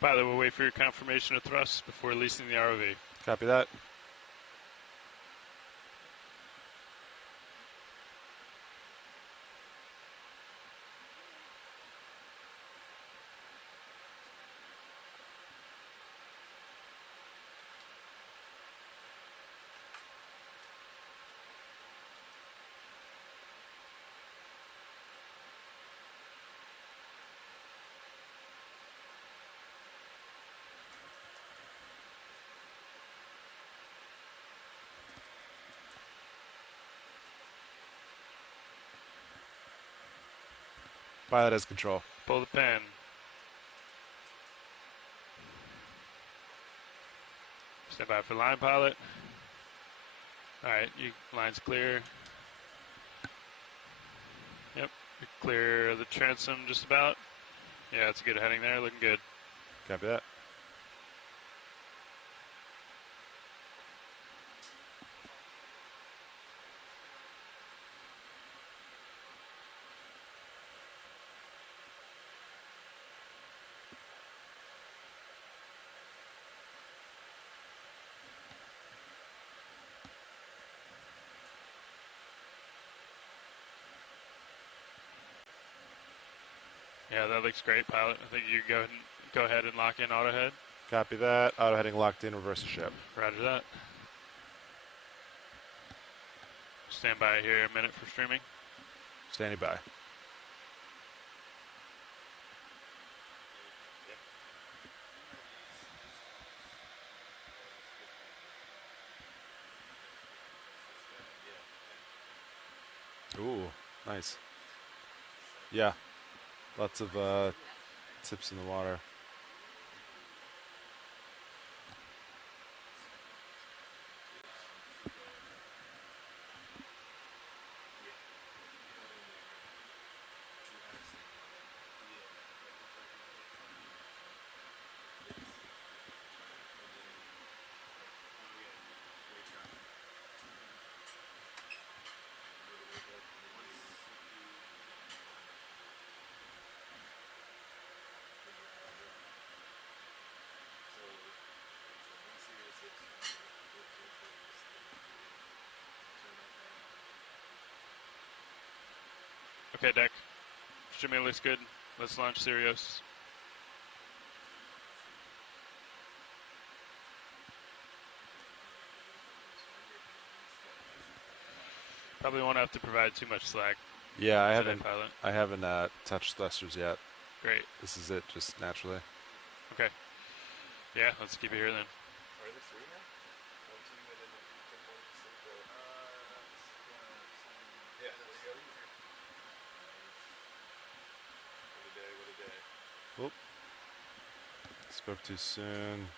Pilot, we'll wait for your confirmation of thrust before releasing the ROV. Copy that. Pilot has control. Pull the pin. Stand by for line, pilot. All right, line's clear. Yep, you're clear of the transom just about. Yeah, that's a good heading there, looking good. Copy that. Yeah, that looks great, pilot. I think you go ahead and lock in auto head. Copy that. Auto heading locked in. Reverse the ship. Roger that. Stand by here a minute for streaming. Standing by. Ooh, nice. Yeah, lots of tips in the water. Okay, deck. Streaming looks good. Let's launch Sirius. Probably won't have to provide too much slack. Yeah, I today, haven't touched thrusters yet. Great. This is it, just naturally. Okay. Yeah, let's keep it here then. Are there three now? 1, 2, and then 1, 6. Yeah, there you go. What a day. Whoop. Spoke too soon.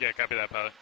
Yeah, copy that, pilot.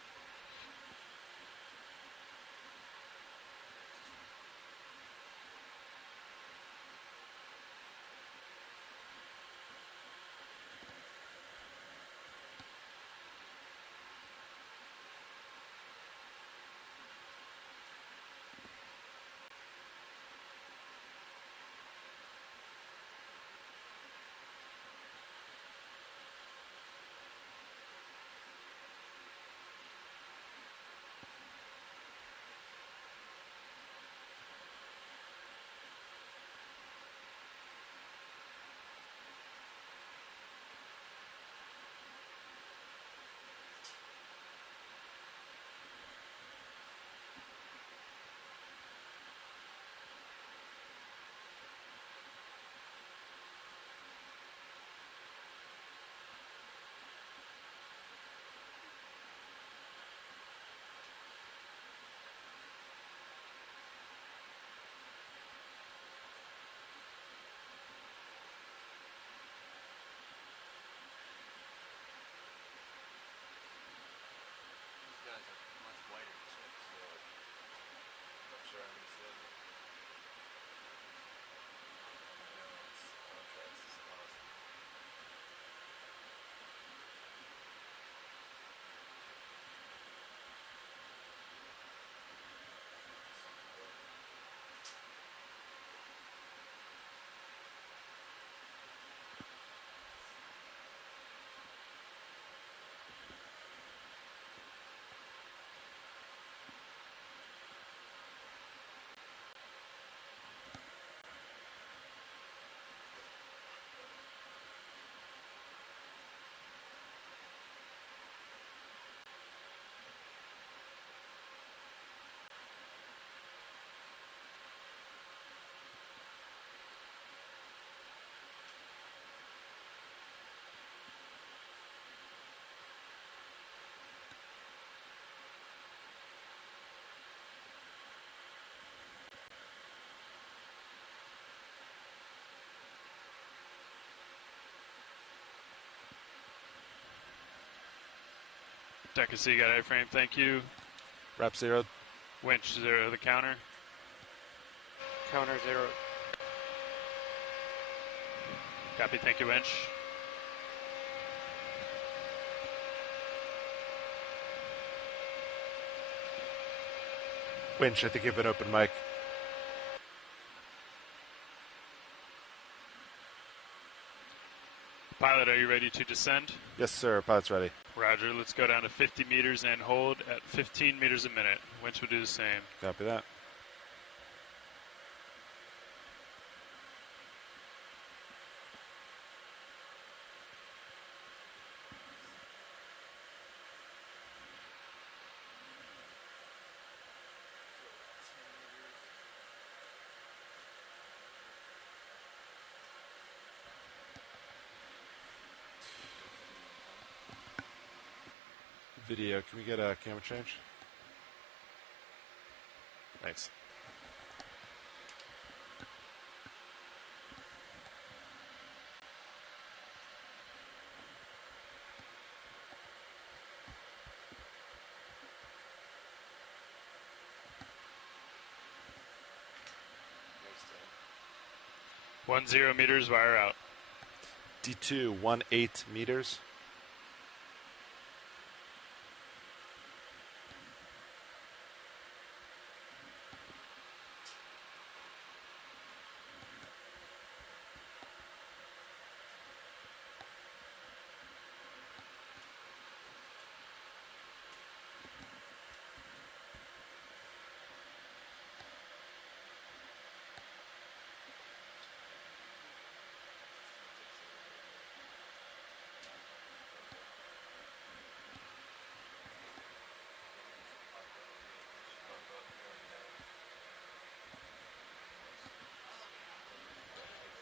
Deck of C got A-frame, thank you. Wrap 0. Winch 0 the counter. Counter 0. Copy, thank you, winch. Winch, I think you have an open mic. Pilot, are you ready to descend? Yes, sir. Pilot's ready. Roger, let's go down to 50 meters and hold at 15 meters a minute. Winch will do the same. Copy that. Video, can we get a camera change? Thanks. One 0 meters, wire out. D2, 18 meters.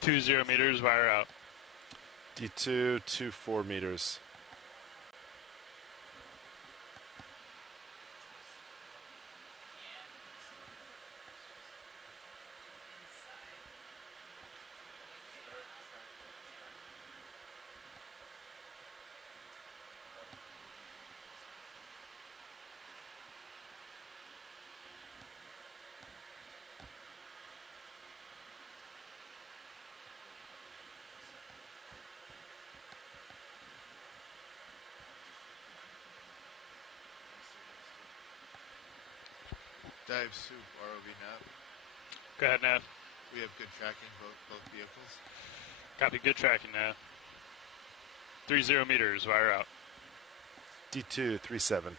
Two 0 meters, wire out. D2, 24 meters. Dive soup, ROV nav. Go ahead, Nav. We have good tracking, both vehicles. Copy, good tracking, Nav. 3 0 meters, wire out. D2, 37.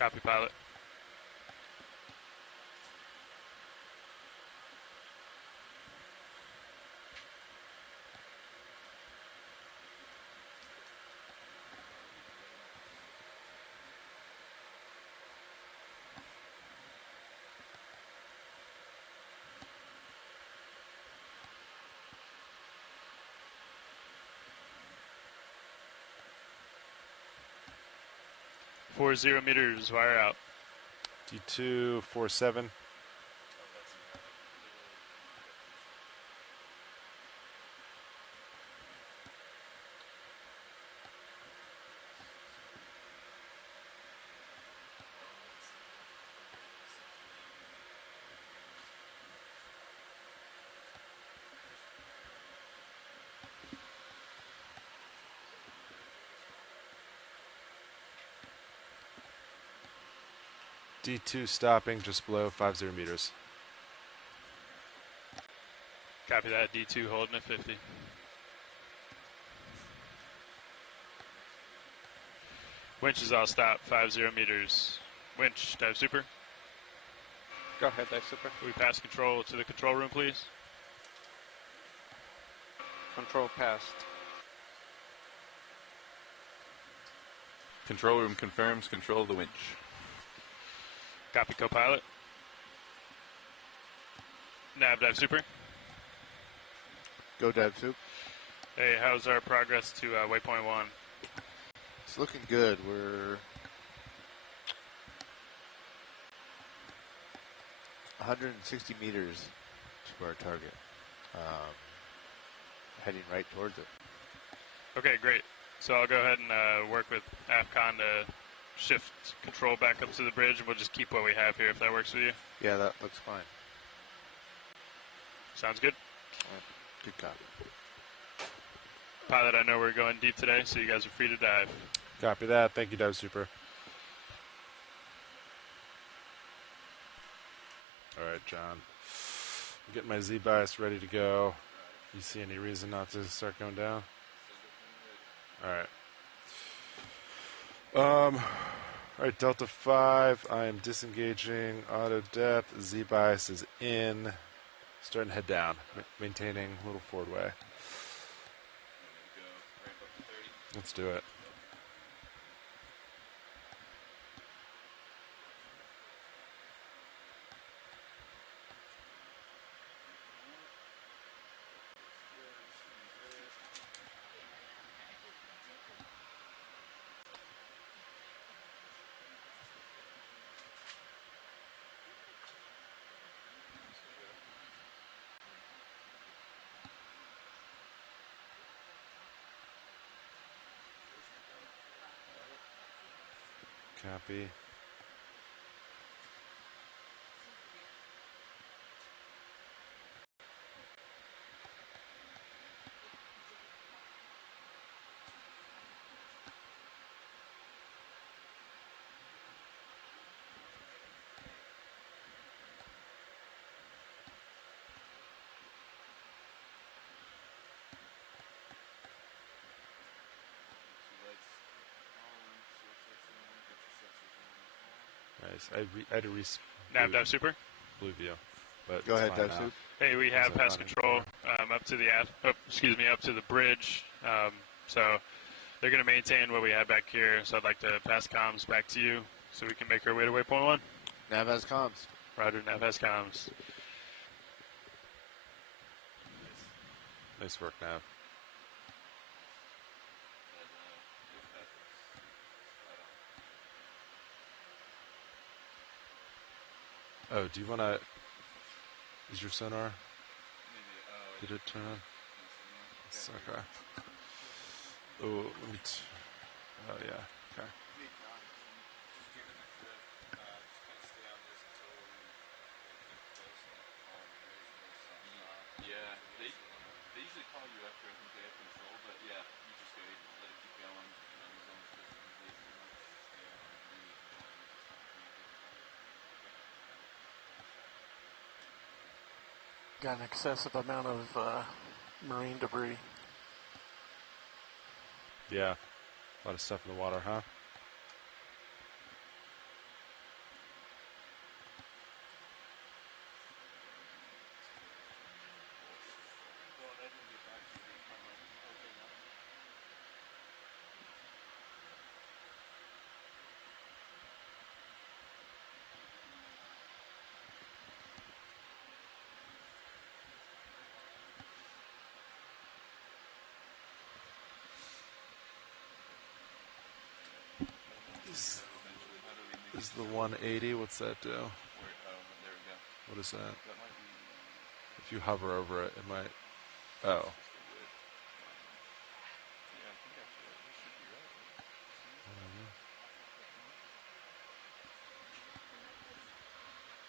Copy, pilot. Four 0 meters, wire out. D2, 47. D2 stopping just below 50 meters. Copy that, D2 holding at 50. Winch is all stop, 50 meters. Winch, dive super. Go ahead, Dive Super. We pass control to the control room, please. Control passed. Control room confirms control of the winch. Copy, co-pilot. Nav, dive super. Go dive soup. Hey, how's our progress to waypoint 1? It's looking good. We're 160 meters to our target. heading right towards it. Okay, great. So I'll go ahead and work with AFCON to shift control back up to the bridge, and we'll just keep what we have here if that works for you. Yeah, that looks fine. Sounds good. Good copy. Pilot, I know we're going deep today, so you guys are free to dive. Copy that. Thank you, Dive Super. All right, John. I'm getting my Z-bias ready to go. You see any reason not to start going down? All right, Delta 5. I am disengaging auto depth. Z-bias is in. Starting to head down. Maintaining a little forward way. Let's do it. Copy. Nice. I had to Nav dive super. blue view, but Go it's ahead, fine Dive now. Soup. Hey, we have How's that pass running? control up to the up to the bridge. So they're going to maintain what we have back here. So I'd like to pass comms back to you, so we can make our way to waypoint 1. Nav has comms. Roger, nav has comms. Nice work, Nav. Oh, do you want to... Is your sonar? Did it turn on? It's okay. Oh, let me... Oh, yeah. Okay. Yeah, they usually call you after I think they have control, but yeah, you just go let it keep going. As long as it doesn't invade too much. Got an excessive amount of marine debris. Yeah. A lot of stuff in the water, huh? Is the 180, what's that do? There we go. What is that? That might be. If you hover over it, it might... Oh. Yeah, I think actually that should be right.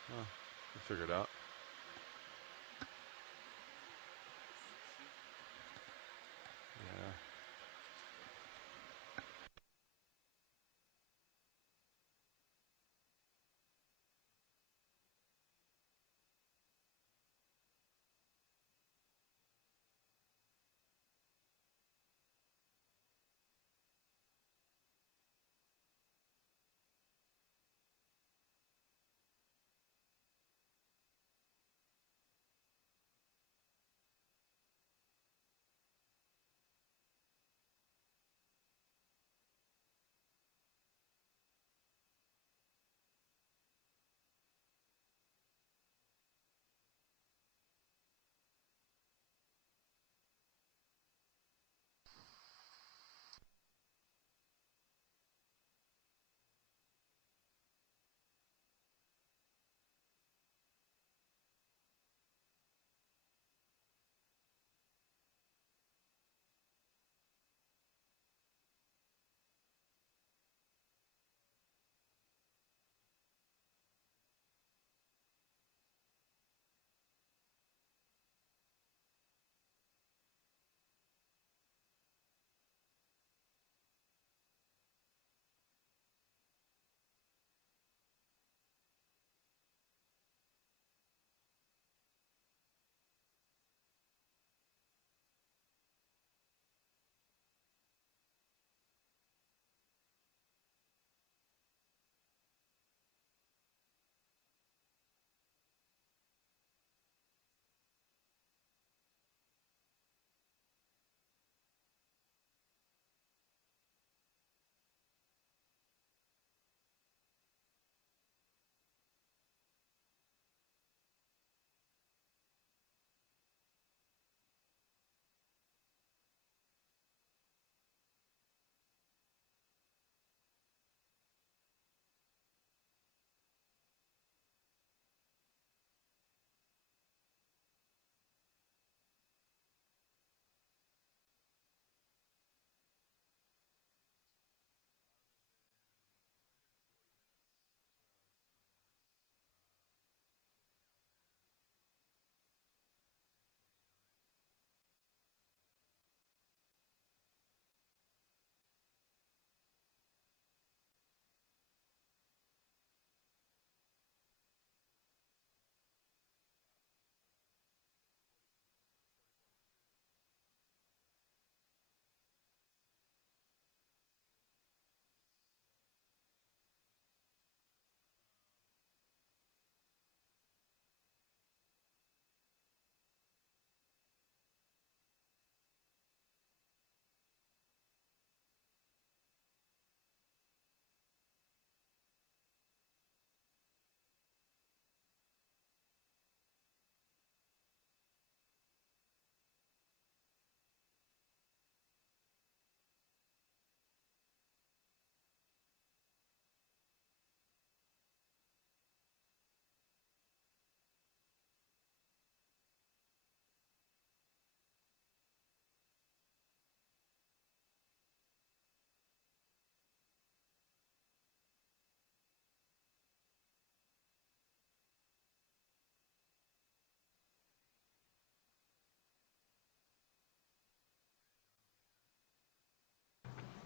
Huh. We'll figure it out. Yeah.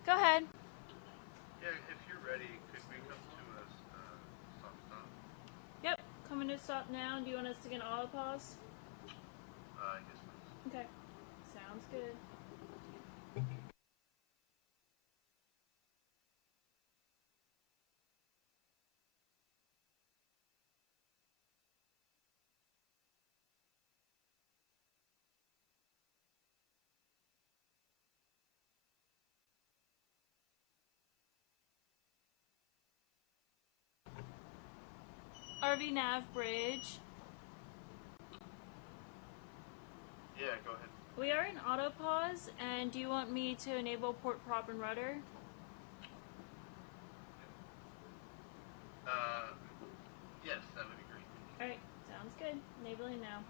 Go ahead. Yeah, if you're ready, could we come to a stop? Yep, coming to stop now. Do you want us to get an auto pause? Yes, please. Okay. Sounds good. RV Nav Bridge. Yeah, go ahead. We are in auto pause, and do you want me to enable port prop and rudder? Yes, that would be great. Alright, sounds good. Enabling now.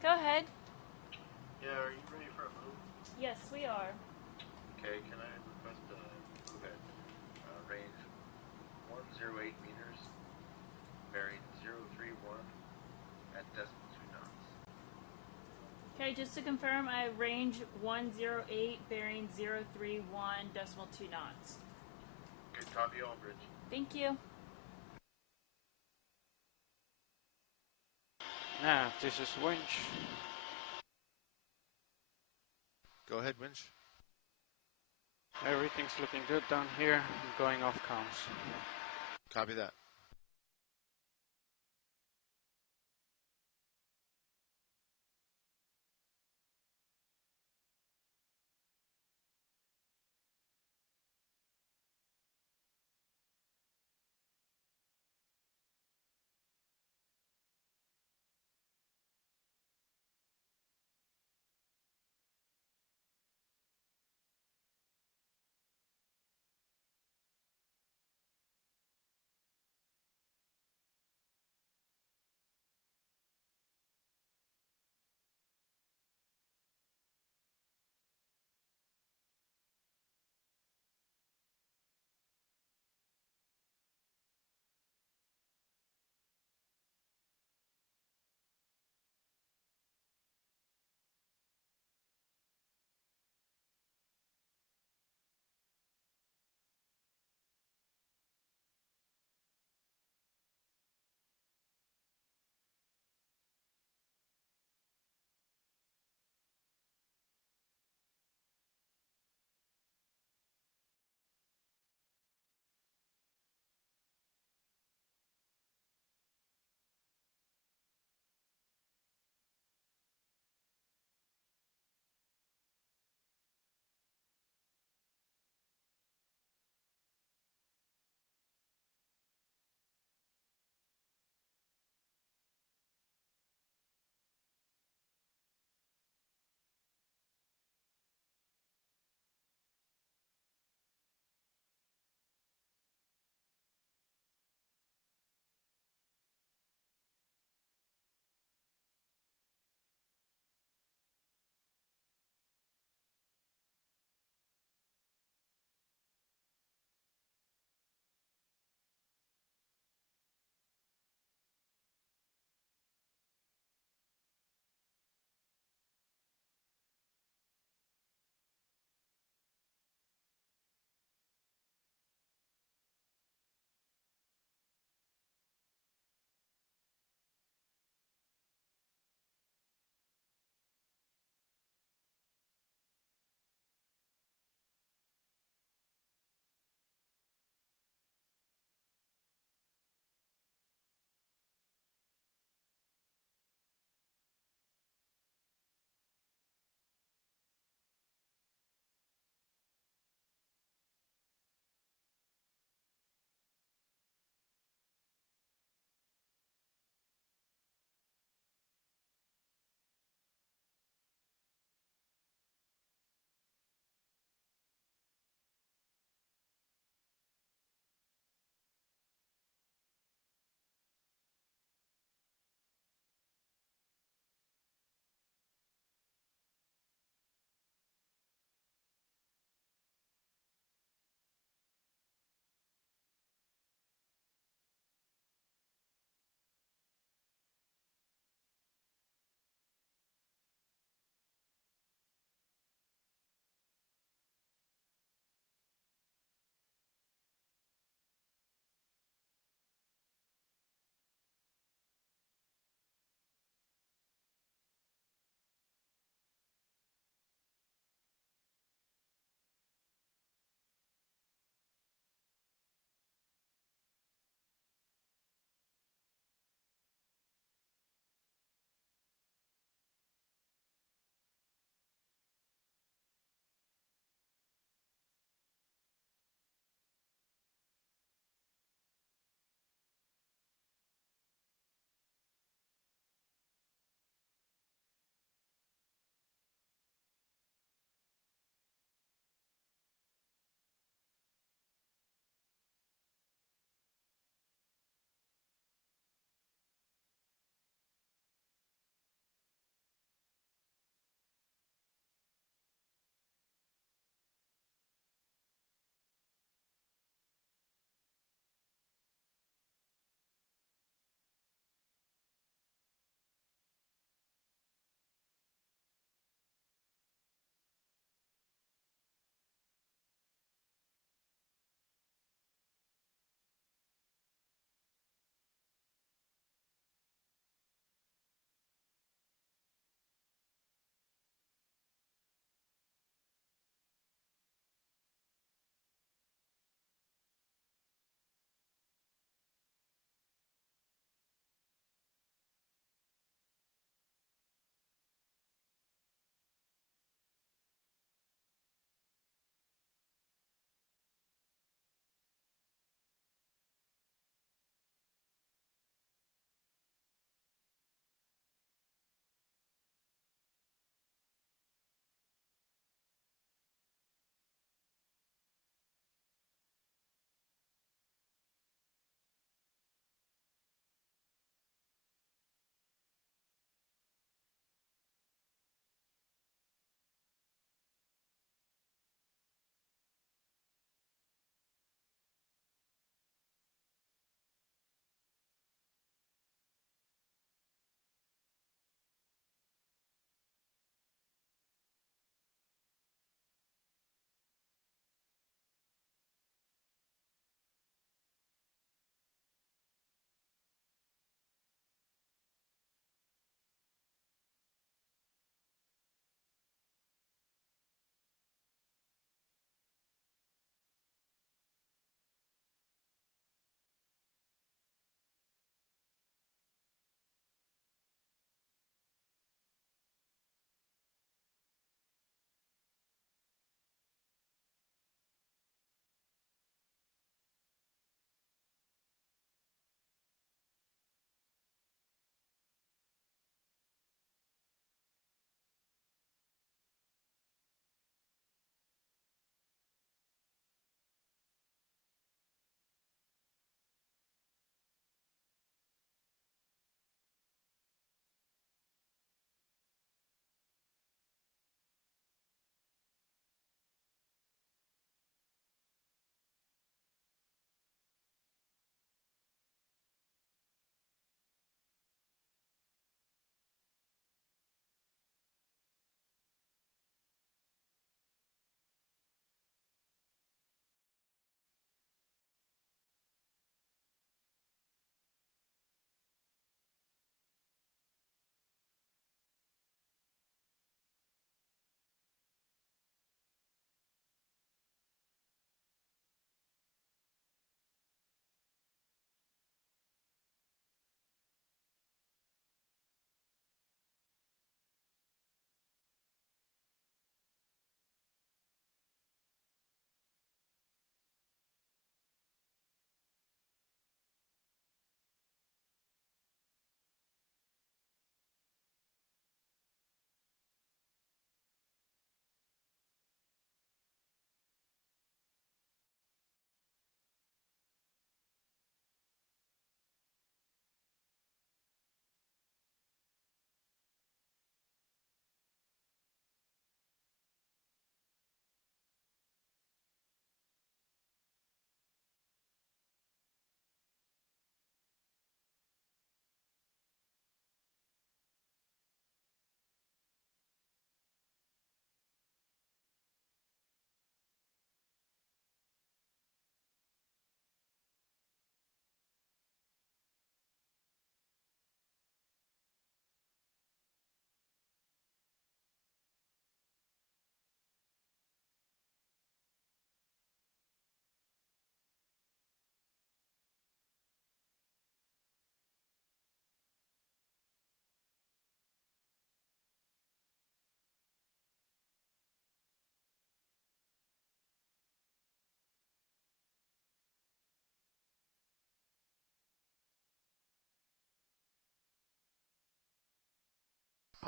Go ahead. Yeah, are you ready for a move? Yes, we are. Okay, can I request a move at range 108 meters, bearing 031 at decimal 2 knots? Okay, just to confirm, I have range 108, bearing 031, decimal 2 knots. Good copy, all bridge. Thank you. Now, this is winch. Go ahead, Winch. Everything's looking good down here. I'm going off comms. Copy that.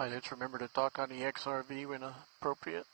Pilots remember to talk on the XRV when appropriate.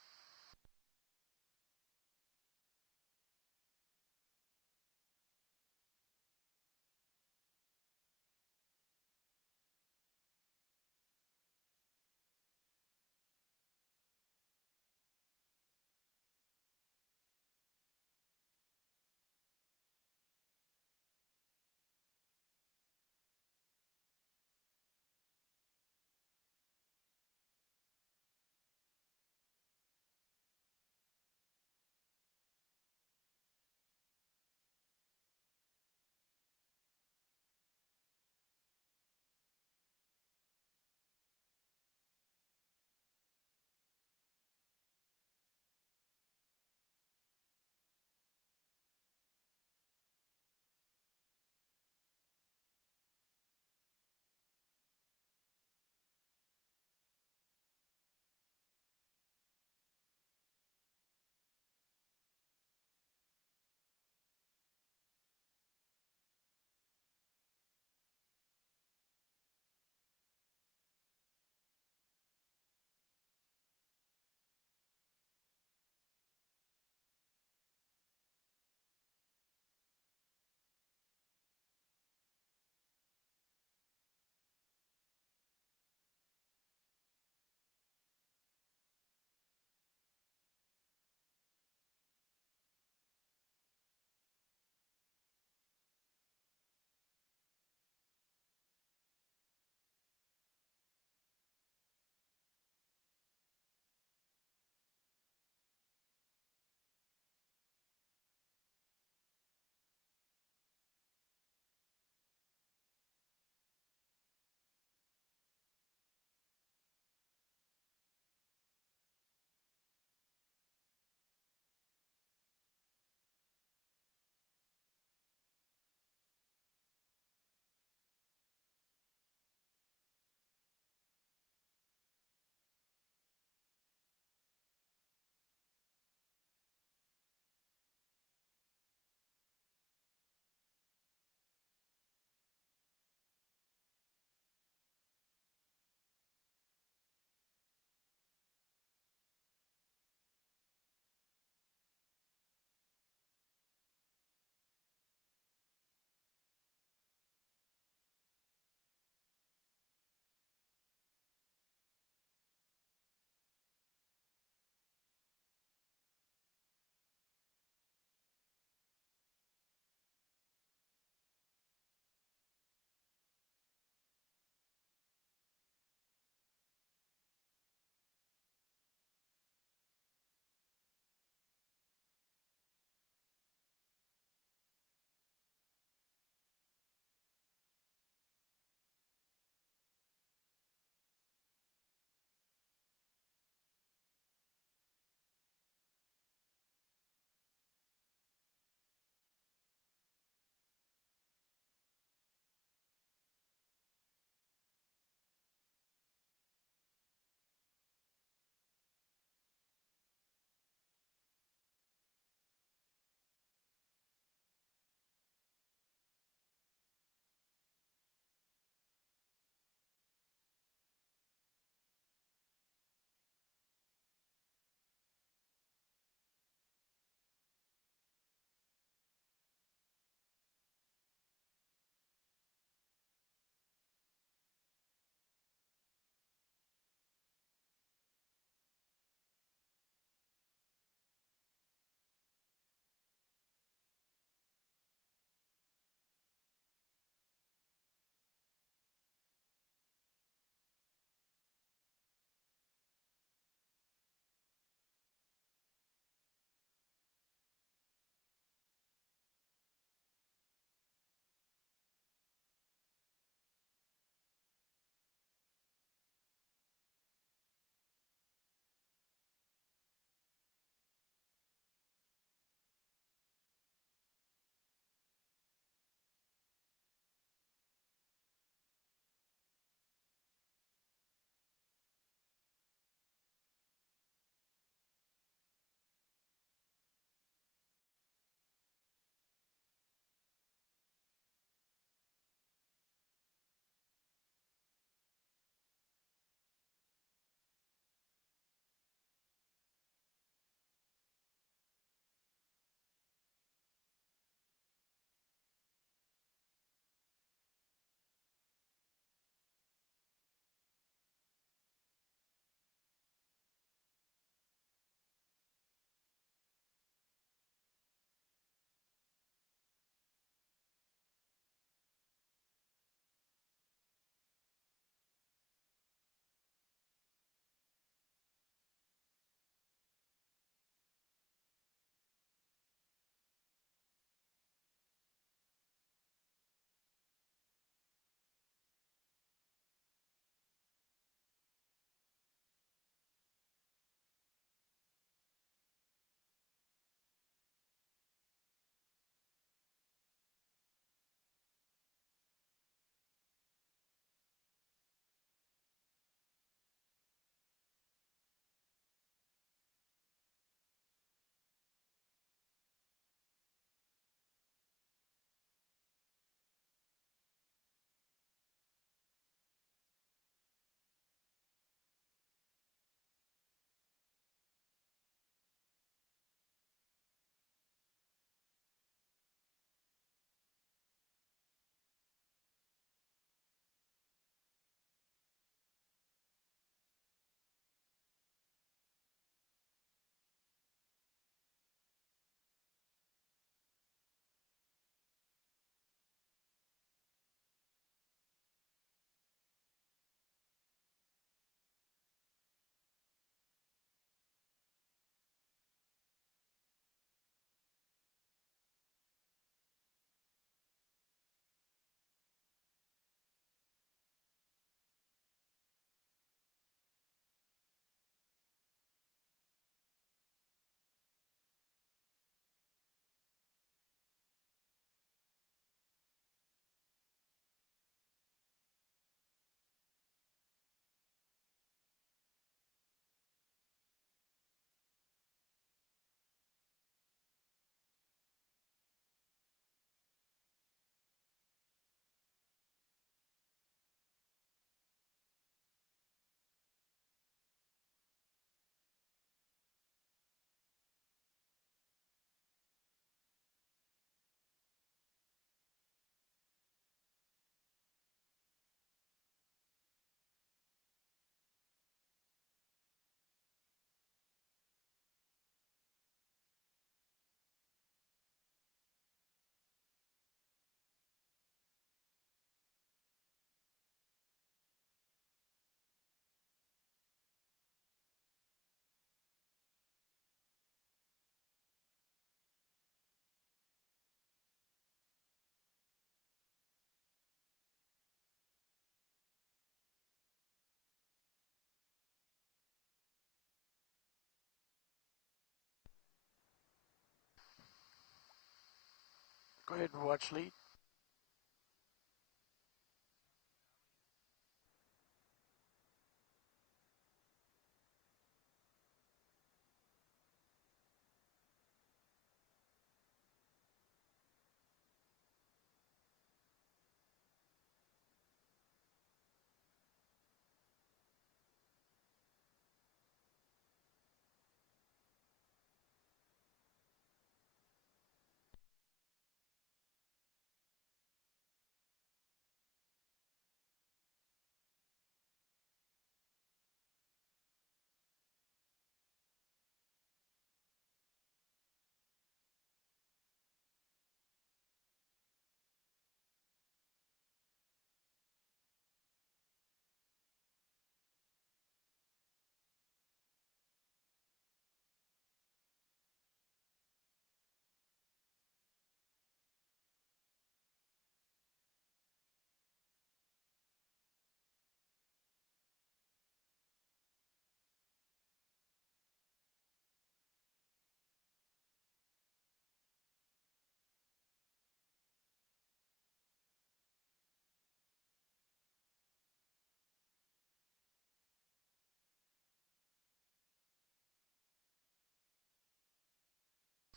ahead and watch lead.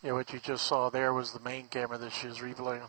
Yeah, what you just saw there was the main camera that she was replaying.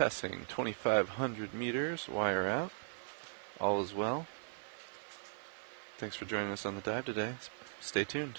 Passing 2,500 meters, wire out. All is well. Thanks for joining us on the dive today. Stay tuned.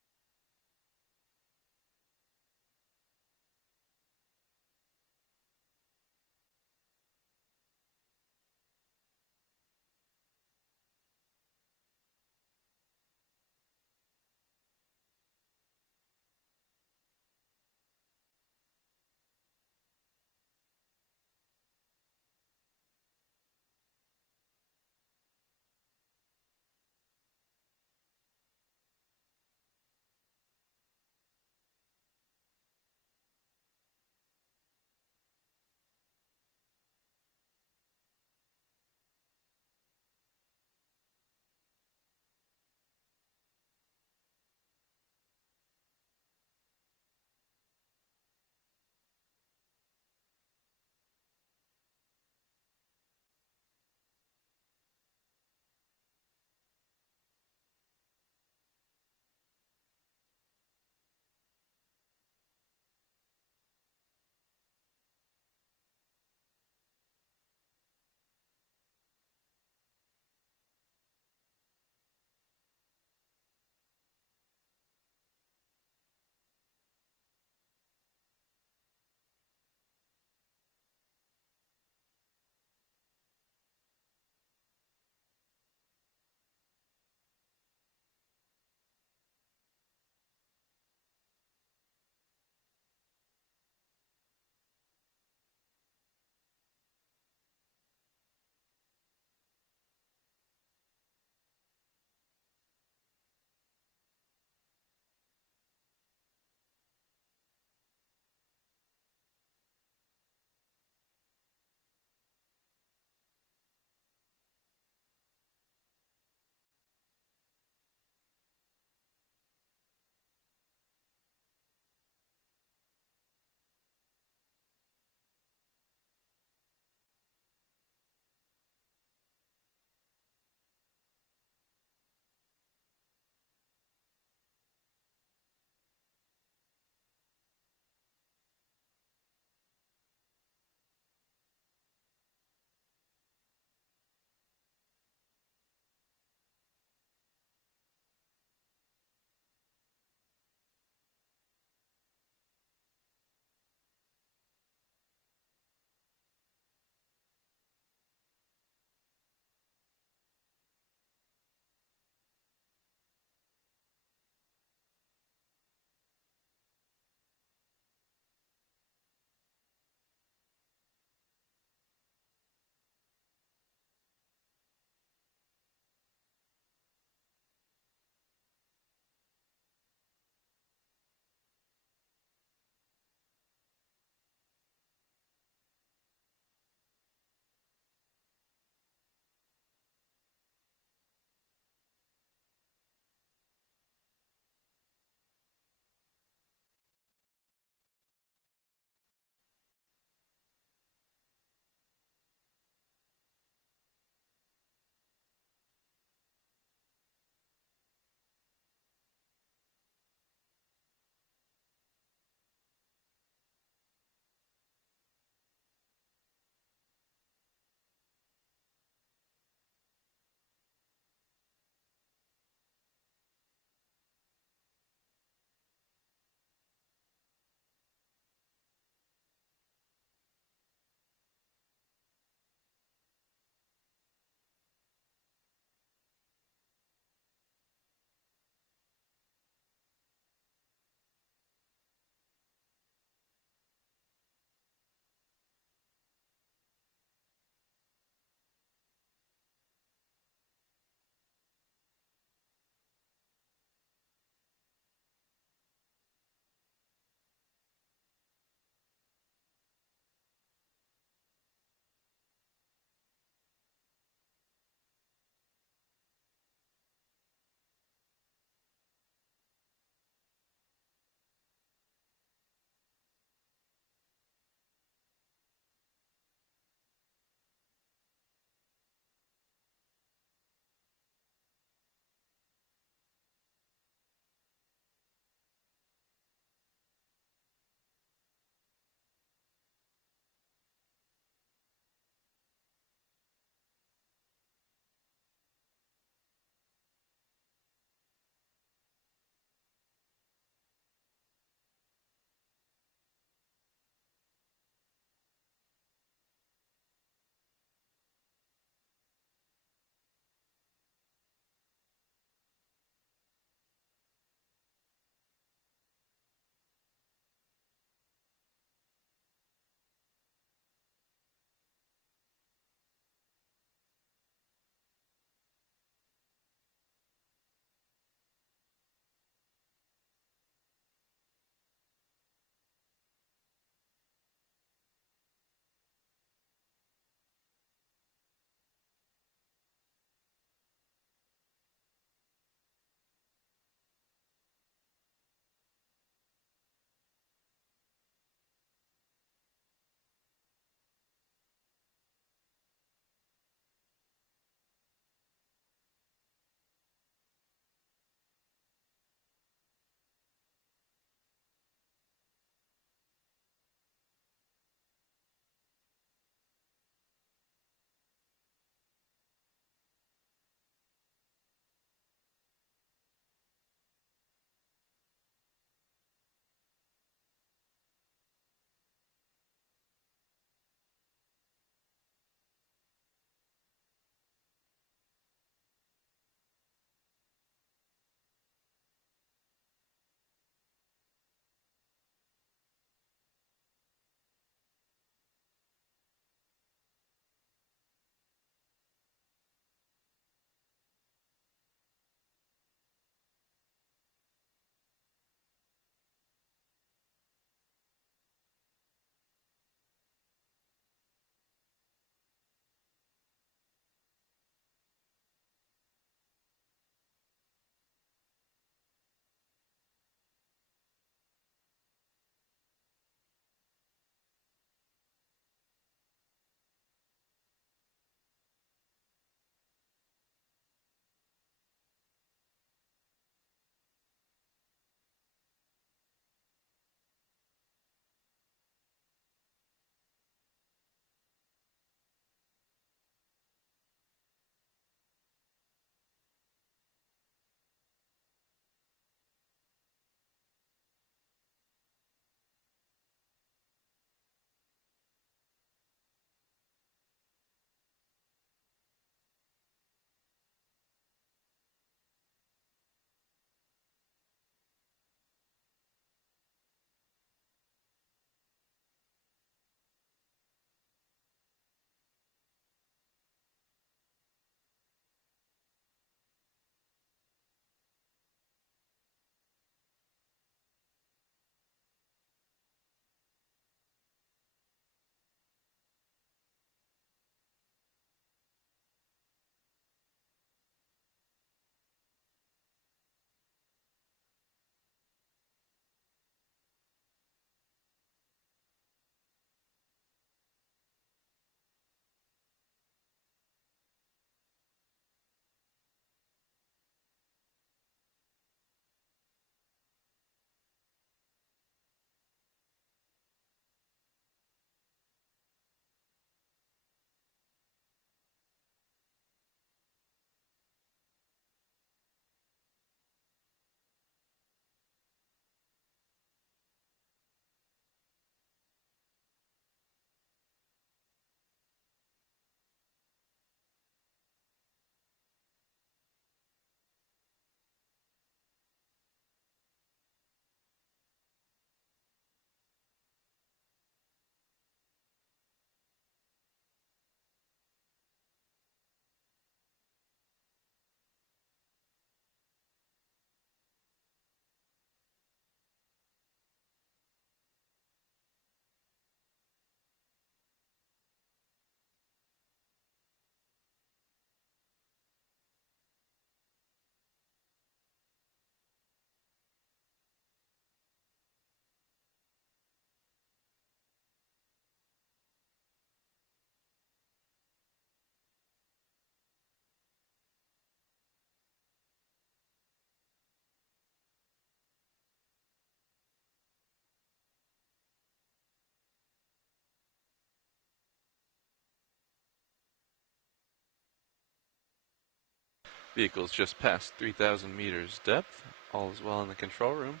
Vehicle's just past 3,000 meters depth. All is well in the control room.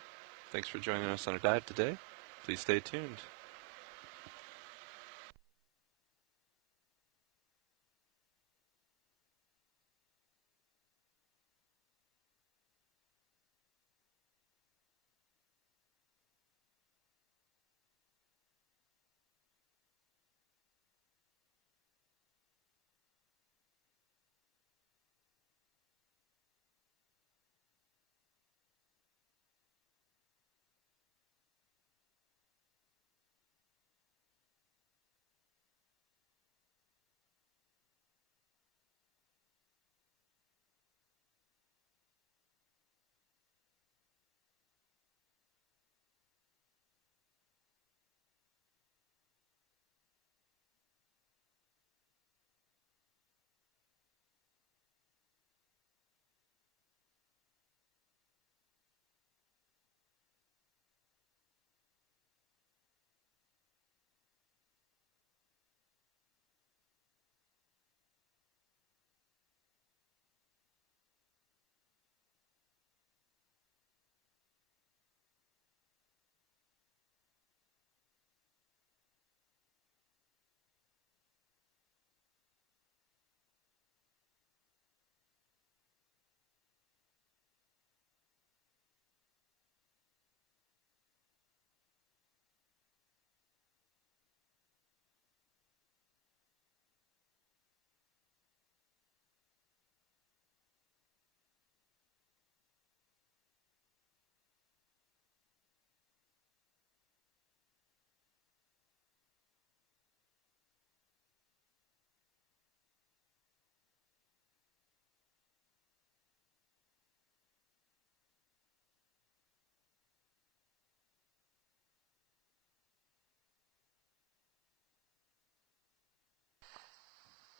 Thanks for joining us on a dive today. Please stay tuned.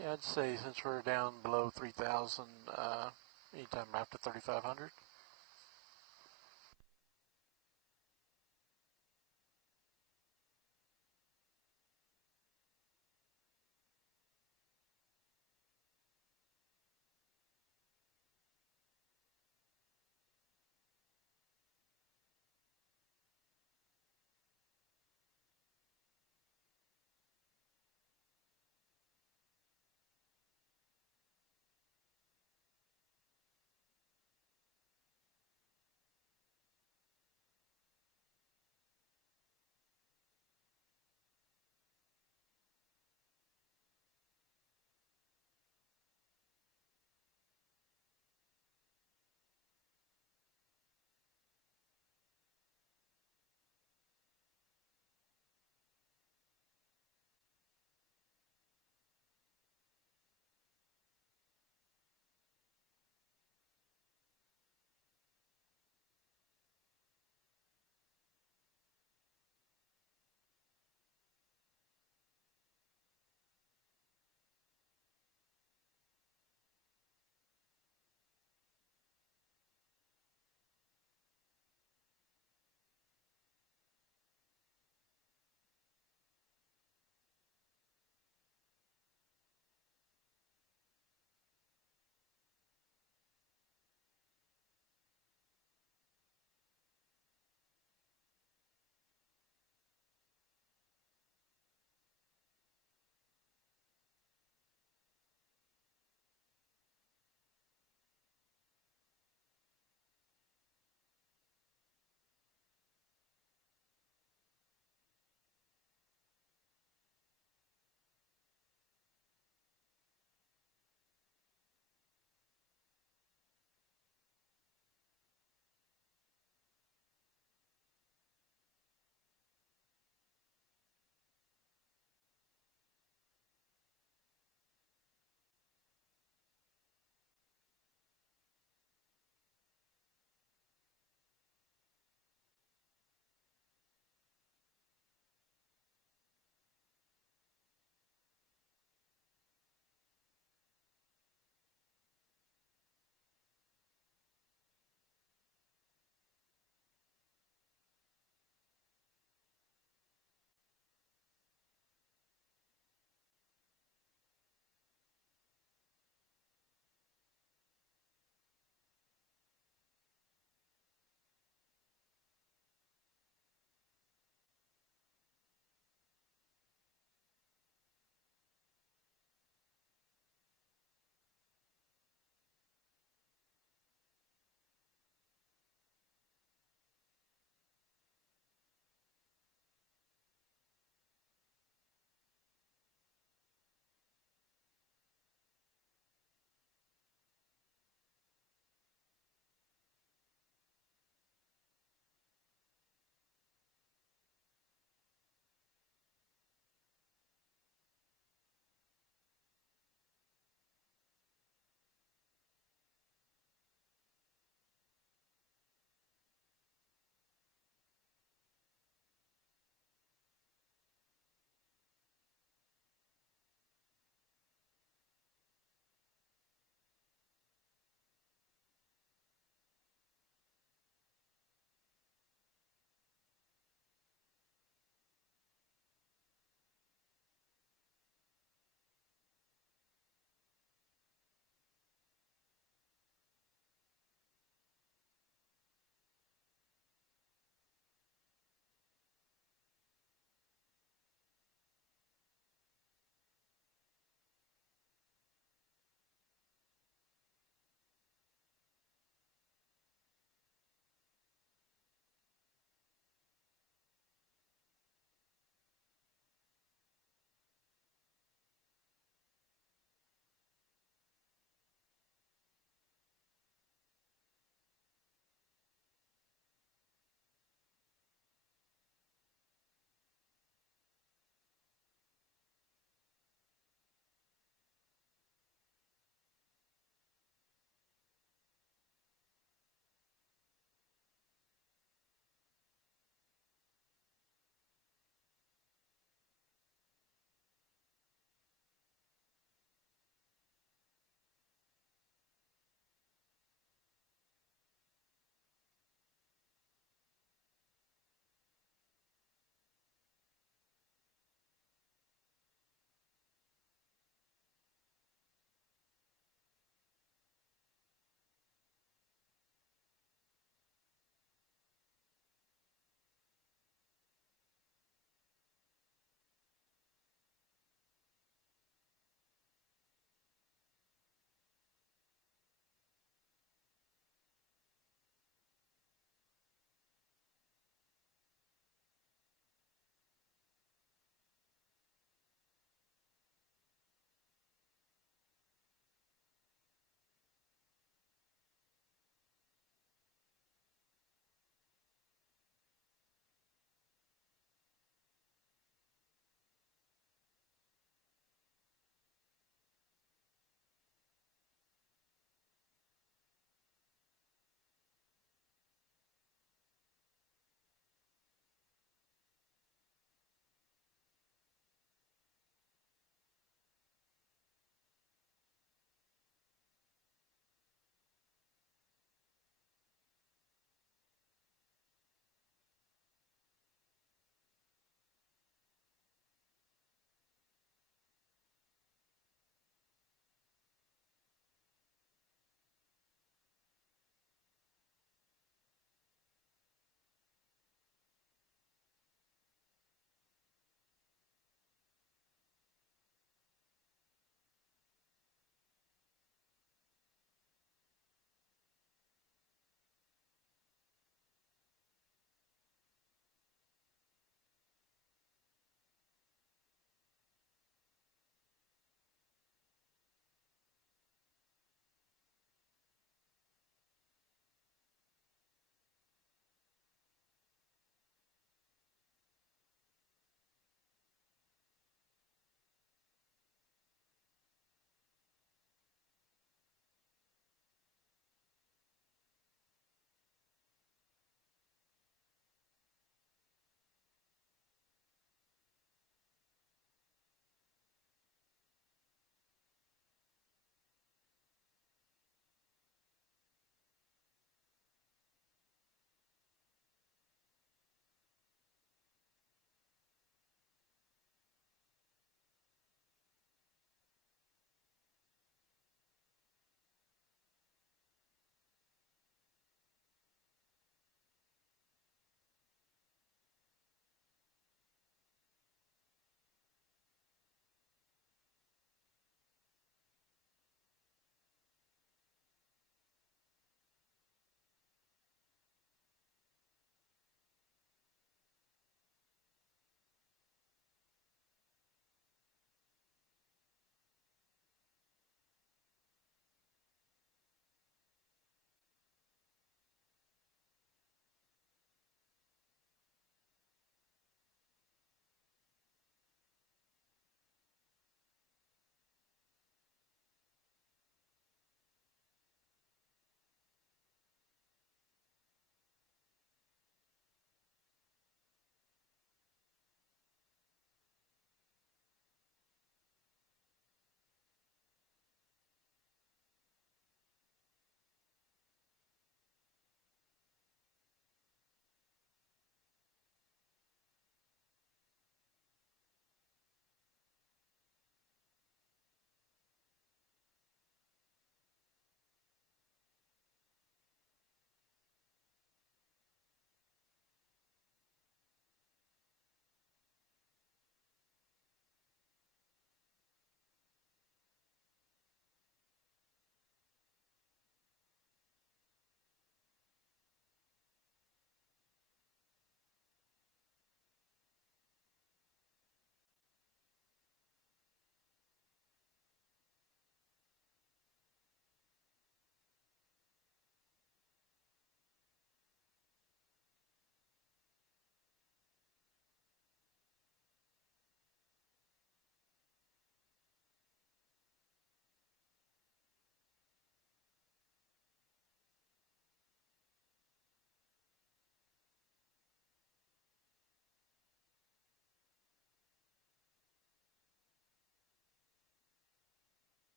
Yeah, I'd say since we're down below 3,000, anytime after 3,500.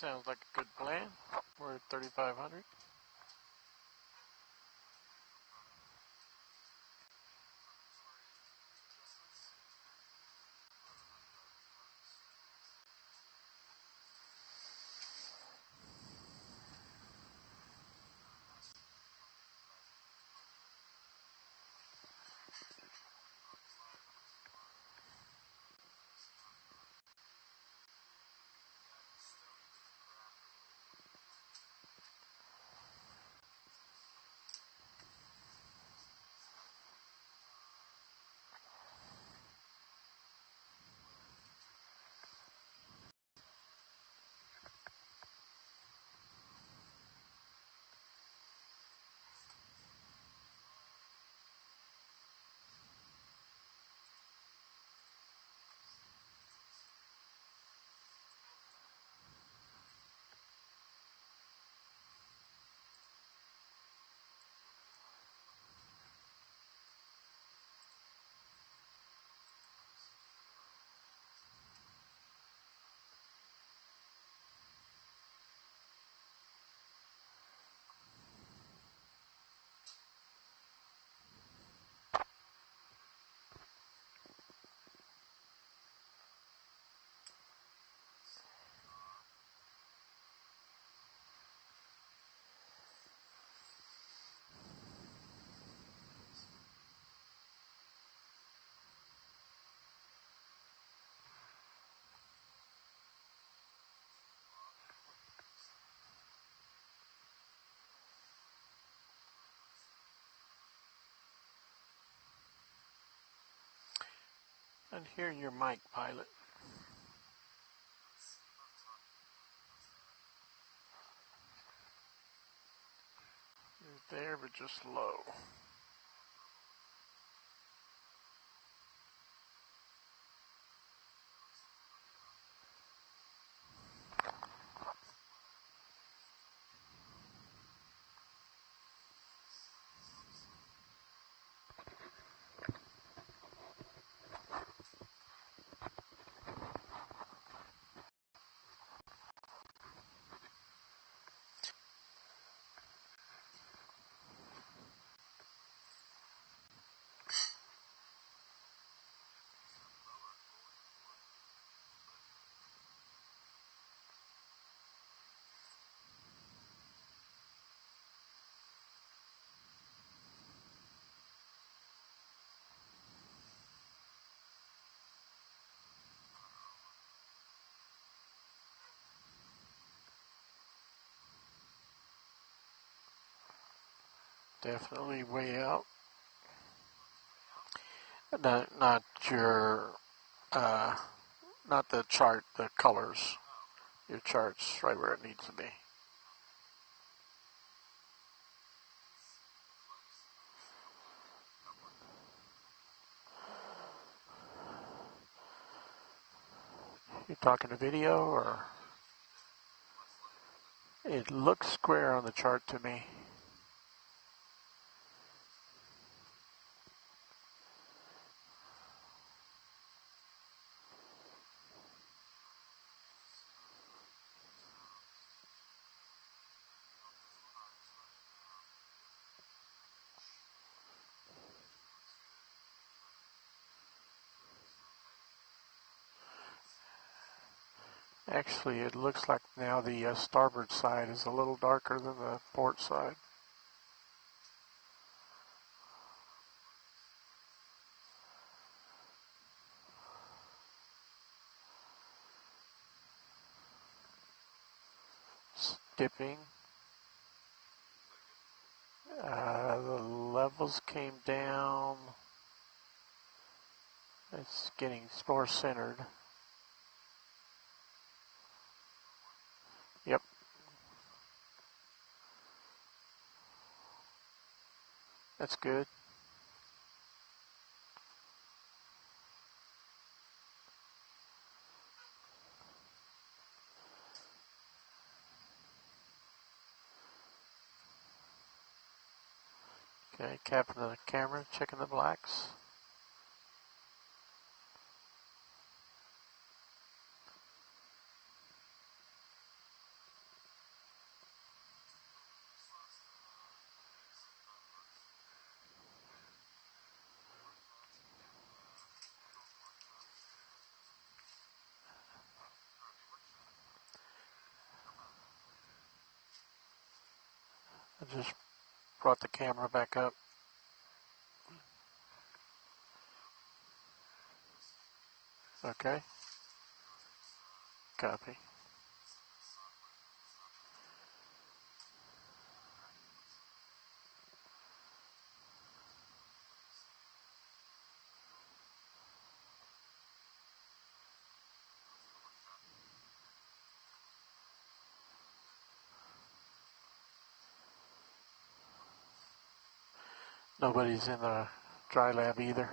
Sounds like a good plan. We're at 3,500. And here your mic, pilot. You're there, but just low. Definitely way out. Not your, not the chart, the colors. Your chart's right where it needs to be. You talking to video or? It looks square on the chart to me. Actually, it looks like now the starboard side is a little darker than the port side. It's dipping. The levels came down. It's getting more centered. Yep. That's good. Okay, capping the camera, checking the blacks. brought the camera back up. Okay. Copy. Nobody's in the dry lab either.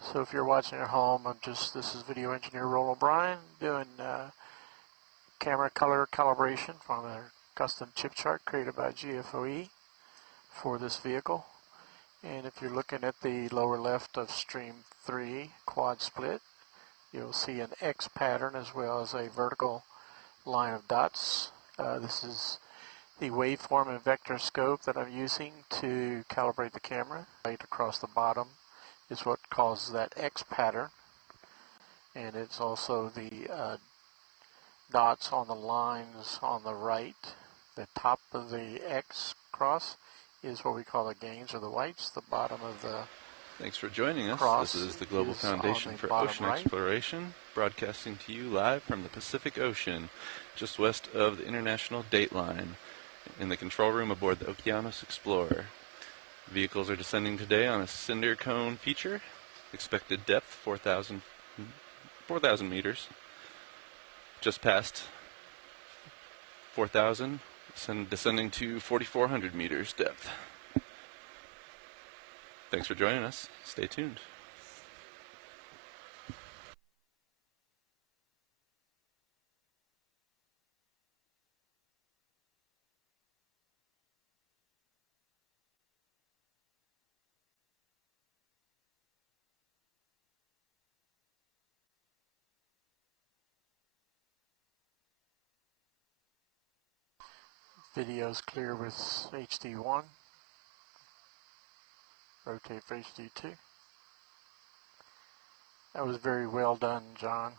So if you're watching at home, this is video engineer Roland O'Brien doing camera color calibration from a custom chip chart created by GFOE for this vehicle. And if you're looking at the lower left of stream 3 quad split, you'll see an X pattern as well as a vertical line of dots. This is the waveform and vector scope that I'm using to calibrate the camera. Right across the bottom is what causes that X pattern, and it's also the dots on the lines on the right. The top of the X cross is what we call the gains or the whites. The bottom of the Thanks for joining us. cross This is the Global is Foundation on the for bottom Ocean right. Exploration, broadcasting to you live from the Pacific Ocean, just west of the International Date Line, in the control room aboard the Okeanos Explorer. Vehicles are descending today on a cinder cone feature. Expected depth 4,000 meters. Just past 4,000, descending to 4,400 meters depth. Thanks for joining us. Stay tuned. Video's clear with HD1. Rotate for HD2. That was very well done, John.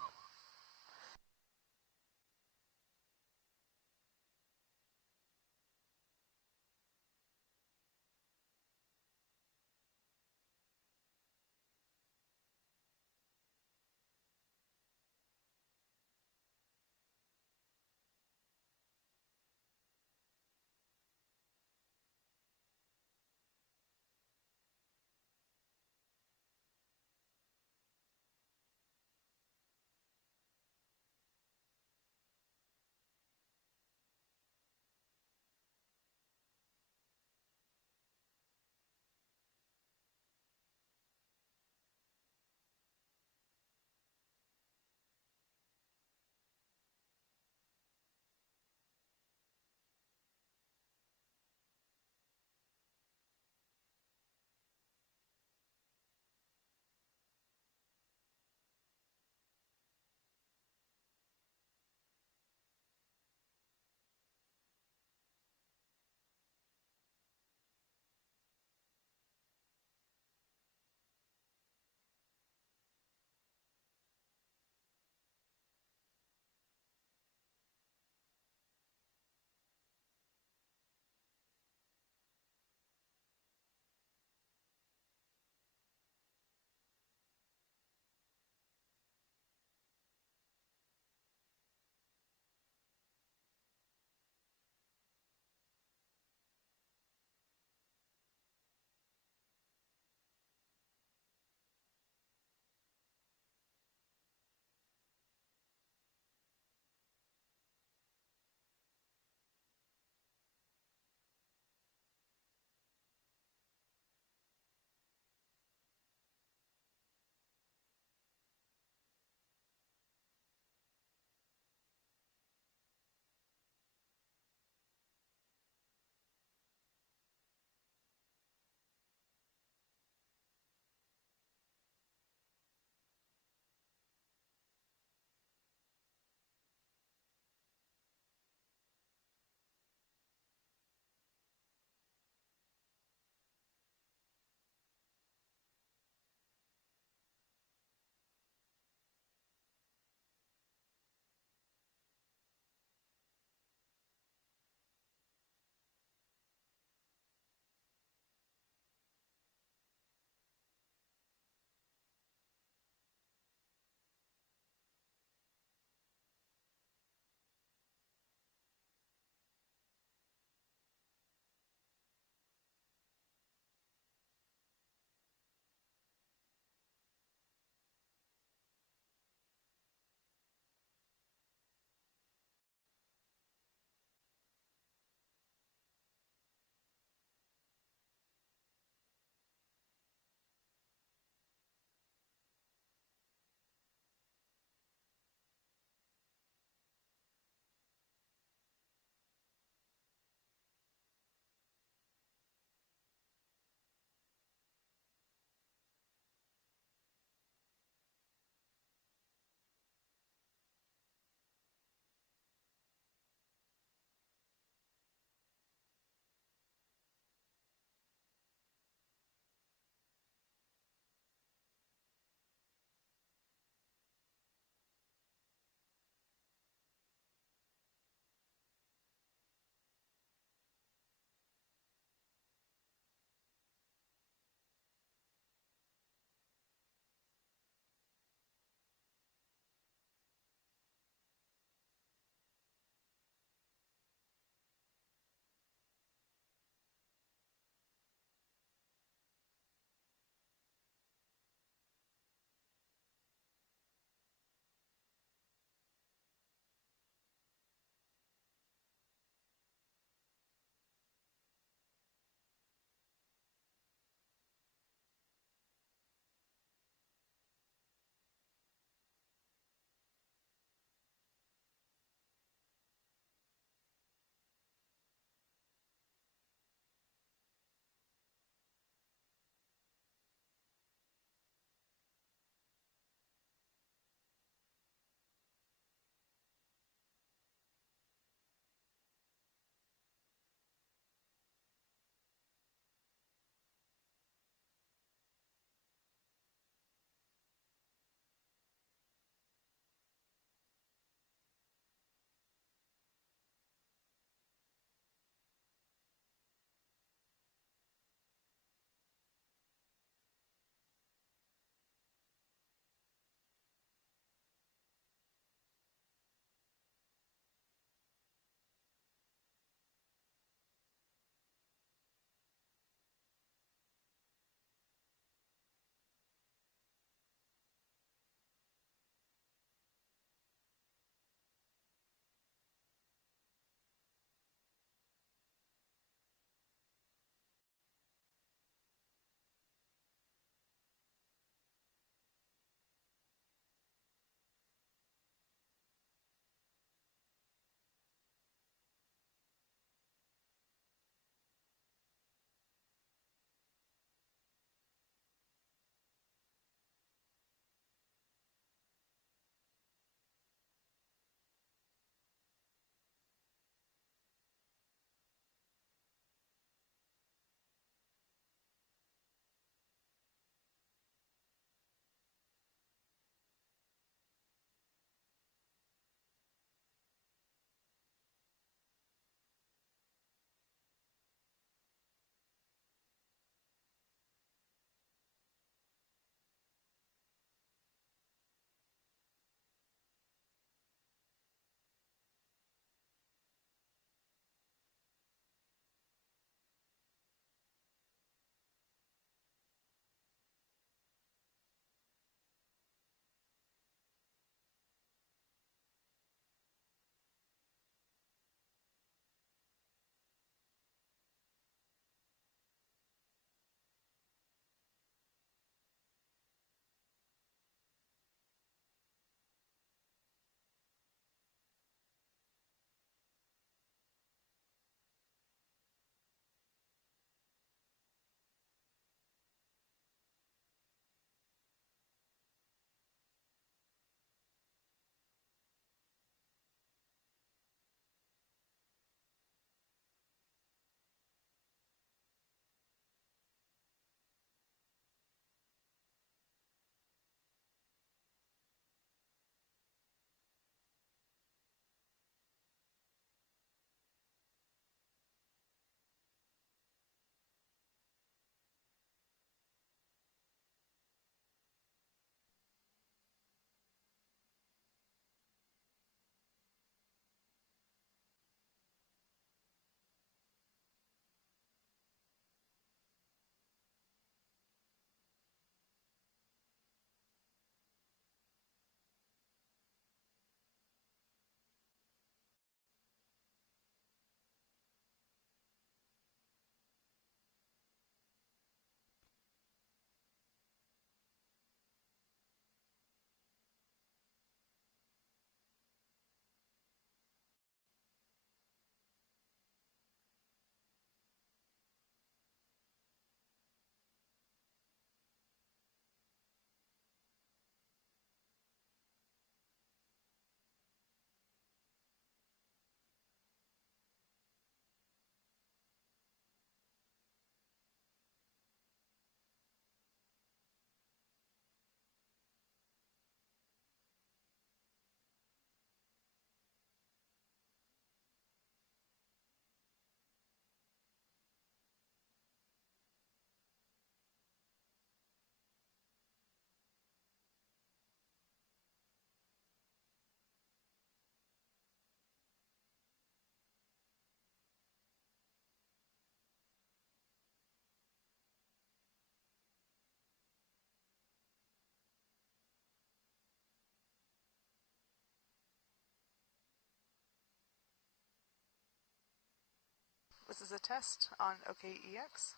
is a test on OKEX.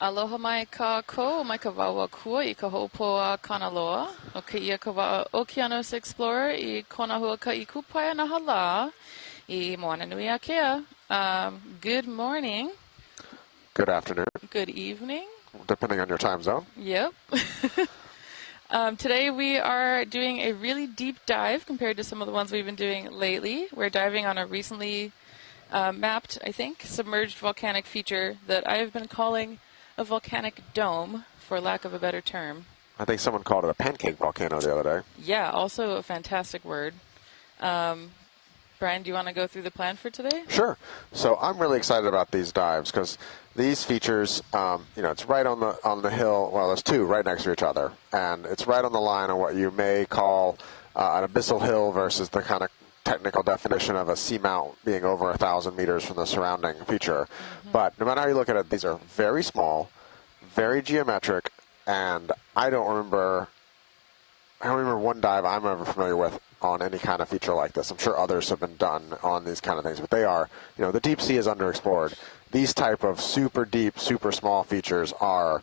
Aloha mai ka ko, mai ka wawa kua I ka hopoa kanaloa. O ka ia ka wa Okeanos Explorer I kona hua ka I kupaia na hala I moana nui a kea. Good morning. Good afternoon. Good evening. Depending on your time zone. Yep. Today we are doing a really deep dive compared to some of the ones we've been doing lately. We're diving on a recently mapped, I think, submerged volcanic feature that I've been calling a volcanic dome, for lack of a better term. I think someone called it a pancake volcano the other day. Yeah, also a fantastic word. Brian, do you want to go through the plan for today? Sure. So I'm really excited about these dives because these features, it's right on the hill. Well, there's two right next to each other, and it's right on the line of what you may call an abyssal hill versus the kind of technical definition of a seamount being over 1,000 meters from the surrounding feature. Mm-hmm. But no matter how you look at it, these are very small, very geometric, and I don't remember one dive I'm ever familiar with on any kind of feature like this. I'm sure others have been done on these kind of things, but they are, the deep sea is underexplored. These type of super deep, super small features are,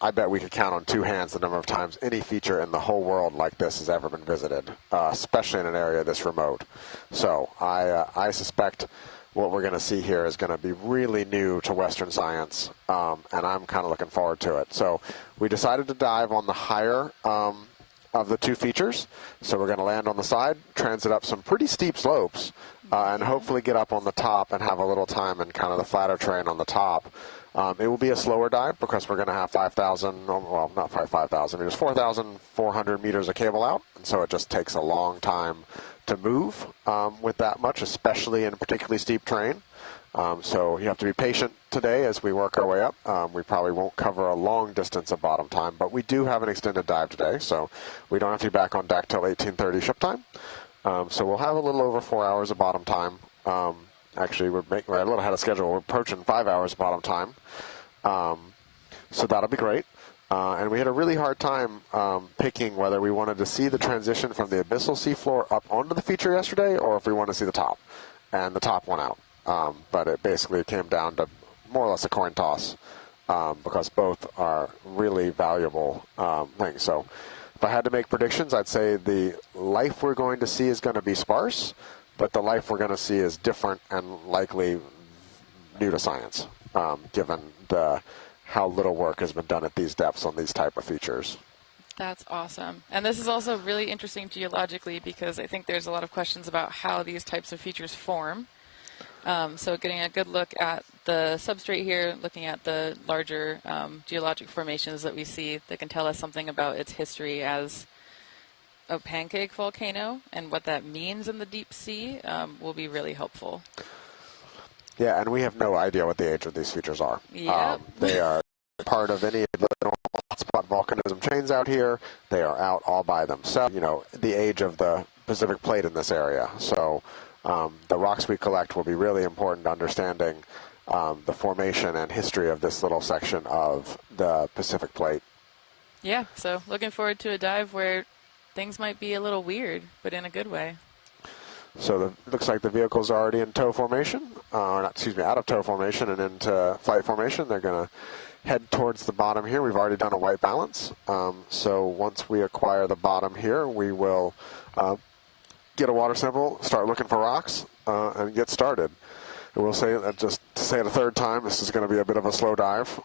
I bet we could count on two hands the number of times any feature in the whole world like this has ever been visited, especially in an area this remote. So I suspect what we're going to see here is going to be really new to Western science, and I'm kind of looking forward to it. So we decided to dive on the higher of the two features. So we're going to land on the side, transit up some pretty steep slopes, and hopefully get up on the top and have a little time in kind of the flatter terrain on the top. It will be a slower dive because we're going to have 5,000, well, not 5,000 meters, 4,400 meters of cable out, and so it just takes a long time to move with that much, especially in particularly steep terrain. So you have to be patient today as we work our way up. We probably won't cover a long distance of bottom time, but we do have an extended dive today, so we don't have to be back on deck till 18:30 ship time. So we'll have a little over 4 hours of bottom time. Actually, we're a little ahead of schedule. We're approaching 5 hours of bottom time. So that'll be great. And we had a really hard time picking whether we wanted to see the transition from the abyssal seafloor up onto the feature yesterday or if we want to see the top. And the top went out. But it basically came down to more or less a coin toss because both are really valuable things. So if I had to make predictions, I'd say the life we're going to see is going to be sparse, but the life we're going to see is different and likely new to science, given how little work has been done at these depths on these type of features. That's awesome. And this is also really interesting geologically because I think there's a lot of questions about how these types of features form. So getting a good look at the substrate here, looking at the larger geologic formations that we see that can tell us something about its history as a pancake volcano and what that means in the deep sea will be really helpful. Yeah, and we have no idea what the age of these features are. Yep. They are part of any of the hotspot volcanism chains out here. They are out all by themselves. The age of the Pacific Plate in this area. So the rocks we collect will be really important to understanding the formation and history of this little section of the Pacific Plate. Yeah, so looking forward to a dive where things might be a little weird, but in a good way. So it looks like the vehicle's already in tow formation, out of tow formation and into flight formation. They're going to head towards the bottom here. We've already done a white balance. So once we acquire the bottom here, we will get a water sample, start looking for rocks, and get started. And we'll say, just to say it a third time, this is going to be a bit of a slow dive.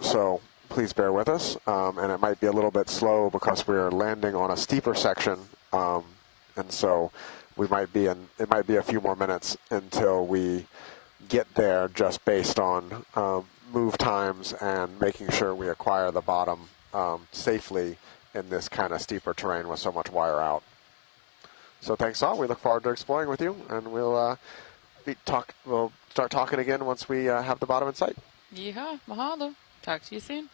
So please bear with us. And it might be a little bit slow because we're landing on a steeper section. And so it might be a few more minutes until we get there just based on move times and making sure we acquire the bottom safely in this kind of steeper terrain with so much wire out. So thanks all. We look forward to exploring with you, and we'll start talking again once we have the bottom in sight. Yeehaw, mahalo. Talk to you soon.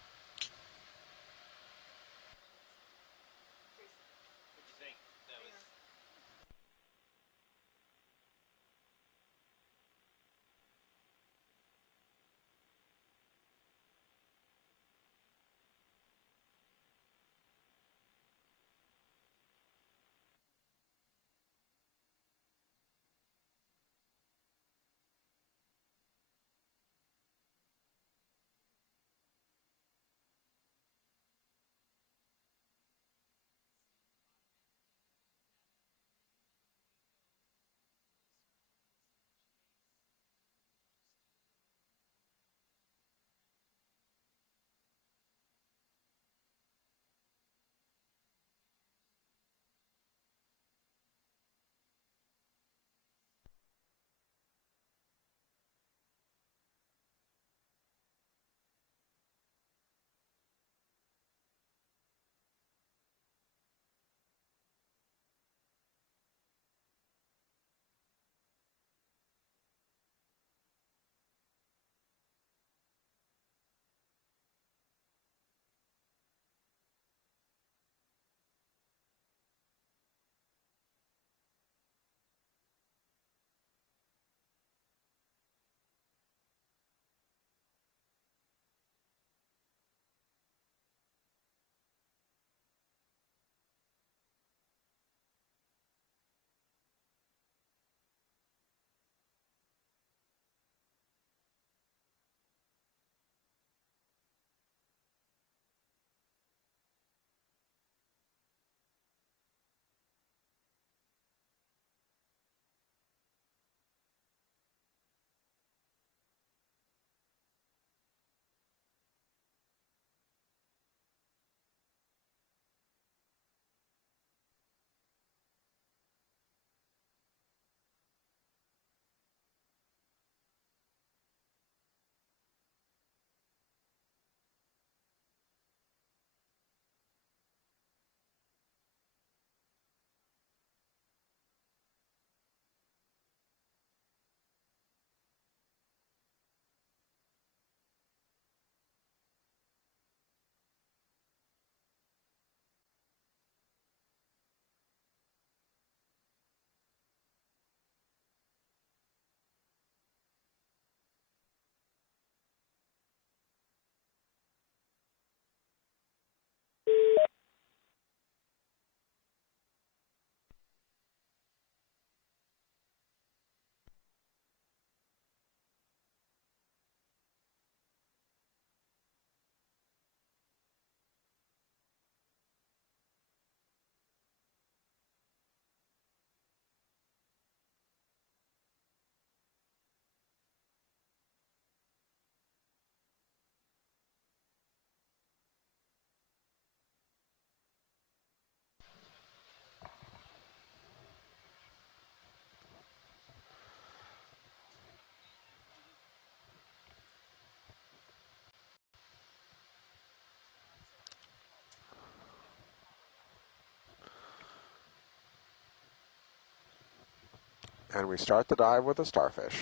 And we start the dive with a starfish.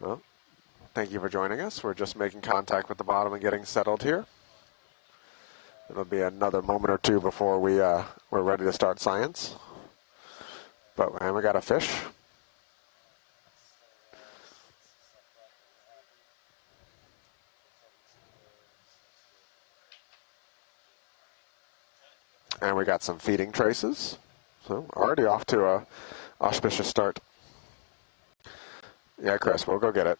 Well, thank you for joining us. We're just making contact with the bottom and getting settled here. It'll be another moment or two before we're ready to start science. And we got a fish. And we got some feeding traces. So already off to a auspicious start. Yeah, Chris, we'll go get it.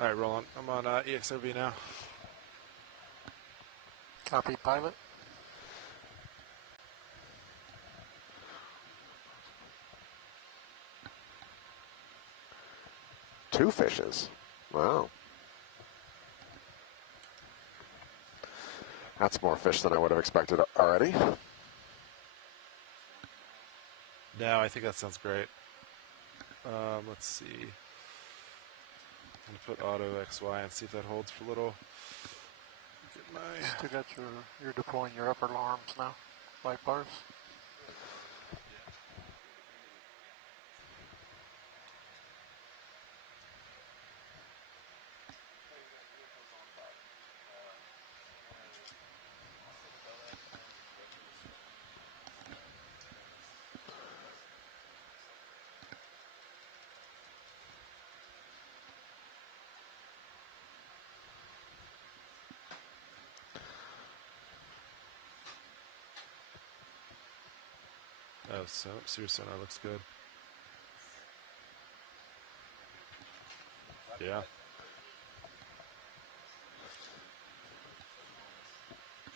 All right, Roland. I'm on EXOV now. Copy, pilot. Two fishes. Wow. That's more fish than I would have expected already. No, I think that sounds great. Let's see. I'm going to put auto XY and see if that holds for a little. Get my... Still got you're deploying your upper arms now, light bars. Oh, so Seastar looks good. Yeah.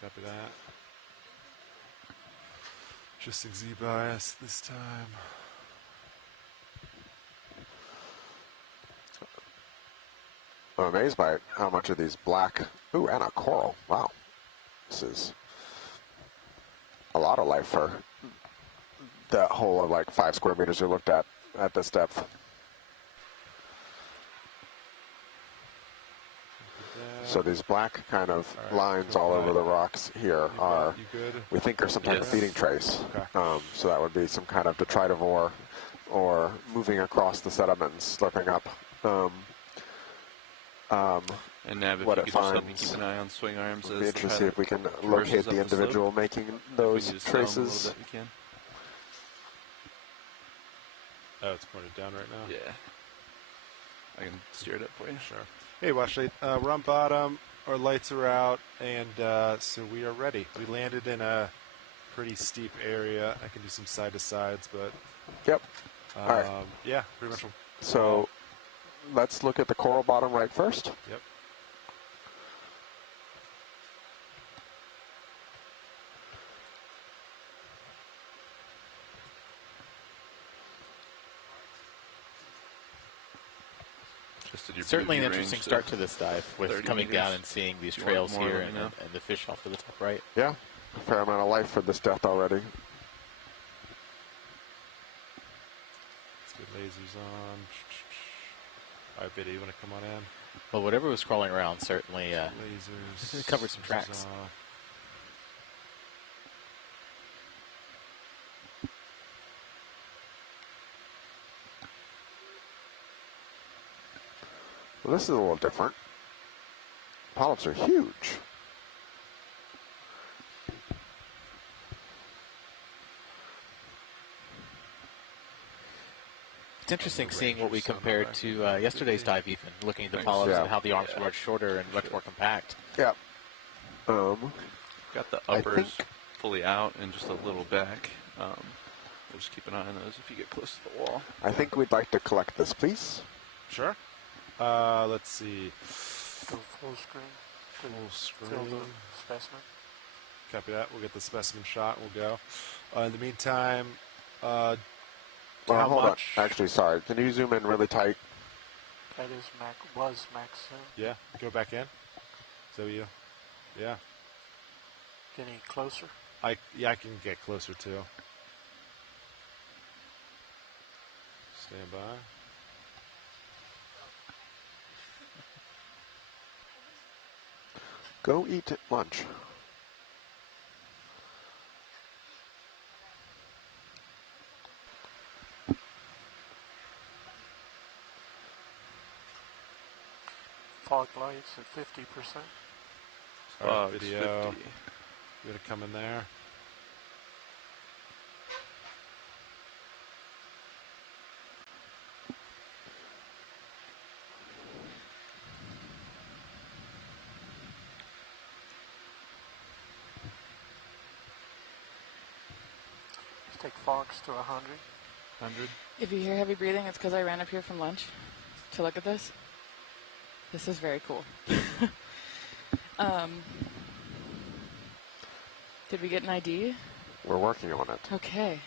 Copy that. Interesting Z bias this time. I'm amazed by how much of these black... Ooh, and a coral. Wow. This is a lot of life for that whole of like 5 square meters we looked at this depth. So these black kind of lines all over the rocks here are, we think, are some type of feeding trace. Okay. So that would be some kind of detritivore or moving across the sediment and slipping up. And Nav, if what you it could just help me finds. keep an eye on swing arms. It'd be interesting to see if we can locate the individual making those traces. We can. Oh, it's pointed down right now? Yeah. I can steer it up for you. Sure. Hey, Washley, we're on bottom, our lights are out, and so we are ready. We landed in a pretty steep area. I can do some side-to-sides, but... Yep. All right. Yeah, pretty much. So let's look at the coral bottom right first. Yep. Certainly an interesting start to this dive with coming down and seeing these trails here and the fish off to the top right. Yeah, a fair amount of life for this depth already. Let's get lasers on. All right, Biddy, you want to come on in? Well, whatever was crawling around certainly lasers, covered some tracks. Well, this is a little different. Polyps are huge. It's interesting seeing what we compared to yesterday's dive even, looking at the polyps and how the arms were much shorter and much more compact. Yeah. Got the uppers fully out and just a little back. We'll just keep an eye on those if you get close to the wall. I think we'd like to collect this, please. Sure. Let's see. Go full screen. Full screen. Fill the specimen. Copy that. We'll get the specimen shot. We'll go. In the meantime, well, hold on. Actually, sorry. Can you zoom in really tight? That is was max zoom. Yeah. Go back in. So you. Yeah. Getting closer? I can get closer too. Stand by. Go eat lunch. fog lights at 50%. Alright, video. You gotta come in there. Let's take fogs to 100. 100. If you hear heavy breathing, it's because I ran up here from lunch to look at this. This is very cool. Did we get an ID? We're working on it. Okay.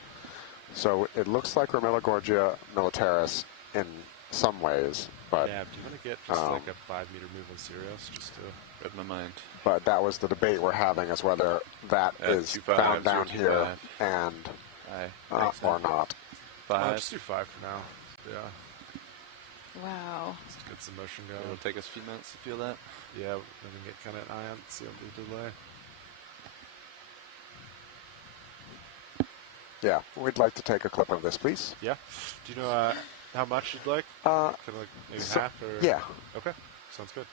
So it looks like Romilogorgia militaris in some ways, but yeah, do you want to get just like a 5-meter move on Sirius, just to read my mind? But that was the debate we're having, is whether that is found down here and or not. 5. Just do 5 for now. Yeah. Wow. Let's get some motion going. It'll take us a few minutes to feel that. Yeah, then we can get kind of an eye on, see the delay. Yeah, we'd like to take a clip of this, please. Yeah. Do you know how much you'd like? Kind of like maybe half or? Yeah. Okay. Sounds good.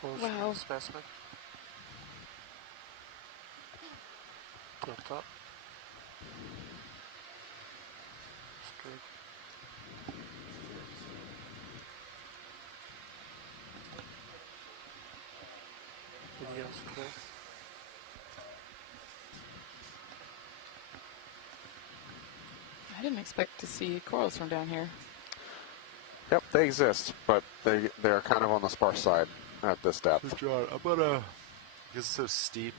Full wow. Specimen. Tilt up. Straight. Video's clear. I didn't expect to see corals from down here. Yep, they exist, but they're kind of on the sparse side at this depth. So John, I'm gonna, because it's so steep,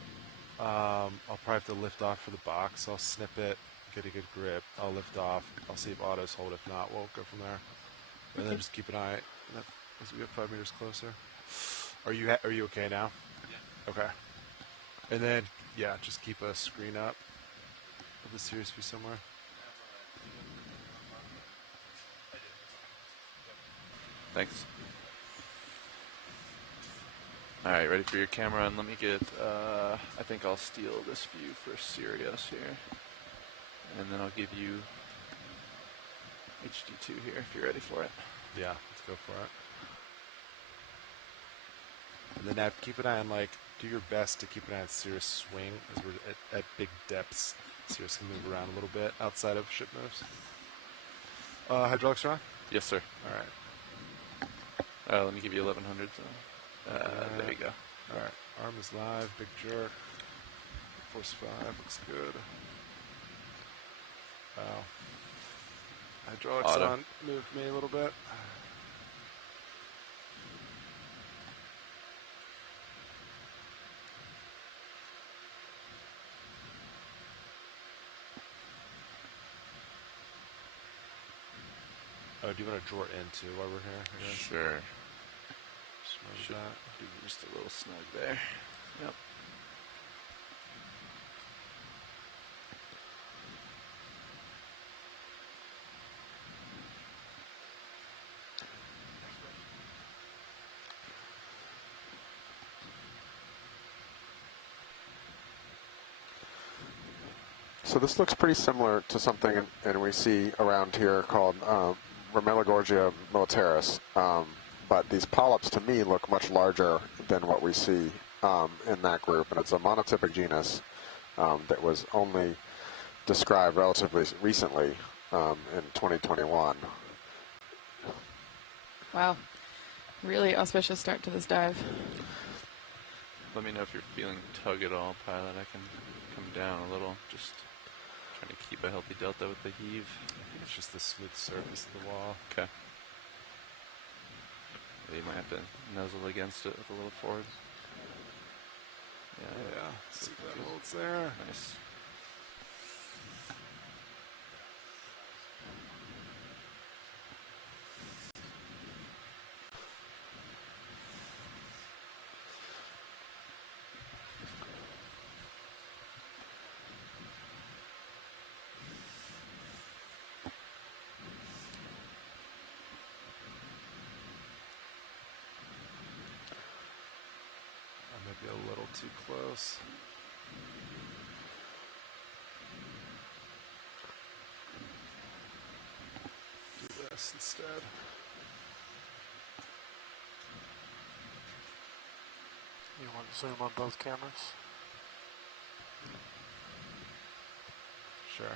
I'll probably have to lift off for the box. I'll snip it, get a good grip. I'll lift off. I'll see if autos hold. If not, we'll go from there. And then just keep an eye as we get 5 meters closer. Are you okay now? Yeah. Okay. And then just keep a screen up of the Sirius view somewhere. Thanks. Alright, ready for your camera, and let me get, I think I'll steal this view for Sirius here. And then I'll give you HD2 here if you're ready for it. Yeah, let's go for it. And then keep an eye on, do your best to keep an eye on Sirius swing, as we're at big depths. Sirius can move around a little bit outside of ship moves. Hydraulics are on? Yes, sir. Alright. Let me give you 1100. So. There you go. Alright, arm is live, big jerk. Force 5, looks good. Wow. Hydraulics Auto. on, moved me a little bit. Oh, do you want to draw it into while we're here? I guess? Sure. Should do just a little snug there. Yep. So this looks pretty similar to something and we see around here called Romilogorgia militaris. But these polyps to me look much larger than what we see in that group. And it's a monotypic genus that was only described relatively recently in 2021. Wow. Really auspicious start to this dive. Let me know if you're feeling tug at all, pilot. I can come down a little. Just trying to keep a healthy delta with the heave. I think it's just the smooth surface of the wall. Okay. You might have to nuzzle against it with a little forward. Yeah. See if that holds there. Nice. Maybe a little too close. Do this instead. zoom on both cameras? Sure.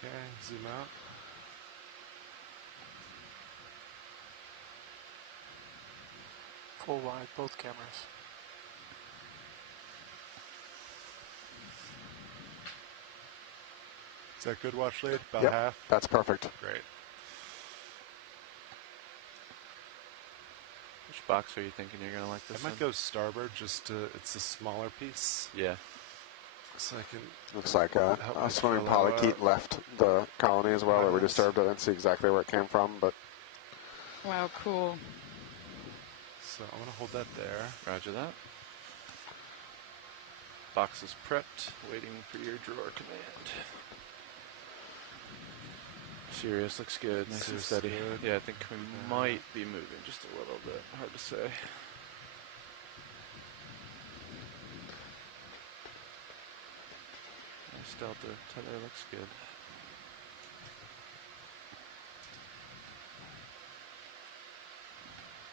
Okay, zoom out. Full wide, both cameras. Is that good, watch lead? About Yep, half? that's perfect. Great. Which box are you thinking you're going to like this I might go starboard, just to, it's a smaller piece. Yeah. So I can... Looks like a swimming polychaete left the colony as well that we disturbed. I didn't see exactly where it came from, but... Wow, cool. So I'm going to hold that there. Roger that. Box is prepped, waiting for your drawer command. Sirius looks good, nice and steady. Good. Yeah, I think we might be moving just a little bit. Hard to say. Nice delta. Tether looks good.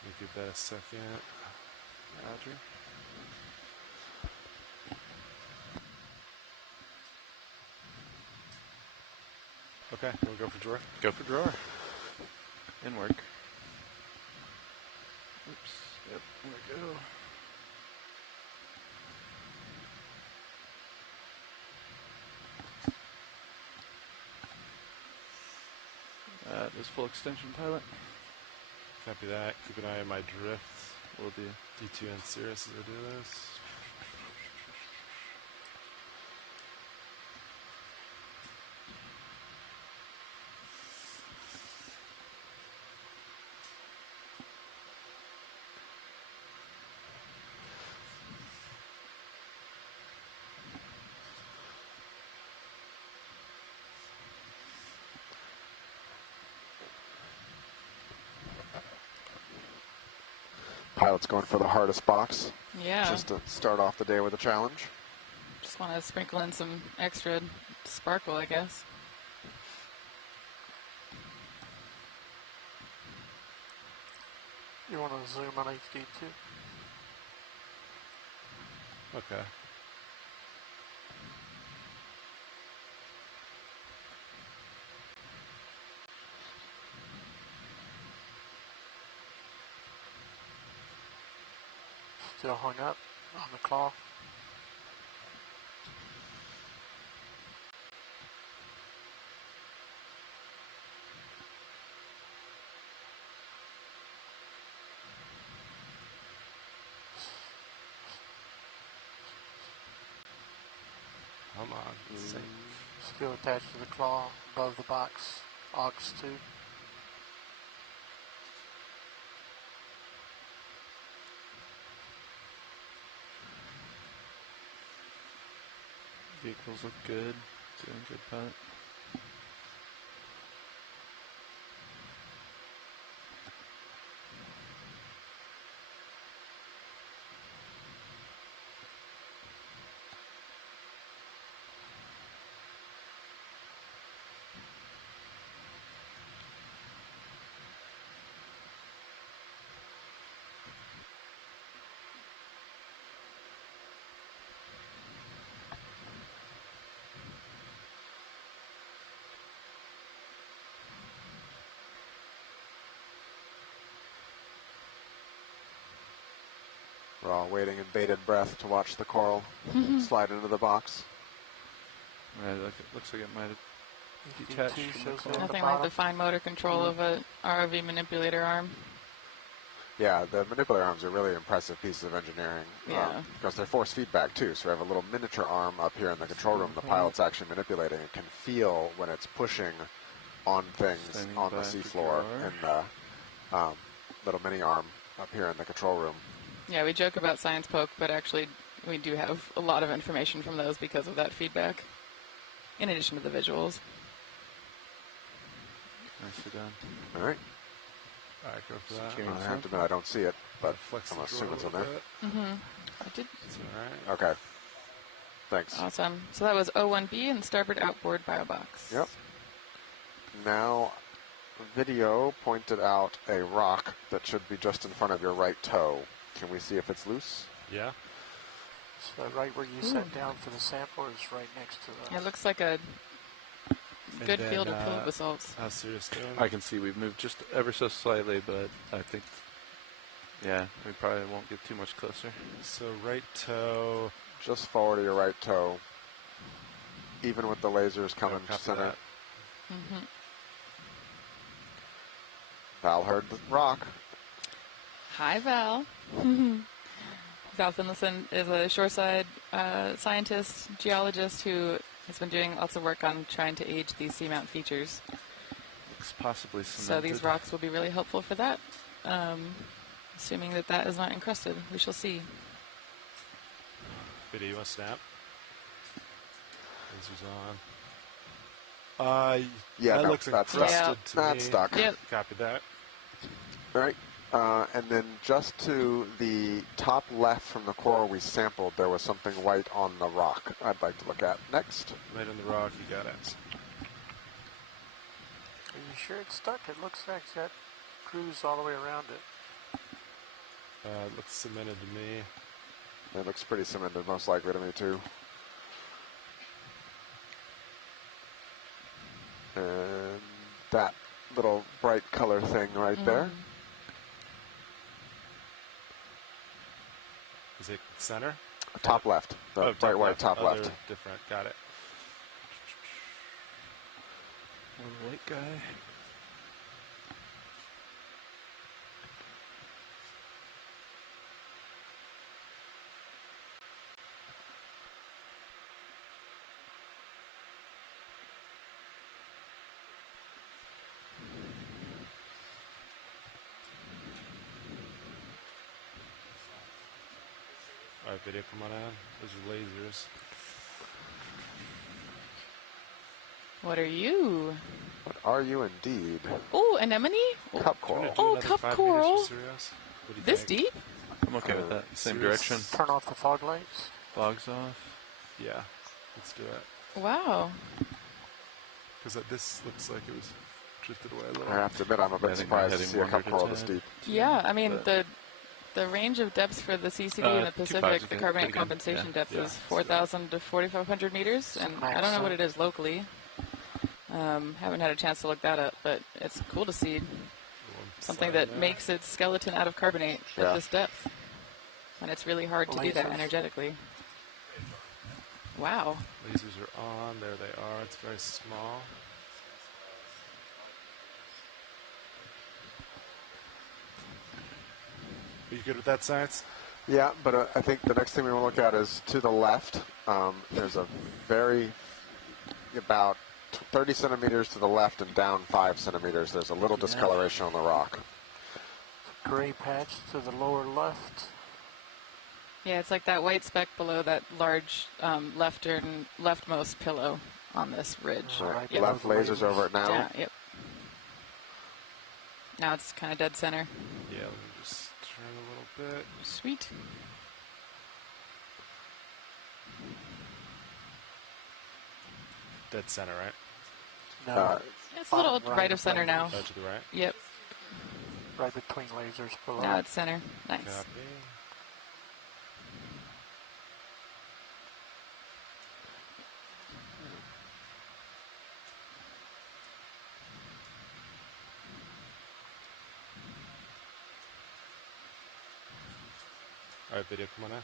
Let me give that a second. Roger. Okay, we'll go for drawer. Go for drawer. In work. Oops. Yep, there we go. That is full extension pilot. Copy that. Keep an eye on my drift. Will do. D2 and Sirius as I do this. Pilot's going for the hardest box. Yeah. Just to start off the day with a challenge. Just want to sprinkle in some extra sparkle, I guess. You want to zoom on HD too? Okay. Still hung up on the claw. Come on. Sync. Still attached to the claw above the box. Aux 2. Vehicles look good. Doing good pilot. We're all waiting in bated breath to watch the coral slide into the box. Right, looks like it might have detached from the claw. Nothing like the fine motor control of a ROV manipulator arm. Yeah, the manipulator arms are really impressive pieces of engineering. Yeah. Because they're force feedback too, so we have a little miniature arm up here in the control room the pilot's actually manipulating and can feel when it's pushing on things on the seafloor in the little mini arm up here in the control room. Yeah, we joke about Science Poke, but actually we do have a lot of information from those because of that feedback, in addition to the visuals. Nicely done. All right. All right, go for that. I have to admit I don't see it, but I'm assuming it's in there. I did. That's all right. Okay. Thanks. Awesome. So that was O1B and starboard outboard biobox. Yep. Now, video pointed out a rock that should be just in front of your right toe. Can we see if it's loose? Yeah. So right where you sat down for the sample is right next to the... It looks like a good field of pool basalts. How serious doing? I can see we've moved just ever so slightly, but I think, yeah, we probably won't get too much closer. So right toe. Just forward of your right toe. Even with the lasers coming center. Val heard the rock. Hi, Val. Val Finlayson is a shoreside scientist, geologist who has been doing lots of work on trying to age these seamount features. Looks possibly cemented. So these rocks will be really helpful for that. Assuming that that is not encrusted. We shall see. Video, you want to snap? Lasers on. Yeah, that looks encrusted to me. That's stuck. Yep. Copy that. All right. And then just to the top left from the coral we sampled, there was something white on the rock I'd like to look at. Next. Right on the rock, you got it. Are you sure it's stuck? It looks like that cruise all the way around it. It looks cemented to me. It looks pretty cemented, most likely to me too. And that little bright color thing right there. Is it center? Top left. The bright white top left. Different. Got it. Little white guy. All right, video, come on in. Those are lasers. What are you? What are you indeed? Oh, anemone? Cup coral. Oh, cup coral. This deep? I'm okay with that. Same direction. Turn off the fog lights. Fogs off. Yeah, let's do it. Wow. Because this looks like it was drifted away a little. I have to admit, I'm a bit surprised to see a cup coral this deep. Yeah, I mean, the range of depths for the CCD in the Pacific, the carbonate compensation depth is 4,000 to 4,500 meters, and I don't know what it is locally. Haven't had a chance to look that up, but it's cool to see something that makes its skeleton out of carbonate at this depth. And it's really hard to do that energetically. Wow. Lasers are on. There they are. It's very small. Are you good with that, science? Yeah, but I think the next thing we want to look at is to the left. There's a about 30 centimeters to the left and down 5 centimeters. There's a little discoloration on the rock. Gray patch to the lower left. Yeah, it's like that white speck below that large leftmost pillow on this ridge. Right. Yep. Left lasers over it now. Yeah, yep. Now it's kind of dead center. Yeah, let me just turn a little bit. Sweet. Dead center, right? No. It's a little right of center now. Oh, to the right? Yep. Right between lasers below. Now it's center. Nice. Copy. All right, video, come on in.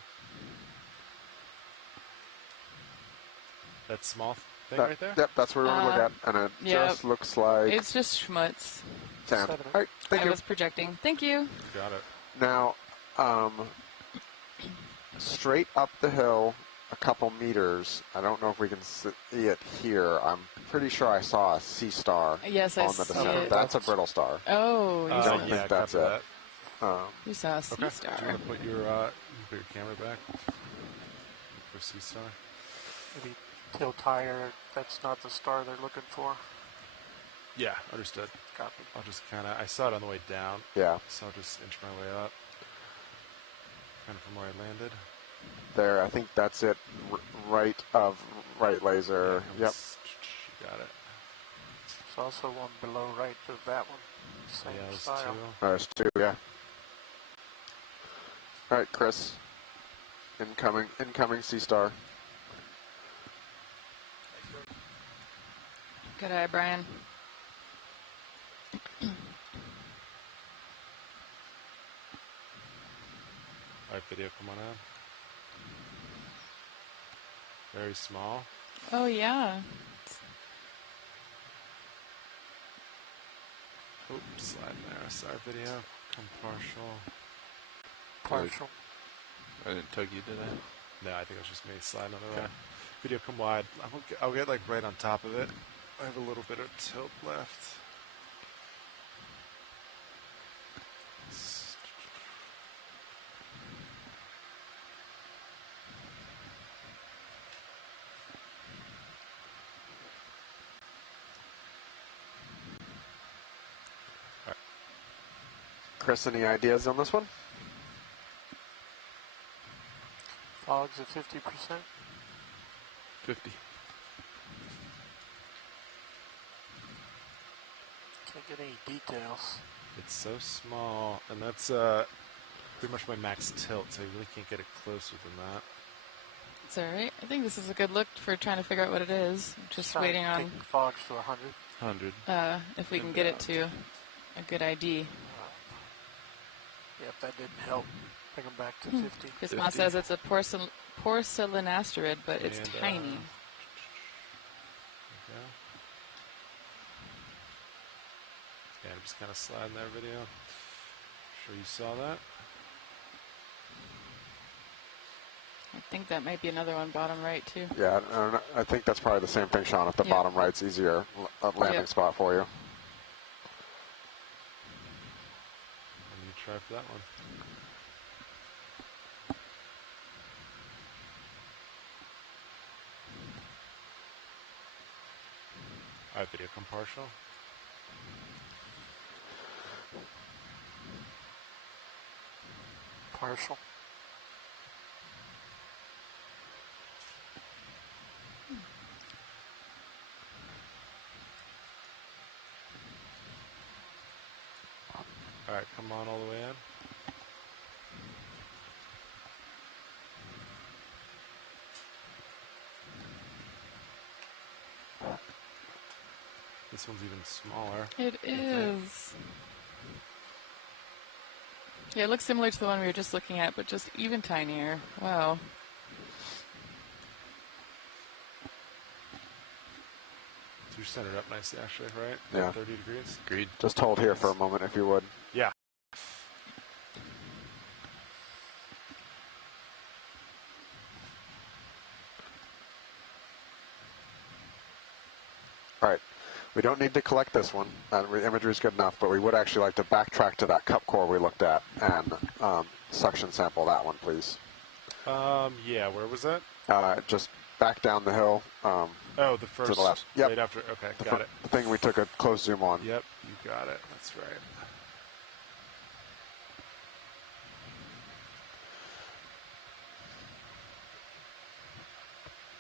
That small thing right there? Yep, that's where we want to look at, and it just looks like... It's just schmutz. Sand. All right, thank you. I was projecting. Thank you. Got it. Now, straight up the hill, a couple meters. I don't know if we can see it here. I'm pretty sure I saw a Seastar on the descent. That's a brittle star. Oh, I don't think that's it. You saw a Seastar. Do you want to put your camera back for Seastar? Maybe tilt higher. That's not the star they're looking for. Yeah, understood. Copy. I'll just kind of, I saw it on the way down. Yeah. So I'll just inch my way up. Kind of from where I landed. There, I think that's it. Right laser. Yeah, Yep. Got it. There's also one below right of that one. Same Yeah, style. There's two, yeah. All right, Chris. Incoming Seastar. Good eye, Brian. All right, video, come on in. Very small. Oh, yeah. Oops, slide there. Sorry, video. Come partial. Partial. I didn't tug you, did I? No, I think it was just me sliding on the right. Video, come wide. I'll get like right on top of it. I have a little bit of tilt left. Chris, any ideas on this one? Fog's at 50%. 50. Can't get any details. It's so small, and that's pretty much my max tilt, so I really can't get it closer than that. It's all right. I think this is a good look for trying to figure out what it is. Just waiting on Fog's to 100. 100. If we can get it to a good ID. Yep, that didn't help. Bring them back to 50. Chris Ma says it's a porcelain asteroid, but it's tiny. Yeah, I'm just kind of sliding that video. Sure you saw that? I think that might be another one bottom right, too. Yeah, I think that's probably the same thing, Sean. If the bottom right's easier landing spot for you. Try for that one. All right, video, come partial. Partial. All right, come on all the way in. This one's even smaller. It is. Yeah, it looks similar to the one we were just looking at, but just even tinier. Wow. So you're centered up nicely, actually, right? Yeah. 30 degrees. Agreed. Just hold here for a moment, if you would. Yeah. All right. We don't need to collect this one. The imagery is good enough, but we would actually like to backtrack to that cup core we looked at and suction sample that one, please. Yeah, where was that? Just back down the hill. Oh, the first. To the left. Yep. Right after. Okay, got it. The thing we took a close zoom on. Yep, you got it. That's right.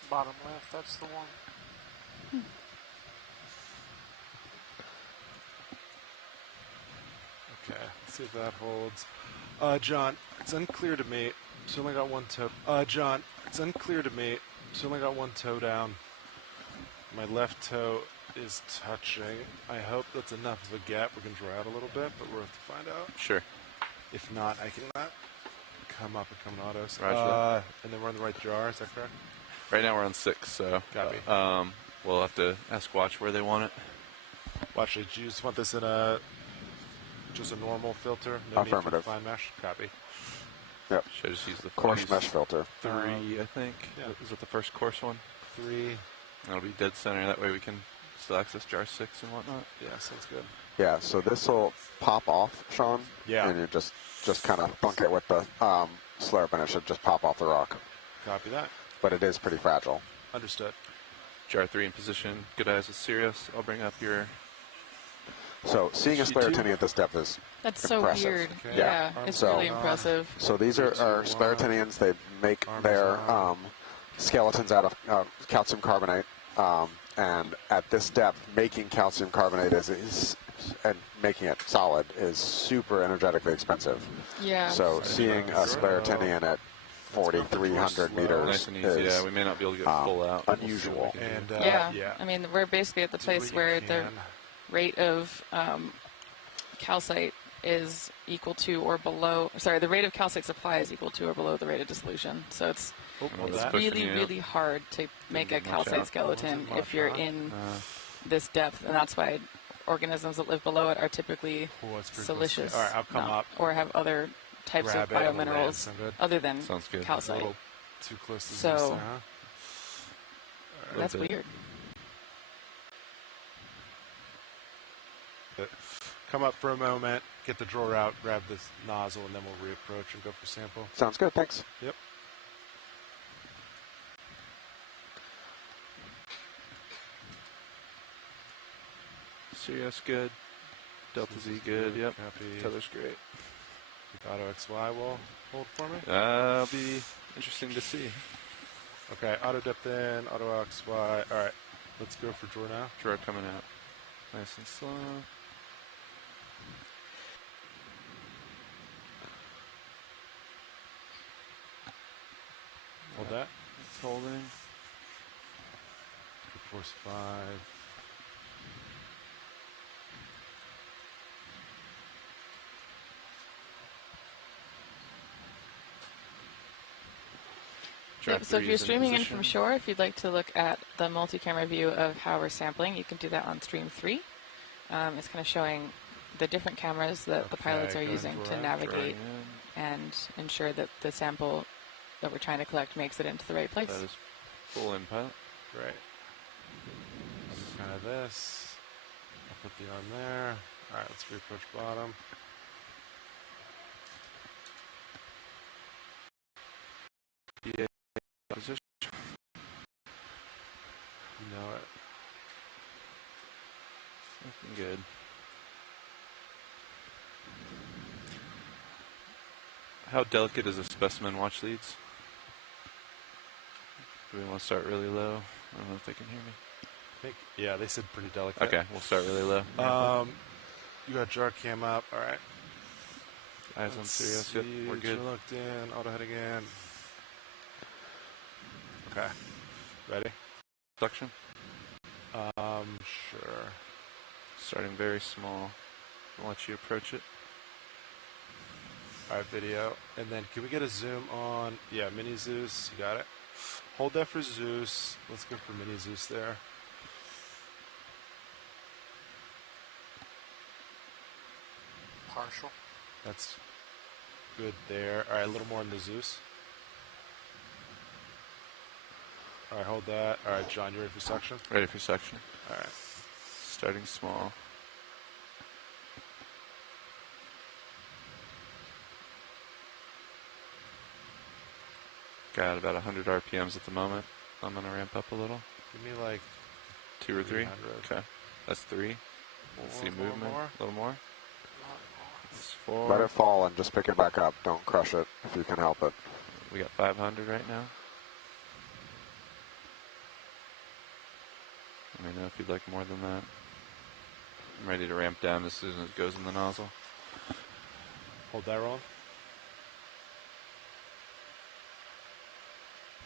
Bottom left, that's the one. Okay, let's see if that holds. John, it's unclear to me. It's only got one toe. John, it's unclear to me. It's only got one toe down. My left toe is touching. I hope that's enough of a gap. We can dry out a little bit, but we'll have to find out. Sure. If not, I can come up and come in autos. Roger. And then we're on the right jar, is that correct? Right now we're on 6, so Got me. We'll have to ask Watch where they want it. Watch, do you just want this in just a normal filter? No Affirmative. need for fine mesh? Copy. Yep. Should I just use the Coarse mesh filter. 3, I think. Yeah. Is it the first coarse one? 3. That'll be dead center. That way we can still access jar 6 and whatnot. Yeah, sounds good. Yeah, so this will pop off, Sean. Yeah. And you just kind of bunk it with the slurp, and it should just pop off the rock. Copy that. But it is pretty fragile. Understood. Jar 3 in position. Good eyes with Sirius. I'll bring up your So seeing a sclerotiny at this depth is That's impressive. so weird. Yeah, Yeah, it's really impressive. So these are sclerotinians. They make their skeletons out of calcium carbonate, and at this depth, making calcium carbonate and making it solid is super energetically expensive. Yeah. So seeing a sclerotinian at 4,300 meters nice and easy. is Yeah, we may not be able to get full out. unusual. And Yeah. I mean, we're basically at the place where the rate of calcite is equal to or below. Sorry, the rate of calcite supply is equal to or below the rate of dissolution. So it's really hard to make a calcite skeleton if you're in this depth, and that's why organisms that live below it are typically siliceous, All right, I'll come up. or have other types of biominerals other than calcite. Too close to so this there, huh? that's weird. Come up for a moment, get the drawer out, grab this nozzle, and then we'll reapproach and go for sample. Sounds good, thanks. Yep. Sirius good. Delta Z good. Yep. Copy. Tether's great. Auto XY will hold for me. That'll be interesting to see. Okay, auto depth in, auto XY. All right, let's go for drawer now. Drawer coming out. Nice and slow. Hold that. It's holding. Force 5. Yep, so if you're streaming in from shore, if you'd like to look at the multi-camera view of how we're sampling, you can do that on stream 3. It's kind of showing the different cameras that the pilots are using to navigate and ensure that the sample that we're trying to collect makes it into the right place. That is full in pilot. Right. Kind of this. I'll put the arm there. All right, let's reapproach bottom. Yeah. Position. You know it. Looking good. How delicate is a specimen watch leads? Do we want to start really low? I don't know if they can hear me. I think, yeah, they said pretty delicate. Okay, we'll start really low. You got jar cam up. All right. Eyes on Sirius. Yep, we're good. Looked in. Auto head again. Okay. Ready? Suction? Sure. Starting very small. I'll let you approach it. All right, video. And then can we get a zoom on, yeah, Mini Zeus. You got it. Hold that for Zeus. Let's go for Mini Zeus there. Partial. That's good there. All right, a little more on the Zeus. All right, hold that. All right, John, you ready for suction? Ready for suction. All right. Starting small. Got about 100 RPMs at the moment. I'm going to ramp up a little. Give me like 2 or 3. Okay. That's 3. Let's see movement. A little more. That's 4. Let it fall and just pick it back up. Don't crush it if you can help it. We got 500 right now. Let me know if you'd like more than that. I'm ready to ramp down as soon as it goes in the nozzle. Hold that roll.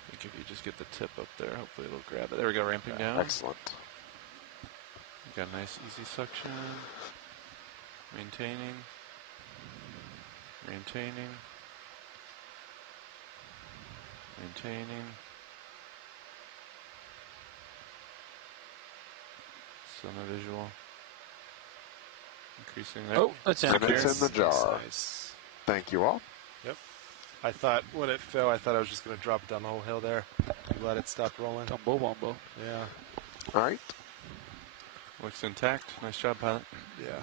I think if you just get the tip up there, hopefully it'll grab it. There we go, ramping down. Excellent. We got nice easy suction. Maintaining. Maintaining. Maintaining. Still no visual. Increasing there. Oh, that's in. It's in the jar. Nice. Thank you all. Yep. I thought when it fell, I thought I was just going to drop it down the whole hill there. I'm glad it stopped rolling. Tumbo wombo. Yeah. All right. Looks intact. Nice job, pilot. Yeah.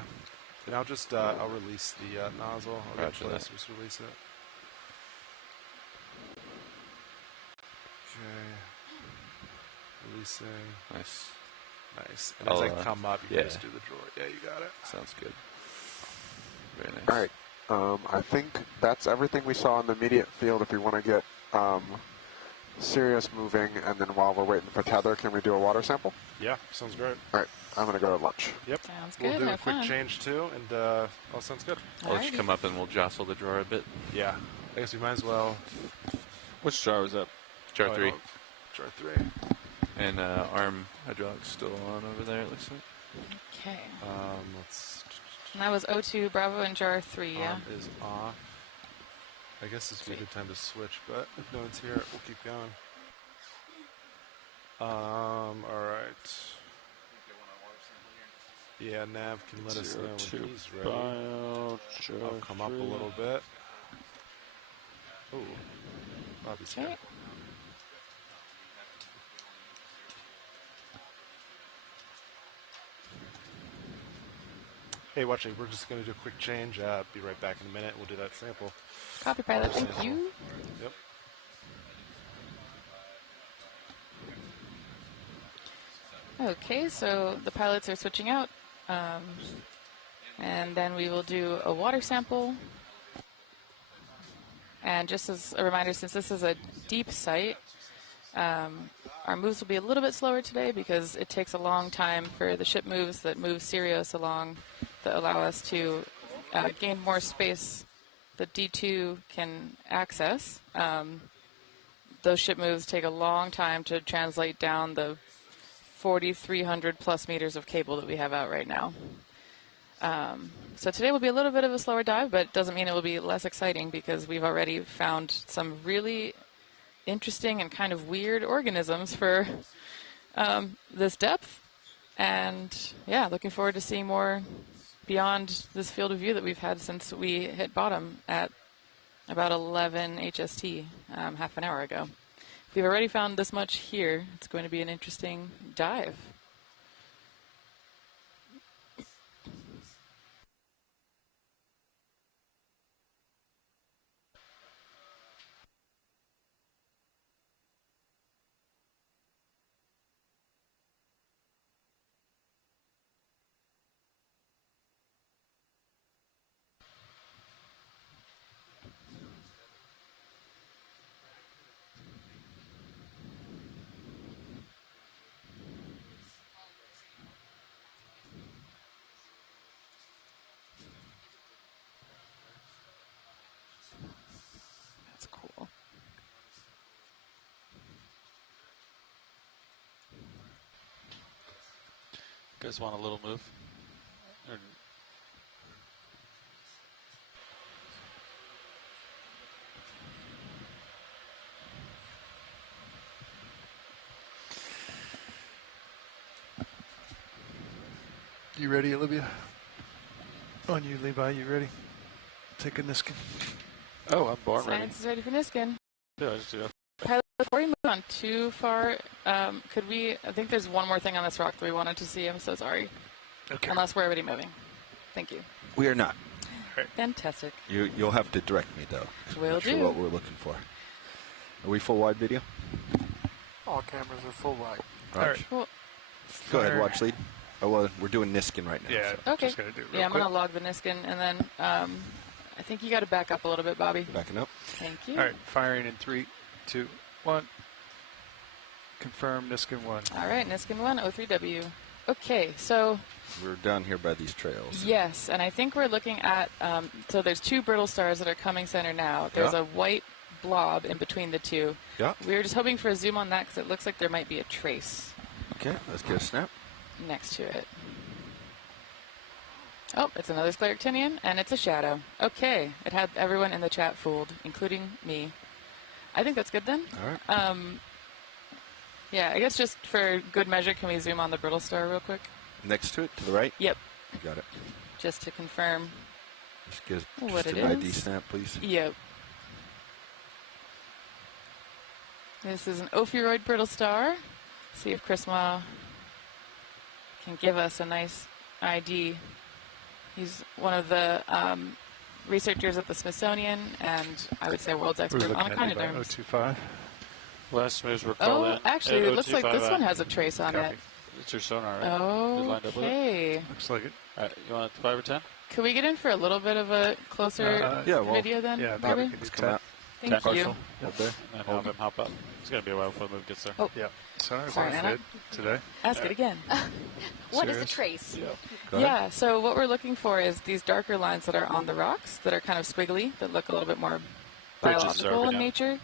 And I'll just, I'll release the nozzle. I'll Roger that. just release it. Okay. Releasing. Nice. Nice. And as I come up, you can just do the draw. Yeah, you got it. Sounds good. Very nice. All right. I think that's everything we saw in the immediate field. If we want to get Sirius moving, and then while we're waiting for tether, can we do a water sample? Yeah, sounds great. All right. I'm going to go to lunch. Yep. Sounds good. We'll do a Have quick fun. change, too, and all sounds good. I'll let you come up and we'll jostle the drawer a bit. Yeah. I guess we might as well. Which jar was that? Jar 3. Jar 3. And arm hydraulics still on over there, it looks like. Okay. Let's. And that was O2 Bravo and jar 3, yeah? Arm is off. I guess this would be a good time to switch, but if no one's here, we'll keep going. All right. Yeah, Nav can let us know when he's ready. I'll come up a little bit. Oh, Bobby's here. Hey, watch it. We're just going to do a quick change. Be right back in a minute. We'll do that sample. Copy, pilot. Thank you. Yep. Okay, so the pilots are switching out. And then we will do a water sample. And just as a reminder, since this is a deep site, our moves will be a little bit slower today because it takes a long time for the ship moves that move Sirius along that allow us to gain more space that D2 can access. Those ship moves take a long time to translate down the 4,300 plus meters of cable that we have out right now. So today will be a little bit of a slower dive, but it doesn't mean it will be less exciting because we've already found some really interesting and kind of weird organisms for this depth. And yeah, looking forward to seeing more beyond this field of view that we've had since we hit bottom at about 11 HST half an hour ago. If we've already found this much here, it's going to be an interesting dive. That's cool. You guys want a little move? Or You ready, Olivia? On you, Levi. You ready? Take a Niskin. Oh, I'm born ready. Science is ready for Niskin. Yeah, I just do that. Pilot, before we move on too far, could we, I think there's one more thing on this rock that we wanted to see. I'm so sorry. Okay. Unless we're already moving. Thank you. We are not. Fantastic. You'll have to direct me, though. Will not sure do. what we're looking for. Are we full wide video? All cameras are full wide. All right. Cool. Go ahead, watch lead. Oh, well, we're doing Niskin right now. Yeah, Okay. just gonna do it real Yeah, I'm quick. going to log the Niskin, and then I think you got to back up a little bit, Bobby. Backing up. Thank you. All right, firing in 3, 2, 1. Confirm Niskin 1. All right, Niskin 1, O3W. Okay, so We're down here by these trails. yes, and I think we're looking at, so there's 2 brittle stars that are coming center now. There's Yeah. a white blob in between the 2. Yeah. We were just hoping for a zoom on that because it looks like there might be a trace Okay, let's get a snap. next to it. Oh, it's another Scleractinian, and it's a shadow. Okay, it had everyone in the chat fooled, including me. I think that's good then. All right. Yeah, I guess just for good measure, can we zoom on the brittle star real quick? Next to it, to the right? Yep. You got it. Just to confirm Just give what just it an ID is. snap, please. Yep. This is an ophiuroid brittle star. See if Chris Ma can give us a nice ID. He's one of the researchers at the Smithsonian, and I would say world's expert on echinoderms. 025. Last moves were called Oh, in. actually, it looks like this one has a trace on it. It's your sonar, right? You lined up with it? Okay. Looks like it. All right, you want it 5 or 10? Could we get in for a little bit of a closer video then? Yeah, Bobby? let's come out. Thank you. Partial. Up there. And help him hop up. It's going to be a while before the move gets there. Oh. Yeah. Sonar's Sorry, Anna. fit today. Ask it again. What is a trace? Yeah, so what we're looking for is these darker lines that are on the rocks that are kind of squiggly, that look a little bit more biological in nature.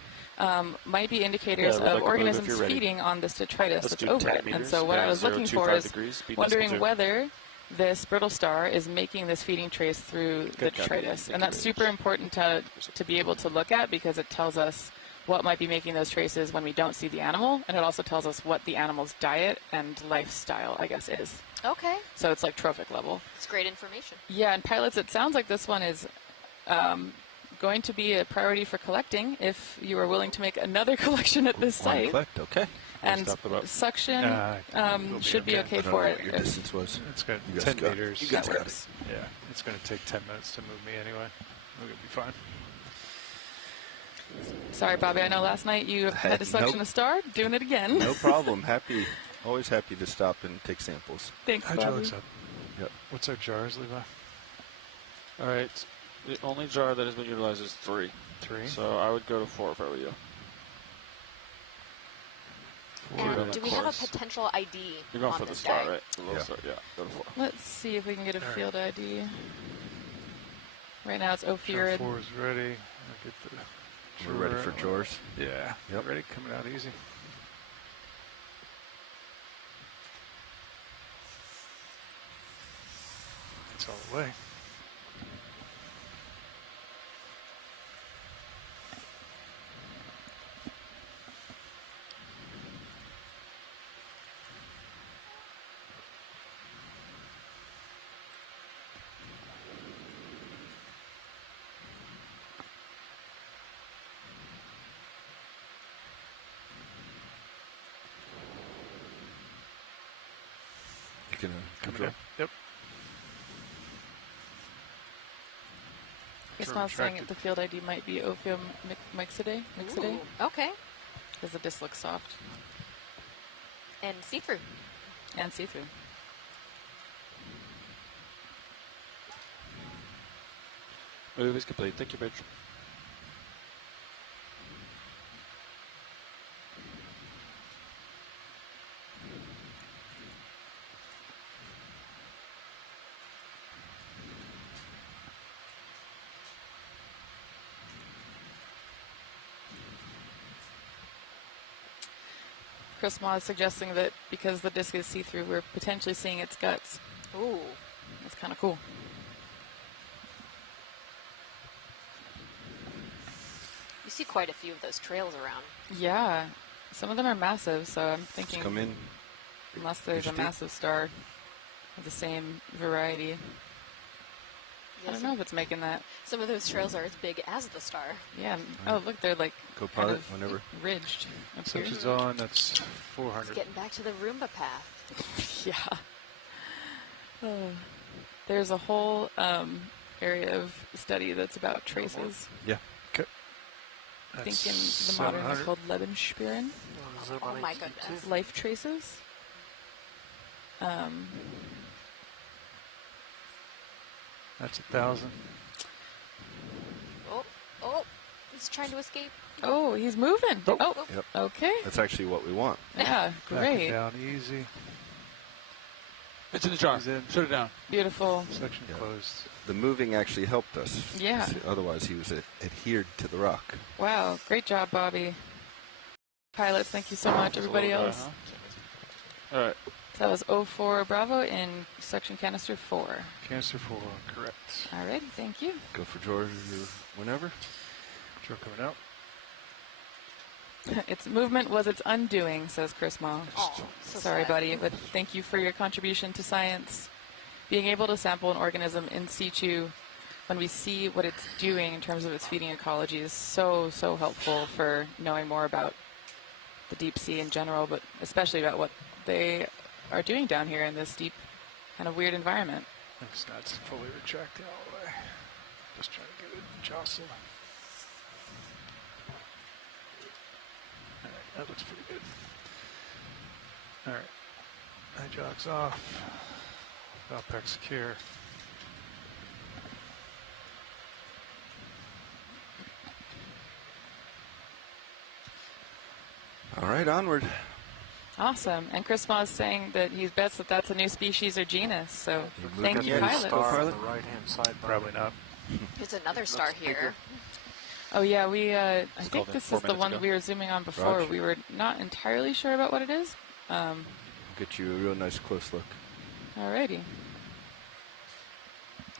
Might be indicators of organisms feeding on this detritus that's over it. And so what I was looking for is wondering whether this brittle star is making this feeding trace through the detritus. And that's super important to be able to look at because it tells us what might be making those traces when we don't see the animal. And it also tells us what the animal's diet and lifestyle, I guess, is. Okay. So it's like trophic level. It's great information. Yeah, and pilots, it sounds like this one is going to be a priority for collecting if you are willing to make another collection at this site. Collect, okay. And suction should be okay for it. What your distance was. It's got You guys 10 got it. meters. You guys got it. Yeah, it's going to take 10 minutes to move me anyway. We're going to be fine. Sorry, Bobby, I know last night you had to suction a star. Doing it again. No problem. Always happy to stop and take samples. Thanks, Bobby. Hydraulics up. Yep. What's our jars, Levi? All right. The only jar that has been utilized is 3. 3? So I would go to 4 if I were you. And do we have a potential ID You're going on for the this star, guy? right? The little star, yeah. Go to 4. Let's see if we can get a field ID. Right now it's Ophiurid. 4 is ready. Get the We're ready for drawers. Yeah. Yep. Ready, coming out easy. It's all the way. You can control. Yep. It's not saying that the field ID might be Ophium myxidae. Okay. Because the disc looks soft. And see-through. And see-through. Move is complete. Thank you, Bridge. Chris Ma is suggesting that because the disc is see-through, we're potentially seeing its guts. Ooh. That's kind of cool. You see quite a few of those trails around. Yeah. Some of them are massive, so I'm thinking... Just come in. Unless there's a massive star of the same variety. I don't know if it's making that. Some of those trails are as big as the star. Yeah. Oh, look, they're like Co-pilot, whenever. Ridged. Such is on, that's 400. It's getting back to the Roomba path. Yeah. Oh. There's a whole area of study that's about traces. Yeah. Okay. I think in the modern it's called Lebenspuren. Oh my goodness. Life traces. That's 1,000. Oh, he's trying to escape. Oh, he's moving. Oh, Yep. Okay. That's actually what we want. Yeah, Back it great. down easy. It's in the jar. Shut it down. Beautiful. Section closed. The moving actually helped us. Yeah. Otherwise, he was adhered to the rock. Wow, great job, Bobby. Pilots, thank you so much. Everybody else. All right. That was 04 Bravo in section canister 4. Canister 4, correct. All right, thank you. Go for George whenever. Drawer coming out. Its movement was its undoing, says Chris Ma. Oh, so Sorry, sad. buddy, but thank you for your contribution to science. Being able to sample an organism in situ when we see what it's doing in terms of its feeding ecology is so, so helpful for knowing more about the deep sea in general, but especially about what they are doing down here in this deep, kind of weird environment. It's not fully retracting all the way. Just trying to get it jostled. All right, that looks pretty good. All right. Eye jogs off. Valpac secure. All right, onward. Awesome. And Chris Ma is saying that he bets that that's a new species or genus. So thank you, pilot. On the right-hand side. Probably not. There's another star here. Oh yeah, I think called this it is 4 the minutes one ago. we were zooming on before. Roger. We were not entirely sure about what it is. Get you a real nice close look. Alrighty.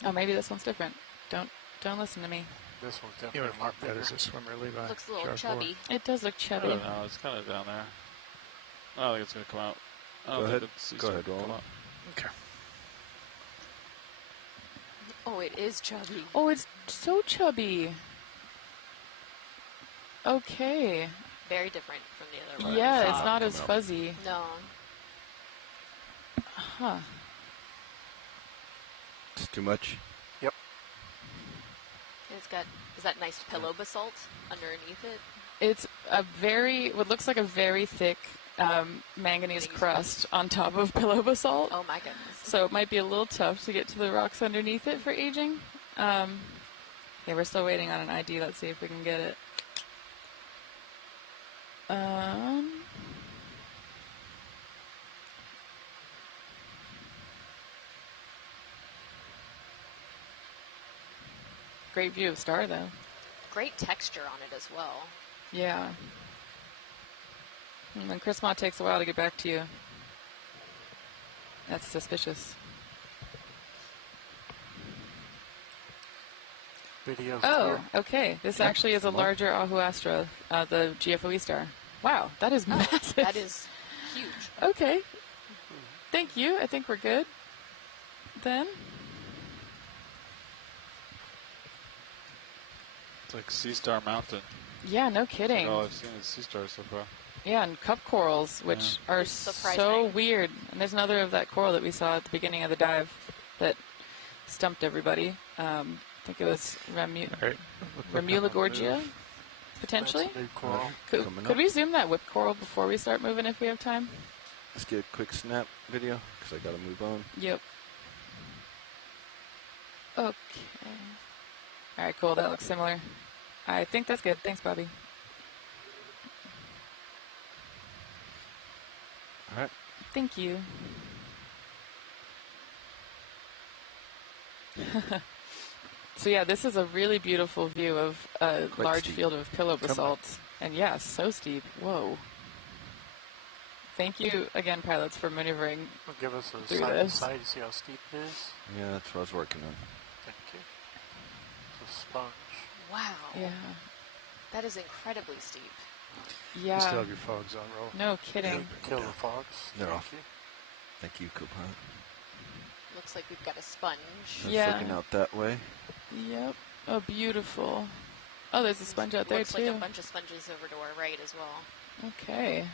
Oh, maybe this one's different. Don't listen to me. This one's You definitely would mark that as a swimmer, Levi. Looks a little Jog chubby. It does look I chubby. don't know. It's kind of down there. I don't think it's going to come out. I don't Go think ahead. it's Go ahead, come Roland. out. Okay. Oh, it is chubby. Oh, it's so chubby. Okay. Very different from the other one. Yeah, it's not as fuzzy. No. Huh. It's too much. Yep. It's got, is that nice pillow basalt underneath it? It's what looks like a very thick manganese crust on top of pillow basalt. Oh my goodness. So it might be a little tough to get to the rocks underneath it for aging. Yeah, we're still waiting on an ID. Let's see if we can get it. Great view of star, though. Great texture on it as well. Yeah. And then Chris Ma takes a while to get back to you. That's suspicious. Video's Oh, clear. okay. This actually is a larger Ahu Astra, the GFOE star. Wow, that is massive. That is huge. Okay. Thank you. I think we're good. Then. It's like Seastar Mountain. Yeah, no kidding. All I've seen is Seastar so far. Yeah, and cup corals, which are so weird. And there's another of that coral that we saw at the beginning of the dive that stumped everybody. I think it was Remula gorgia, potentially. Could we zoom that whip coral before we start moving if we have time? Let's get a quick snap video because I got to move on. Yep. Okay. All right, cool. That looks similar. I think that's good. Thanks, Bobby. All right. Thank you. So yeah, this is a really beautiful view of a Quite large steep. field of pillow basalt. And yeah, so steep. Whoa. Thank you again, pilots, for maneuvering Well, give us a through side to this. side to see how steep it is. Yeah, that's what I was working on. Thank you. It's a sponge. Wow. Yeah. That is incredibly steep. Yeah. You still have your fogs on, roll. No kidding. Kill the fogs. They're Thank off. you. Thank you, co-pilot. Looks like we've got a sponge. That's Yeah. looking out that way. Yep. Oh, beautiful. Oh, there's a sponge out there, Looks too. like a bunch of sponges over to our right as well. Okay.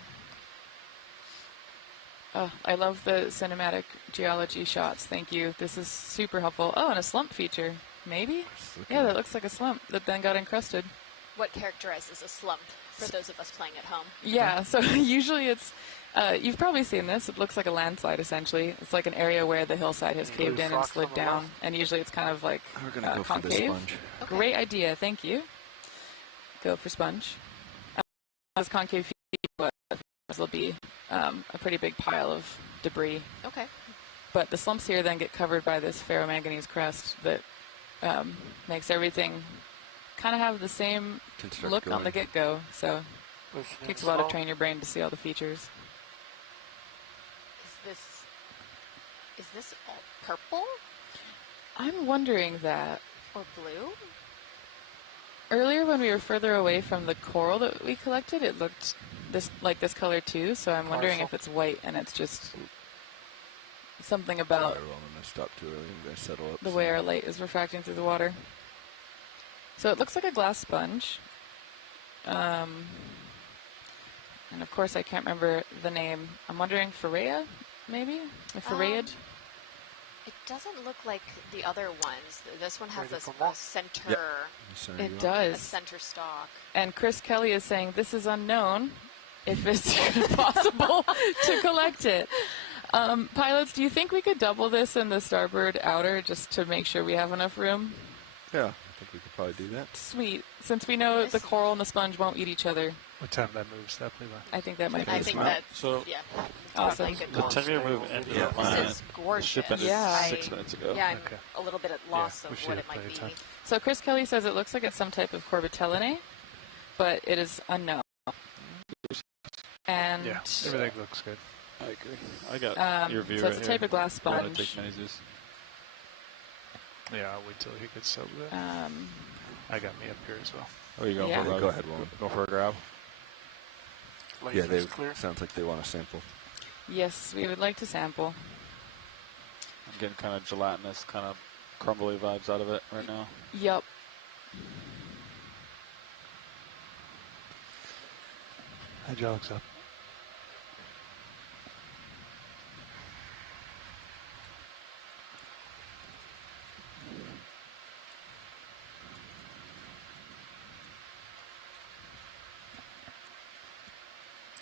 Oh, I love the cinematic geology shots. Thank you. This is super helpful. Oh, and a slump feature. Maybe? Yeah, that looks like a slump that then got encrusted. What characterizes a slump for those of us playing at home? Yeah, so usually it's, you've probably seen this. It looks like a landslide, essentially. It's like an area where the hillside has caved in and slid down. And usually it's kind of like We're going to go for the concave. sponge. Okay. Great idea. Thank you. Go for sponge. As concave will be a pretty big pile of debris. Okay. But the slumps here then get covered by this ferromanganese crust that makes everything kind of have the same Construct look on going. the get-go. So Push it it takes a in while to slow. train your brain to see all the features. Is this all purple I'm wondering that. or blue? Earlier when we were further away from the coral that we collected, it looked this color too. So I'm wondering if it's white and it's just something about Sorry, Roland, I stopped too early. I'm going to settle up. the way our light is refracting through the water. So it looks like a glass sponge. And of course I can't remember the name. I'm wondering Pharea, maybe? Or Phareid? It doesn't look like the other ones. This one has Ready a for more? center. It A does. center stalk. And Chris Kelly is saying this is unknown if it's possible to collect it. Pilots, do you think we could double this in the starboard outer just to make sure we have enough room? Yeah, I think we could probably do that. Sweet. Since we know the coral and the sponge won't eat each other. What time that moves, that Levi? I think that might be I think that's, so yeah. Awesome. Like the 10-meter move ended at This is gorgeous. ship ended 6 minutes ago. Yeah, I'm a little bit at loss we of should what have it might plenty of be. time. So Chris Kelly says it looks like it's some type of corbitellinae, but it is unknown. And Yeah, everything looks good. I agree. I got your view so it's right a type here. of glass You wanna sponge. take mini Zeus? Yeah, I'll wait till he gets settled in. I got me up here as well. Oh, you going Yeah. for a grab? Go ahead, Warren. Go for a grab. Yeah, Laser's clear. sounds like they want to sample. Yes, we would like to sample. I'm getting kind of gelatinous, kind of crumbly vibes out of it right now. Yup. Hydraulics up.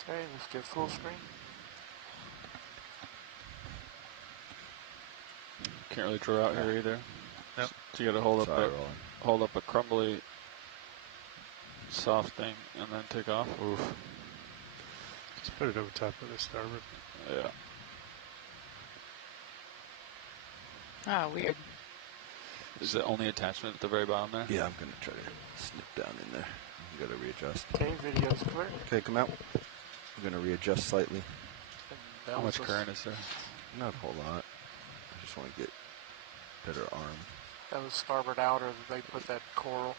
Okay, let's get full screen. Can't really draw out here either. Nope. So you got to hold Sorry, up Roland. hold up a crumbly, soft thing, and then take off. Oof. Just put it over top of the starboard. Yeah. Oh, weird. Is the only attachment at the very bottom there? Yeah, I'm going to try to snip down in there. You got to readjust. Okay, video's clear. Okay, come out. I'm going to readjust slightly. How much current is there? Not a whole lot. I just want to get better arm. That was starboard outer that they put that coral.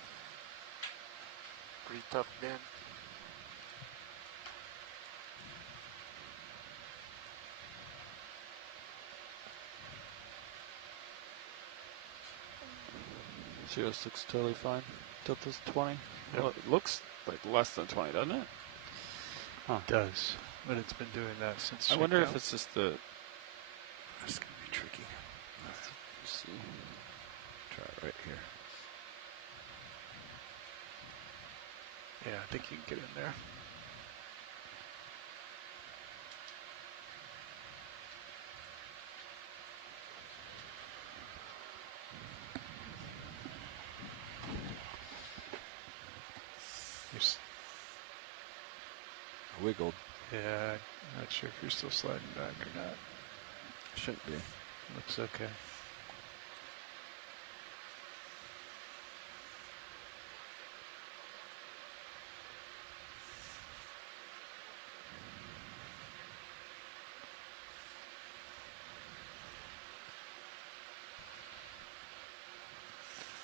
Pretty tough bend. CO6 totally fine. Tilt this 20. Yep. Well, it looks like less than 20, doesn't it? Huh. It does, but it's been doing that since. I wonder if shakedown. it's just the. That's going to be tricky. Let's see. Try it right here. Yeah, I think you can get in there. Wiggled. Yeah, I'm not sure if you're still sliding back or not. Shouldn't be. Looks okay.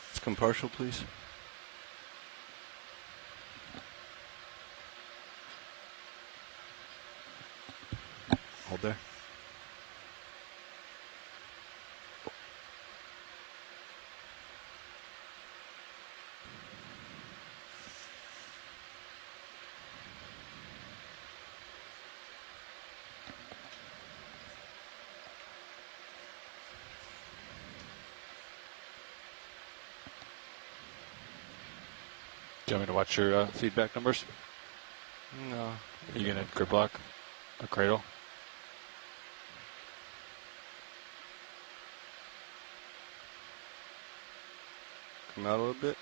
Let's come partial, please. Hold there. Do you want me to watch your feedback numbers? No. Are you going to grip lock a cradle? Come out a little bit.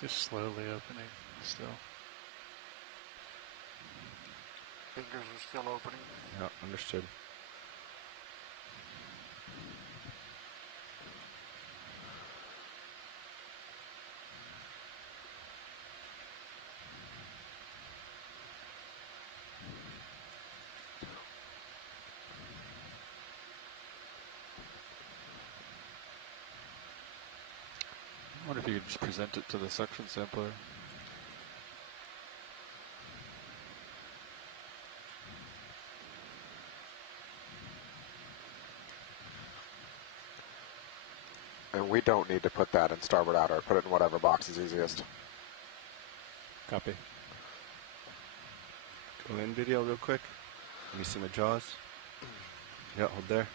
Just slowly opening still. Fingers are still opening. Yeah, understood. I wonder if you could just present it to the suction sampler. And we don't need to put that in starboard outer. Put it in whatever box is easiest. Copy. Go in video real quick. Let me see my jaws. Yeah, hold there.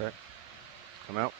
Okay. Come out.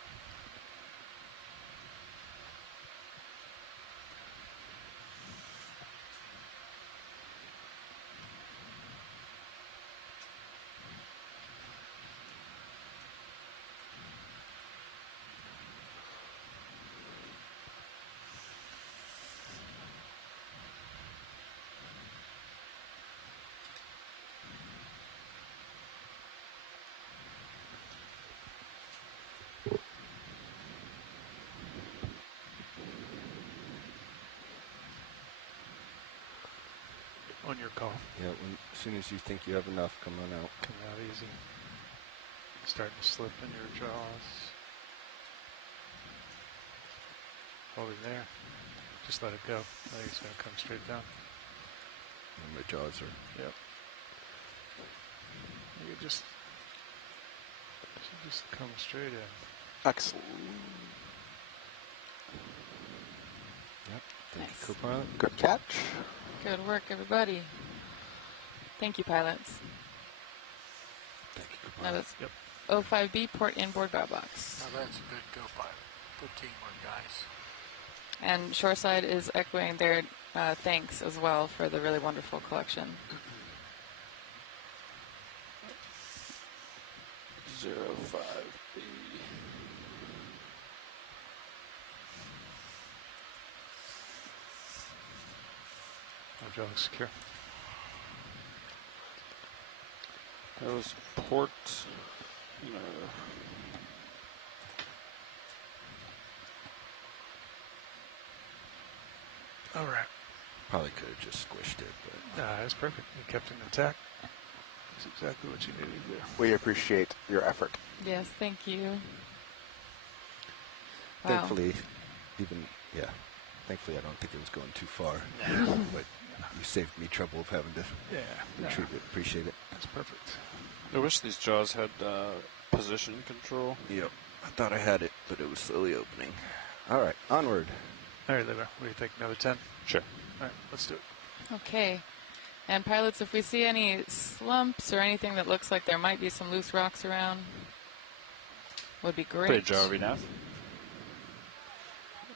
On your call. Yeah, as soon as you think you have enough, come on out. Coming out easy. Starting to slip in your jaws. Hold it there. Just let it go. I think it's going to come straight down. And my jaws are... Yep. You just come straight in. Excellent. Yep. Thank Nice. you, co-pilot. Good catch. Good work, everybody. Thank you, pilots. Thank you, That co-pilot. was 05B port inboard bow box. Now that's a good go, pilot. Good teamwork, guys. And Shoreside is echoing their thanks as well for the really wonderful collection. 05B. Hydraulic secure. That was port. All right. Probably could have just squished it, but... Nah, that's perfect. You kept it intact. That's exactly what you needed to do. We appreciate your effort. Yes, thank you. Wow. Thankfully, thankfully I don't think it was going too far. But you saved me trouble of having to retrieve it. Appreciate it. That's perfect. I wish these jaws had position control. Yep. I thought I had it, but it was slowly opening. All right, onward. All right, Liver. What do you think? Another 10? Sure. All right, let's do it. Okay. And pilots, if we see any slumps or anything that looks like there might be some loose rocks around, would be great. Bridge RV nav.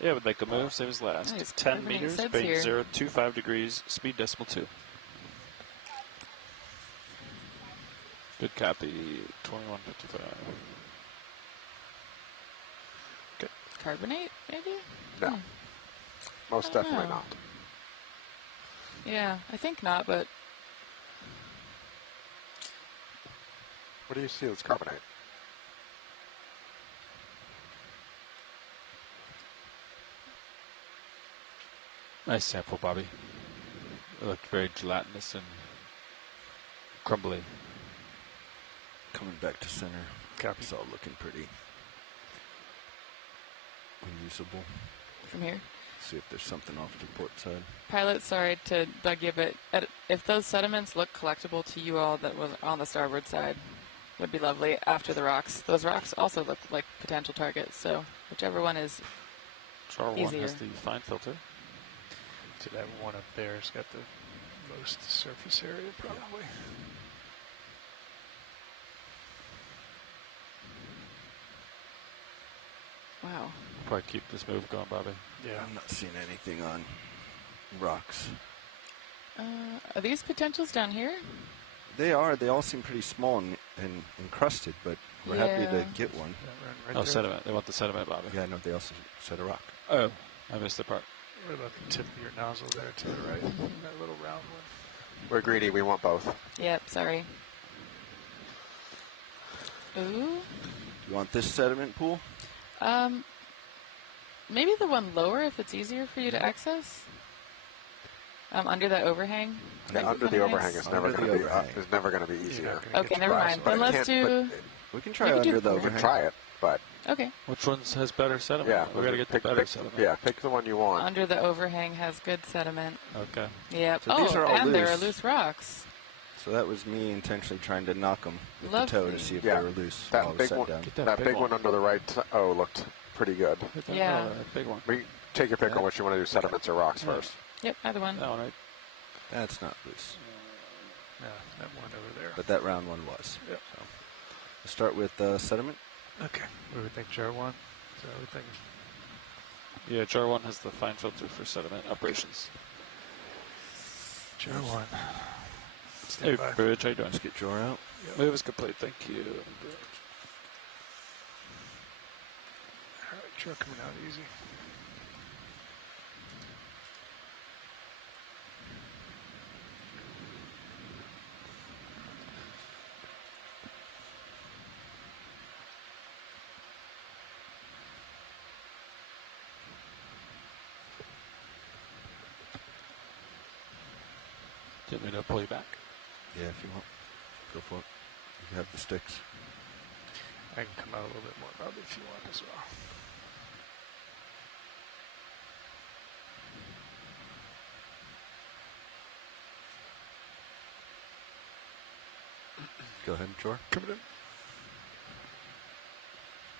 Yeah, would make a move, same as last. Nice. 10 meters, bearing here. 025 degrees, speed decimal 2. Good copy, 2155. Okay. Carbonate, maybe? No. Most don't definitely know. not. Yeah, I think not, but What do you see that's carbonate? Nice sample, Bobby. It looked very gelatinous and crumbly. Coming back to center. Copy. It's all looking pretty unusable. from here. See if there's something off the port side. Pilot, sorry to bug you, but if those sediments look collectible to you all that was on the starboard side, would be lovely after the rocks. Those rocks also look like potential targets, so whichever one is Char 1 easier. has the fine filter. So that one up there has got the most surface area, probably. Wow. Probably keep this move going, Bobby. Yeah. I'm not seeing anything on rocks. Are these potentials down here? They are. They all seem pretty small and encrusted, but we're happy to get one. Oh, sediment. They want the sediment, Bobby. Yeah, no, they also said a rock. Oh, I missed the part. What about the tip of your nozzle there to the right? That little round one. We're greedy. We want both. Yep, sorry. Ooh. You want this sediment pool? Maybe the one lower if it's easier for you to access. Under that overhang. Yeah, under the overhang is never going to be easier. Okay, never mind. Then let's do. We can try under the We overhang. can try it, but Okay. Which one has better sediment? yeah, we got to get the better sediment. Yeah, pick the one you want. Under the overhang has good sediment. Okay. Yep. So these are all and there are loose. loose rocks. So that was me intentionally trying to knock them with the toe to see if they were loose. That while I was big sat one, down. that big one under the right looked pretty good. Yeah. Big one. Take your pick on what you want to do, sediments or rocks first. Yep, either one. That one, right? That's not loose. Yeah, that one over there. But that round one was. Yep. So we'll start with sediment. Okay. What do we think, Jar 1? Is that what we think? Yeah, Jar 1 has the fine filter for sediment operations. Jar 1. Hey, Bridge, how you doing? Let's get Jar out. Yep. Move is complete, thank you. All right, Jar coming out easy. Do you want me to pull you back? Yeah, if you want. Go for it. You have the sticks. I can come out a little bit more, Robbie, if you want as well. Go ahead, Jor. Coming in.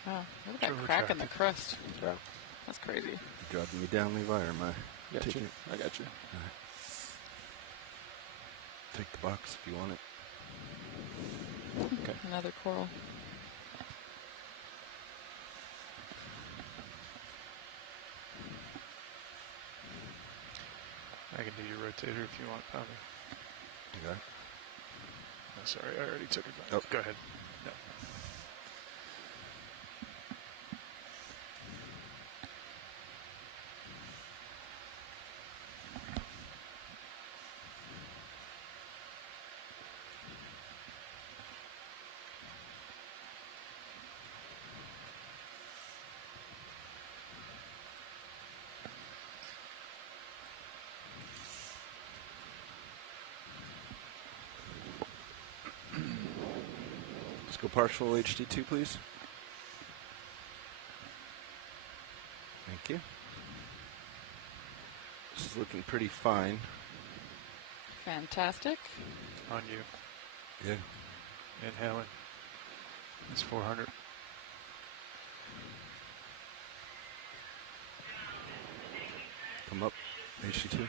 Wow, look at that crack in the crust. Yeah. That's crazy. You driving me down, Levi, or am I Got taking you. it? I got you. All right. Take the box if you want it. Okay. Another coral. I can do your rotator if you want, Tommy. You got it? Oh, sorry, I already took it. Oh. Go ahead. No. Let's go partial HD2, please. Thank you. This is looking pretty fine. Fantastic. On you. Yeah. Inhaling. It's 400. Come up. HD2.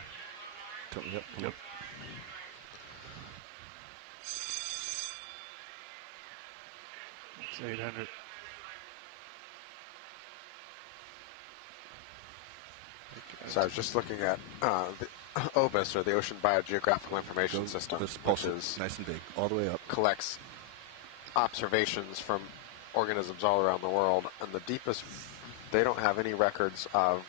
Tell me up. Come up. It's 800. So I was just looking at the OBIS, or the Ocean Biogeographical Information System, This which pulse is nice and big, all the way up. collects observations from organisms all around the world, and the deepest, they don't have any records of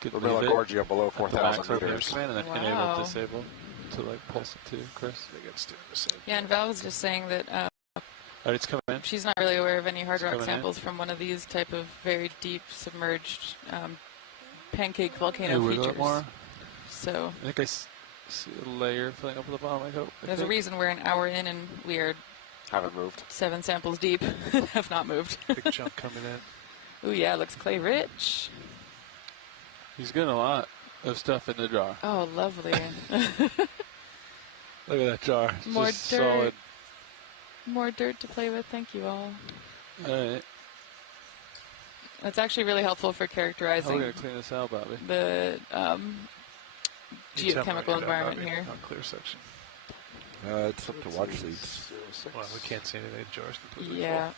Romilla gorgia below 4,000 meters. Command and then enable disable to like pulse it too, Chris. They get still the same. Yeah, and Val was just saying that it's coming in. she's not really aware of any hard rock coming samples from one of these type of very deep submerged pancake volcano Wiggle it features. more. So I think I see a layer filling up at the bottom. I hope. there's a reason we're an hour in and we are haven't moved. 7 samples deep. Have not moved. Big chunk coming in. Ooh yeah, looks clay rich. He's getting a lot of stuff in the jar. Oh, lovely. Look at that jar. It's More just dirt. solid. More dirt to play with. Thank you all. All right. That's actually really helpful for How are characterizing we gonna clean this out, Bobby? the You tell me when geochemical you're done, environment Bobby, here. on clear section. It's up to watch leads. Well, we can't see anything. The jar's completely Yeah.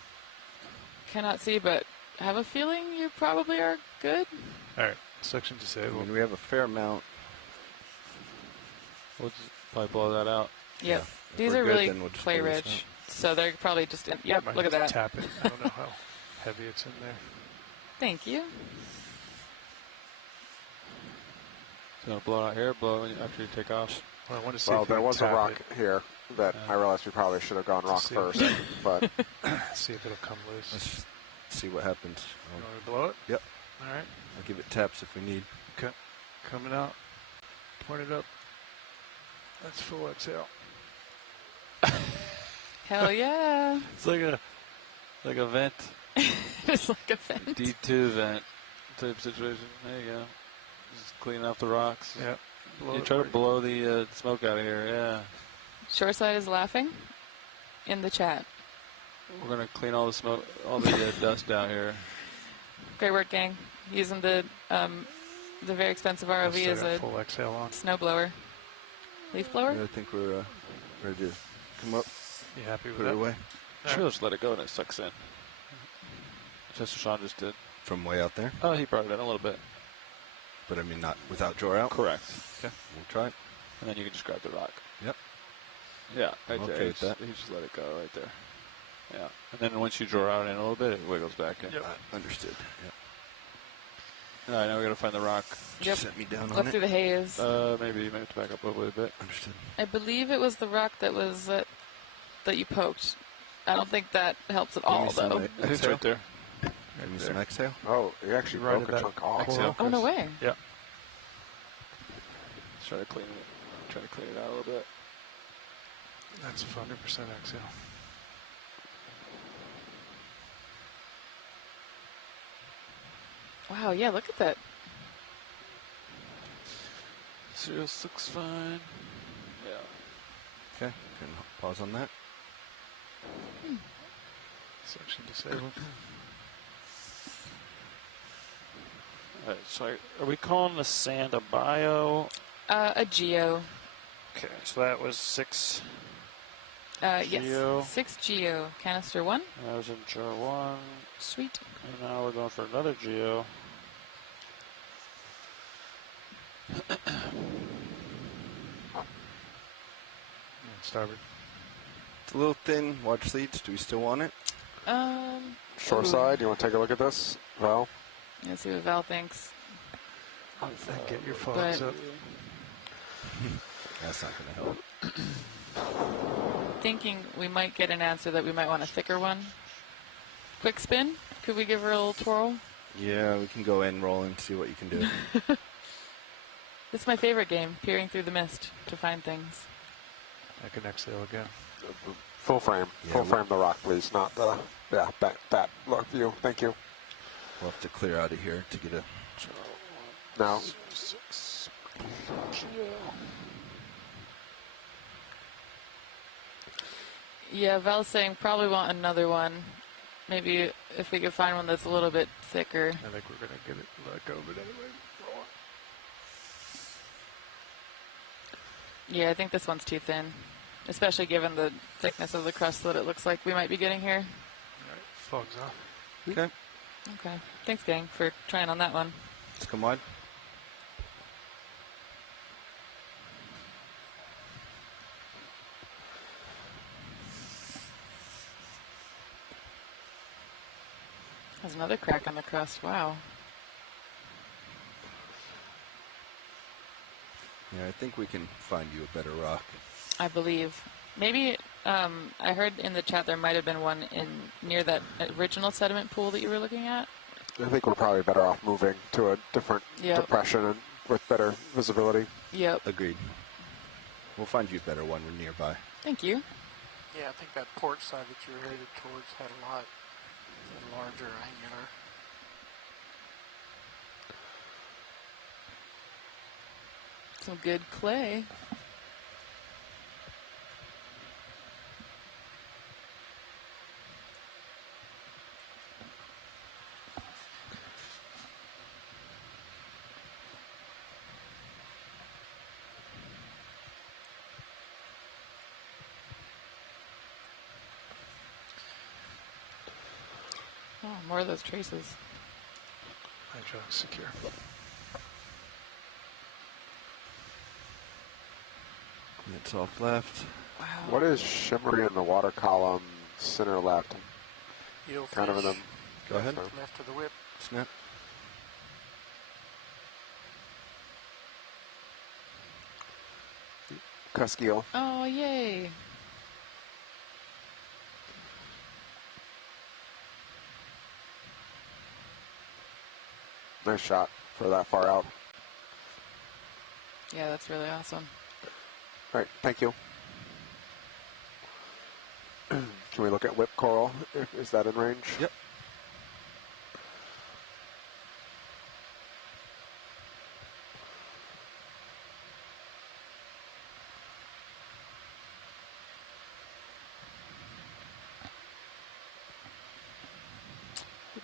Cannot see, but have a feeling you probably are good. full. All right, section I disabled. mean, we have a fair amount. We'll just probably blow that out. Yep. If These we're are good, really then we'll just clay blow this rich. So they're probably just, yep, Might look at have that. to tap it. I don't know how heavy it's in there. Thank you. So gonna blow it out here, blow it after you take off. Well, I want to see Well, if you there can was a tap rock it. here that I realized we probably should have gone rock see. first, but See if it'll come loose. Let's see what happens. You want to blow it? Yep. All right. I'll give it taps if we need. Okay. Coming out. Point it up. That's full exhale. Hell yeah. It's like a vent. It's like a vent. D2 vent type situation. There you go. Just clean off the rocks. Yep. You try to blow the smoke out of here. Yeah. Shoreside is laughing in the chat. We're gonna clean all the smoke, all the dust out here. Great work, gang. Using the very expensive ROV as a full exhale on. snow blower. Leaf blower? Yeah, I think we're ready to come up. You happy with Put that? it away. Sure, just let it go and it sucks in. Just what Sean just did. From way out there? Oh, he brought it in a little bit. But I mean, not without draw out? Correct. Okay, we'll try it. And then you can just grab the rock. Yep. Yeah, right I'm there. okay with that. You just let it go right there. Yeah. And then once you draw out in a little bit, it wiggles back in. Yep. Understood. Yep. All right, now we got to find the rock. Yep. Set me down Look on through it. the haze. Maybe have to back up a little bit. Understood. I believe it was the rock that was that you poked. I don't think that helps at all, though. It's right there. Give me some exhale. Oh, you actually broke a chunk off. Exhale. Oh, no way. Yeah. Let's try to clean it. Try to clean it out a little bit. That's 100% exhale. Wow, yeah, look at that. Serious looks fine. Yeah. Okay, can pause on that. Section disabled. Alright, so are we calling the sand a bio? A geo. Okay, so that was 6. Yes. Geo. 6 geo. Canister 1. That was in jar 1. Sweet. And now we're going for another geo. Starboard. It's a little thin. Watch leads. Do we still want it? Shoreside, you want to take a look at this, Val? Let's see what Val thinks. And get your fogs up. That's not going to help. Thinking we might get an answer that we might want a thicker one. Quick spin. Could we give her a little twirl? Yeah, we can go in, roll, and see what you can do. This is my favorite game, peering through the mist to find things. I can exhale again. Full frame. Yeah, Full frame the rock, please. Not the, that look view. Thank you. We'll have to clear out of here to get a... Now. 6. Yeah, Val's saying probably want another one. Maybe if we could find one that's a little bit thicker. I think we're going to get it let go of it anyway. Yeah, I think this one's too thin, especially given the thickness of the crust that it looks like we might be getting here. All right, fogs off. Okay. Okay. Thanks, gang, for trying on that one. Let's come wide. There's another crack on the crust. Wow. Yeah, I think we can find you a better rock. I believe. Maybe I heard in the chat there might have been one in near that original sediment pool that you were looking at. I think we're probably better off moving to a different depression and with better visibility. Yep. Agreed. We'll find you a better one nearby. Thank you. Yeah, I think that port side that you were headed towards had a lot larger angular. Some good clay. Oh, more of those traces. Hydraulics secure. It's off left. Wow. What is shimmering in the water column center left? Eel Kind of in the... fish. Go ahead. Left of the whip. Snap. Cusk eel. Oh, yay. Nice shot for that far out. Yeah, that's really awesome. All right, thank you. Can we look at whip coral? Is that in range? Yep.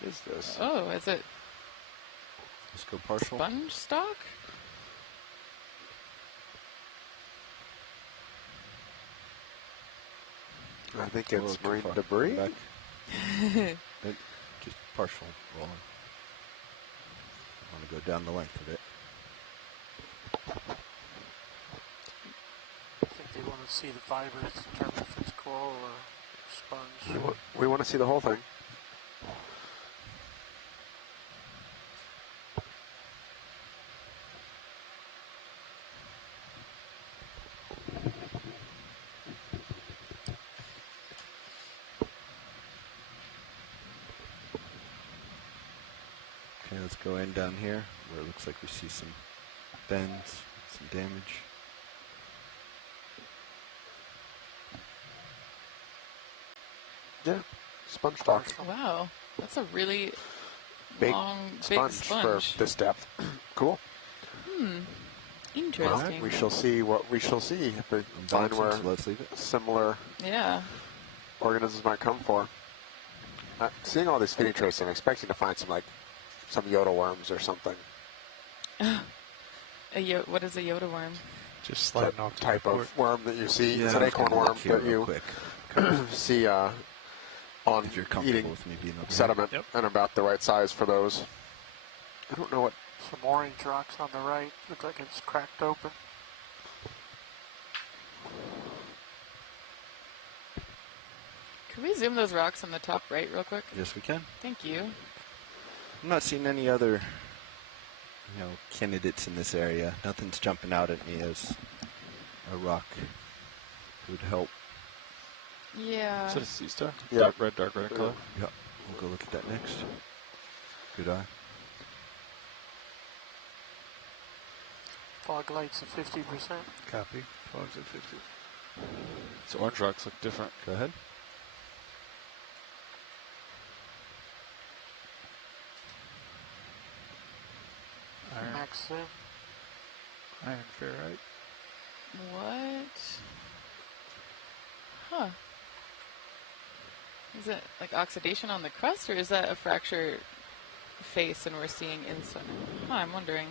What is this? Oh, is it Let's go partial. sponge stock? I think it's marine debris. Back. Just partial rolling. I want to go down the length of it. I think they want to see the fibers to determine if it's coral or sponge. We want to see the whole thing. Okay, let's go in down here where it looks like we see some bends, some damage. Yeah, sponge stock. Wow, that's a really Big long, sponge, big sponge. for this depth. Cool. Interesting. Well, we shall see what we shall see if we find where let's leave it. similar Yeah. organisms might come for. Seeing all these feeding traces, I'm expecting to find some Yoda worms or something. What is a Yoda worm? Just sliding off the type report. of worm that you see. Yeah, It's an I was acorn gonna worm look here that real you quick. see on If you're comfortable eating with me being over sediment Yep. and about the right size for those. I don't know what. Some orange rocks on the right. Look like it's cracked open. Could we zoom those rocks on the top right real quick? Yes, we can. Thank you. I'm not seeing any other, candidates in this area. Nothing's jumping out at me as a rock would help. Yeah. Is that a Seastar? Yeah. Dark red color? Yeah, we'll go look at that next. Good eye. Fog lights at 50%. Copy. Fogs at 50. So orange rocks look different. Go ahead. Iron, Max zoom. iron ferrite. What? Huh. Is it like oxidation on the crust, or is that a fracture face and we're seeing inside? Huh, I'm wondering.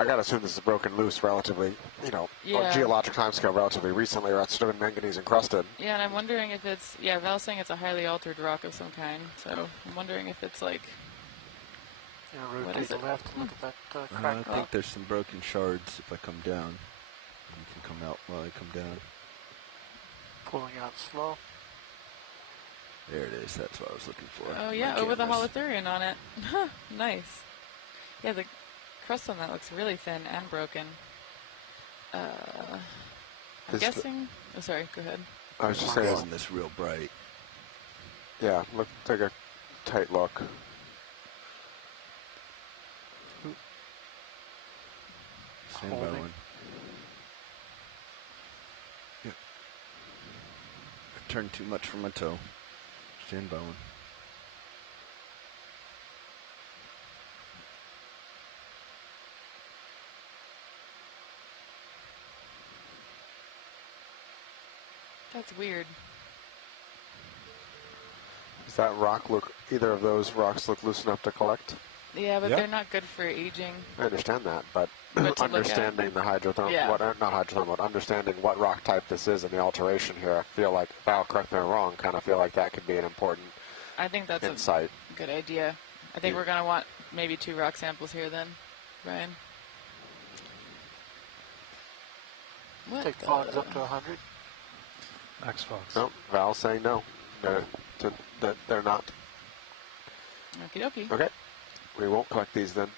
I gotta assume this is broken loose relatively, on Yeah. geologic timescale relatively recently, or it's sort of been manganese encrusted. Yeah, and I'm wondering if it's, Val's saying it's a highly altered rock of some kind, so I'm wondering if it's like, what Rotate is to it? the left and look at that I crack. think there's some broken shards if I come down. You can come out while I come down. Pulling out slow. There it is. That's what I was looking for. Oh My yeah, over the canvas. holothurian on it. Nice. Yeah, the crust on that looks really thin and broken. I'm guessing. Oh, sorry. Go ahead. I was just Why saying, isn't this real bright? yeah, take a tight look. Stand by Holding. one. Yep. I turned too much from my toe. Stand by one. That's weird. Does that rock look? Either of those rocks look loose enough to collect? Yeah, but Yeah. they're not good for aging. I understand that, but But to look at. understanding the hydrothermal, Yeah. not hydrothermal, but understanding what rock type this is and the alteration here, I feel like, Val, correct me if I'm wrong, kind of feel like that could be an important I think that's insight. a good idea. I think we're going to want maybe 2 rock samples here then, Brian. What Take fogs up to 100. Max fogs. No, Val's saying no. That they're not. Okie dokie. Okay. We won't collect these then.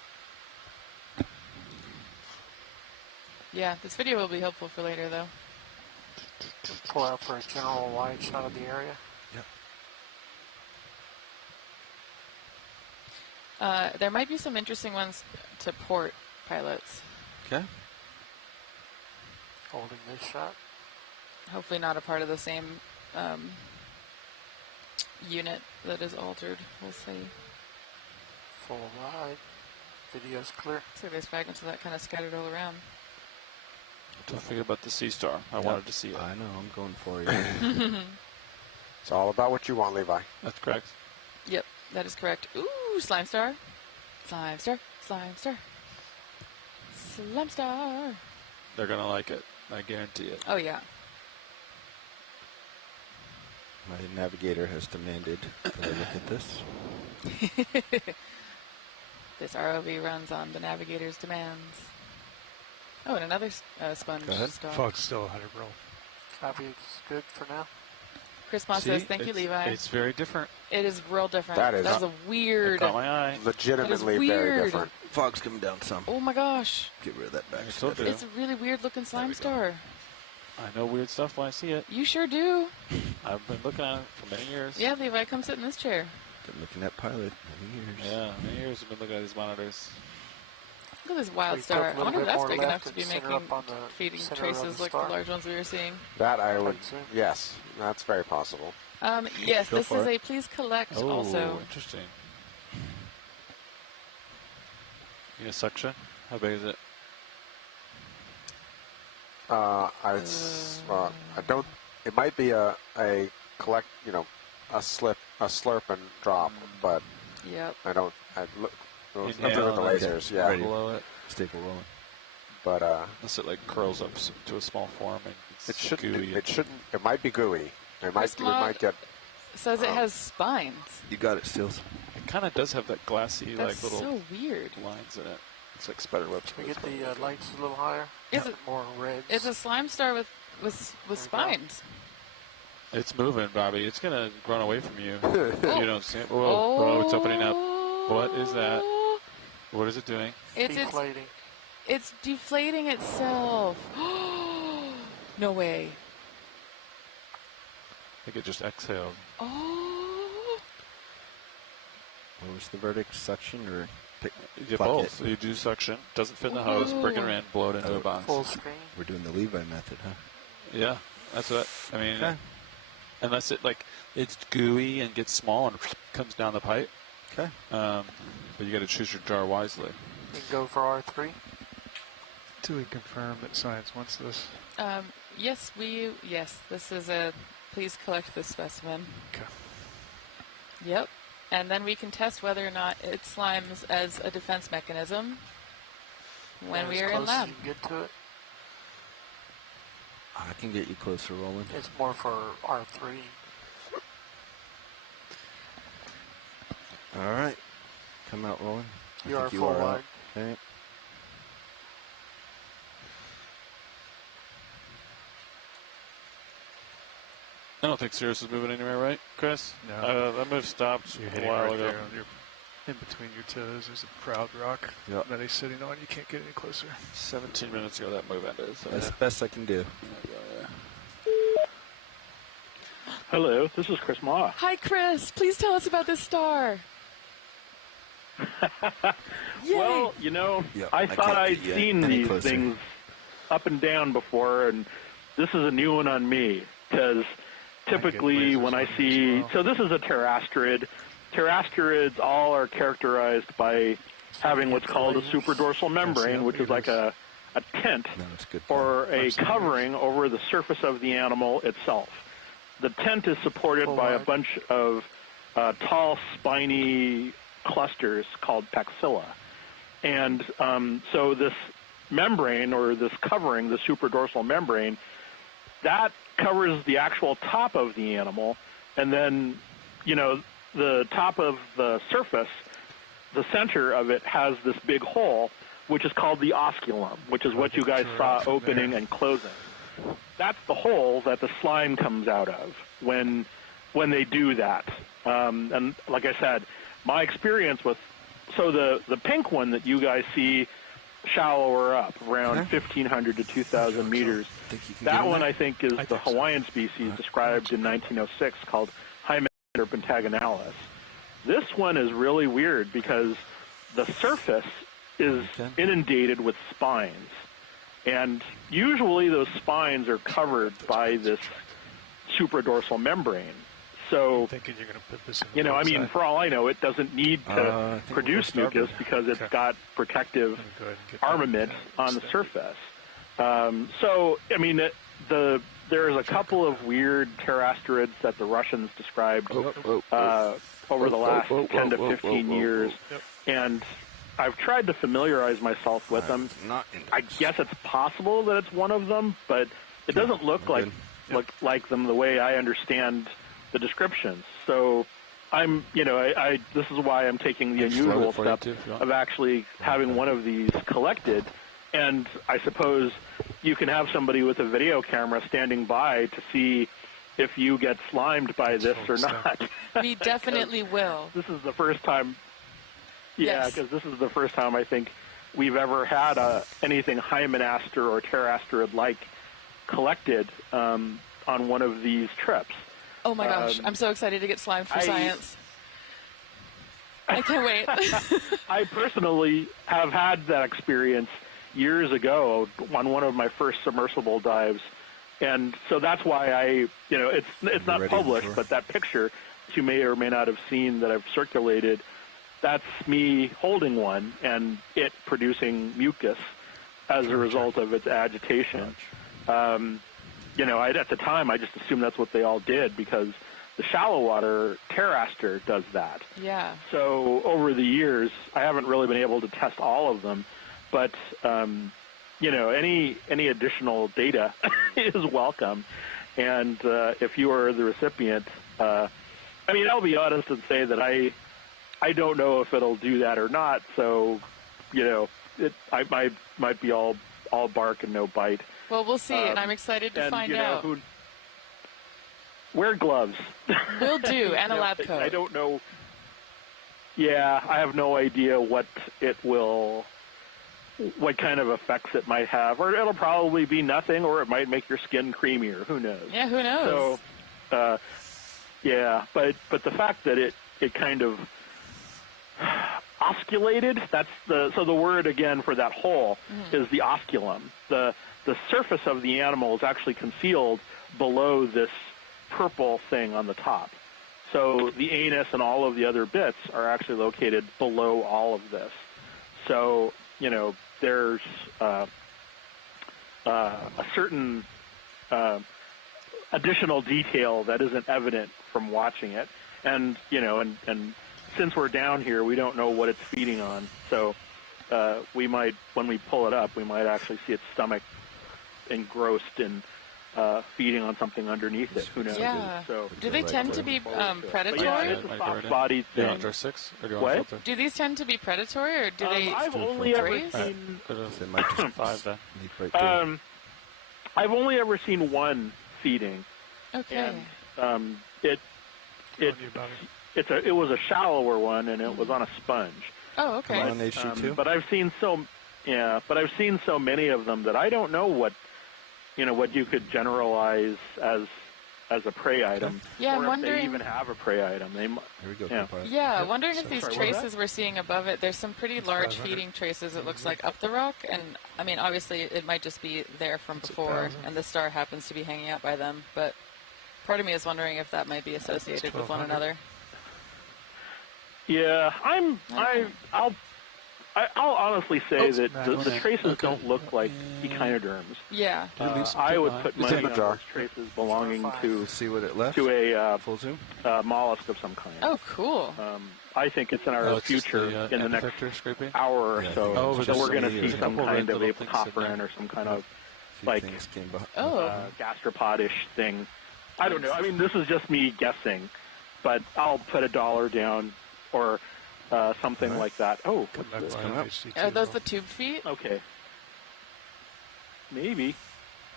Yeah, this video will be helpful for later though. Pull out for a general wide shot of the area. There might be some interesting ones to port pilots. Okay. Holding this shot. Hopefully not a part of the same unit that is altered. We'll see. Full wide. Video's clear. So there's fragments of that kind of scattered all around. Don't forget about the Seastar. I wanted to see it. I know. I'm going for it. It's all about what you want, Levi. That's correct. Yep. That is correct. Ooh, slime star. Slime star. Slime star. Slime star. They're going to like it. I guarantee it. Oh, yeah. My navigator has demanded that I look at this. This ROV runs on the navigator's demands. Oh, and another sponge star. Fog's still 100 roll. Copy is good for now. Chris Moss says, thank you, Levi. It's very different. It is real different. That is a weird. It caught my eye. Legitimately very different. Fog's coming down some. Oh my gosh. Get rid of that back. It's a really weird looking slime star. I know weird stuff when I see it. You sure do. I've been looking at it for many years. Yeah, Levi, come sit in this chair. Been looking at Pilot many years. Yeah, many years I've been looking at these monitors. Look at this wild star. I wonder if that's big enough to be feeding traces like the large ones we were seeing. That I would, yes, that's very possible. Yes, this is a please collect also. Interesting. You a suction? How big is it? I don't. It might be a collect, a slurp and drop, but yep. I don't. I look. Look at the lasers, yeah. Below it. Staple rolling. But unless it like curls up to a small form and it shouldn't. gooey. It shouldn't. It might be gooey. It might. We might get. Says it has spines. You got it, Steels. It kind of does have that glassy, That's like little so weird lines in it. It's like spider webs. Can we get the lights a little higher? Is it more red? It's a slime star with spines. It's moving, Bobby. It's gonna run away from you. You don't see it. Whoa, it's opening up. What is that? What is it doing? It's deflating. It's deflating itself. No way. I think it just exhaled. Oh. What was the verdict? Suction or pick? You both. You do suction. Doesn't fit in the hose. Bring it in. Blow it into a box. Full screen. We're doing the Levi method, huh? Yeah, that's what I mean. Okay. Unless it it's gooey and gets small and comes down the pipe. Okay. But you got to choose your jar wisely. We can go for R3. Do we confirm that science wants this? Yes, yes, this is a please collect this specimen. Okay. Yep. And then we can test whether or not it slimes as a defense mechanism when we are in lab. You can get to it. I can get you closer, Roland. It's more for R3. All right. Come out, Roland. You are full wide. Okay. I don't think Sirius is moving anywhere, right, Chris? No. That move stopped You're a hitting while right ago. there in between your toes. There's a proud rock that he's sitting on. You can't get any closer. 17 minutes ago that move ended. So That's the best I can do. Hello, this is Chris Ma. Hi, Chris. Please tell us about this star. Well, I thought I'd seen these things up and down before, and this is a new one on me, because typically when I see... So this is a pterosterid. Pterosterids all are characterized by having what's called a superdorsal membrane, which is like a tent or a covering over the surface of the animal itself. The tent is supported by a bunch of tall, spiny clusters called paxilla. And so this membrane, or this covering, the superdorsal membrane, that covers the actual top of the animal, and then, the top of the surface, the center of it has this big hole, which is called the osculum, which is what you guys saw opening and closing. That's the hole that the slime comes out of when they do that. And like I said, my experience with, so the pink one that you guys see shallower up, around 1,500 to 2,000 meters, that one I think is the Hawaiian species described in 1906 called Hymenider pentaginalis. This one is really weird because the surface is inundated with spines. And usually those spines are covered by this supradorsal membrane. So, thinking you're going to put this in I mean, for all I know, it doesn't need to produce mucus because it's got protective armament on the surface. So, I mean, there's a couple of weird pterosterids that the Russians described over the last 10 to 15 years, and I've tried to familiarize myself with them. I guess it's possible that it's one of them, but it doesn't look like them the way I understand the descriptions. So I'm, this is why I'm taking the unusual step of actually having one of these collected. And I suppose you can have somebody with a video camera standing by to see if you get slimed by this or not. We definitely will. This is the first time. Yeah, Yes. because this is the first time I think we've ever had anything Hymenaster or Pteroasterid-like collected on one of these trips. Oh my gosh, I'm so excited to get slimed for science. I can't wait. I personally have had that experience years ago on one of my first submersible dives. And so that's why it's not published, but that picture that you may or may not have seen that I've circulated, that's me holding one and it producing mucus as a result of its agitation. At the time, I just assumed that's what they all did because the shallow water Pteraster does that. Yeah. So over the years, I haven't really been able to test all of them, but any additional data is welcome. And if you are the recipient, I'll be honest and say that I don't know if it'll do that or not. So, I might be all bark and no bite. Well, we'll see, and I'm excited to find out. Wear gloves. Will do, and a lab coat. I don't know. Yeah, I have no idea what kind of effects it might have. Or it'll probably be nothing, or it might make your skin creamier. Who knows? Yeah, who knows? So, but the fact that it kind of osculated, so the word again for that hole is the osculum. The surface of the animal is actually concealed below this purple thing on the top. So the anus and all of the other bits are actually located below all of this. So, there's a certain additional detail that isn't evident from watching it. And, and since we're down here, we don't know what it's feeding on. So we might, when we pull it up, we might actually see its stomach engrossed in feeding on something underneath it. Who knows? Yeah. So, do they tend to be predatory? Yeah, it's a soft-bodied thing. What? Do these tend to be predatory, or do they? I've only ever seen. I've only ever seen one feeding. Okay. And it was a shallower one, and it was on a sponge. Oh, okay. On HC2? But I've seen so many of them that I don't know what you could generalize as a prey item. Yeah, or I'm wondering. If they even have a prey item. Here we go. Yeah, wondering if these traces we're seeing above it. There's some pretty large feeding traces. It looks like up the rock, and obviously it might just be there from before, and the star happens to be hanging out by them. But part of me is wondering if that might be associated with one another. Yeah, I'll honestly say that the traces don't look like echinoderms. Yeah. I would put money on those traces belonging to a full zoom mollusk of some kind. Oh, cool. I think it's in our future in the next hour or so. So we're going to see some kind of apocopteran or some kind of gastropodish thing. I don't know. This is just me guessing, but I'll put $1 down or something like that. Oh, what's this? Are those the tube feet? Okay. Maybe.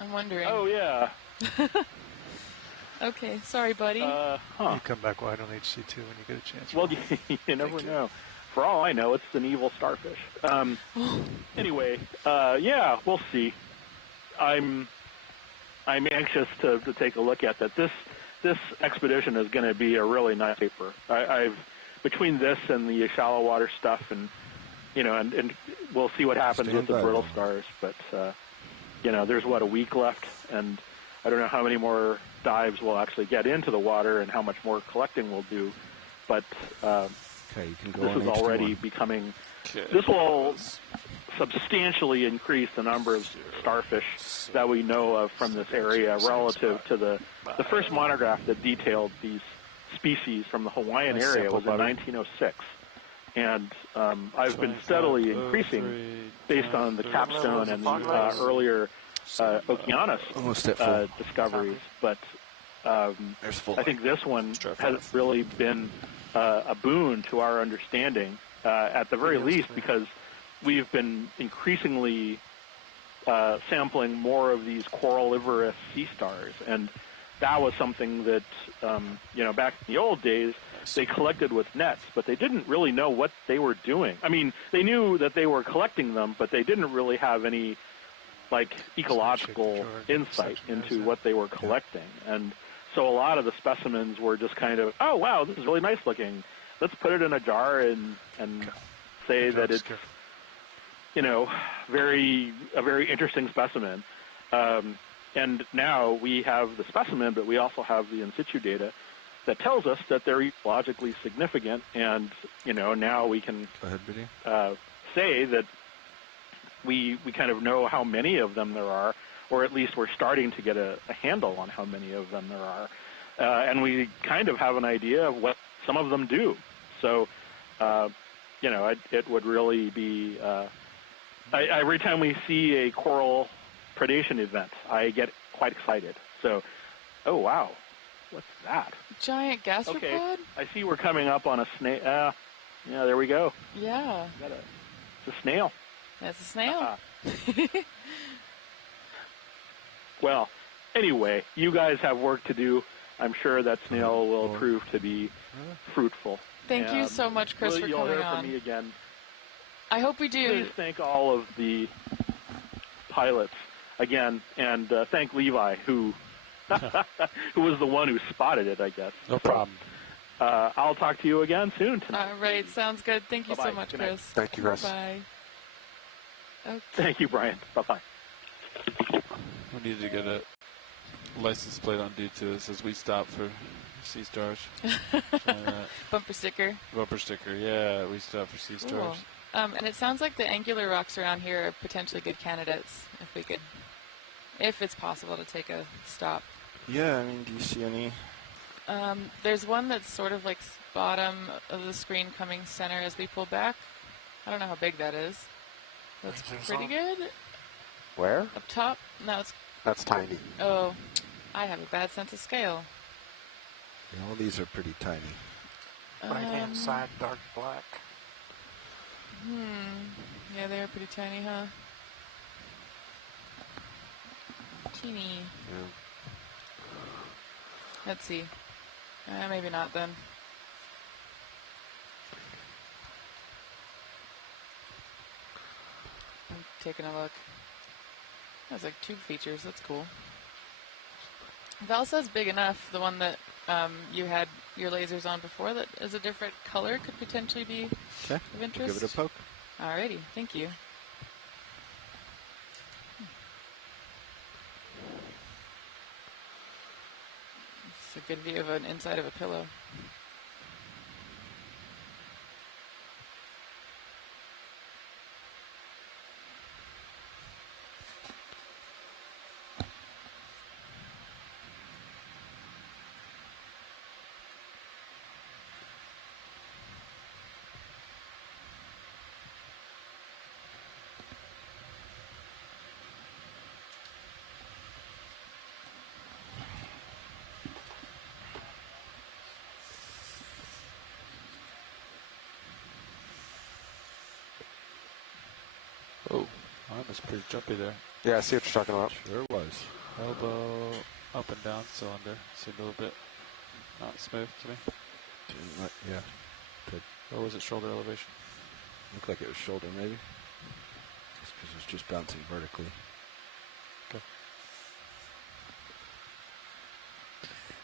I'm wondering. Oh, yeah. Okay, sorry, buddy. You come back wide on HC2 when you get a chance. Well, you never know. For all I know, it's an evil starfish. Anyway, yeah, we'll see. I'm anxious to take a look at that. This expedition is going to be a really nice paper. I've between this and the shallow water stuff, and and we'll see what happens with the brittle stars. But there's a week left, and I don't know how many more dives we'll actually get into the water and how much more collecting we'll do. But you can go this is already becoming. This will substantially increase the number of starfish that we know of from this area relative to the first monograph that detailed these species from the Hawaiian area was in 1906. And I've been steadily increasing based on the capstone and earlier Okeanos discoveries. But I think this one has really been a boon to our understanding, at the very least, because we've been increasingly sampling more of these corallivorous sea stars. And that was something that, back in the old days, they collected with nets, but they didn't really know what they were doing. I mean, they knew that they were collecting them, but they didn't really have any, ecological insight into what they were collecting. And so a lot of the specimens were just kind of, oh, wow, this is really nice looking. Let's put it in a jar and say that it's, a very interesting specimen. And now we have the specimen, but we also have the in situ data that tells us that they're ecologically significant. And, now we can say that we kind of know how many of them there are, or at least we're starting to get a handle on how many of them there are. And we kind of have an idea of what some of them do. So, it would really be... every time we see a coral predation event, I get quite excited. So, oh, wow. What's that? Giant gastropod? Okay, I see we're coming up on a snail. Yeah, there we go. Yeah. It's a snail. That's a snail. Well, anyway, you guys have work to do. I'm sure that snail will prove to be fruitful. Thank you so much, Chris, for coming on. You'll hear from me again. I hope we do. Please thank all of the pilots again, and thank Levi, who was the one who spotted it, I guess. No problem. I'll talk to you again soon tonight. All right, sounds good. Thank you Bye-bye. so much, Good night. Chris. Thank you, Chris. Bye. Okay. Thank you, Brian. Bye-bye. We need to get a license plate on D2 that says we stop for Seastars. Bumper sticker. Bumper sticker, yeah, we stop for Seastars. Cool. And it sounds like the angular rocks around here are potentially good candidates if it's possible to take a stop. Yeah, I mean, do you see any? There's one that's sort of like bottom of the screen coming center as we pull back. I don't know how big that is. That's pretty good. Where? Up top? No, That's tiny. Oh, I have a bad sense of scale. Yeah, all these are pretty tiny. Right-hand side, dark black. Yeah, they are pretty tiny, huh? Teeny. Yeah. Let's see. Maybe not then. I'm taking a look. That's like tube features. That's cool. Valsa's big enough. The one that you had your lasers on before that is a different color could potentially be of interest. We'll give it a poke. Alrighty, thank you. It's a good view of an inside of a pillow. Oh, mine was pretty jumpy there. Yeah, I see what you're talking about. Sure was. Elbow up and down cylinder. Seemed a little bit not smooth to me. Yeah. Good. Or was it shoulder elevation? Looked like it was shoulder, maybe. Just because it was just bouncing vertically. Okay.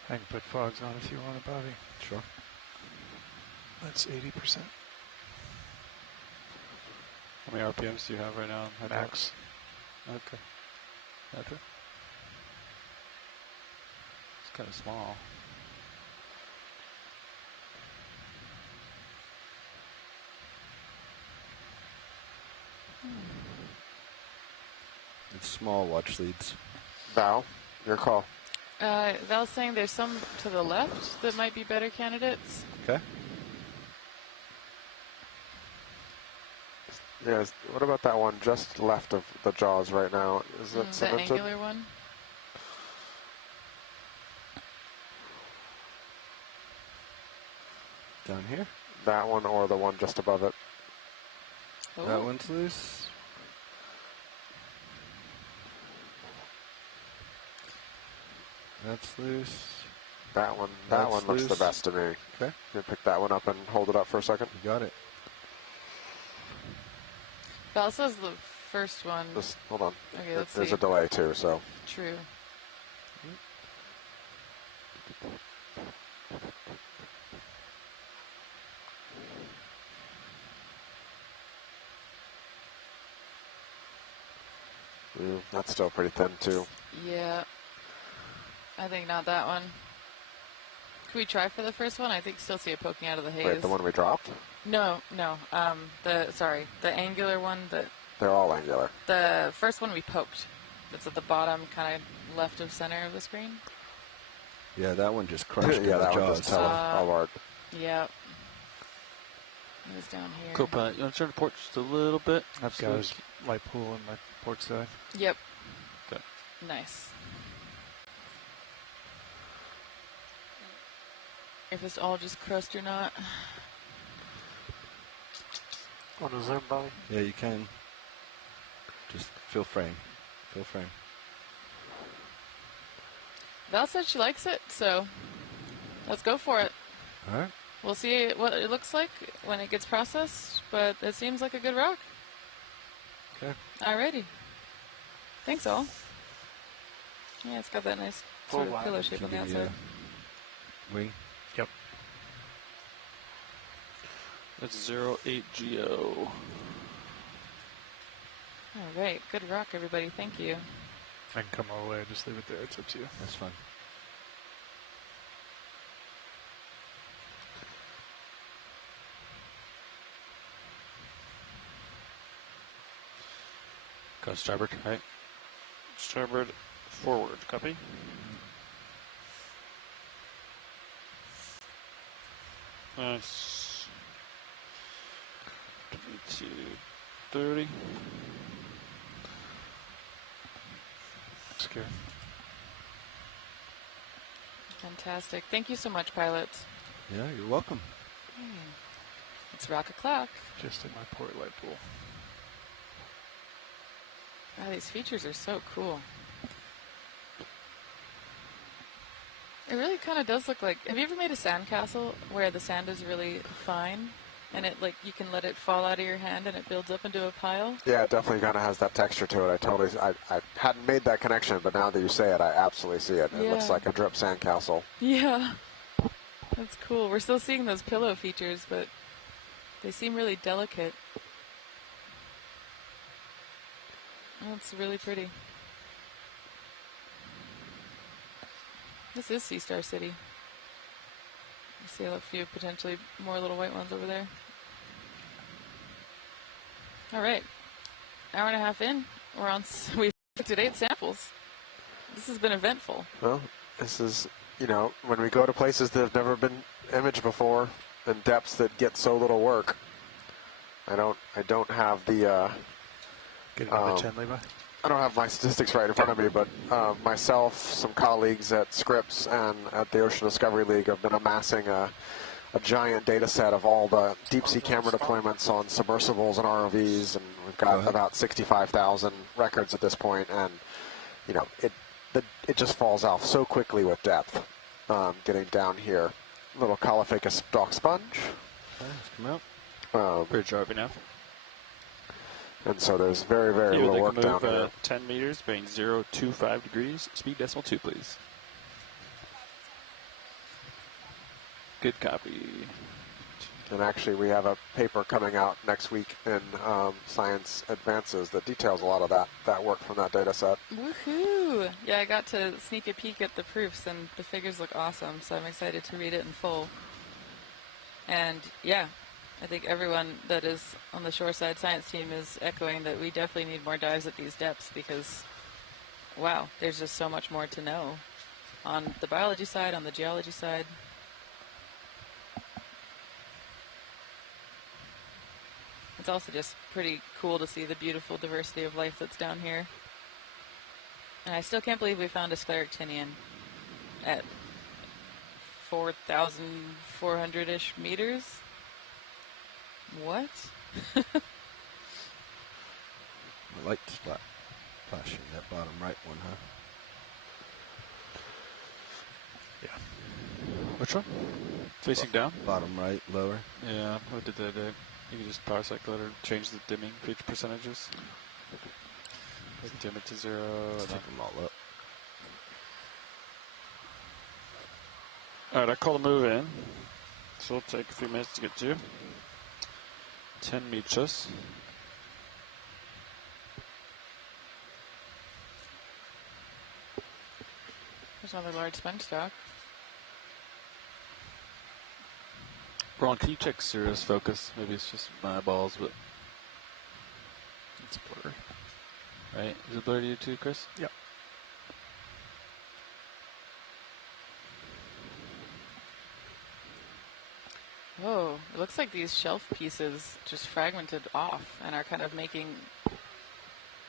I can put fogs on if you want it, Bobby. Sure. That's 80%. How many RPMs do you have right now? Max. Okay. That's it. It's kind of small. It's small watch leads. Val, your call. Val's saying there's some to the left that might be better candidates. Okay. Yes. What about that one just left of the jaws right now? Is it The cemented? angular one? Down here? That one or the one just above it? Oh. That one's loose. That's loose. That one That's looks the loose. best to me. Okay. You pick that one up and hold it up for a second. You got it. Val says the first one. Just hold on. Okay, let's There's see. a delay too, so. True. That's still pretty thin too. Yeah. I think not that one. Can we try for the first one? I think still see it poking out of the haze. Wait, the one we dropped? No. The angular one that. They're all angular. The first one we poked. That's at the bottom, kind of left of center of the screen. Yeah, that one just crushed yeah, in the that one jaws. just tell hard. Yep. It was down here. Co-pilot, you want to turn the port just a little bit? I've got his light pool on my port side. Yep. Okay. Nice. If it's all just crust or not. Want to zoom, Bobby? Yeah, you can. Just fill frame. Fill frame. Val said she likes it, so let's go for it. All right. We'll see what it looks like when it gets processed, but it seems like a good rock. Okay. Alrighty. Thanks, all. Yeah, it's got that nice sort of pillow shape on the outside. Wing. Yep. That's 08GO. All right, good rock, everybody. Thank you. I can come all the way. Just leave it there. It's up to you. That's fine. Go starboard, right? Starboard, forward, copy. Nice. 22:30. Scared. Fantastic. Thank you so much, pilots. Yeah, you're welcome. It's rock o'clock. Just in my port light pool. Wow, these features are so cool. It really kind of does look like... Have you ever made a sandcastle where the sand is really fine and it you can let it fall out of your hand and it builds up into a pile? Yeah, it definitely kind of has that texture to it. I hadn't made that connection, but now that you say it, I absolutely see it. It looks Yeah. like a drip sandcastle. Yeah. That's cool. We're still seeing those pillow features, but they seem really delicate. That's really pretty. This is Seastar City. You see a few potentially more little white ones over there. All right. Hour and a half in. We've looked at 8 samples. This has been eventful. Well, this is, when we go to places that have never been imaged before and depths that get so little work, I don't have the... Get another 10, Levi? I don't have my statistics right in front of me, but myself, some colleagues at Scripps and at the Ocean Discovery League have been amassing a giant data set of all the deep sea camera deployments on submersibles and ROVs, and we've got about 65,000 records at this point, and it just falls off so quickly with depth. Getting down here, little Caulophacus stalk sponge. Okay, let's come out. Bridge RV now. And so there's very, very little work down here. 10 meters, bearing 025 degrees. Speed decimal 2, please. Good copy. And actually, we have a paper coming out next week in Science Advances that details a lot of that work from that data set. Woohoo! Yeah, I got to sneak a peek at the proofs, and the figures look awesome, so I'm excited to read it in full. And, yeah, I think everyone that is on the shoreside science team is echoing that we definitely need more dives at these depths because, wow, there's just so much more to know. on the biology side, on the geology side. It's also just pretty cool to see the beautiful diversity of life that's down here. And I still can't believe we found a scleractinian at 4,400-ish meters. What? The light's flashing that bottom right one, huh? Yeah. Which one? Facing down? Bottom right, lower. Yeah, what did that do? You can just power cycle it or change the dimming feature percentages. Like dim it to 0. Take them all up. Alright, I call the move in. So it'll take a few minutes to get to. 10 meters. There's another large sponge stock. Ron, can you check Sirius focus? Maybe it's just my eyeballs, but it's blurry. Right? Is it blurry to you too, Chris? Yep. Whoa, it looks like these shelf pieces just fragmented off and are kind of making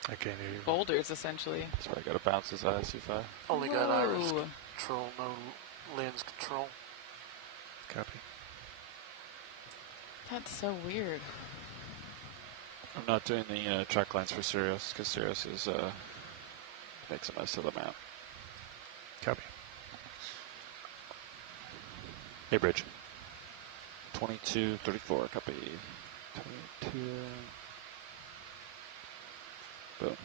I can't hear you. boulders, essentially. That's why I gotta bounce his eyes, C5. Only got iris Whoa. control, no lens control. Copy. That's so weird. I'm not doing the track lines for Sirius, because Sirius is makes a mess of the map. Copy. Hey, Bridge. 2234, copy. 22. Boom.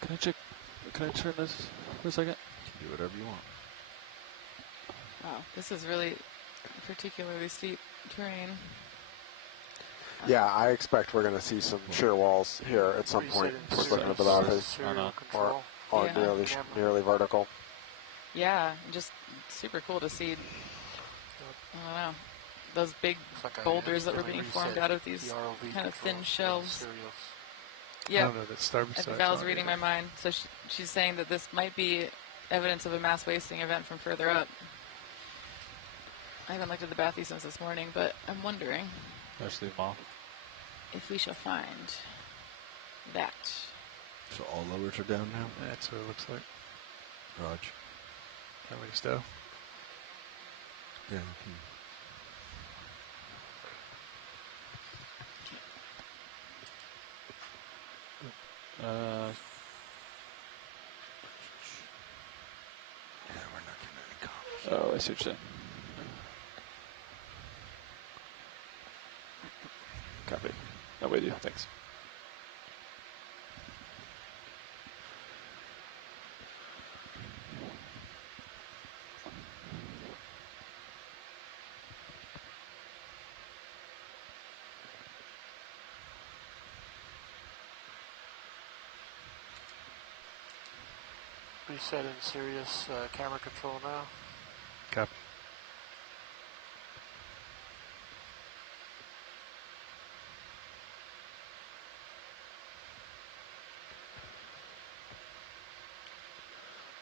Can I check? Can I turn this for a second? Do whatever you want. Wow, this is really particularly steep terrain. Yeah, I expect we're going to see some shear walls here at some point. Just looking at the mountain, or Yeah. nearly vertical. Yeah, just super cool to see. I don't know, those big boulders that were being formed out of these kind of thin shelves. Yeah, I don't know, that Starbase I think Val's reading my mind. So she's saying that this might be evidence of a mass wasting event from further up. I haven't looked at the bathy since this morning, but I'm wondering Actually, Mall. if we shall find that. So all lowers are down now? That's what it looks like. Raj. How many stow? Yeah. Oh, I see what you're saying. Copy. I'm with you. Thanks. Reset in Sirius camera control now. Copy.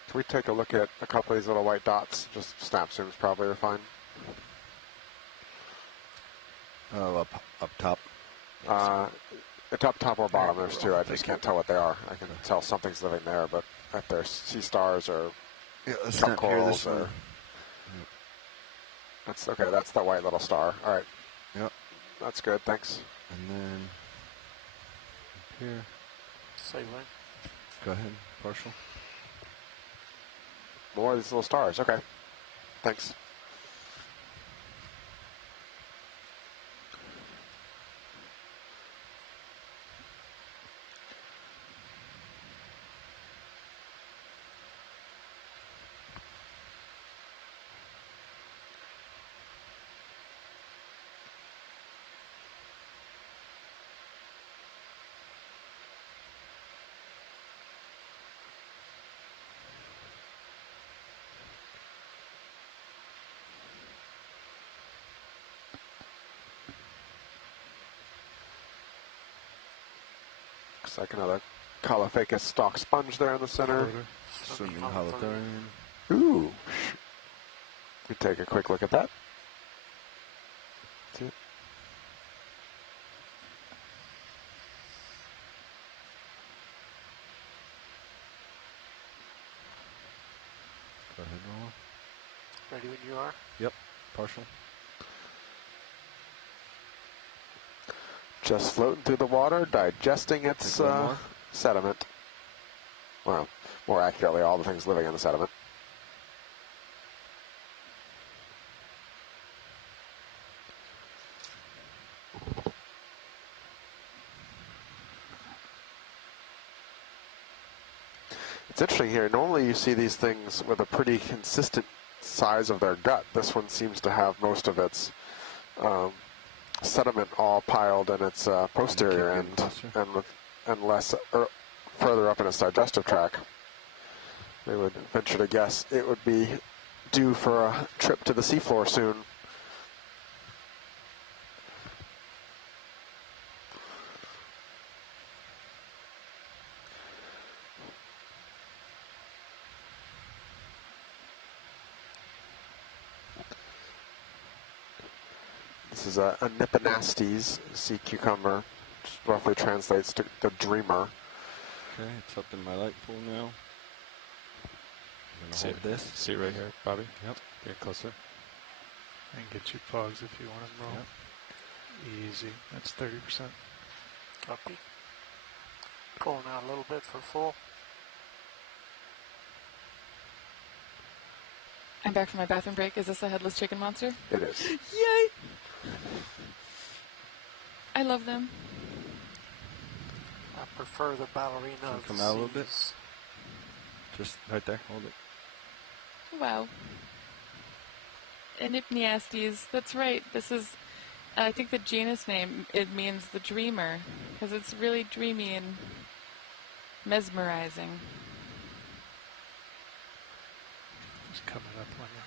Can we take a look at a couple of these little white dots? Just snap zooms probably are fine. Oh, up top. It's up top or bottom. There's two. I just can't tell what they are. I can tell something's living there, but if they're Seastars or some corals or... That's okay. That's the white little star. All right. Yep. That's good. Thanks. And then here. Same way. Go ahead. Partial. More of these little stars. Okay. Thanks. Looks like another Caulophacus stalk sponge there in the center. Swimming holothurian. Ooh. We take a quick look at that. See it? Go ahead, Roland. Ready when you are? Yep, partial. Just floating through the water, digesting its sediment. Well, more accurately, all the things living in the sediment. It's interesting here. Normally you see these things with a pretty consistent size of their gut. This one seems to have most of its sediment all piled in its posterior end and less further up in its digestive tract. We would venture to guess it would be due for a trip to the seafloor soon. This is a Nipponastes sea cucumber, which roughly translates to the dreamer. Okay, it's up in my light pool now. I'm going to hold this. See it right here, Bobby? Yep. Get closer. And get you pogs if you want them roll. Yep. Easy. That's 30%. Copy. Pulling out a little bit for full. I'm back from my bathroom break. Is this a headless chicken monster? It is. Yay! I love them. I prefer the ballerina. Can you come out a little bit? Just right there. Hold it. Wow. Enipniastes. That's right. This is, I think the genus name, it means the dreamer. Because it's really dreamy and mesmerizing. It's coming up on you.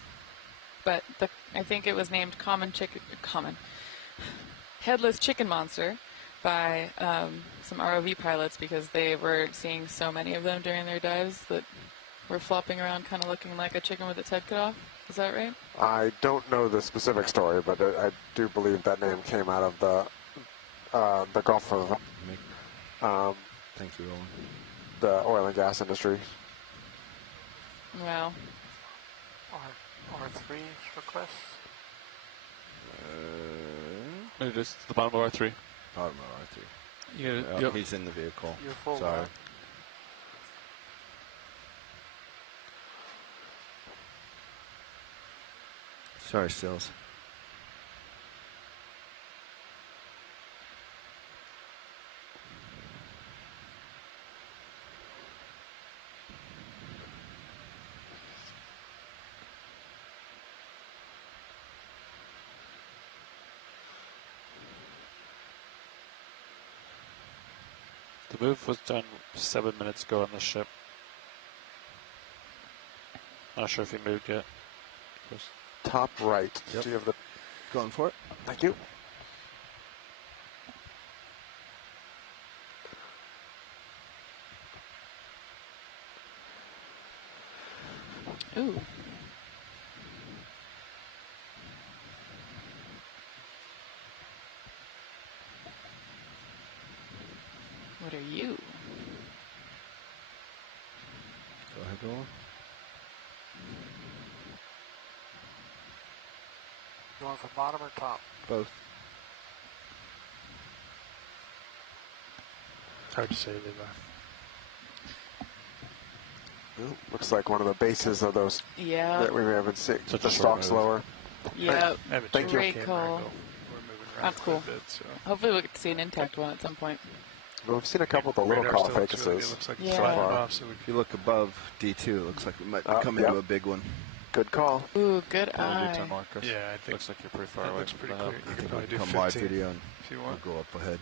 But I think it was named headless chicken monster by some ROV pilots because they were seeing so many of them during their dives that were flopping around kind of looking like a chicken with its head cut off. Is that right? I don't know the specific story, but I do believe that name came out of the Gulf of thank you, Roland. The oil and gas industry. Wow. R3 request. It is the bottom of R3. Bottom of R3. Yep. He's in the vehicle. You're full. Sorry. Sorry, Stills. The move was done 7 minutes ago on the ship. Not sure if he moved yet. Top right. Yep. Do you have the... Going for it. Thank you. Ooh. What are you? Go ahead, Roland. Going for bottom or top? Both. Hard to say, Levi. Well, looks like one of the bases of those Yeah. that we haven't seen. Such The a stalks short move. lower. Yeah. Thank you. Great call. We're moving around That's cool. quite a bit, so. Hopefully we'll get to see an intact one at some point. Well, we've seen a couple of the little Radar still looks really good. Caulophacus Looks like Yeah. it's so flying far. off, so we If you look above D2, it looks like we might be coming yep. to a big one. Good call. Ooh, good Can I do eye. 10 more, Chris? Yeah, I think Looks like you're pretty far that away looks from pretty the clear. hub. You I could think probably we do can 15 come wide video and if you we'll want. go up ahead.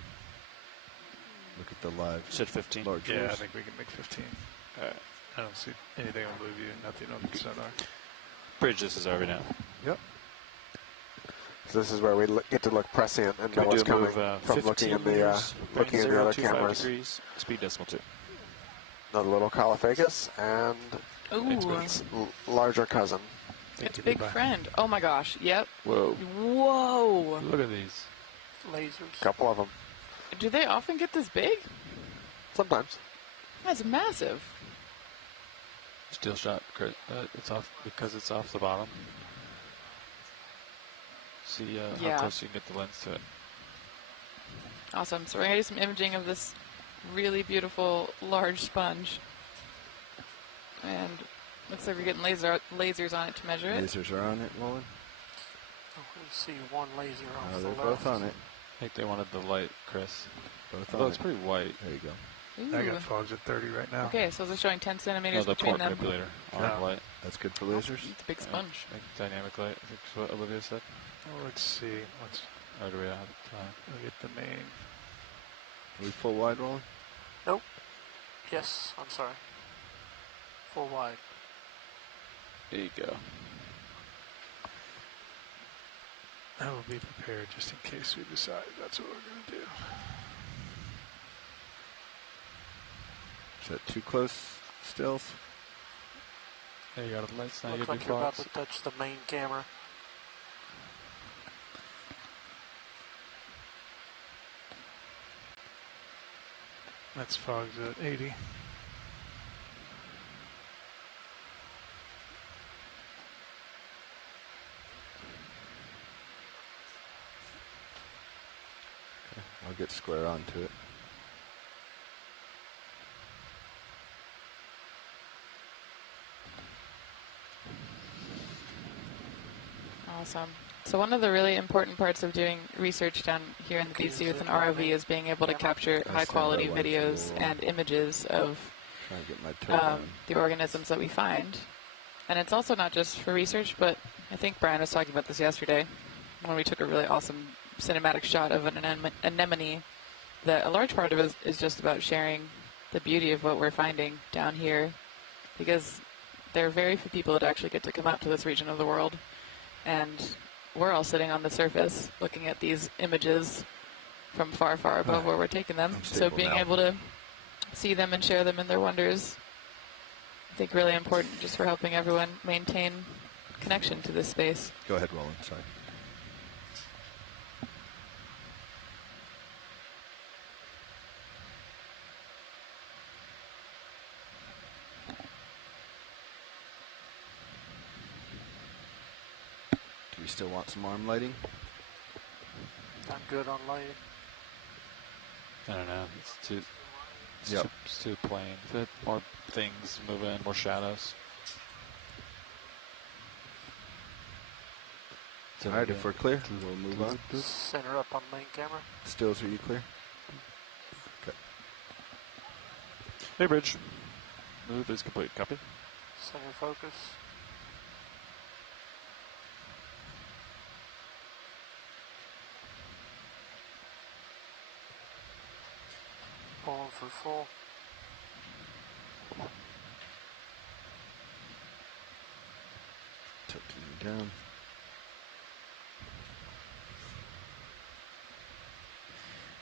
Look at the live. Said 15. Large Yeah, I force. think we can make 15. I don't see anything on Blue View, nothing on sonar. Bridge, this is over now. Yep. So this is where we get to look prescient and know what's coming from looking in the other cameras. Degrees, speed decimal 2. Another little Caulophacus and its larger cousin. It's big friend. Oh my gosh. Yep. Whoa. Whoa. Look at these. Lasers. Couple of them. Do they often get this big? Sometimes. That's massive. Steel shot. It's off because it's off the bottom. See how close you can get the lens to it. Awesome. So we're going to do some imaging of this really beautiful large sponge. And looks like we're getting lasers on it to measure it. Lasers are on it, Roland? Oh, we see one laser off the they're left. both on it. I think they wanted the light, Chris. Both Although on it's it. pretty white. There you go. I got fogs at 30 right now. Okay, so they're showing 10 centimeters the between port them. manipulator on Yeah. the light. That's good for lasers? It's a big sponge. Dynamic light, I think is what Olivia said. Well, let's see. Or do we have time? Look at the main. Are we full wide, Roland? Nope. Yes, I'm sorry. Full wide. There you go. I will be prepared just in case we decide that's what we're going to do. Is that too close stills? There you go, the lights now. Looks like you're about to touch the main camera. That's fogs at 80. I'll get square onto it. Awesome. So one of the really important parts of doing research down here in the BC with an ROV is being able to capture high-quality videos and images of the organisms that we find. And it's also not just for research, but I think Brian was talking about this yesterday when we took a really awesome cinematic shot of an anemone, that a large part of it is just about sharing the beauty of what we're finding down here, because there are very few people that actually get to come out to this region of the world, and we're all sitting on the surface looking at these images from far, far above where we're taking them. So being able to see them and share them in their wonders, I think really important just for helping everyone maintain connection to this space. Go ahead, Roland. Sorry. Do we still want some arm lighting? I'm good on lighting. I don't know. It's too plain. If it had more things moving, more shadows. All right, if we're clear, we'll move on. Center up on main camera. Stills, are you clear? Okay. Hey, Bridge. Move is complete. Copy. Center focus. Pulling for full. Tilting you down.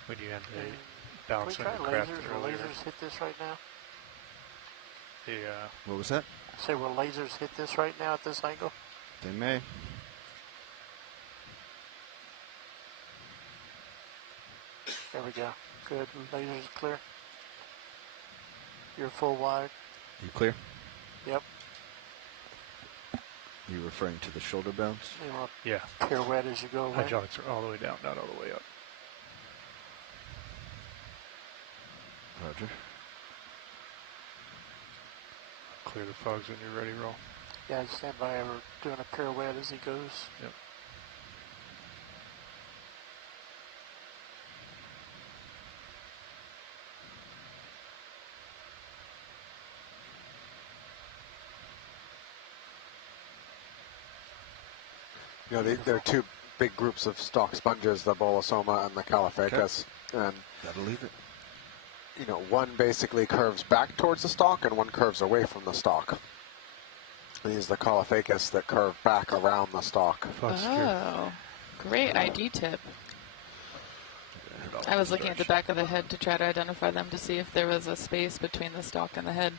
When you end the bouncing Can the we try craft lasers? Will earlier. lasers hit this right now? What was that? Say, will lasers hit this right now at this angle? They may. There we go. Good. Lasers clear. You're full wide. You clear? Yep. You referring to the shoulder bounce? You want Yeah. pirouette as you go away. Hydraulics are all the way down, not all the way up. Roger. Clear the fogs when you're ready, roll. Yeah, stand by. We're doing a pirouette as he goes. Yep. You know, there are two big groups of stalk sponges, the Bolosoma and the Caulophacus. Okay. And gotta leave it. You know, one basically curves back towards the stalk and one curves away from the stalk. These are the Caulophacus that curve back around the stalk. Oh. Great ID tip. I was looking at the back of the head to try to identify them to see if there was a space between the stalk and the head,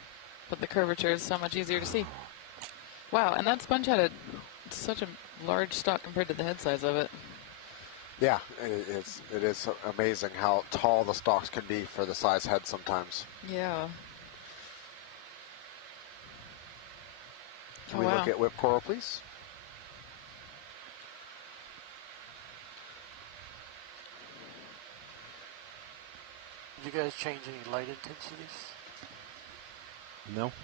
but the curvature is so much easier to see. Wow, and that sponge had such a large stalk compared to the head size of it. Yeah, it is amazing how tall the stalks can be for the size head sometimes. Yeah. Can we look at whip coral, please? Did you guys change any light intensities? No. Okay.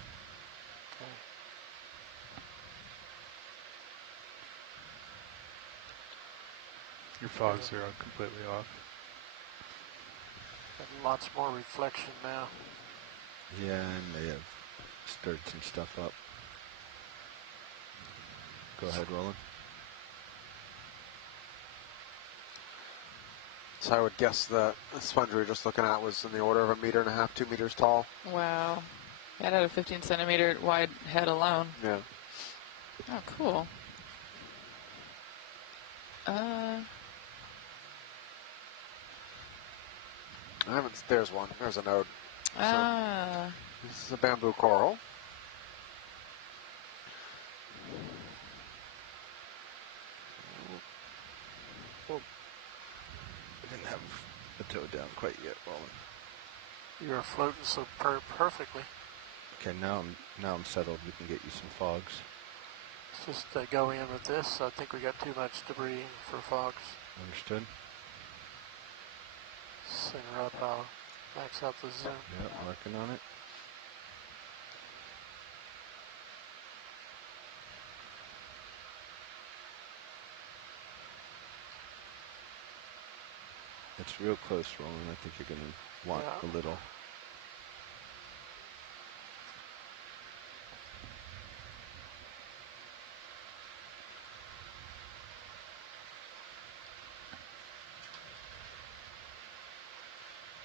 Your fogs are completely off. And lots more reflection now. Yeah, and they have stirred some stuff up. Go ahead, Roland. So I would guess the sponge we were just looking at was in the order of 1.5 meters, 2 meters tall. Wow. That had a 15 centimeter wide head alone. Yeah. Oh, cool. There's one. There's a node. Ah. So this is a bamboo coral. I didn't have the toe down quite yet, Roland. You were floating so perfectly. Okay, now I'm settled. We can get you some fogs. Let's just go in with this. I think we got too much debris for fogs. Understood. Center up, I'll max out the zoom. Yep, working on it. It's real close, Roland. I think you're going to want a little.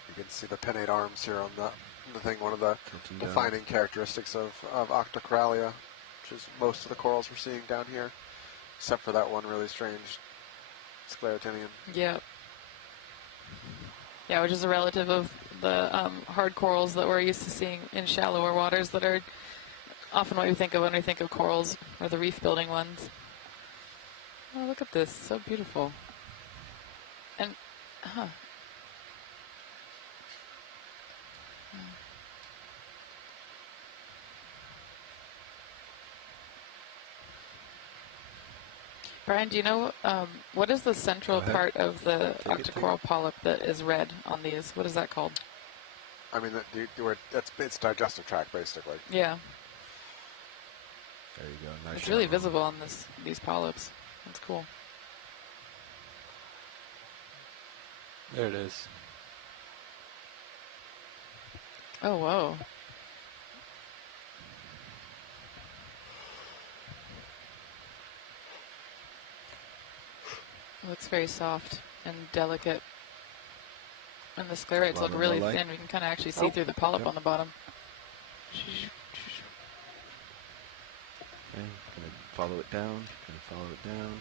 You can see the pinnate arms here on the thing. One of the defining characteristics of Octocoralia, which is most of the corals we're seeing down here, except for that one really strange sclerotinian. Yep. Yeah, which is a relative of the hard corals that we're used to seeing in shallower waters that are often what we think of when we think of corals, or the reef-building ones. Oh, look at this. So beautiful. And, Brian, do you know what is the central part of the octocoral polyp that is red on these? What is that called? I mean, it's digestive tract, basically. Yeah. There you go. Nice. It's really visible on these polyps. That's cool. There it is. Oh, whoa. It looks very soft and delicate. And the sclerites look really thin. We can kind of actually see through the polyp on the bottom. Okay, gonna follow it down. Gonna follow it down.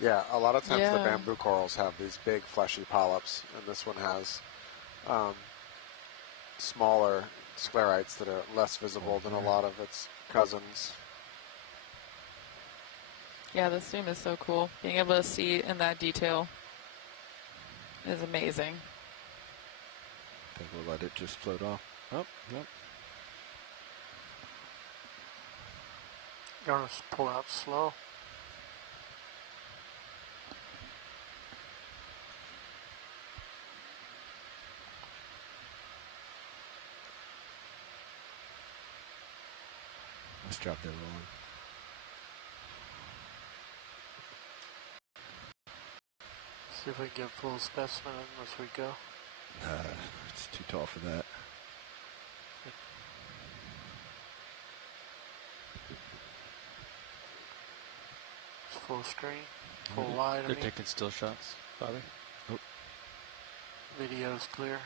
Yeah, a lot of times the bamboo corals have these big fleshy polyps, and this one has smaller sclerites that are less visible than a lot of its cousins. Yeah, this zoom is so cool. Being able to see in that detail is amazing. I think we'll let it just float off. Oh, yep. Gonna pull out slow. Nice job there, Roland. See if we can get full specimen as we go. It's too tall for that. It's full screen, full wide. They're taking still shots, Bobby. Oh. Video's clear.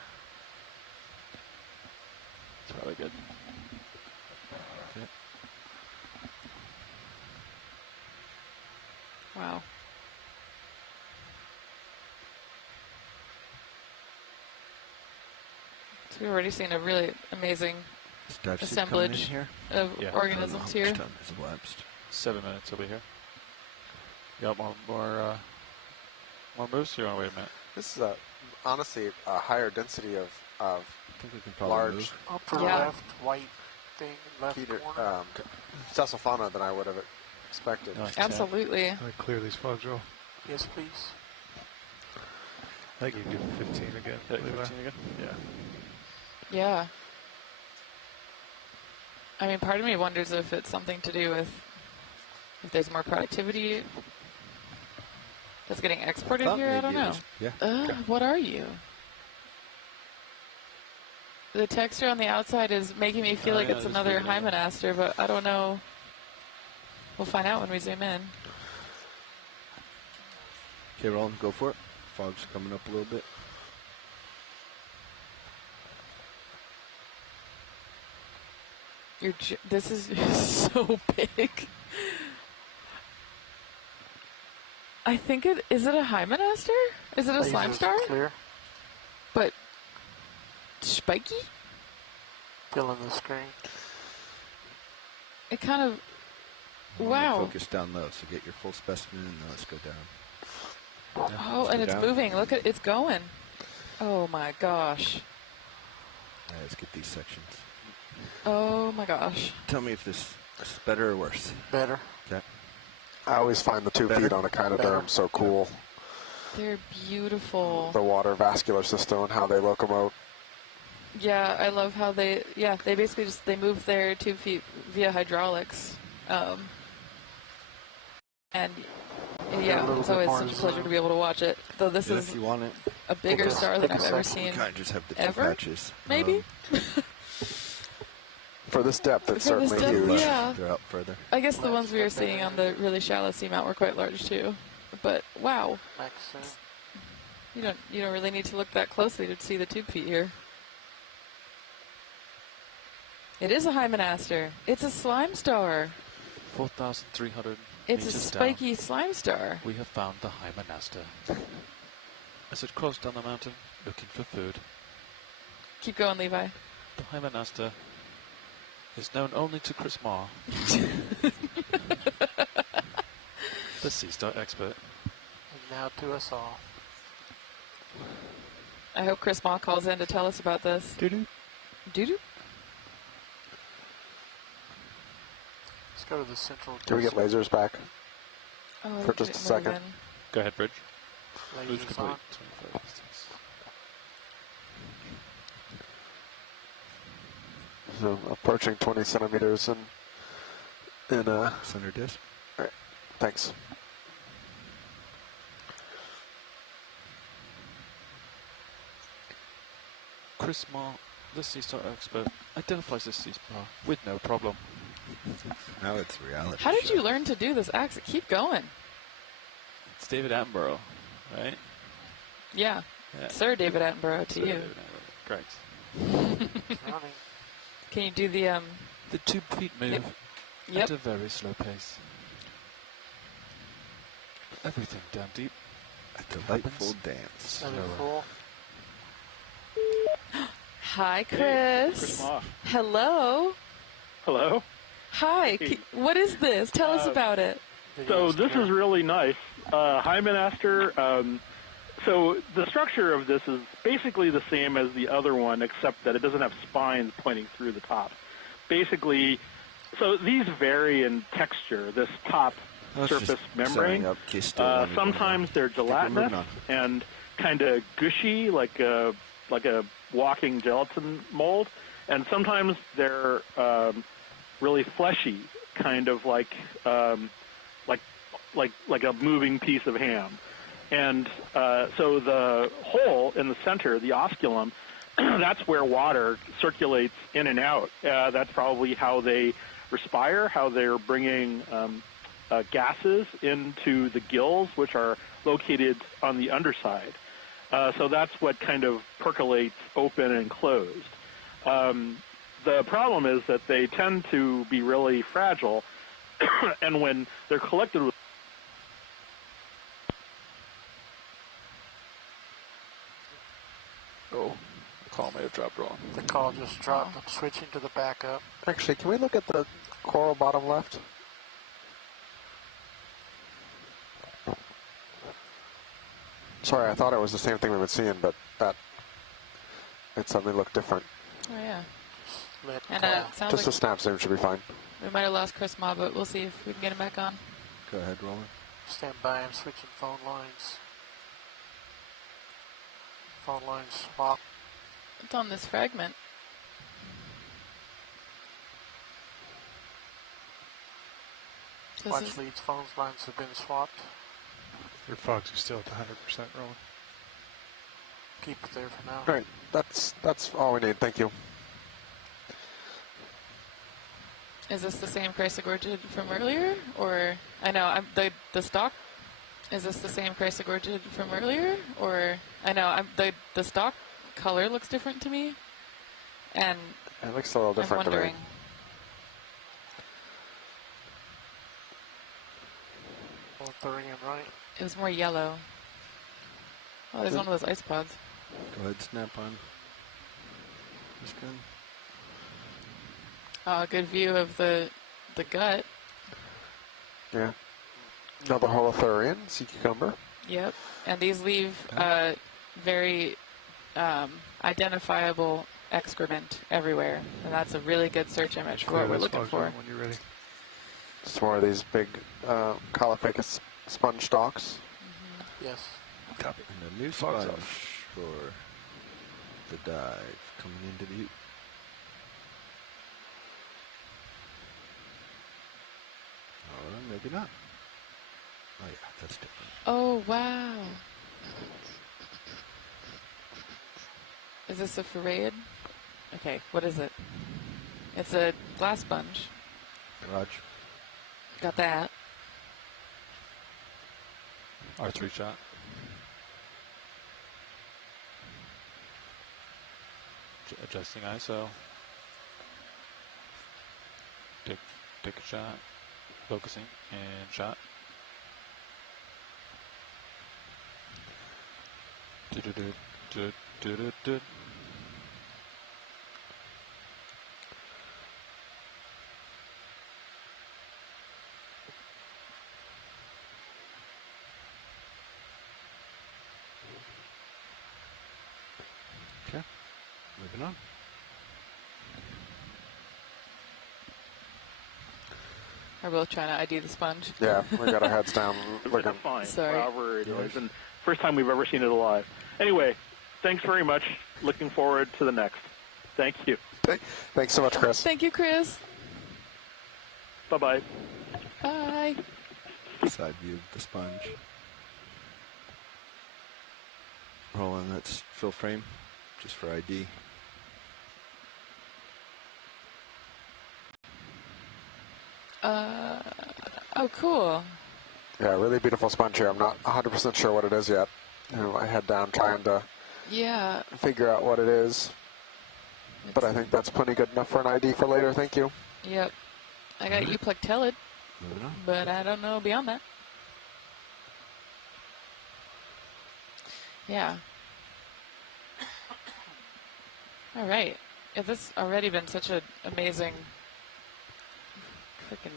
It's probably good. Okay. Wow. So we've already seen a really amazing assemblage of organisms here. 7 minutes, he'll be here. You got more moves? Or you want to wait a minute? This is honestly a higher density of I think we can probably large move. Upper left, white thing, left corner. Sessilfauna than I would have expected. Absolutely. Can I clear these fogs, Joel? Yes, please. I think you give 15 again. 15 again? Yeah. Yeah. I mean, part of me wonders if it's something to do with if there's more productivity that's getting exported here. I don't know. Yeah. What are you? The texture on the outside is making me feel like it's another Hymenaster, but I don't know. We'll find out when we zoom in. Okay, Roland, go for it. Fog's coming up a little bit. This is so big. I think is it a Hymenaster? Is it a slime star? Clear. But spiky? Filling the screen. It kind of wow. Focus down low, so get your full specimen and then let's go down. Oh, and it's moving. Look at it's going. Oh my gosh. All right, let's get these sections. Oh my gosh. Tell me if this is better or worse. Better. Okay. I always find the 2 feet on a echinoderm so cool. They're beautiful. The water vascular system and how they locomote. Yeah, I love how they basically they move their 2 feet via hydraulics. And yeah, it's always such a pleasure to be able to watch it. Though this is if you want it. a bigger star than I've ever seen. Kind of just have the 2 ever? patches. Maybe. For this depth, it's For this certainly depth, huge. yeah. They're out further. I guess the ones we were seeing on the really shallow seamount were quite large too. But wow. You don't really need to look that closely to see the 2 feet here. It is a Hymenaster. It's a slime star. 4,300 It's a meters spiky down. slime star. We have found the Hymenaster. As it crossed down the mountain, looking for food. Keep going, Levi. The Hymenaster is known only to Chris Marr, the Seastar expert. And now to us all. I hope Chris Marr calls in to tell us about this. Doo-doo. Doo-doo? Let's go to the central. Can we get lasers back Oh, for just a second? Go ahead, Bridge. Bridge Lasers complete. on. 25 distance. So approaching 20 centimeters in center disc. All right, thanks. Chris Marr, the Seastar expert, identifies the Seastar with no problem. Now it's reality. How did you learn to do this accent? Keep going. It's David Attenborough, right? Yeah. Yeah. Sir David Attenborough to Sir you. David Attenborough. Correct. Can you do the The 2 feet move Yep. at a very slow pace. Everything down deep. A delightful dance. Full. Hi, Chris. Hey, Chris Marr. Hello. Hello. Hi. Hey. What is this? Tell us about it. So this is really nice. Hymenaster. So the structure of this is basically the same as the other one, except that it doesn't have spines pointing through the top. Basically, so these vary in texture. This top surface membrane. Sometimes they're gelatinous and kind of gushy, like a walking gelatin mold, and sometimes they're really fleshy, kind of like a moving piece of ham. And so the hole in the center, the osculum, that's where water circulates in and out. That's probably how they respire, how they're bringing gases into the gills, which are located on the underside. So that's what kind of percolates open and closed. The problem is that they tend to be really fragile, and when they're collected with oh, the call may have dropped wrong. The call just dropped. I'm switching to the backup. Actually, can we look at the coral bottom left? Sorry, I thought it was the same thing we've been seeing, but it suddenly looked different. Oh, yeah. And sounds Just like a snap zoom should be fine. we might have lost Chris Ma, but we'll see if we can get him back on. Go ahead, Roland. Stand by. I'm switching phone lines. Phone lines swap. It's on this fragment. Watch leads, phone lines have been swapped. Your fogs are still at the 100% rolling. Keep it there for now. All right, that's all we need. Thank you. Is this the same Chrysogorgid from earlier? Or, I know, the stock, is this the same Chrysogorgid from earlier? Or, I know, the stock color looks different to me. And it looks a little different I'm wondering. to me. Right. It was more yellow. Oh, there's one of those ice pods. Go ahead, snap on. That's good. Good view of the gut. Yeah. Another holothurian, sea cucumber. Yep. And these leave very identifiable excrement everywhere. And that's a really good search image for what we're looking for. When you're ready. It's more of these big Caulophacus sponge stalks. Yes. Copy. And a new sponge for the dive coming into view. Or maybe not. Oh yeah, that's different. Oh, wow. Is this a farade? Okay, what is it? It's a glass sponge. Raj. Got that. R3 shot. Adjusting ISO. Take a shot. Focusing and shot. Okay, moving on. We're both trying to ID the sponge. Yeah, we got our heads down. Looking fine, Sorry. however it is. And first time we've ever seen it alive. Anyway, thanks very much. Looking forward to the next. Thank you. Thanks so much, Chris. Thank you, Chris. Bye-bye. Bye. Side view of the sponge. Roland, that's fill frame, just for ID. Oh, cool. Yeah, really beautiful sponge here. I'm not 100% sure what it is yet. I head down trying to figure out what it is. But I think that's plenty good enough for an ID for later. Thank you. Yep. I got euplectellid, but I don't know beyond that. Yeah. All right. Yeah, this already been such an amazing freaking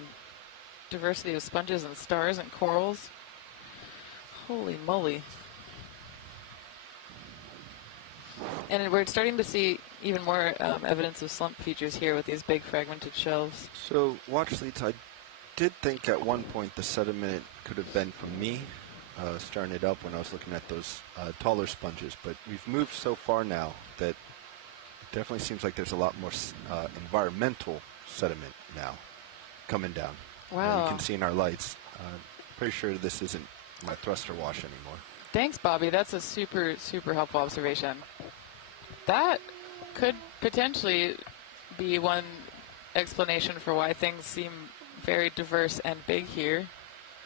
diversity of sponges and stars and corals. Holy moly. And we're starting to see even more evidence of slump features here with these big fragmented shelves. So, watch leads, I did think at one point the sediment could have been from me stirring it up when I was looking at those taller sponges, but we've moved so far now that it definitely seems like there's a lot more environmental sediment now. coming down. Wow. You can see in our lights. Pretty sure this isn't my thruster wash anymore. Thanks, Bobby. That's a super, super helpful observation. That could potentially be one explanation for why things seem very diverse and big here.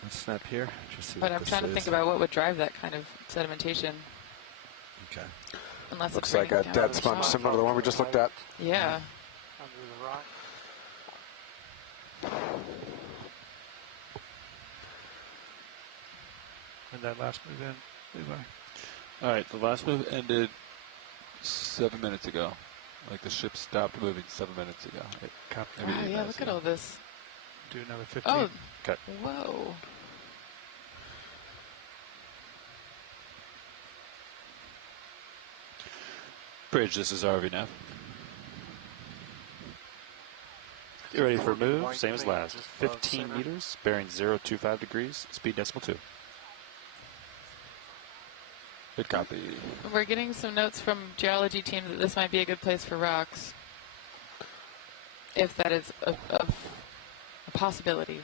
Let's snap here. Just see But what I'm this trying to is. think about what would drive that kind of sedimentation. Okay. Unless Looks it's like a raining down dead on the sponge top. similar to the one we just looked at. Yeah. Under the rock. And that last move in, Levi. All right, the last move ended 7 minutes ago. Like the ship stopped moving 7 minutes ago. Maybe Wow, 8 yeah, minutes look at ago. all this. Do another 15. Oh, Okay. whoa. Bridge, this is RVNAV. Get ready for a move, same as last. 15 meters, bearing 025 degrees, speed decimal 2. Good copy. We're getting some notes from geology team that this might be a good place for rocks. If that is a possibility.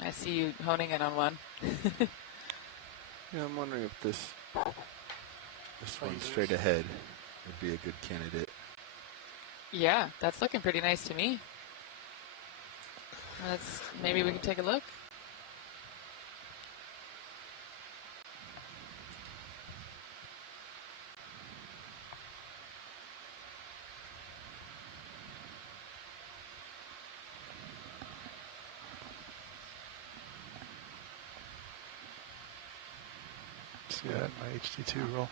I see you honing in on one. Yeah, I'm wondering if this one straight ahead would be a good candidate. Yeah, that's looking pretty nice to me. Maybe we can take a look. See that in my HD2 roll.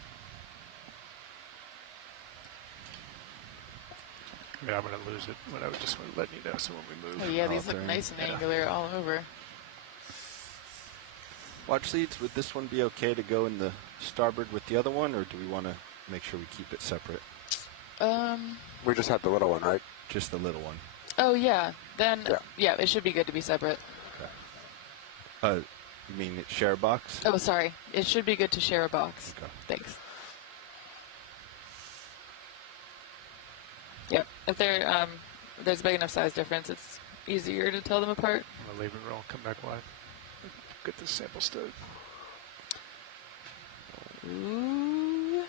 I mean, I'm going to lose it, but I would just want to let you know so when we move. Oh yeah, these look nice and angular all over. Watch leads, would this one be okay to go in the starboard with the other one, or do we want to make sure we keep it separate? We just had the little one, right? Just the little one. Oh yeah, then yeah, it should be good to be separate. You mean share a box? Oh, sorry. It should be good to share a box. Okay. Thanks. Yep. If there's a big enough size difference, it's easier to tell them apart. I'm going to leave it roll, come back wide. Get the sample stood. Ooh.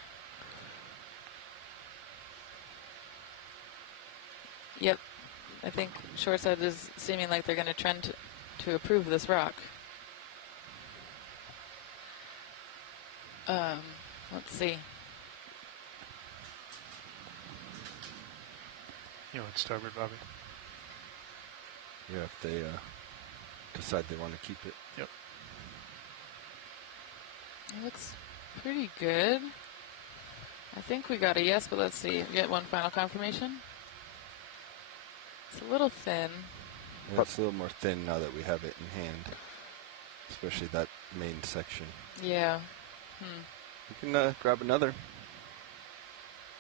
Yep. I think Shoreside is seeming like they're going to trend to approve this rock. Let's see. You want starboard, Bobby? Yeah, if they decide they want to keep it. Yep. It looks pretty good. I think we got a yes, but let's see. Get one final confirmation. It's a little thin. Yeah, it's a little more thin now that we have it in hand, especially that main section. Yeah. You can grab another.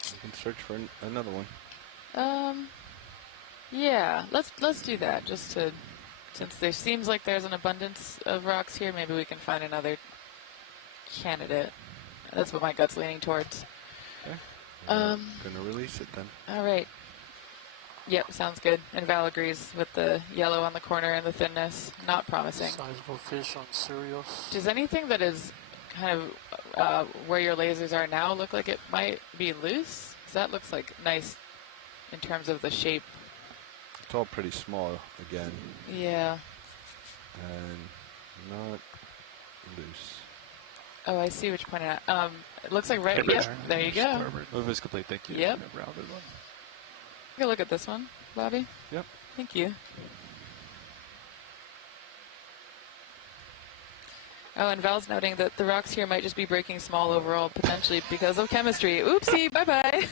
You can search for another one. Yeah. Let's do that. Just to, since there seems like there's an abundance of rocks here, maybe we can find another candidate. That's what my gut's leaning towards. Okay. Gonna release it then. All right. Yep, sounds good. And Val agrees with the yellow on the corner and the thinness. Not promising. Sizable fish on cereals. Does anything that is kind of where your lasers are now look like it might be loose? 'Cause that looks like nice in terms of the shape. It's all pretty small again. Yeah. And not loose. Oh, I see what you're pointing at. It looks like right. Yep, there you go. Move is complete, thank you. Yep. Rounded one. Take a look at this one, Bobby. Yep. Thank you. Oh, and Val's noting that the rocks here might just be breaking small overall, potentially because of chemistry. Oopsie, bye-bye.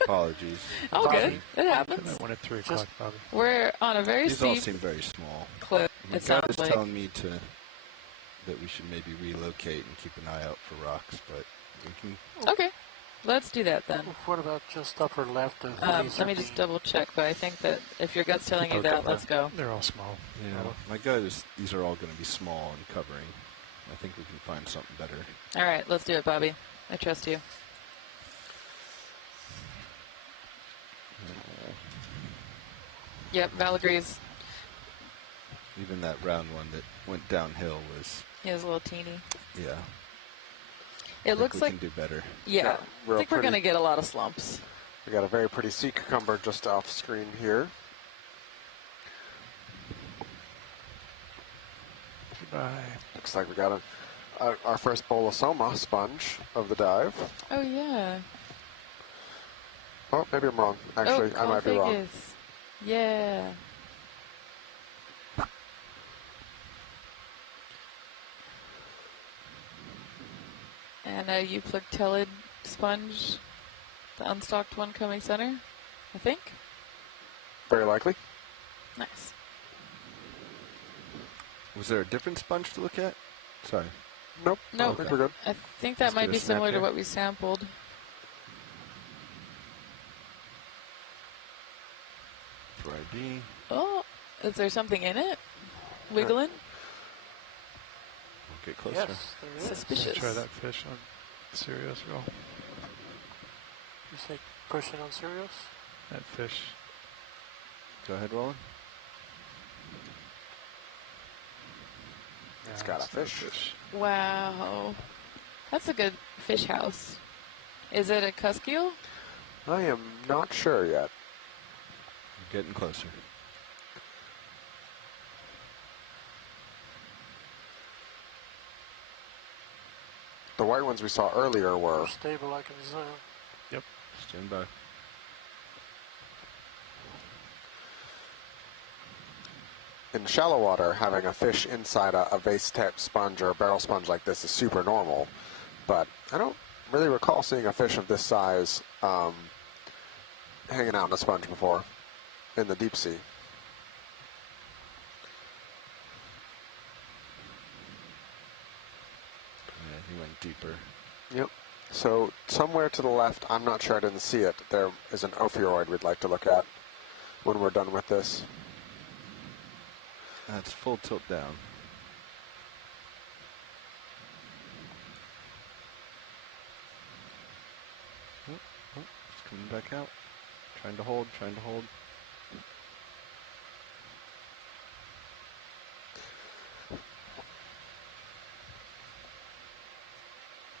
Apologies. All good. It happens. That one at 3 o'clock, Bobby. We're on a very These steep all seem very small. cliff, My it gut sounds is like. telling me that we should maybe relocate and keep an eye out for rocks, but we can. Okay, let's do that then. What about just upper left of Let me just double check, but I think that if your gut's telling you that, let's go. They're all small. Yeah, my gut is these are all going to be small and covering. I think we can find something better. All right, let's do it, Bobby. I trust you. Yep, Val agrees. Even that round one that went downhill was... He was a little teeny. Yeah. It looks like... we can do better. Yeah. I think we're going to get a lot of slumps. We got a very pretty sea cucumber just off screen here. Goodbye. Looks like we got our first Bolosoma sponge of the dive. Oh, yeah. Oh, maybe I'm wrong. Actually, I might be wrong. Yeah. And a euplectellid sponge, the unstocked one coming center, I think. Very likely. Nice. Was there a different sponge to look at? Sorry. Nope. Nope. I think we're good. I think that might be similar to what we sampled. For ID. Oh, is there something in it? Wiggling? We'll get closer. Yes, there is. Suspicious. Let's try that fish on Sirius roll. You say pushing on Sirius? That fish. Go ahead, Roland. It's got a fish. Wow. That's a good fish house. Is it a cuskeel? I am not sure yet. We're getting closer. The white ones we saw earlier were stable. I can zoom. Yep. Stand by. in shallow water. Having a fish inside a vase-type sponge or a barrel sponge like this is super normal, but I don't really recall seeing a fish of this size hanging out in a sponge before in the deep sea. Yeah, he went deeper. Yep. So somewhere to the left, I'm not sure, I didn't see it, there is an ophiuroid we'd like to look at when we're done with this. That's full tilt down. It's coming back out. Trying to hold, trying to hold.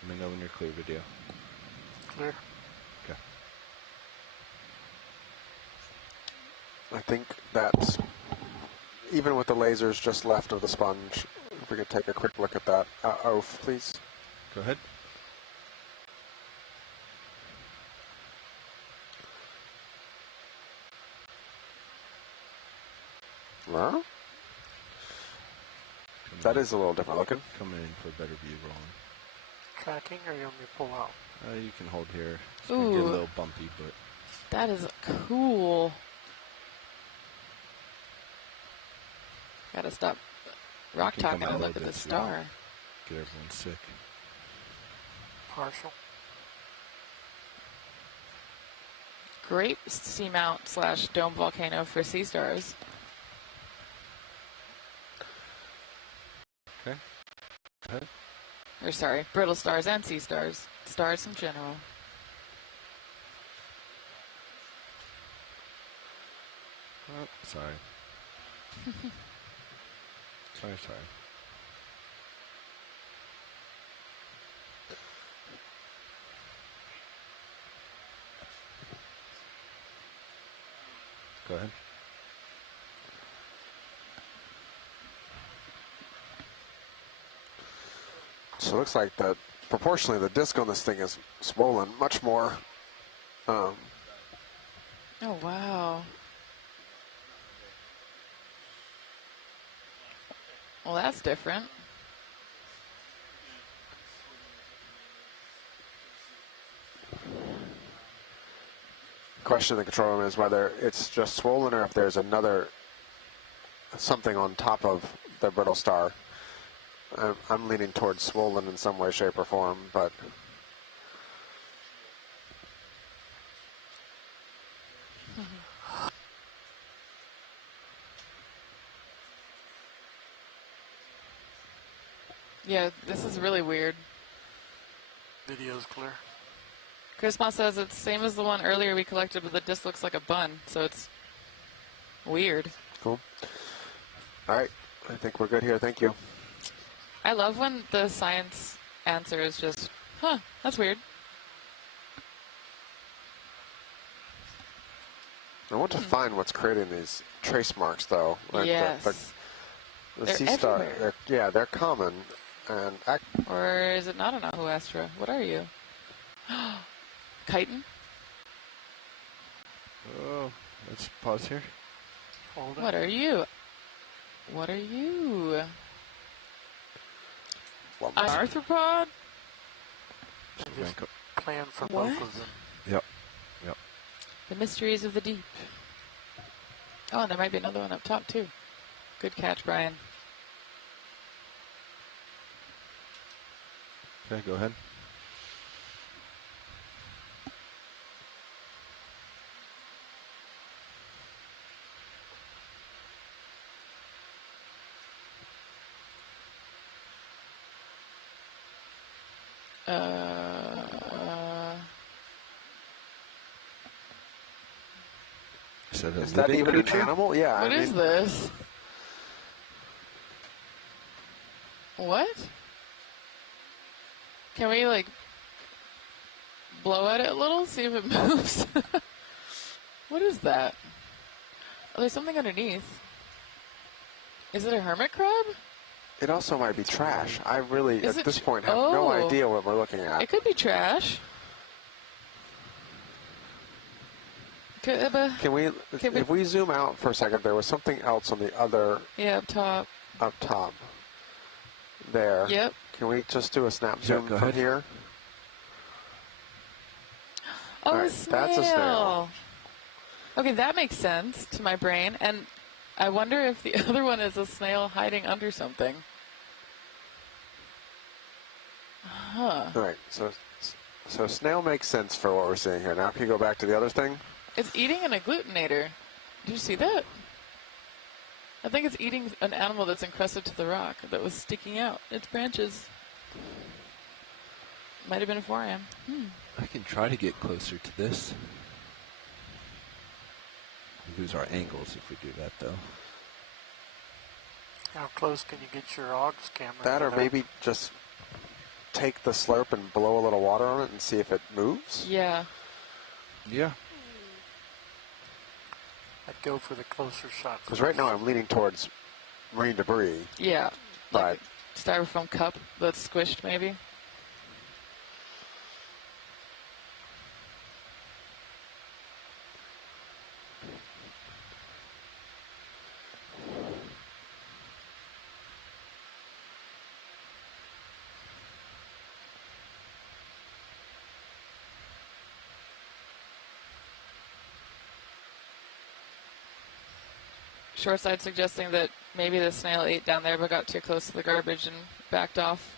Let me know when you're clear, video. Clear. Okay. I think that's, even with the lasers just left of the sponge, if we could take a quick look at that. Oaf, please. Go ahead. Well, that is a little different looking. Coming in for a better view, Roland. Tracking, or you want me to pull out? You can hold here. It's going to get a little bumpy, but... That is cool. Gotta stop rock talking and look at the star. Get everyone sick. Partial. Great seamount / dome volcano for Seastars. Okay. Go ahead. Or sorry, brittle stars and Seastars. Stars in general. Oh, sorry. Sorry. Go ahead. So it looks like that proportionally the disc on this thing is swollen much more. Oh, wow. Well, that's different. Question in the control room is whether it's just swollen or if there's another something on top of the brittle star. I'm leaning towards swollen in some way, shape, or form, but Yeah, this is really weird. Video's clear. Chrisma says it's the same as the one earlier we collected, but the disc looks like a bun, so it's weird. Cool. All right, I think we're good here. Thank you. I love when the science answer is just, huh, that's weird. I want to find what's creating these trace marks, though. Like yes. the They're Seastar. everywhere. They're common. And or is it not an Ahuastra? What are you? Chitin? Oh, let's pause here. Hold it. What are you? What are you? An arthropod? Plan for what? both of them. Yep. Yep. The mysteries of the deep. Oh, and there might be another one up top, too. Good catch, Brian. Okay, go ahead. Is that even an animal? Yeah. What is this? What? Can we, like, blow at it a little, see if it moves? What is that? Oh, there's something underneath. Is it a hermit crab? It also might be trash. I really, Is at it this point, have no idea what we're looking at. It could be trash. Can we, if we zoom out for a second, there was something else on the other. Yeah, up top. Up top. There. Yep. Can we just do a snap zoom from here? Oh, right, that's a snail. Okay, that makes sense to my brain. And I wonder if the other one is a snail hiding under something. Huh. All right, so snail makes sense for what we're seeing here. Now can you go back to the other thing? It's eating an agglutinator. Did you see that? I think it's eating an animal that's encrusted to the rock that was sticking out its branches. Might have been a forearm. I can try to get closer to this. We lose our angles if we do that, though. How close can you get your AUG's camera? That, or maybe just take the slurp and blow a little water on it and see if it moves? Yeah. Yeah. I'd go for the closer shot. Because right now I'm leaning towards marine debris. Yeah. But like a styrofoam cup that's squished, maybe. Shoreside suggesting that maybe the snail ate down there but got too close to the garbage and backed off.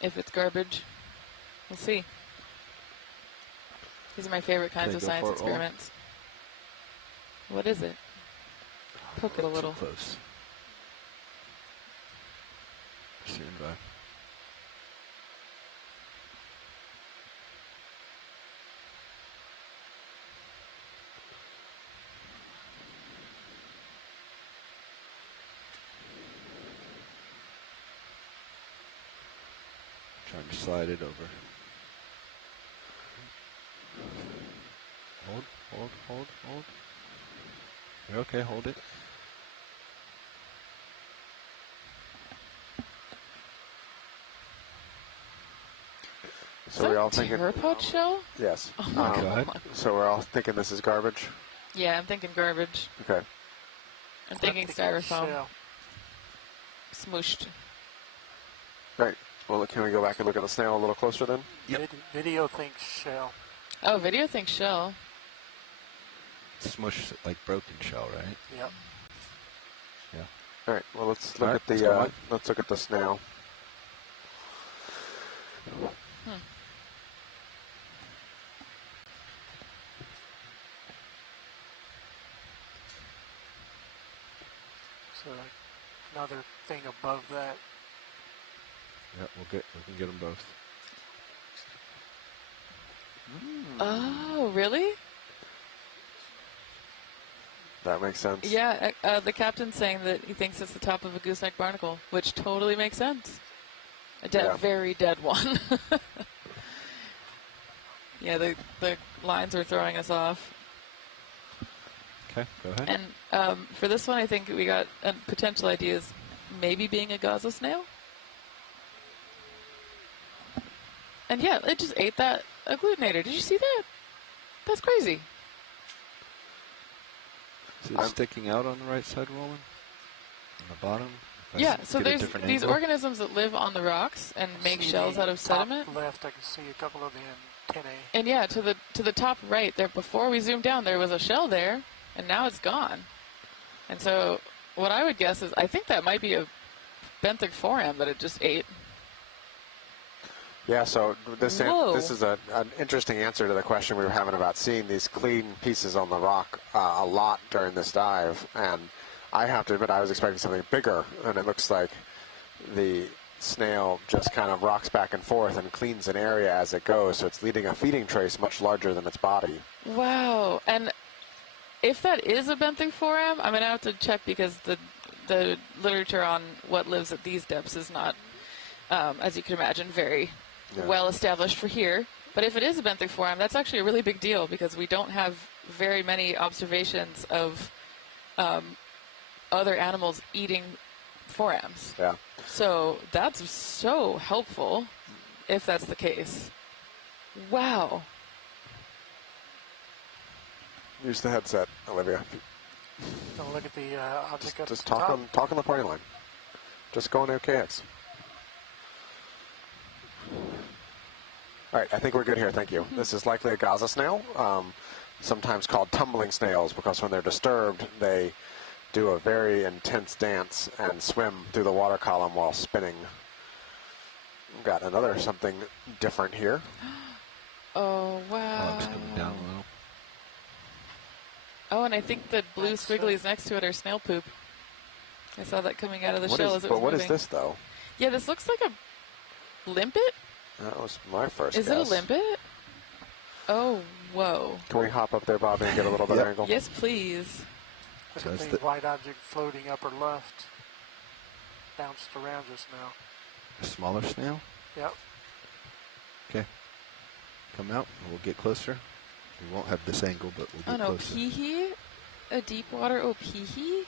If it's garbage, we'll see. These are my favorite kinds of science experiments. What is it? Poke it a little. Too close. Soon by. Trying to slide it over. Hold. You're okay, hold it. So we're all thinking pteropod shell? Yes. Oh my God. So we're all thinking this is garbage? Yeah, I'm thinking garbage. Okay. I'm thinking styrofoam. Smooshed. Right. Well, can we go back and look at the snail a little closer then? Yep. Video thinks shell. Oh, video thinks shell. Smush like broken shell, right? Yep. Yeah. All right. Well, let's look at the let's look at the snail. So another thing above that. Yeah, we can get them both. Oh, really? That makes sense. Yeah, the captain's saying that he thinks it's the top of a gooseneck barnacle, which totally makes sense. A very dead one. Yeah, the lines are throwing us off. Okay, go ahead. And for this one, I think we got potential ideas, maybe being a gazelle snail. And yeah, it just ate that agglutinator. Did you see that? That's crazy. Is it sticking out on the right side, Roland? On the bottom? Yeah, so there's these organisms that live on the rocks and make shells out of sediment. Top left, I can see a couple of the antennae. And yeah, to the top right there, before we zoomed down, there was a shell there, and now it's gone. And so what I would guess is, I think that might be a benthic foram that it just ate. Yeah, so this is an interesting answer to the question we were having about seeing these clean pieces on the rock a lot during this dive. And I have to admit, I was expecting something bigger, and it looks like the snail just kind of rocks back and forth and cleans an area as it goes, so it's leaving a feeding trace much larger than its body. Wow. And if that is a benthic foram, I'm going to have to check, because the literature on what lives at these depths is not, as you can imagine, very well established for here. But if it is a benthic foram, that's actually a really big deal, because we don't have very many observations of other animals eating forams. Yeah. So that's so helpful if that's the case. Wow. Use the headset, Olivia. Don't look at the object Just talk on the party line. Just go on OKX. All right, I think we're good here. Thank you. This is likely a Gaza snail, sometimes called tumbling snails, because when they're disturbed, they do a very intense dance and swim through the water column while spinning. We've got something different here. Oh, wow. Oh, it's coming down low. Oh, and I think the blue squigglies next to it are snail poop. I saw that coming out of the shell as it was moving. But what is this, though? Yeah, this looks like a limpet. That was my first guess. Is it a limpet? Oh, whoa. Can we hop up there, Bobby, and get a little better angle? Yes, please. Look at the white object floating upper left. Bounced around just now. A smaller snail? Yep. Okay. Come out, and we'll get closer. We won't have this angle, but we'll get closer. Opehe? A deep water opehe?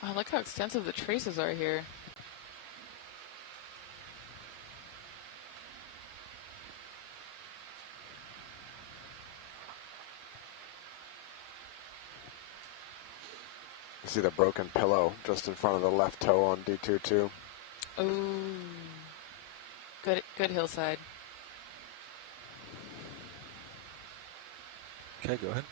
Oh, look how extensive the traces are here. You see the broken pillow just in front of the left toe on D22. Ooh. Good hillside. Okay, go ahead.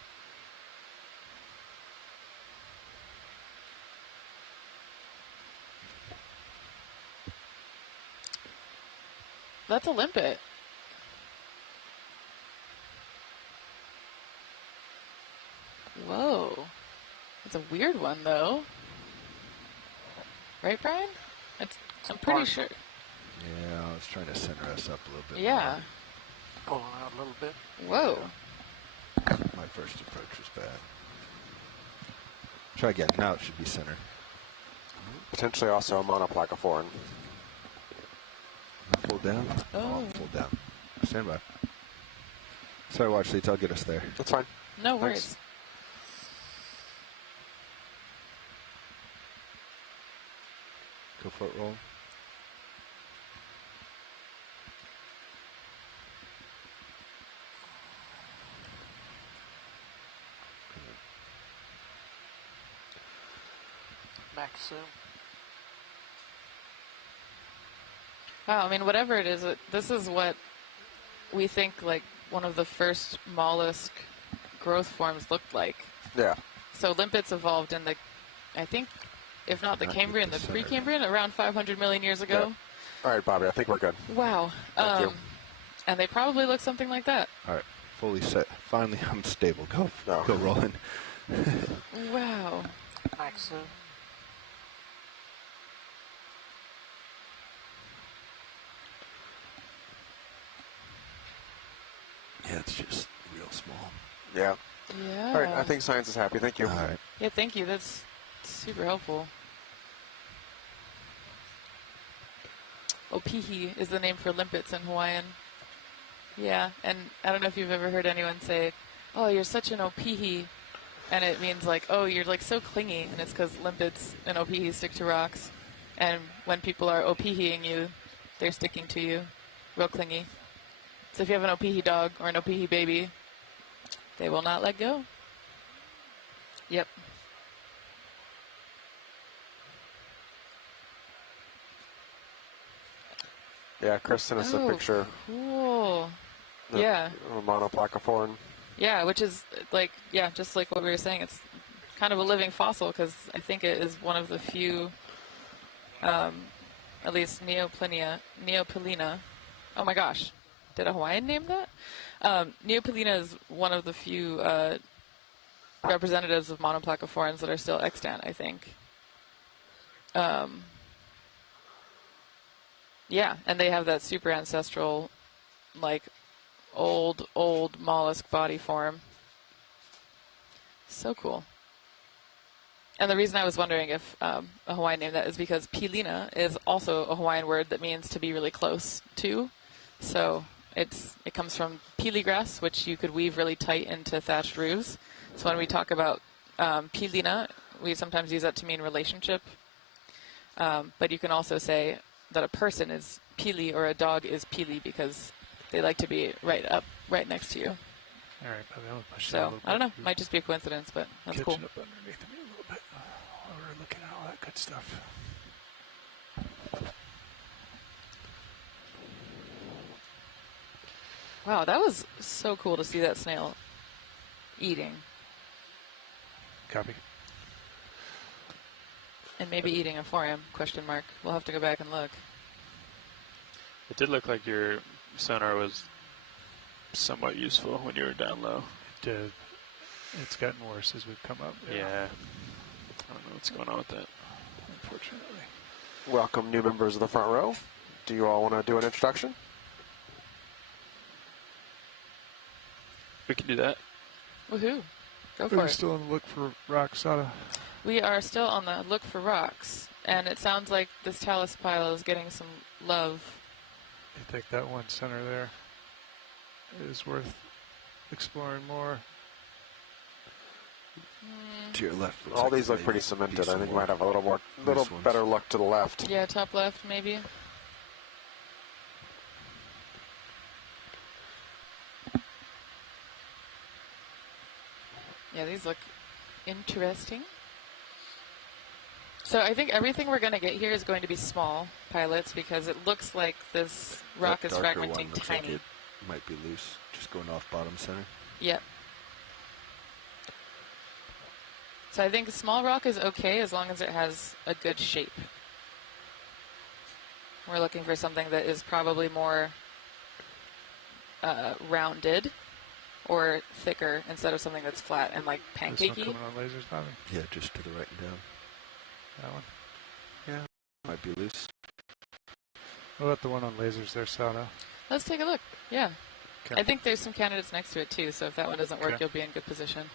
That's a limpet. Whoa. It's a weird one, though. Right, Brian? I'm pretty sure. Yeah, I was trying to center us up a little bit. Yeah. Pulling out a little bit. Whoa. My first approach was bad. Try again. Now it should be center. Potentially also a monoplacophorn. Full down. Oh. Full down. Stand by. Sorry, watch leads. I'll get us there. That's fine. No worries. Go for it, roll. Max zoom. Wow, I mean, whatever it is, this is what we think, like, one of the first mollusk growth forms looked like. Yeah. So limpets evolved in the, I think, if not the Cambrian, the Precambrian, around 500 million years ago. Yeah. All right, Bobby, I think we're good. Wow. Thank you. And they probably look something like that. All right, fully set. Finally, I'm stable. Go rolling. Wow. Max zoom. Yeah, it's just real small. Yeah. Yeah. All right, I think science is happy. Thank you. All right. Yeah, thank you. That's super helpful. Opihi is the name for limpets in Hawaiian. Yeah, and I don't know if you've ever heard anyone say, "Oh, you're such an opihi," and it means like, "Oh, you're like so clingy," and it's because limpets and opihi stick to rocks, and when people are opihiing you, they're sticking to you, real clingy. So if you have an opihi dog or an opihi baby, they will not let go. Yep. Yeah, Chris sent us a picture. Cool. Yeah. Monoplacophorn. Yeah, which is like, yeah, just like what we were saying, it's kind of a living fossil because I think it is one of the few, at least Neopilina. Oh my gosh, did a Hawaiian name that? Neopilina is one of the few representatives of monoplacophorans that are still extant, I think. Yeah, and they have that super ancestral, like, old mollusk body form. So cool. And the reason I was wondering if a Hawaiian name that is because pilina is also a Hawaiian word that means to be really close to. So it comes from pili grass, which you could weave really tight into thatched roofs. So when we talk about pilina, we sometimes use that to mean relationship. But you can also say that a person is pili or a dog is pili because they like to be right next to you. All right, probably I'll push So, I don't know. Might just be a coincidence, but that's cool. Catching up underneath me a little bit while we're looking at all that good stuff. Wow, that was so cool to see that snail eating. Copy. And maybe eating a forearm, question mark. We'll have to go back and look. It did look like your sonar was somewhat useful when you were down low. It did. It's gotten worse as we've come up. Yeah. I don't know what's going on with that, unfortunately. Welcome, new members of the front row. Do you all want to do an introduction? We can do that. Woohoo. Go for We're it. still on the look for rocks, Sada. We are still on the look for rocks, and it sounds like this talus pile is getting some love. I think that one center there is worth exploring more. To your left. All these look pretty cemented. I think we might have a little better luck to the left. Yeah, top left, maybe. Yeah, these look interesting. So I think everything we're going to get here is going to be small pilots because it looks like this rock is fragmenting tiny. Like it might be loose, just going off bottom center. Yep. So I think small rock is okay as long as it has a good shape. We're looking for something that is probably more rounded or thicker instead of something that's flat and like pancakey. This one coming on lasers, Bobby? Yeah, just to the right and down. That one? Yeah, might be loose. What about the one on lasers there, Sada? Let's take a look. Yeah. Okay. I think there's some candidates next to it too, so if that one doesn't work, Okay. you'll be in good position.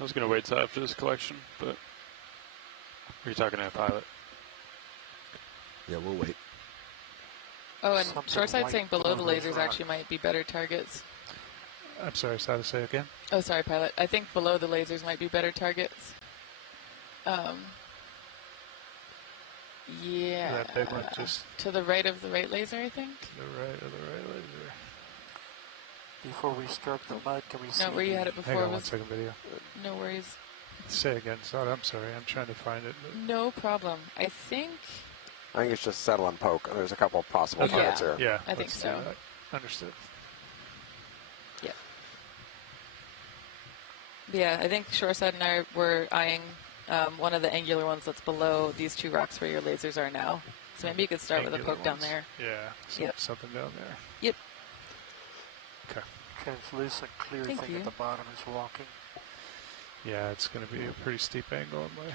I was going to wait till after this collection, but were you talking to a pilot? Yeah, we'll wait. Oh, and Shoreside saying below the lasers actually might be better targets. I'm sorry, Sada, say again? Oh, sorry, pilot. I think below the lasers might be better targets. Yeah. That big one just to the right of the right laser, I think. to the right of the right laser. Before we struck the mud, can we see? No, where you had it before Hang on was 1 second, video. no worries. Say again, Sada. I'm sorry. I'm trying to find it. No problem. I think it's just settle and poke. There's a couple of possible Okay. targets here. Yeah, I think let's so. do that. Understood. Yeah, I think Shoreside and I were eyeing one of the angular ones that's below these two rocks where your lasers are now. So maybe you could start with a Angular poke down ones. there. Yeah, something down there. Yep. Okay. Translucent clear Thank thing you. at the bottom is walking. Yeah, it's going to be a pretty steep angle in my.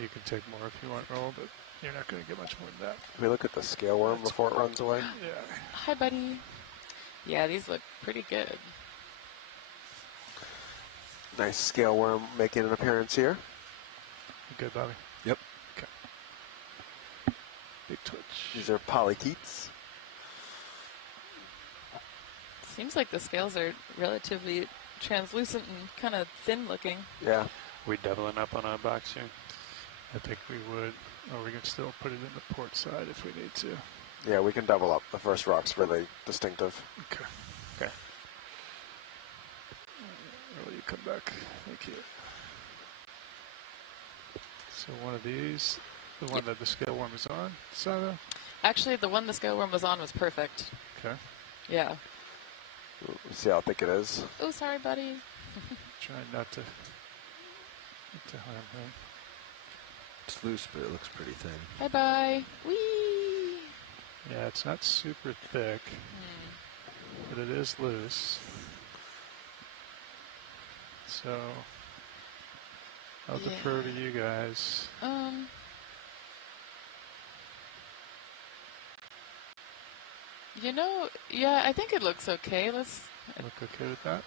You can take more if you want, roll, but you're not going to get much more than that. Can we look at the scale worm before it runs away? Yeah. Hi, buddy. Yeah, these look pretty good. Nice scale worm making an appearance here. You good, Bobby? Yep. Okay. Big twitch. These are polychaetes. Seems like the scales are relatively translucent and kind of thin looking. Yeah. We doubling up on our box here? I think we would. Or we can still put it in the port side if we need to. Yeah, we can double up. The first rock's really distinctive. Okay. Okay. Will you come back? Thank you. So one of these, the one that the scale worm is on, Sada? Actually, the one the scale worm was on was perfect. Okay. Yeah. Let's see how thick it is. Oh, sorry, buddy. Trying not to harm him. It's loose, but it looks pretty thin. Bye-bye. Whee! Yeah, it's not super thick, but it is loose. So I'll defer to you guys. You know, yeah, I think it looks okay. Let's look okay with that.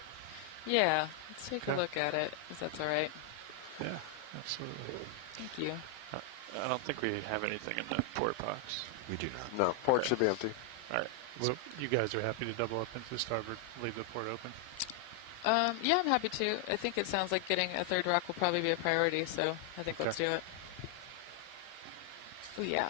Yeah, let's take a look at it, if that's all right. Yeah, absolutely. Thank you. I don't think we have anything in the port box. We do not. No, port should be empty. All right. Well, you guys are happy to double up into the starboard, leave the port open? Yeah, I'm happy to. I think it sounds like getting a third rock will probably be a priority, so I think let's do it. Oh, yeah.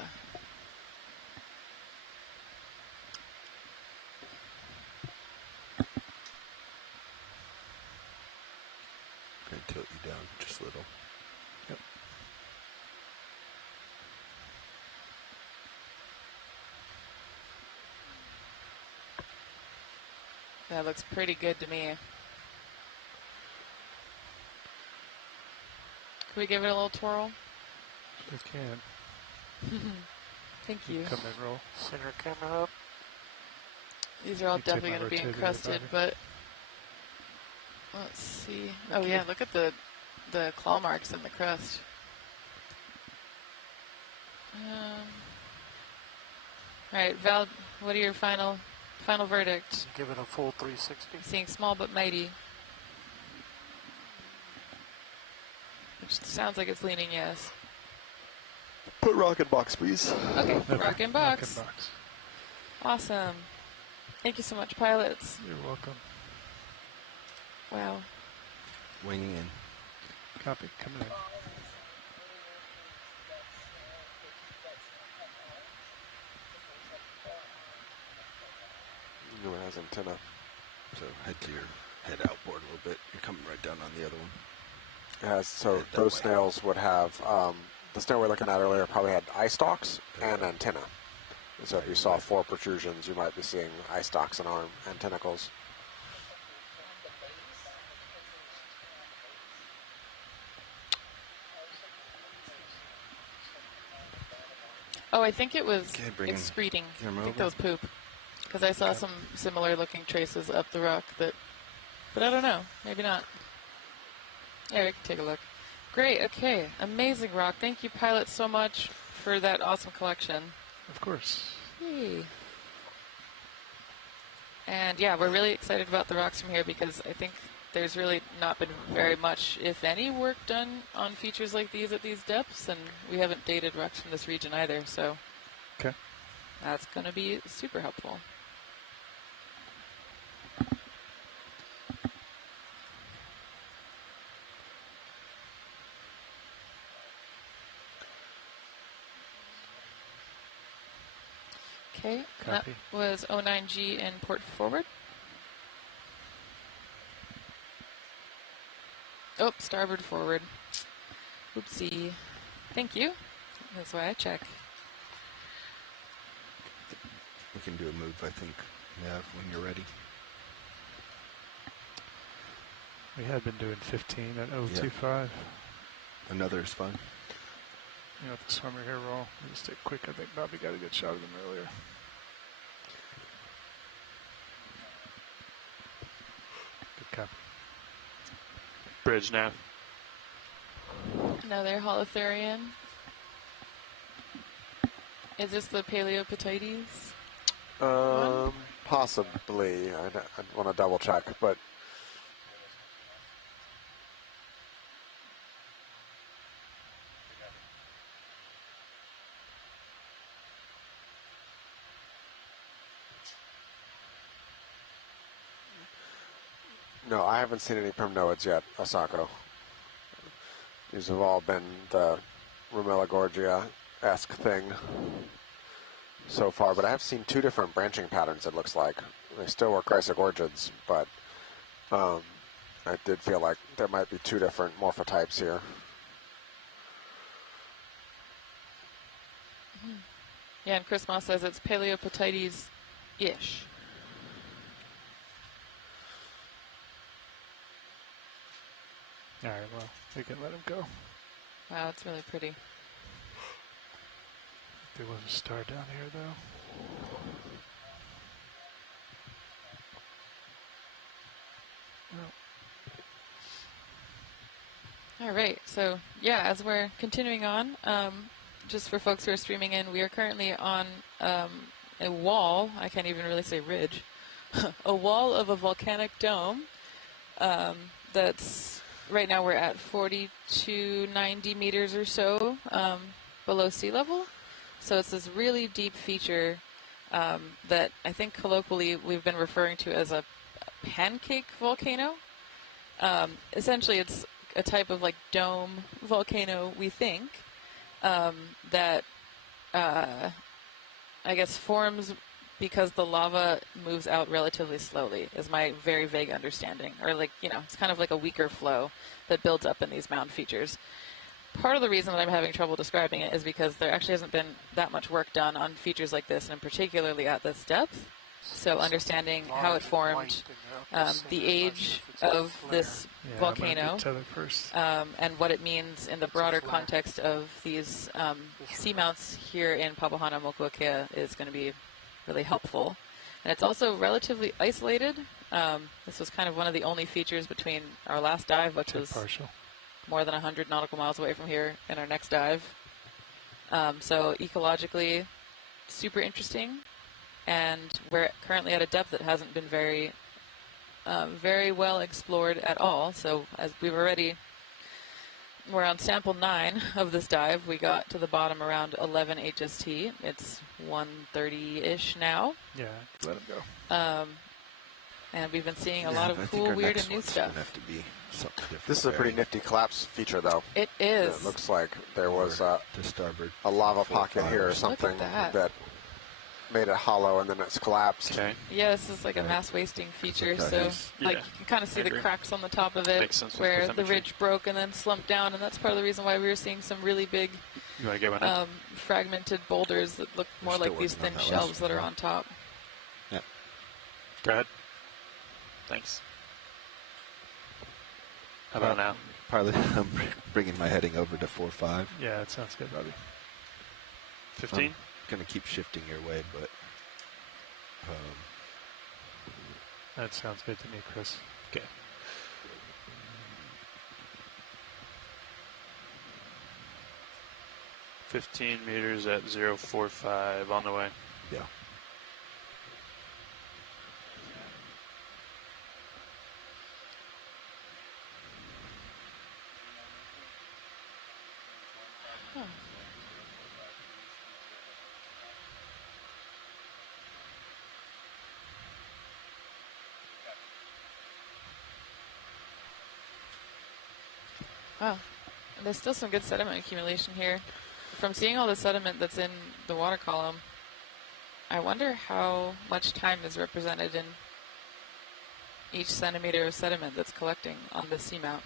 Going to tilt you down just a little. Yep. That looks pretty good to me. Can we give it a little twirl? Sure can. Thank you. Come and roll. Center camera up. These are all definitely going to be encrusted, but let's see. Oh yeah, look at the claw marks in the crust. All right, Val, what are your final verdict? Give it a full 360. Seeing small but mighty. Which sounds like it's leaning yes. Put rock in box, please. Okay, rock in box. Awesome. Thank you so much, pilots. You're welcome. Wow. Winging in. Copy, coming in. No, it has antenna. So head outboard a little bit. You're coming right down on the other one. It has, so those snails would have, the snail we're looking at earlier probably had eye stalks and antenna. And so if you saw 4 protrusions, you might be seeing eye stalks and arm and tentacles. Oh, I think it was excreting. I think that was poop. Because I saw some similar looking traces up the rock but I don't know. Maybe not. Eric, take a look. Great, okay. Amazing rock. Thank you, pilots, so much for that awesome collection. Of course. Yay. And yeah, we're really excited about the rocks from here because I think there's really not been very much, if any, work done on features like these at these depths, and we haven't dated rocks from this region either, so that's going to be super helpful. Okay, that was 09G in port forward. Oh, starboard forward. Oopsie. Thank you. That's why I check. We can do a move, I think, Nav, when you're ready. We had been doing 15 at 025. Another is fine. You know, the swimmer here roll. We'll just take quick. I think Bobby got a good shot of them earlier. Good copy. bridge now. Another holothurian. Is this the Paleopatites? Possibly. I'd want to double check, but. No, I haven't seen any primnoids yet, Asako. These have all been the Rumellagorgia-esque thing so far, but I have seen two different branching patterns, it looks like. They still were chrysogorgids, but I did feel like there might be two different morphotypes here. Yeah, and Chris Moss says it's Paleopatites-ish. All right, well, we can let him go. Wow, it's really pretty. There was a star down here, though. All right, so yeah, as we're continuing on, just for folks who are streaming in, we are currently on a wall, I can't even really say ridge, a wall of a volcanic dome that's, right now we're at 4,290 meters or so below sea level. So it's this really deep feature that I think colloquially we've been referring to as a pancake volcano. Essentially, it's a type of like dome volcano, we think, that I guess forms because the lava moves out relatively slowly, is my very vague understanding. Or like, you know, it's kind of like a weaker flow that builds up in these mound features. Part of the reason that I'm having trouble describing it is because there actually hasn't been that much work done on features like this, and particularly at this depth. So understanding how it formed, the age of this volcano, and what it means in the broader context of these seamounts here in Papahānaumokuākea is going to be really helpful. And it's also relatively isolated. This was kind of one of the only features between our last dive, which was more than 100 nautical miles away from here, and our next dive. So ecologically, super interesting. And we're currently at a depth that hasn't been very well explored at all. So as we're on sample 9 of this dive. We got to the bottom around 11 HST. It's 130-ish now. Yeah, let him go. And we've been seeing a lot of cool, weird, and new stuff. Have to be something different. This is a pretty nifty collapse feature, though. It is. It looks like there was a lava pocket here or something that made it hollow, and then it's collapsed. Okay. Yeah, this is like a mass wasting feature. So, like, you can kind of see the cracks on the top of it where the ridge broke and then slumped down, and that's part of the reason why we were seeing some really big, fragmented boulders that look more like these thin shelves that are on top. Yeah. Go ahead. Thanks. How about now? Partly, I'm bringing my heading over to 4.5. Yeah, that sounds good, Bobby. 15? Going to keep shifting your way, but that sounds good to me, Chris. Okay. $15 meters at 0.45 on the way. Yeah. Wow. And there's still some good sediment accumulation here. From seeing all the sediment that's in the water column, I wonder how much time is represented in each centimeter of sediment that's collecting on this seamount.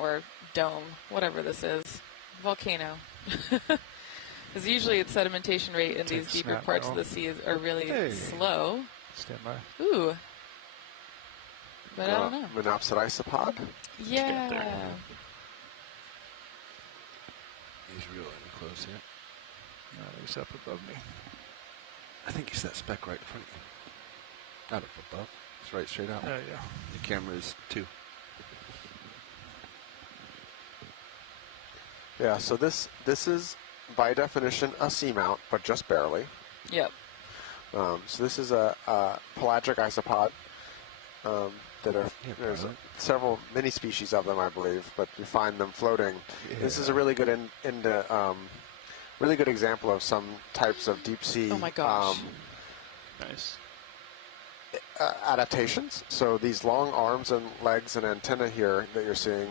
Or dome, whatever this is. Volcano. Because usually its sedimentation rate in these deeper parts of the sea are really slow. Stand by. Ooh. But I don't know. Monopsid isopod? Yeah. He's really close here. No, he's up above me. I think he's that speck right in front of you. Not up above. It's right straight out. Oh, yeah. The camera is 2. Yeah, so this is, by definition, a seamount, but just barely. Yep. So this is a pelagic isopod. There's several mini species of them, I believe, but you find them floating. Yeah. This is a really good really good example of some types of deep sea. Oh my gosh. Nice. Adaptations. So these long arms and legs and antenna here that you're seeing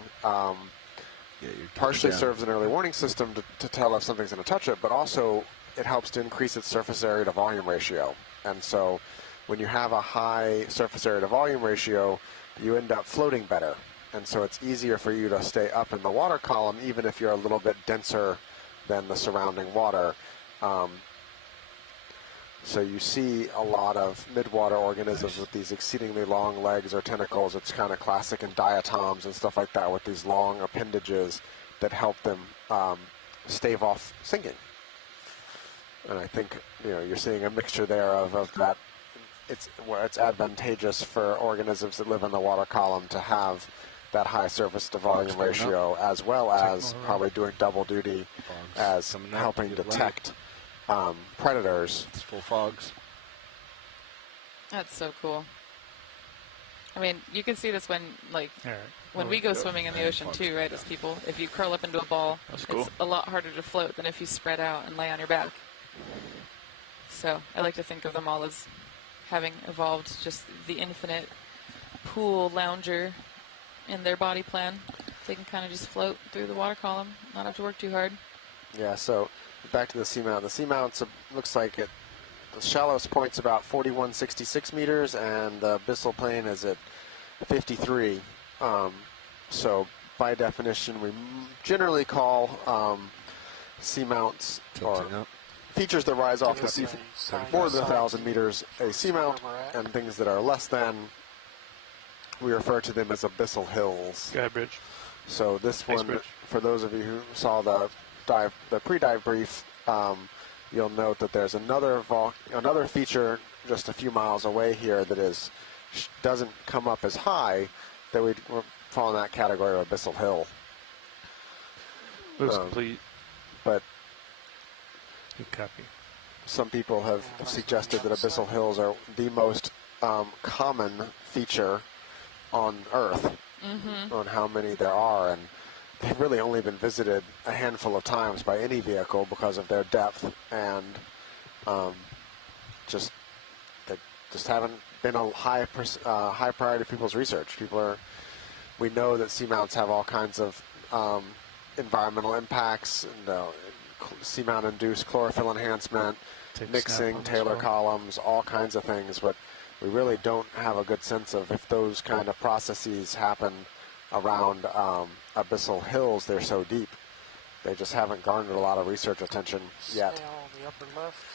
partially serves an early warning system to tell if something's going to touch it, but also it helps to increase its surface area to volume ratio. And so when you have a high surface area to volume ratio, you end up floating better. And so it's easier for you to stay up in the water column, even if you're a little bit denser than the surrounding water. So you see a lot of midwater organisms with these exceedingly long legs or tentacles. It's kind of classic in diatoms and stuff like that, with these long appendages that help them stave off sinking. And I think you're seeing a mixture there of that. It's advantageous for organisms that live in the water column to have that high surface to volume ratio, as well as probably doing double duty as helping detect predators. It's full fogs. That's so cool. I mean, you can see this when when we go swimming in the ocean too, right, as people. If you curl up into a ball, it's a lot harder to float than if you spread out and lay on your back. So I like to think of them all as having evolved just the infinite pool lounger in their body plan. They can kind of just float through the water column, not have to work too hard. Yeah, so back to the seamount. The seamount looks like the shallowest point's about 4166 meters, and the abyssal plane is at 53. So by definition, we generally call seamounts or features that rise off the sea more than 1,000 meters a seamount, and things that are less than, we refer to them as abyssal hills. Go ahead, Bridge. So this Thanks, one, Bridge. for those of you who saw the pre-dive brief, you'll note that there's another feature just a few miles away here that doesn't come up as high, that we'd fall in that category of abyssal hill. It was complete. But good copy. Some people have suggested that abyssal hills are the most common feature on Earth, on how many there are, and they've really only been visited a handful of times by any vehicle because of their depth, and they just haven't been a high priority of people's research. We know that seamounts have all kinds of environmental impacts, and seamount-induced chlorophyll enhancement, mixing, Taylor columns, all kinds of things, but we really don't have a good sense of if those kind of processes happen around abyssal hills. They're so deep. They just haven't garnered a lot of research attention yet. Snail on the upper left.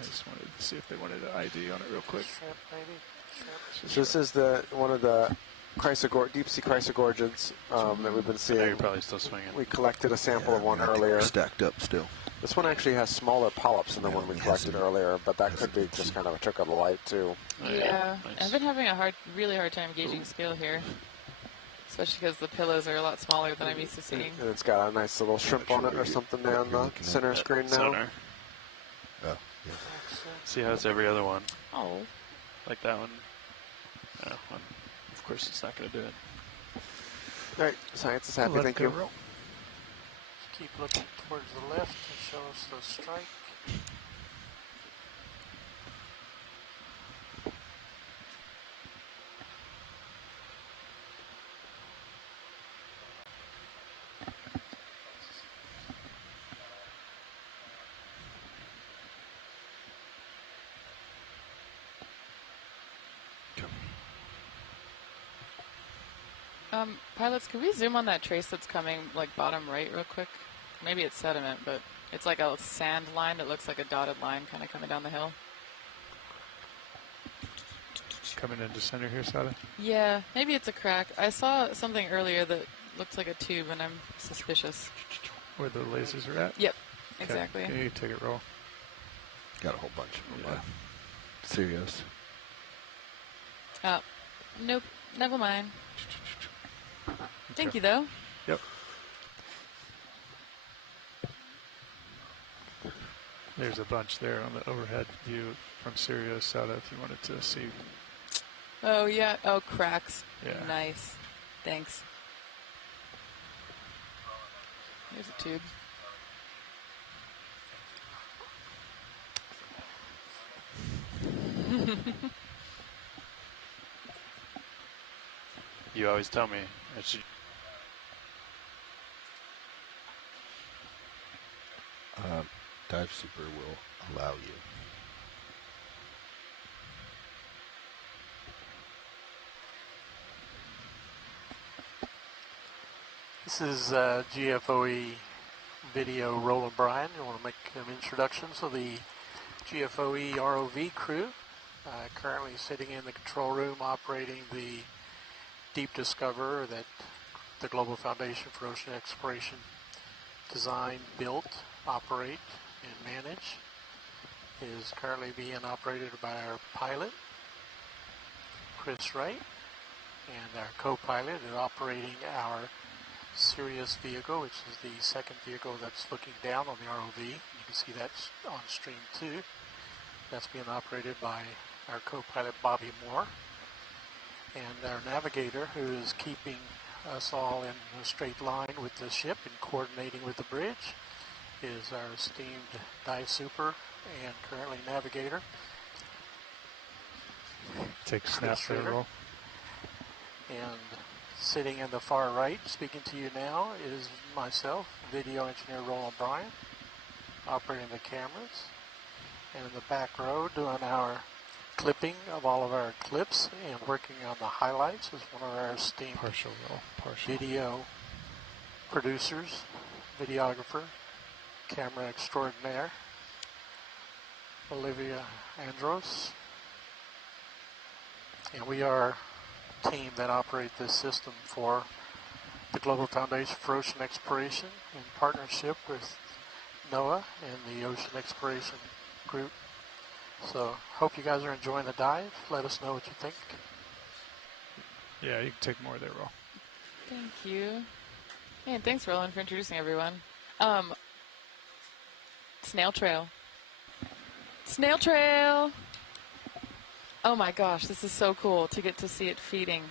I just wanted to see if they wanted an ID on it real quick. Shrimp, maybe. Shrimp. So this is one of the deep sea chrysogorgids that we've been seeing. You're probably still swinging. We collected a sample of one earlier. Stacked up still. This one actually has smaller polyps than the one we collected earlier, but that could be just kind of a trick of the light too. Yeah, nice. I've been having a really hard time gauging scale here, especially because the pillows are a lot smaller than I'm used to seeing. And it's got a nice little shrimp on it or something there on the center screen now. Sonar. Oh, yeah. See how it's every other one. Oh. Like that one. No, of course it's not going to do it. All right, science is happy, thank you. Keep looking towards the left to show us the strike. Pilots, could we zoom on that trace that's coming, like bottom right real quick? Maybe it's sediment, but it's like a sand line that looks like a dotted line kind of coming down the hill. Coming into center here, Sada? Yeah, maybe it's a crack. I saw something earlier that looked like a tube, and I'm suspicious. Where the lasers are at? Yep, exactly. Okay, you take it, roll. Got a whole bunch of them. Serious. Nope, never mind. Thank you, though. Yep. There's a bunch there on the overhead view from Sirius out if you wanted to see. Oh, yeah. Oh, cracks. Yeah. Nice. Thanks. Here's a tube. You always tell me I should. Dive Super will allow you. This is GFOE video Roland Bryan. I want to make an introduction. So the GFOE ROV crew currently sitting in the control room operating the Deep Discoverer that the Global Foundation for Ocean Exploration designed, built, operate, and manage. It is currently being operated by our pilot, Chris Wright, and our co-pilot is operating our Sirius vehicle, which is the second vehicle that's looking down on the ROV. You can see that's on stream 2. That's being operated by our co-pilot Bobby Moore. And our navigator, who is keeping us all in a straight line with the ship and coordinating with the bridge, is our esteemed Dive Super and currently navigator. Take a snap there, roll. And sitting in the far right, speaking to you now, is myself, video engineer Roland Bryan, operating the cameras. And in the back row, doing our clipping of all of our clips and working on the highlights is one of our esteemed video producers, videographer, camera extraordinaire, Olivia Andros. And we are a team that operate this system for the Global Foundation for Ocean Exploration in partnership with NOAA and the Ocean Exploration Group. So, hope you guys are enjoying the dive. Let us know what you think. Yeah, you can take more there, Ro. Thank you. And thanks, Roland, for introducing everyone. Snail trail. Snail trail! Oh my gosh, this is so cool to get to see it feeding.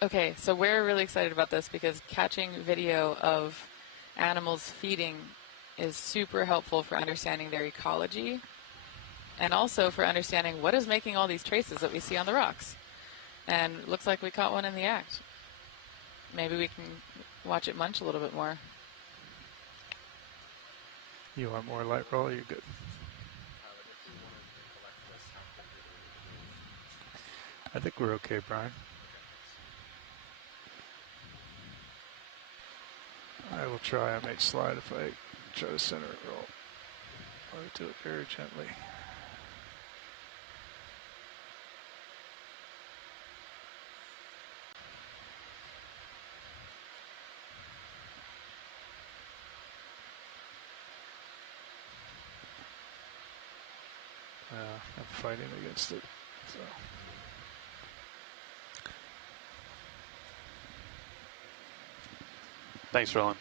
Okay, so we're really excited about this because catching video of animals feeding is super helpful for understanding their ecology and also for understanding what is making all these traces that we see on the rocks. And it looks like we caught one in the act. Maybe we can watch it munch a little bit more. You want more light roll? You're good. I think we're okay, Brian. I will try. I may slide if I try to center it roll. I'll do it very gently. I'm fighting against it. So. Thanks, Roland.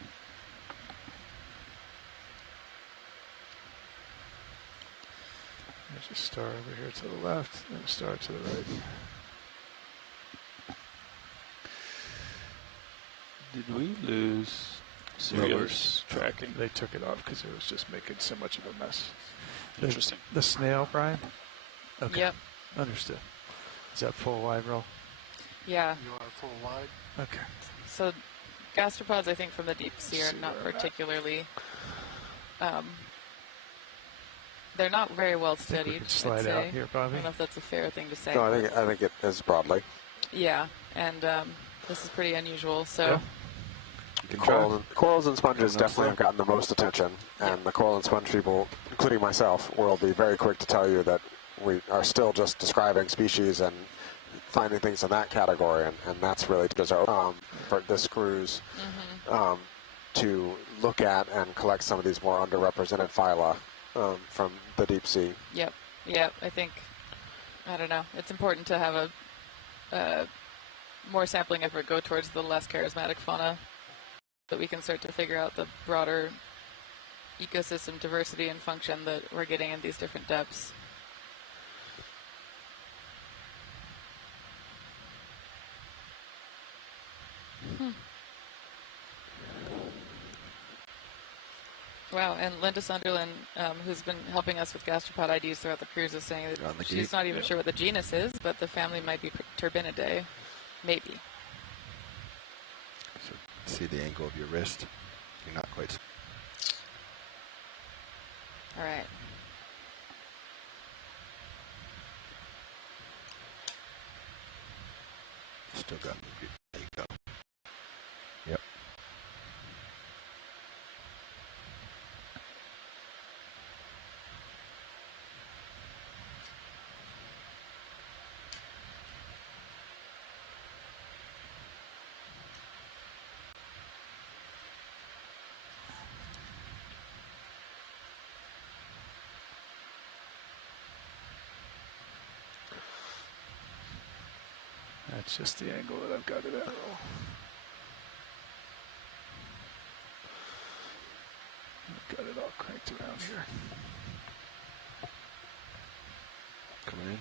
There's a star over here to the left, and a star to the right. Did we lose Sirius tracking? They took it off because it was just making so much of a mess. Interesting. The snail, Brian? Okay. Yep. Understood. Is that full wide roll? Yeah. You are full wide. Okay. So gastropods, I think, from the deep sea are not particularly... they're not very well studied. Slide out here, Bobby. I don't know if that's a fair thing to say. No, I think it is broadly. Yeah, and this is pretty unusual, so... Corals and sponges definitely have gotten the most attention, and the coral and sponge people, including myself, will be very quick to tell you that we are still just describing species and finding things in that category, and that's really because for this cruise to look at and collect some of these more underrepresented phyla from the deep sea. Yep, I think, I don't know, it's important to have a more sampling effort go towards the less charismatic fauna. that we can start to figure out the broader ecosystem diversity and function that we're getting in these different depths. Wow, and Linda Sunderland, who's been helping us with gastropod IDs throughout the cruise, is saying that she's not even sure what the genus is, but the family might be Turbinidae. Maybe. So see the angle of your wrist? You're not quite. All right. Still got me. There you go. Yep. That's just the angle that I've got it at. I've got it all cranked around here. Coming in?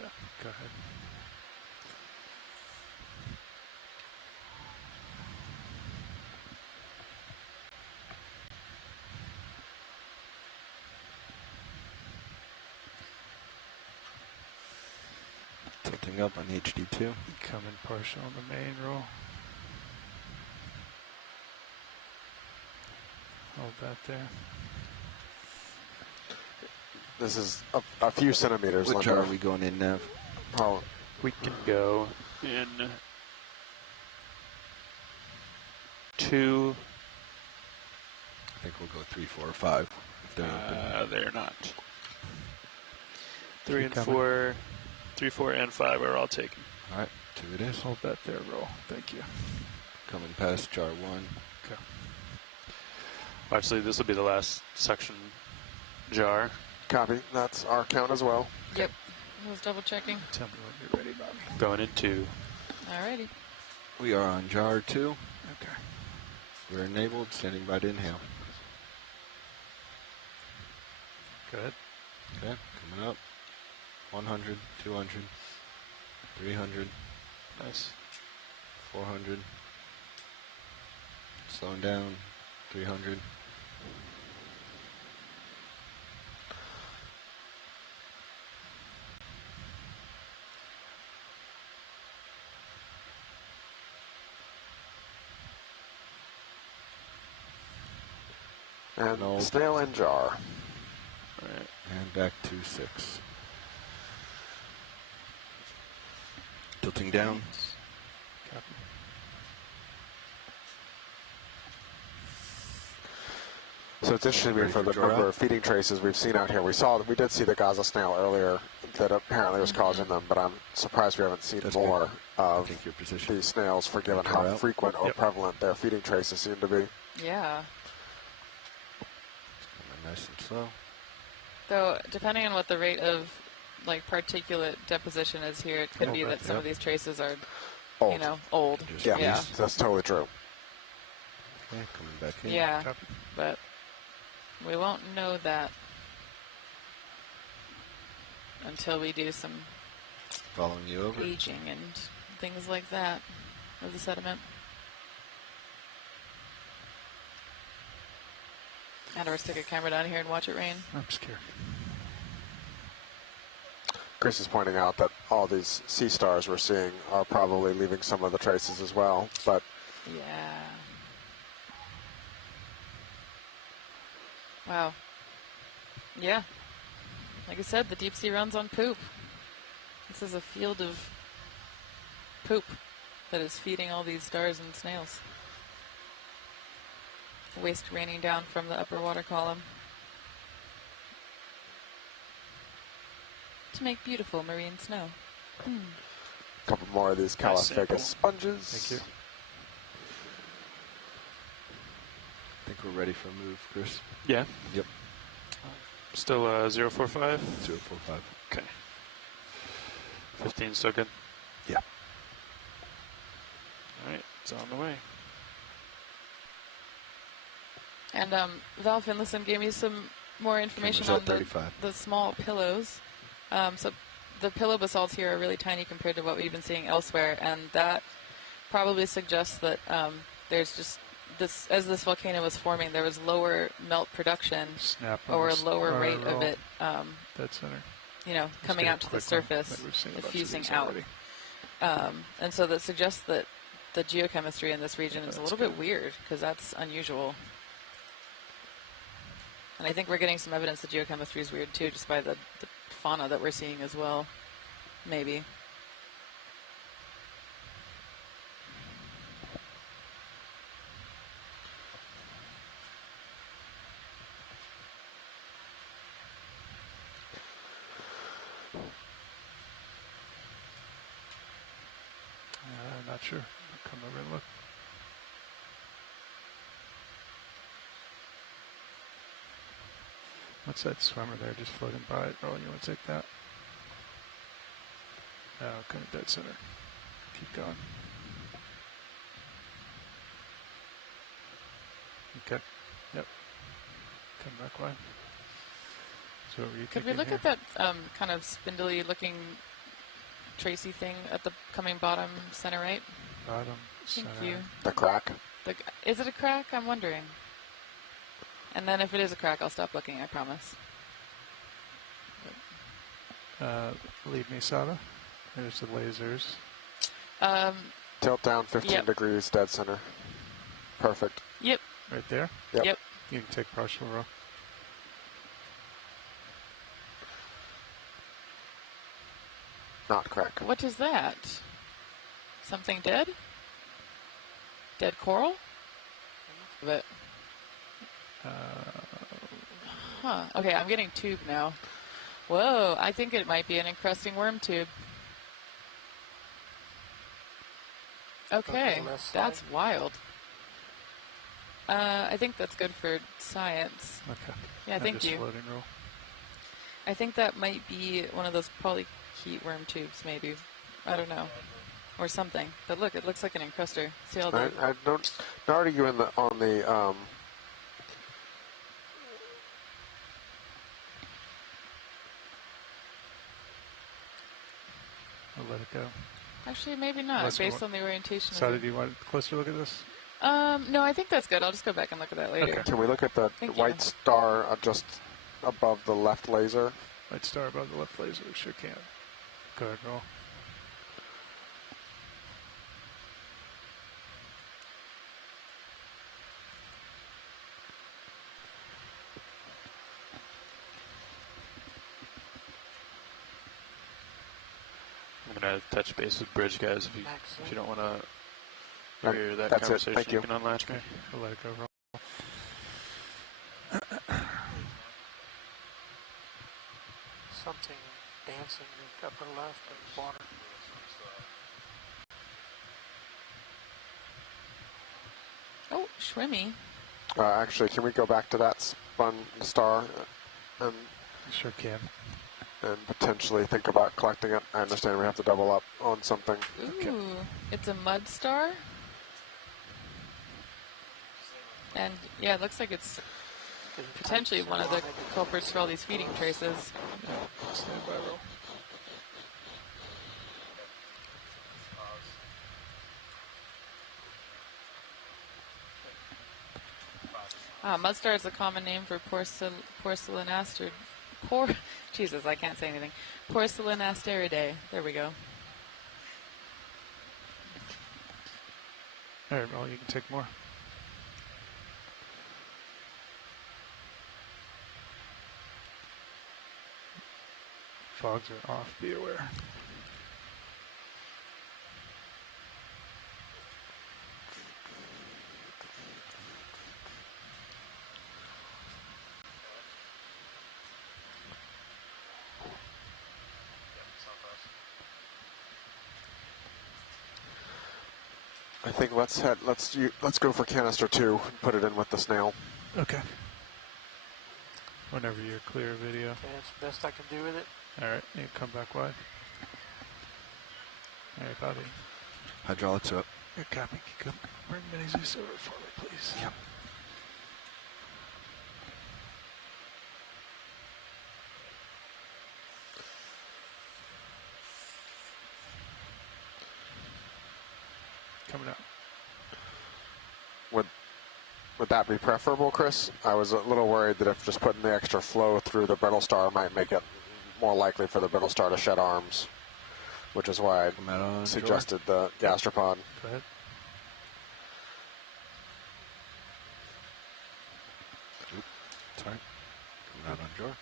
Yeah, go ahead. Tilting up on HD2. Coming partial on the main roll. Hold that there. This is a few centimeters. Which are we going in now? Oh, we can go in 2. I think we'll go 3, 4, or 5. If they're open. They're not. 3 and 4. 3, 4, and 5 are all taken. All right, 2 it is. Hold that there, roll. Thank you. Coming past jar 1. Okay. Actually, this will be the last suction jar. Copy. That's our count as well. Yep. I was double checking. Tell me when you're ready, Bobby. Going in 2. Alrighty. We are on jar 2. Okay. We're enabled, standing by to inhale. Good. Okay, coming up. 100, 200, 300. Nice. 400. Slowing down. 300. And snail in jar. All right. And back to 6. Tilting down. Copy. So it's interesting for the number of feeding traces we've seen out here. We did see the Gaza snail earlier that apparently was causing them, but I'm surprised we haven't seen more of these snails, for given how frequent or prevalent their feeding traces seem to be. Yeah. Nice and slow. Though, depending on what the rate of particulate deposition is here, it could be that some of these traces are, old. Yeah, that's totally true. Okay, coming back in. Yeah, but we won't know that until we do some following you over aging and things like that of the sediment. And or stick a camera down here and watch it rain. I'm scared. Chris is pointing out that all these Seastars we're seeing are probably leaving some of the traces as well, but yeah. Wow. Yeah. Like I said, the deep sea runs on poop. This is a field of poop that is feeding all these stars and snails. Waste raining down from the upper water column to make beautiful marine snow. A couple more of these Caliphicus sponges. Thank you. I think we're ready for a move, Chris. Yeah. Yep. Still 045? 045. Okay. 15 still good? Yeah. All right. It's on the way. And Val Finlayson gave me some more information on the small pillows. So the pillow basalts here are really tiny compared to what we've been seeing elsewhere, and that probably suggests that there's just this, as this volcano was forming, there was lower melt production or a lower rate of it, dead center. You know, coming out to the surface, diffusing out. And so that suggests that the geochemistry in this region is a little bit weird, because that's unusual. And I think we're getting some evidence that geochemistry is weird too, just by the fauna that we're seeing as well, maybe. Not sure. I'll come over and look. What's that swimmer there just floating by? Oh, you want to take that? Oh, kind of dead center. Keep going. Okay. Yep. Come back wide. So what were you Could we look here? at that kind of spindly looking Tracy thing at the coming bottom center right? Bottom Thank center. you. The crack? Is it a crack? I'm wondering. And then if it is a crack, I'll stop looking, I promise. Lead me, Sada. There's the lasers. Tilt down 15 degrees, dead center. Perfect. Yep. Right there? Yep. You can take partial row. Not crack. What is that? Something dead? Dead coral? But huh. Okay, I'm getting tube now. Whoa, I think it might be an encrusting worm tube. Okay, that's wild. I think that's good for science. Okay. Yeah, thank you. Floating roll. I think that might be one of those polychaete worm tubes, maybe. I don't know. Or something. But look, it looks like an encruster. See all the... I don't... Now are you on the... I'll let it go. Actually, maybe not, based on the orientation. So do you want a closer look at this? No, I think that's good. I'll just go back and look at that later. Okay. Can we look at the white star just above the left laser? White star above the left laser, sure can. Go ahead, roll. I'm going to touch base with Bridge, guys, if you don't want to hear that That's conversation. It. Thank you. Can unlatch me. We'll let it go roll. Something dancing in the upper left of the water. Oh, shrimmy. Actually, can we go back to that spun star and sure can. And potentially think about collecting it? I understand we have to double up on something. Ooh, it's a mud star. And yeah, it looks like it's potentially one of the culprits for all these feeding traces. Stand by roll. Mud star is a common name for porcelainaster. Jesus, I can't say anything. Porcelanasteridae. There we go. All right, well, you can take more. Fogs are off, be aware. I think let's go for canister 2 and put it in with the snail. Okay. Whenever you're clear, video. Okay, that's the best I can do with it. All right, you come back wide. All right, Bobby. Hydraulics up. Good copy. Come bring Mini Zeus over for me, please. Yep. Coming out. Would that be preferable, Chris? I was a little worried that if just putting the extra flow through the brittle star might make it more likely for the brittle star to shed arms, which is why I suggested the gastropod. Go ahead. Oop, sorry. Coming out on Jor.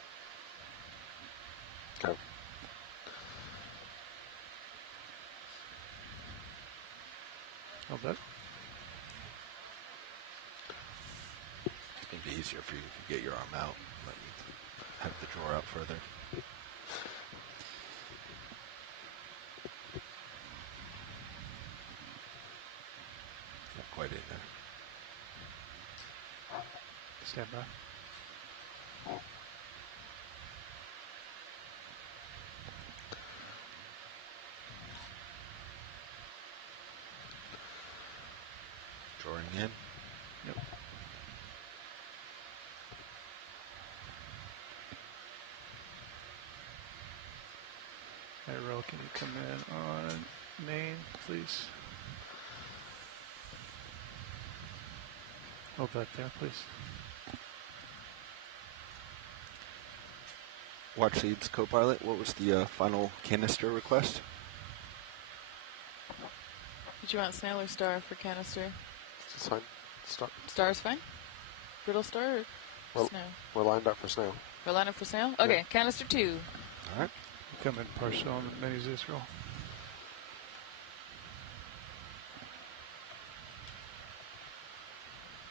Okay. Hold that. It's going to be easier for you if you get your arm out. Let me have the drawer out further. Not quite in there. Stand by. Drawing in. Yep. Hey, Ro, can you come in on main, please? Hold that there, please. Watch Leads Copilot, what was the final canister request? Did you want snail or star for canister? It's fine. Star's fine? Brittle star or snail? We're lined up for snail. We're lined up for snail? Okay, canister 2. All right. Come in partial on the Mini Zeus roll.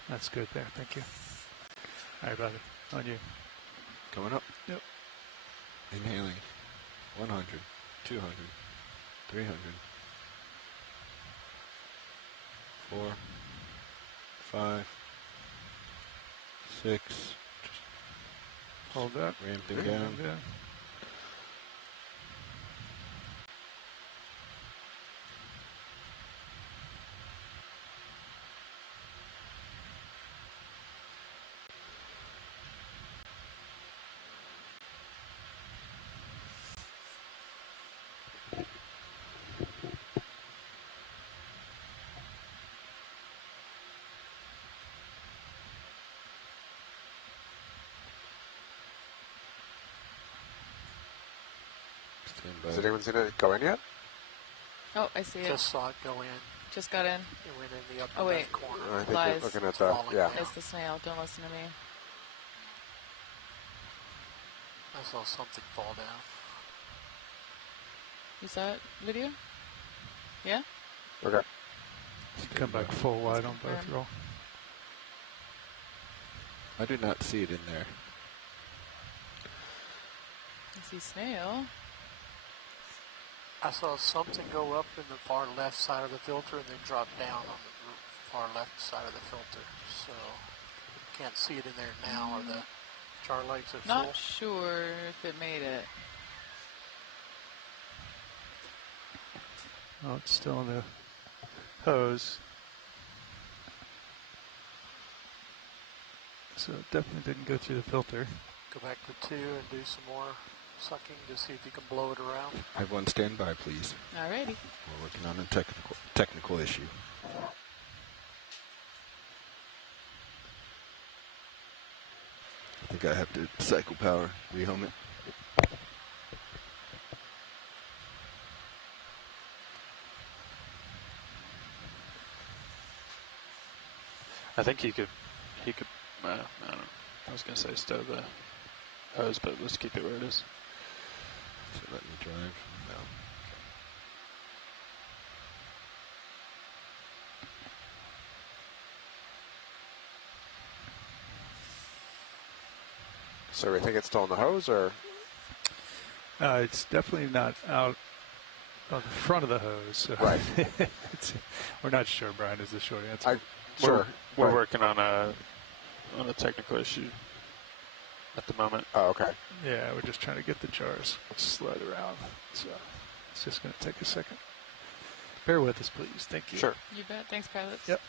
That's good there, thank you. All right, buddy, on you. Coming up. Yep. Inhaling. 100, 200, 300, 4, 5, 6. Just hold that. Ramping down. Has anyone seen it go in yet? Oh, I see it. Just saw it go in. Just got in. It went in the upper Oh, wait. left corner. I think Lies. you're looking at the, yeah. It's the snail. Don't listen to me. I saw something fall down. You saw it? Video? Yeah? Okay. Come back full wide on both confirm. roll. I do not see it in there. I see snail. I saw something go up in the far left side of the filter and then drop down on the far left side of the filter. So can't see it in there now. Are the jar lights at full? Not sure if it made it. Oh, it's still in the hose. So it definitely didn't go through the filter. Go back to 2 and do some more sucking to see if you can blow it around. I have one standby, please. Alrighty. We're working on a technical issue. I think I have to cycle power, rehome it. I think he could, I don't know. I was going to say stow the hose, but let's keep it where it is. So let me drive. No. So we think it's still in the hose, or? It's definitely not out on the front of the hose. So right. We're not sure, Brian, is the short answer. We're working on a technical issue at the moment. Oh, okay. Yeah, we're just trying to get the jars slid around. So it's just going to take a second. Bear with us, please. Thank you. Sure. You bet. Thanks, pilots. Yep.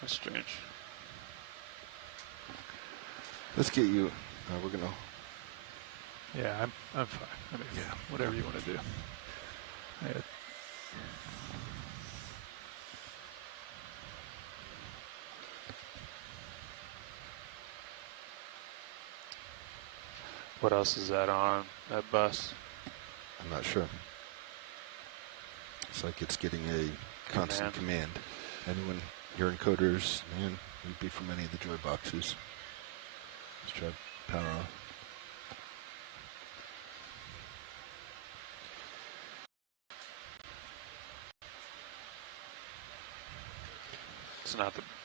That's strange. Let's get you. We're gonna. Yeah, I'm fine. I mean, yeah, whatever you want to do. What else is that on that bus? I'm not sure. It's like it's getting a constant command. Anyone, your encoders, man, would be from any of the joy boxes. Let's try power on.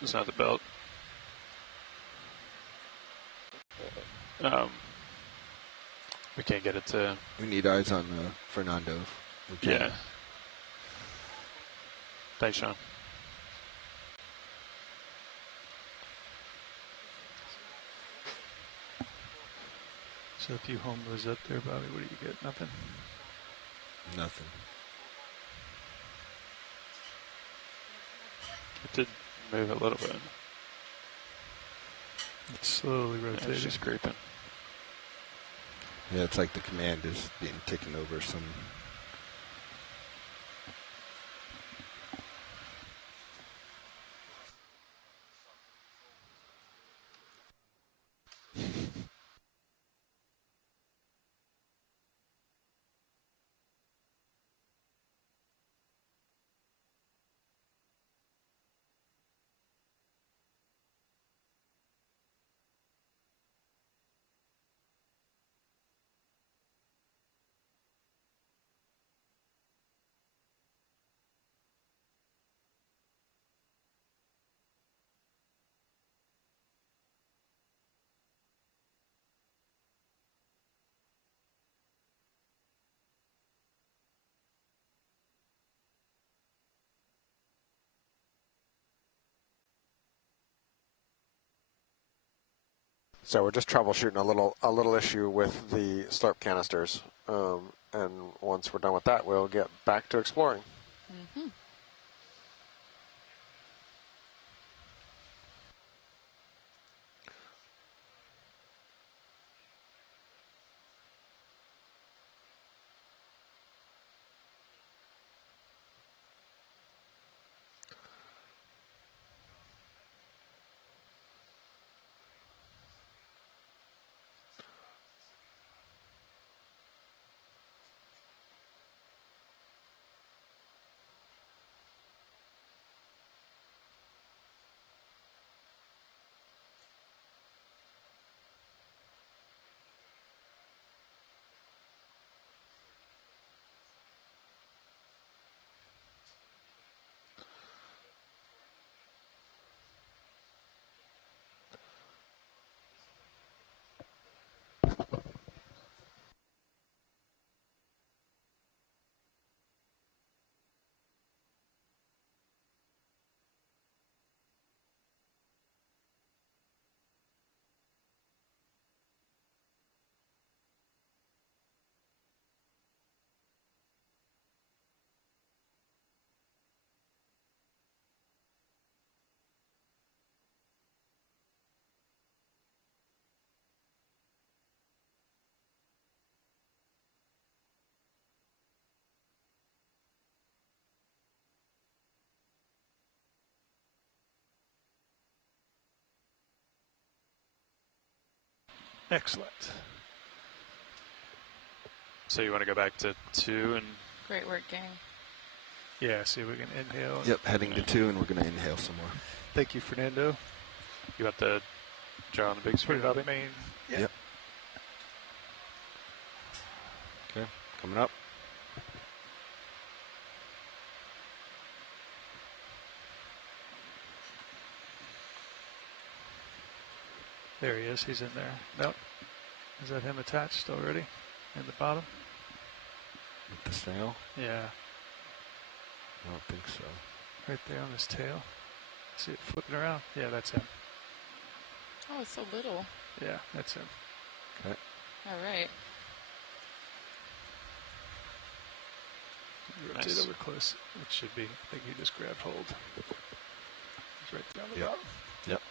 It's not the belt. We can't get it to. We need eyes on Fernando. Yeah. Thanks, Sean. So if you home those up there, Bobby, what do you get? Nothing? Nothing. It did move a little bit. It's slowly rotating. It's just creeping. Yeah, it's like the command is being taken over some. So we're just troubleshooting a little issue with the slurp canisters, and once we're done with that, we'll get back to exploring. Mm-hmm. Excellent. So you want to go back to 2 and... Great work, gang. Yeah, see if we can inhale. Yep, heading to 2, and we're going to inhale some more. Thank you, Fernando. You got the jar on the big screen, Put it on Bobby? the main. Yeah. Yep. Okay, coming up. There he is. He's in there. Nope. Is that him attached already in the bottom? With the snail? Yeah. I don't think so. Right there on his tail. See it flipping around? Yeah, that's him. Oh, it's so little. Yeah, that's him. Okay. All right. Rotate Nice. over close. It should be. I think you just grabbed hold. It's right down the bottom. Yep.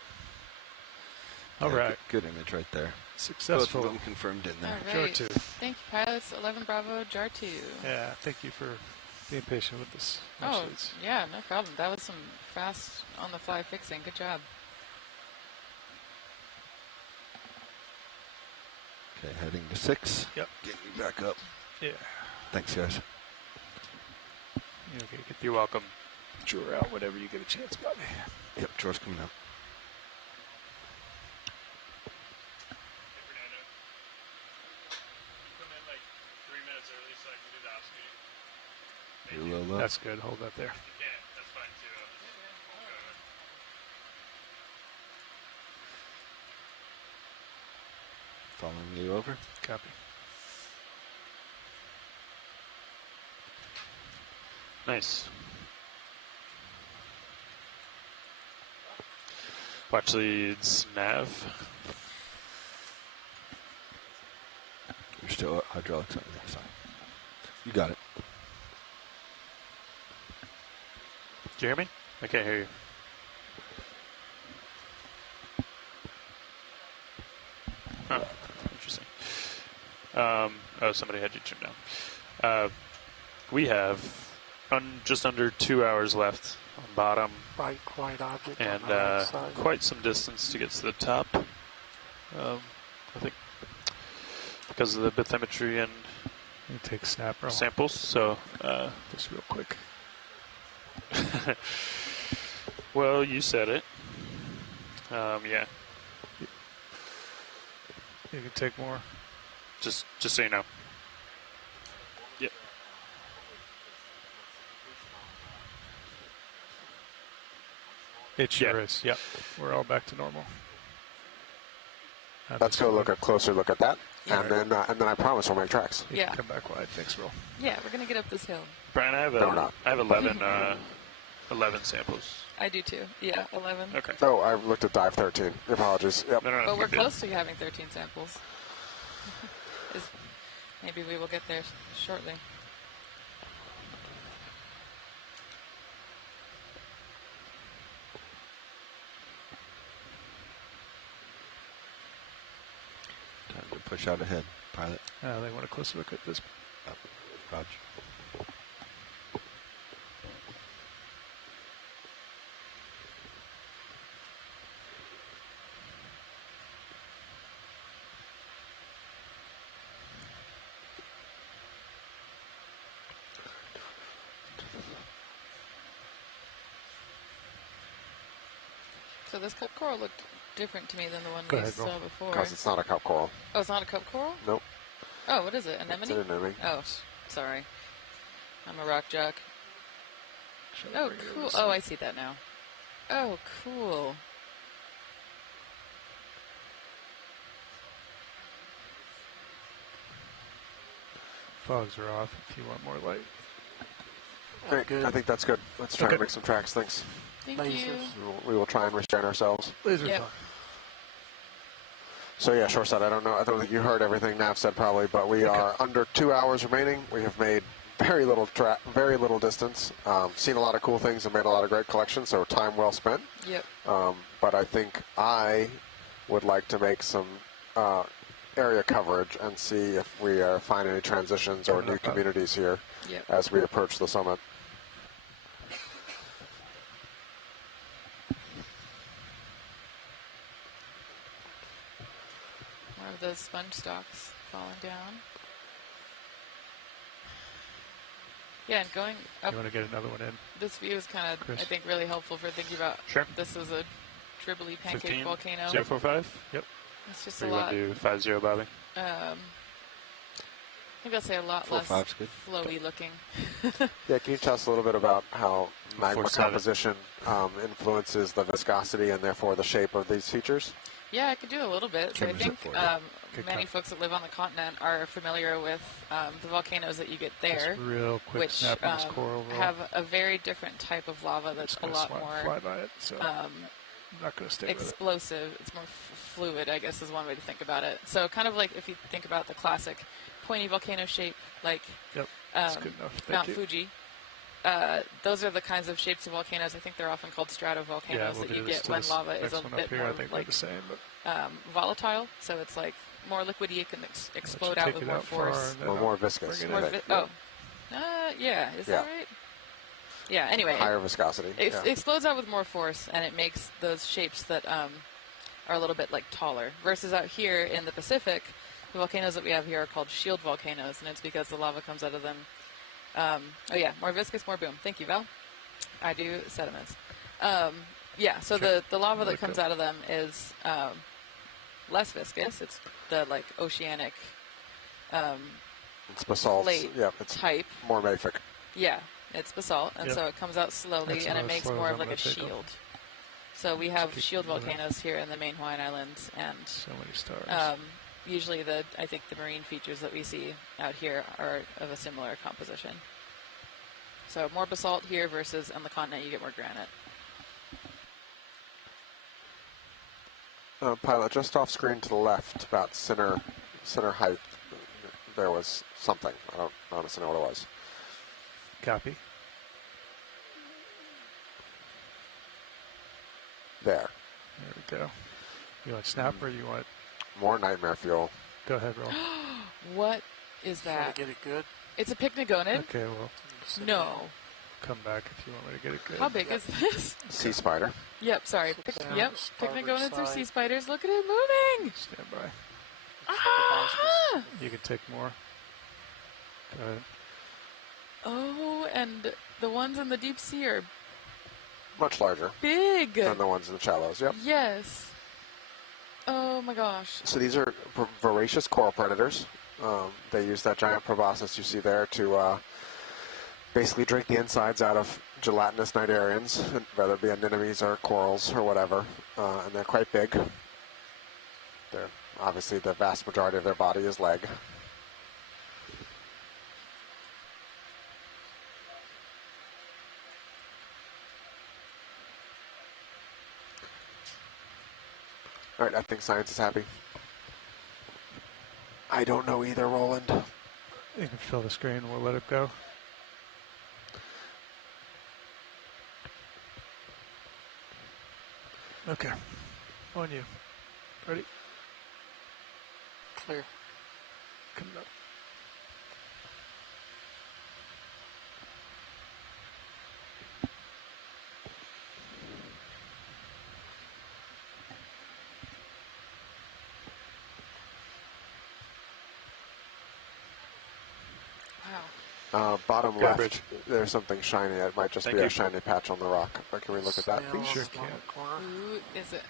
All right. Good image right there. Successful. Both of them confirmed in there. All right. Jar 2. Thank you, pilots. 11 Bravo, Jar 2. Yeah, thank you for being patient with this. Oh, Actually, it's yeah, no problem. That was some fast on-the-fly fixing. Good job. Okay, heading to 6. Yep. Get me back up. Yeah. Thanks, guys. Okay, you're welcome. Draw out whenever you get a chance, buddy. Yep, draw's coming up. You're a little low. That's good. Hold that there. That's fine too. Following you over. Copy. Nice. Watch leads nav. You're still hydraulics on the other side. You got it. Do you hear me? I can't hear you. Huh. Interesting. Oh, somebody had you turned down. We have just under 2 hours left on bottom. Bright white object and on the right side. quite some distance to get to the top. I think because of the bathymetry and take snap roll. samples. So just real quick. Well, you said it. Yeah. You can take more. Just so you know. Yep. It sure is. Yep. We're all back to normal. Let's go look a closer look at that, and then I promise we'll make tracks. Yeah. Come back wide. Thanks, Roll. Yeah, we're going to get up this hill. Brian, I have No, we're not. I have 11 samples. I do too. Yeah, 11. Okay. Oh, I looked at dive 13. Apologies. Yep. No, But we're close to having 13 samples. Maybe we will get there shortly. Time to push out ahead, pilot. They want a closer look at this. Roger. So this cup coral looked different to me than the one Go we ahead, saw Roll. before. Because it's not a cup coral. Oh, it's not a cup coral? Nope. Oh, what is it? Anemone? It's an anemone. Oh, sorry. I'm a rock jock. Oh, bring it over cool. this Oh, side? I see that now. Oh, cool. Fogs are off if you want more light. Great. I think that's good. Let's try Okay. and make some tracks. Thanks. Thank you. We will try and restrain ourselves. Laser Yep. fog. So yeah, short side. I don't know. I don't think you heard everything Nav said probably, but we are under 2 hours remaining. We have made very little distance. Seen a lot of cool things and made a lot of great collections. So time well spent. Yep. But I think I would like to make some area coverage and see if we find any transitions or new communities here Yep. as we approach the summit. More of those sponge stalks falling down. Yeah, and going up. You want to get another one in? This view is kind of, Chris? I think, really helpful for thinking about. Sure. This is a dribbly pancake 15, volcano. 045? Yep. It's just Or a you want lot. to do 50, Bobby? I think I'll say a lot 4, less 5's good. flowy looking. Yeah, can you tell us a little bit about how magma 4, 7. composition influences the viscosity and therefore the shape of these features? Yeah, I could do a little bit. So I Cameras think up for you. Good many cut. folks that live on the continent are familiar with the volcanoes that you get there, Just real quick which snap on this coral roll. have a very different type of lava that's Just a gonna lot fly more by it. So I'm not going to stay explosive. It's more fluid, I guess, is one way to think about it. So kind of like if you think about the classic pointy volcano shape, like that's good enough. Mount Fuji. Those are the kinds of shapes of volcanoes. I think they're often called stratovolcanoes that you get when lava is a bit more like the same, volatile. So it's like more liquidy, it can explode out with more force. Or more viscous. Yeah, is that right? Yeah, anyway. Higher viscosity. It explodes out with more force, and it makes those shapes that are a little bit like taller. Versus out here in the Pacific, the volcanoes that we have here are called shield volcanoes, and it's because the lava comes out of them. More viscous, more boom. Thank you, Val. I do sediments. So the lava that comes out of them is less viscous. It's the like oceanic it's basalt. It's type. More mafic. Yeah, it's basalt, and so it comes out slowly, and it makes more of like a shield. So we have shield volcanoes here in the main Hawaiian Islands, and so many stars. Usually I think the marine features that we see out here are of a similar composition. So more basalt here versus on the continent you get more granite. Pilot, just off screen to the left, about center height, there was something. I don't honestly know what it was. Copy. There. There we go. You want snap or you want... More nightmare fuel. Go ahead, roll. What is that? Get it good? It's a pycnogonid? Okay, well... No. Come back if you want me to get it good. How big is this? Sea spider. Yep, sorry. Pycnogonids are sea spiders. Look at it moving! Stand by. Ah! You can take more. Go ahead. Oh, and the ones in the deep sea are... Much larger. Big! Than the ones in the shallows, yep. Yes. Oh my gosh. So these are voracious coral predators. They use that giant proboscis you see there to basically drink the insides out of gelatinous cnidarians, whether it be anemones or corals or whatever. And they're quite big. They're obviously the vast majority of their body is leg. All right, I think science is happy. I don't know either, Roland. You can fill the screen, we'll let it go. Okay, on you. Ready? Clear. Coming up. Bottom left, there's something shiny. It might just be a shiny patch on the rock. But can we look at that, please? Sure can. Ooh, is it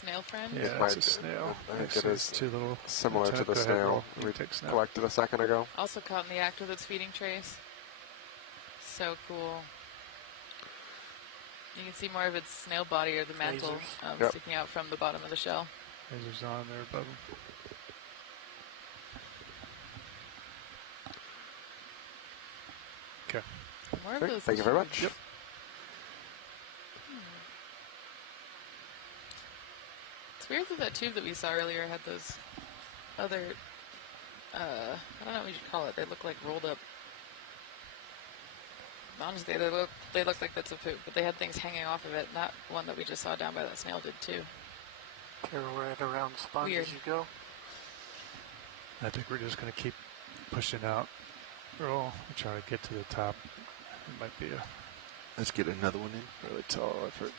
snail friend? Yeah, it's a snail. I think it is too little similar to the snail we collected a second ago. Also caught in the act with its feeding trace. So cool. You can see more of its snail body or the mantle sticking out from the bottom of the shell. Lasers on there above them. Okay. More of those. Thank you very much. Yep. It's weird that tube that we saw earlier had those other, I don't know what you should call it. They look like rolled up. Honestly, they look like bits of poop, but they had things hanging off of it. And that one that we just saw down by that snail did too. Carry right around the sponge as you go. I think we're just going to keep pushing out. Roll. We're trying to get to the top. It might be a... Let's get another one in. Really tall effort.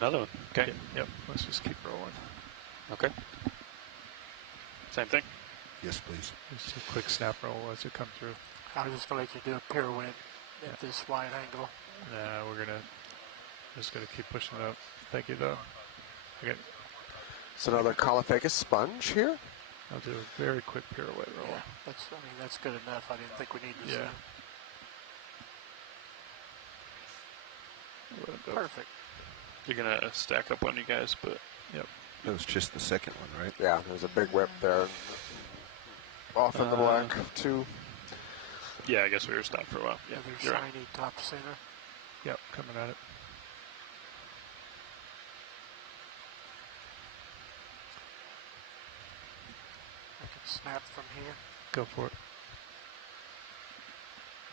Another one. Okay. Yep. Let's just keep rolling. Okay. Same thing. Yes, please. Just a quick snap roll as it comes through. I'm just going to let you do a pirouette at this wide angle. Nah, we're just going to keep pushing it up. Thank you, though. Okay. So another Caulophacus sponge here. I'll do a very quick pirouette roll. Yeah, that's good enough. I didn't think we needed to see. Perfect. You're going to stack up on you guys, but... Yep. That was just the second one, right? Yeah, there's a big whip there. Off in the black, too. Yeah, I guess we were stopped for a while. Yeah, shiny top center. Yep, coming at it. snap from here. Go for it.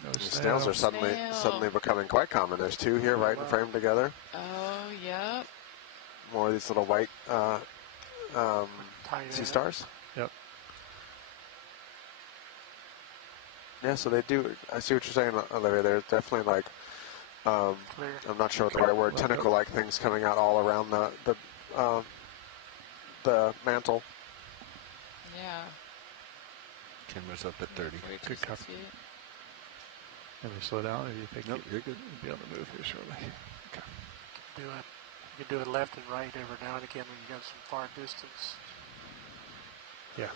No the snails are suddenly becoming quite common. There's two here right in frame together. Oh, yep. More of these little white sea stars. Yep. Yeah, so they do. I see what you're saying, Olivia. There's definitely like, I'm not sure what the right word, tentacle-like things coming out all around the mantle. Yeah. Camera's up at 30. Good cover. Let me slow down, or do you think you're good? You'll be on the move here shortly. Okay. You can do it left and right every now and again when you got some far distance. Yeah.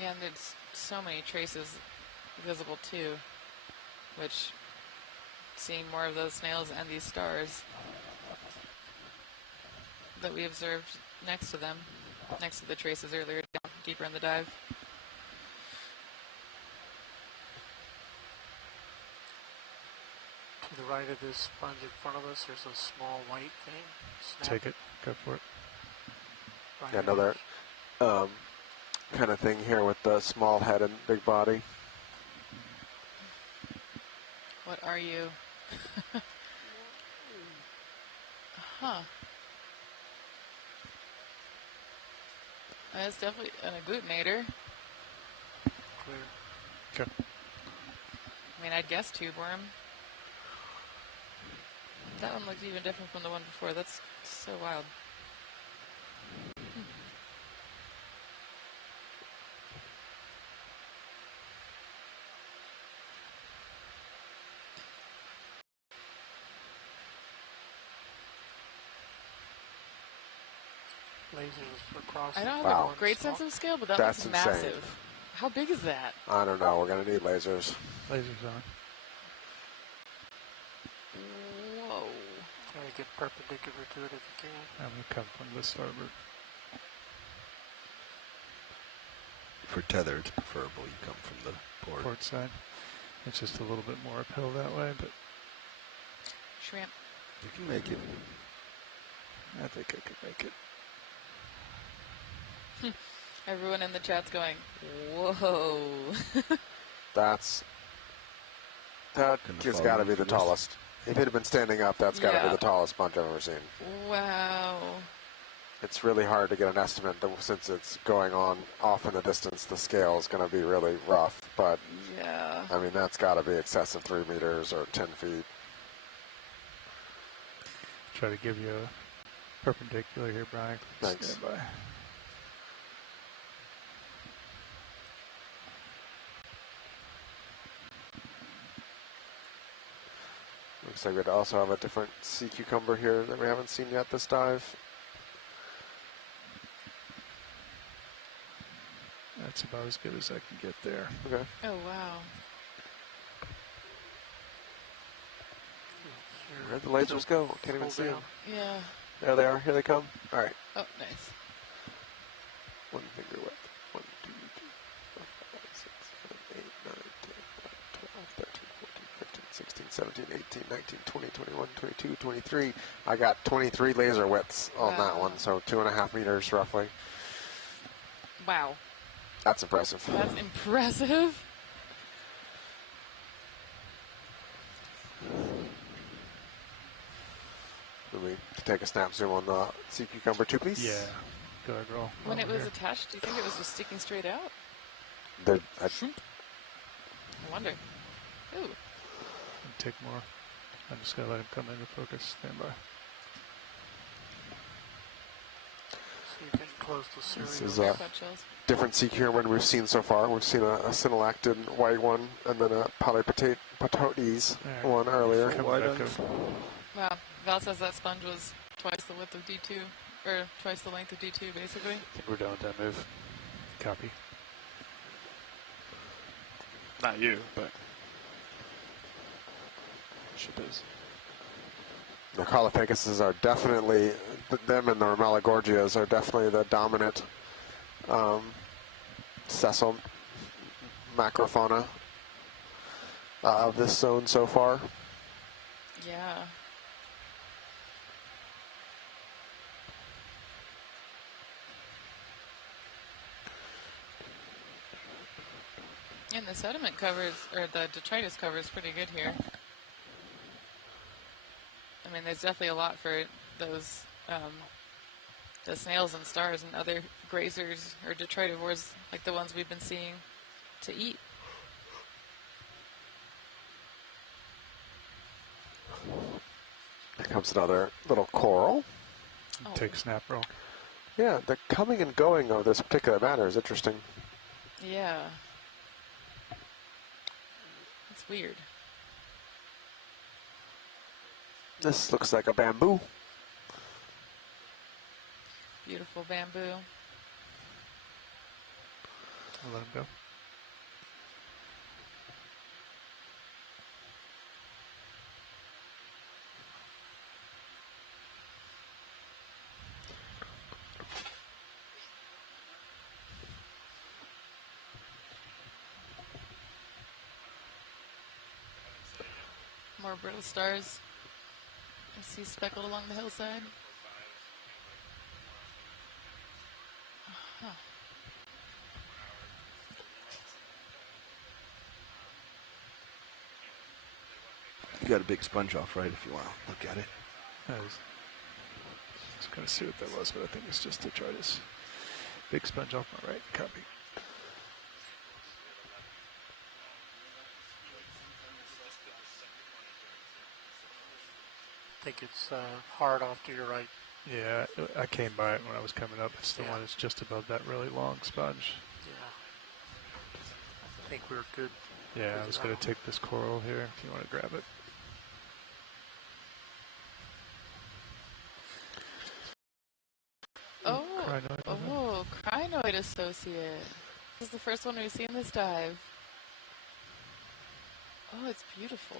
Yeah, and there's so many traces visible too, which seeing more of those snails and these stars that we observed next to them, next to the traces earlier, down deeper in the dive. To the right of this sponge in front of us, there's a small white thing. Snap Take it. Go for it. Right Yeah, another kind of thing here with the small head and big body. What are you? Huh. That's definitely an agglutinator. Clear. Okay. I mean, I'd guess tube worm. That one looks even different from the one before. That's so wild. Lasers across. I don't have a great sense of scale, but that looks massive. Insane. How big is that? I don't know. We're going to need lasers. Lasers on. Whoa. Try to get perpendicular to it if you can. I'm going to come from the starboard. For tether, it's preferable you come from the port. Port side. It's just a little bit more uphill that way, but... Shrimp. You can make it. I think I could make it. Everyone in the chat's going, whoa. That has got to be the tallest. If it had been standing up, that's got to be the tallest sponge I've ever seen. Wow. It's really hard to get an estimate since it's going on off in the distance. The scale is going to be really rough, but yeah. I mean, that's got to be excess of 3 meters or 10 feet. Try to give you a perpendicular here, Brian. Thanks. Stand by. Looks like we'd also have a different sea cucumber here that we haven't seen yet this dive. That's about as good as I can get there. Okay. Oh, wow. Where'd the lasers go? Can't even see them. Yeah. There they are. Here they come. All right. Oh, nice. One finger width. 1, 2, 3, 4, 5, 6, 7, 8, 9, 10, 11, 12, 13, 14, 15, 16, 17, 18, 19, 20, 21, 22, 23. I got 23 laser widths on that one, so 2.5 meters roughly. Wow. That's impressive. That's impressive. Let me take a snap zoom on the sea cucumber too, please. Yeah. Go ahead, roll. When it was attached, do you think it was just sticking straight out? I wonder. Ooh. Take more. I'm just going to let him come into focus. Stand by. So you're getting close to This cereal. is a different sea cucumber we've seen so far. We've seen a synallactid white one and then a polypatotes one earlier. Wow. Val says that sponge was twice the width of D2, or twice the length of D2, basically. I think we're done with that move. Copy. Not you, but ship is. The Caulopacuses are definitely, them and the Romellogorgias are definitely the dominant sessile macrofauna of this zone so far. Yeah. And the sediment covers, or the detritus cover is pretty good here. I mean, there's definitely a lot for those the snails and stars and other grazers or detritivores like the ones we've been seeing to eat. Here comes another little coral. Take snap roll. Yeah, the coming and going of this particular matter is interesting. Yeah. It's weird. This looks like a bamboo. Beautiful bamboo. I'll let him go. More brittle stars. I see speckled along the hillside. Huh. You got a big sponge off, right, if you want to look at it. I was going to see what that was, but I think it's just detritus. Big sponge off my right. Copy. I think it's hard off to your right. Yeah, I came by it when I was coming up. It's the one that's just above that really long sponge. Yeah. I think we're good. Yeah, I was going to take this coral here if you want to grab it. Oh, crinoid crinoid associate. This is the first one we've seen this dive. Oh, it's beautiful.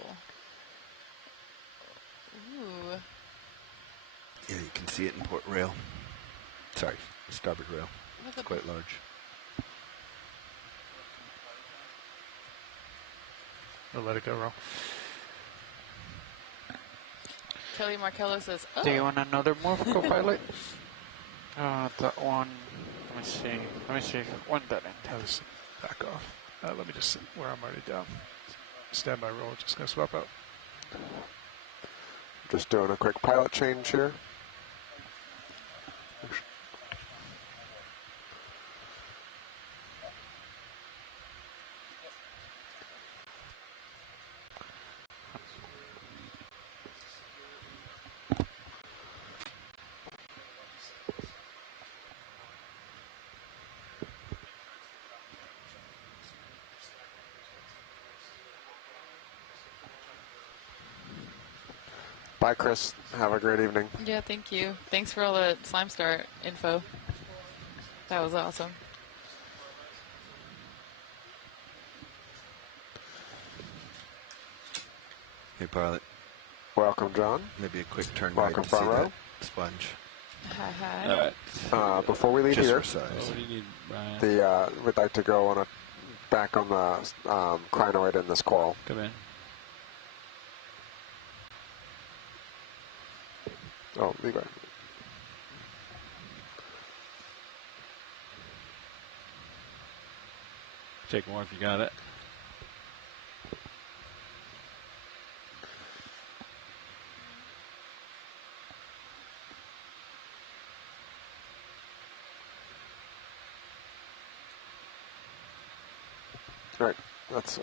Ooh. Yeah, you can see it in port rail. Sorry, starboard rail. It's quite large. I'll let it go, Ro. Kelly Markello says, oh. Do you want another move, co-pilot? That one, let me see, when that end. Just back off. Let me just sit where I'm already down. Standby roll, just going to swap out. Just doing a quick pilot change here. Bye, Chris. Have a great evening. Yeah, thank you. Thanks for all the Slime Star info. That was awesome. Hey, pilot. Welcome, John. Maybe a quick turn Welcome, right to see front row. that sponge. Hi. All right. Before we leave Just here, for size. What do you need, Brian? we'd like to go on back on the crinoid in this coral. Come in. Oh, leave it. Take more if you got it. All right.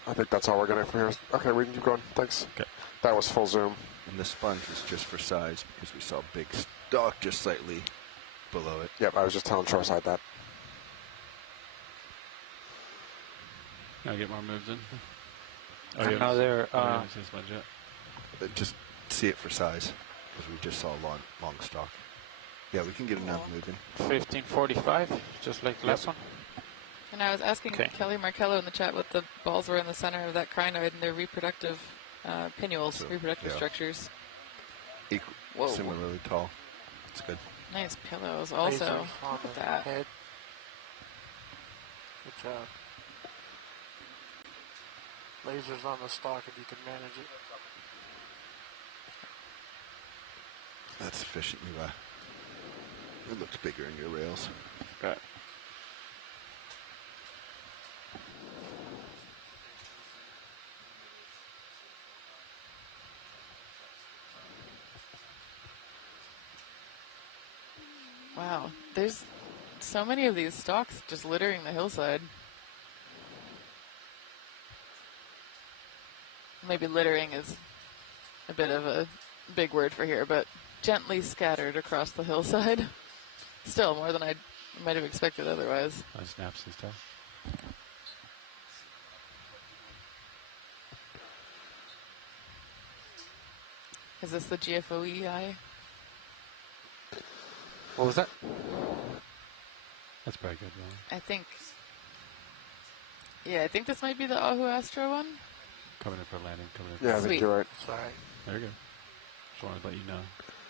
I think that's all we're going to from here. Okay, we can keep going. Thanks. Okay. That was full zoom. And the sponge was just for size because we saw big stalk just slightly below it. Yep, I was just telling Shoreside that. I'll get more moves in. Another, Just see it for size because we just saw a long stalk. Yeah, we can get another move in. 1545, just like the last one. And I was asking Kelly Markello in the chat what the balls were in the center of that crinoid and their reproductive pinnules, reproductive structures. Whoa. Similarly tall. It's good. Nice pillows also. Lasers on Look the at that. head. Good job. Lasers on the stalk if you can manage it. That's sufficiently it looks bigger in your rails. Okay. Wow, there's so many of these stalks just littering the hillside. Maybe littering is a bit of a big word for here, but gently scattered across the hillside. Still more than I might have expected otherwise. Nice snaps and stuff. Is this the GFOE eye? What was that? That's probably good, man. I think. Yeah, I think this might be the Ahu Astro one. Coming in for landing. Coming in for Yeah, I think you're right. Sorry. There you go. Just wanted to let you know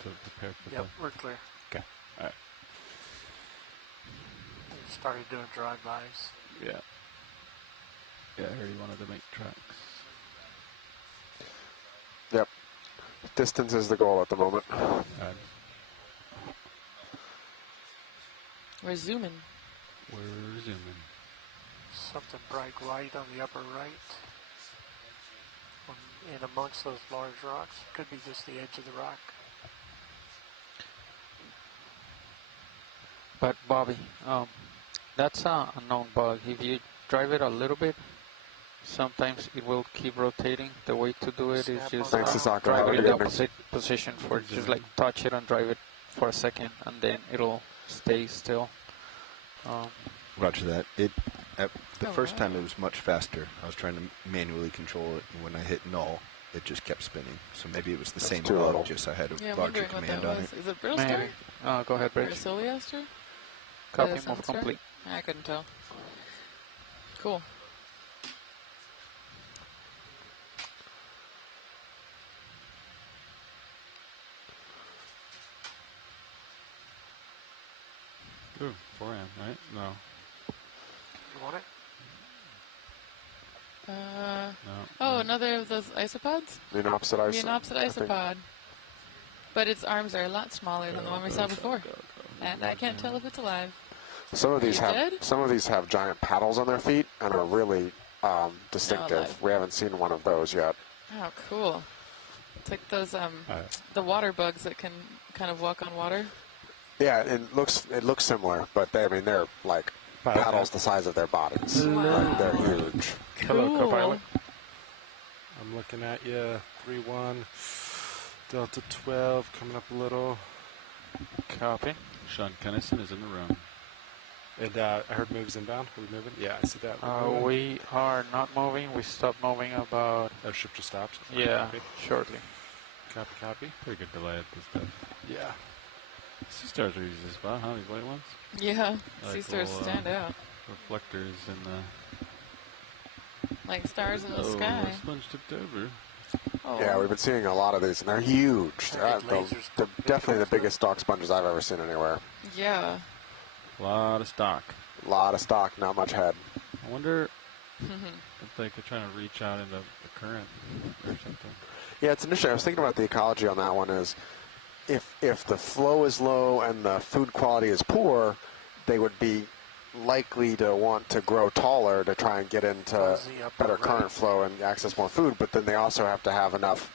to prepare for Yep, we're clear. Okay. All right. Started doing drive-bys. Yeah. Yeah, I heard he wanted to make tracks. Yep. Distance is the goal at the moment. We're zooming. We're zooming. Something bright white on the upper right. In amongst those large rocks. Could be just the edge of the rock. But Bobby, that's an unknown bug. If you drive it a little bit, sometimes it will keep rotating. The way to do it is just drive it in the opposite position for just like touch it and drive it for a second, and then it'll stay still. Roger that. The first time it was much faster. I was trying to manually control it, and when I hit null, it just kept spinning. So maybe it was the same bug, just I had a larger command on it. Is it Brittle Star? Go ahead, Bridge. Or Seastar? Copy, move complete. I couldn't tell. Cool. Ooh, 4 AM, right? No. You want it? Oh, another of those isopods? Menopsid isopod. But its arms are a lot smaller than the one we saw before. And I can't tell if it's alive. Some of these have giant paddles on their feet and are really distinctive. We haven't seen one of those yet. Oh, cool. It's like those the water bugs that can kind of walk on water. Yeah, it looks similar, but they're like paddles the size of their bodies. Wow. Like, they're huge. Hello, co-pilot. I'm looking at you. 3-1. Delta 12 coming up a little. Copy. Sean Kennison is in the room. And I heard moves inbound. Are we moving? Yeah, I see that. We are not moving. We stopped moving about... Our ship just stopped? Yeah, Copy. shortly. Copy, copy. Pretty good delay at this stuff. Yeah. Seastars are easy as well, huh? These white ones? Yeah, like Seastars stand out. Reflectors in the... Like stars in the sky. My sponge tipped over. Oh. Yeah, we've been seeing a lot of these, and they're huge. They're definitely the biggest stock sponges I've ever seen anywhere. Yeah. A lot of stock. A lot of stock, not much head. I wonder if they're trying to reach out into the current or something. Yeah, it's interesting. I was thinking about the ecology on that one is if the flow is low and the food quality is poor, they would be likely to want to grow taller to try and get into better current flow and access more food, but then they also have to have enough,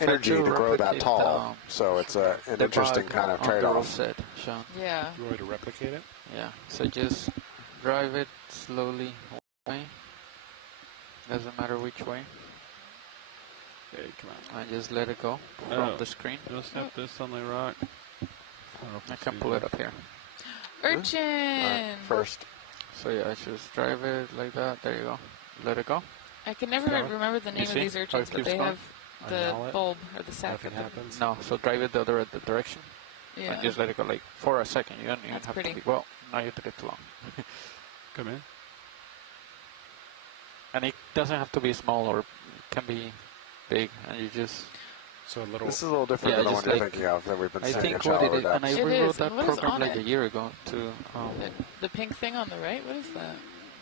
energy to grow that tall. So it's an interesting kind of trade-off. Yeah. You want me to replicate it? Yeah. So just drive it slowly away. Doesn't matter which way. Hey, come on. And just let it go from the screen. Just snap this on the rock. I can pull it up here. Urchin! Right, first. So yeah, I just drive it like that. There you go. Let it go. I can never remember the name of these urchins, but they have the bulb or the sac. No, so drive it the other direction. Yeah. And just let it go like for a second. You don't even have pretty. to be, well, now you did it too long. Come in. And it doesn't have to be small or it can be big, and you just... So a little... This is a little different than the one you're thinking of that we've been seeing. I think what it is, and I rewrote that program like a year ago to... The pink thing on the right, what is that?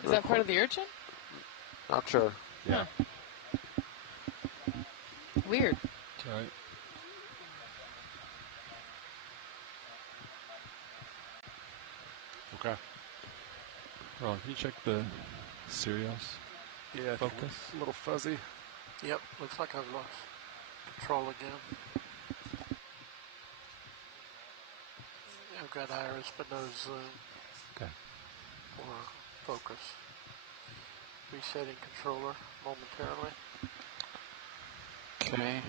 Is that part of the urchin? Not sure. Yeah. Weird. That's right. Okay. Ron, can you check the Sirius? Yeah, focus. A little fuzzy. Yep, looks like I've lost control again. got iris but no zoom. Okay. Or focus. Resetting controller momentarily. Okay.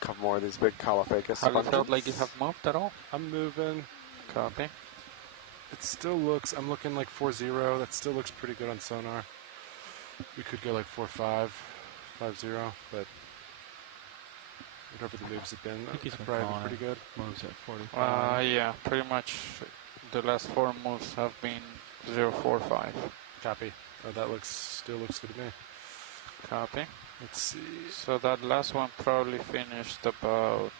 A couple more of these big Caulophacus. Have you felt like you have moved at all? I'm moving. Copy. It still looks, I'm looking like 4.0. That still looks pretty good on sonar. We could go like 4.5, 5.0, but whatever the moves have been, he's probably been pretty good. Moves at 45. Yeah, pretty much the last 4 moves have been 0.45. Copy. Oh, that still looks good to me. Copy. Let's see. So that last one probably finished about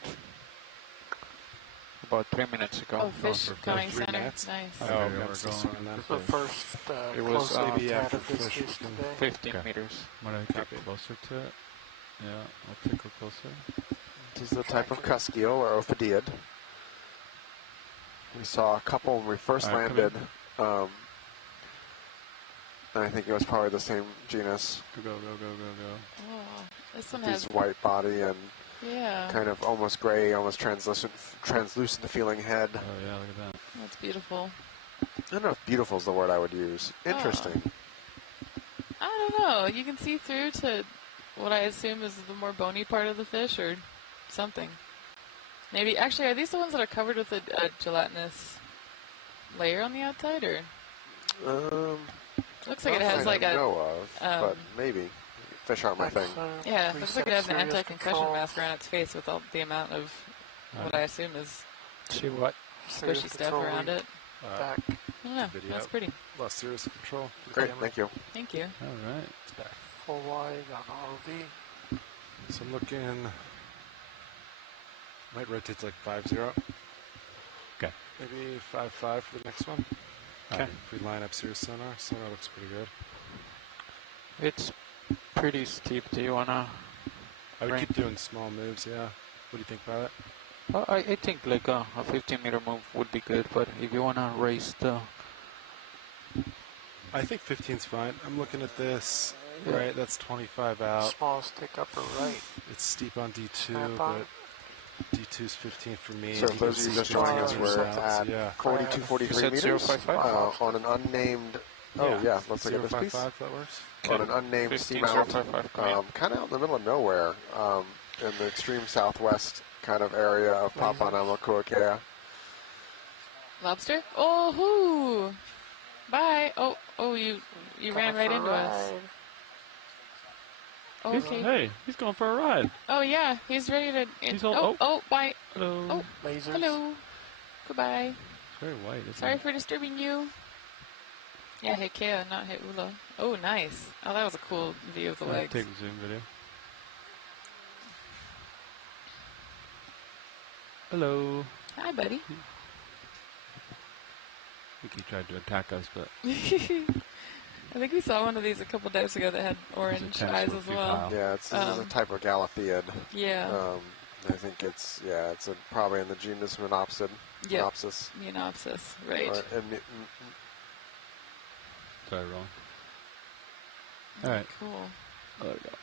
3 minutes ago. Oh, fish coming center. Minutes? Nice. Oh, yeah, we're going on the first it was maybe after fish. 15 meters. When I get closer to it, yeah, I'll take a closer. This is a type of cuskeel or ophidiid. We saw a couple when we first landed. And I think it was probably the same genus. Go. Oh, this one These has white body and yeah, kind of almost gray, almost translucent feeling head. Oh yeah, look at that. that's beautiful. I don't know if beautiful is the word I would use. Interesting. I don't know. You can see through to what I assume is the more bony part of the fish or something. Maybe, actually, are these the ones that are covered with a gelatinous layer on the outside, or? Looks like it has like a. But maybe. Fish aren't my thing. Yeah, looks like it has an anti-concussion mask around its face with all the amount of what I assume is squishy stuff around it. Back. I don't know. That's pretty. Less serious control. Great, thank you. Thank you. All right. It's back. Full wide on ROV. So I'm looking. Might rotate to like 5.0. Okay. Maybe 5.5 for the next one. Okay. If we line up Cirrus sonar, sonar looks pretty good. It's pretty steep. Do you wanna? I would keep doing small moves. Yeah. What do you think about it? I think like a 15-meter move would be good, but if you wanna raise the. I think 15's fine. I'm looking at this. Right, that's 25 out. Small stick upper right. It's steep on D2, but D2's 15 for me. So if those of you just joining us, we're at 42-43 meters on an unnamed. Oh yeah, let's look at this piece. That works. On an unnamed seamount, kind of out in the middle of nowhere, in the extreme southwest kind of area of Papahānaumokuākea. Lobster? Oh, hoo! Bye. Oh, you ran right into us. Okay. Hey, he's going for a ride. Oh yeah, he's ready to. Bye. Hello. Oh, lasers. Hello. Goodbye. It's very white. Sorry for disturbing you. Yeah, hit Kea, not hit Ula. Oh, nice. Oh, that was a cool view of the legs. Take a zoom video. Hello. Hi, buddy. I think he tried to attack us, but. I think we saw one of these a couple days ago that had orange eyes as well. Yeah, this is a type of Galatheid. Yeah. I think it's probably in the genus Menopsid. Yep. Menopsis. Menopsis, right. Sorry, wrong. All right. Cool. Oh, there we go.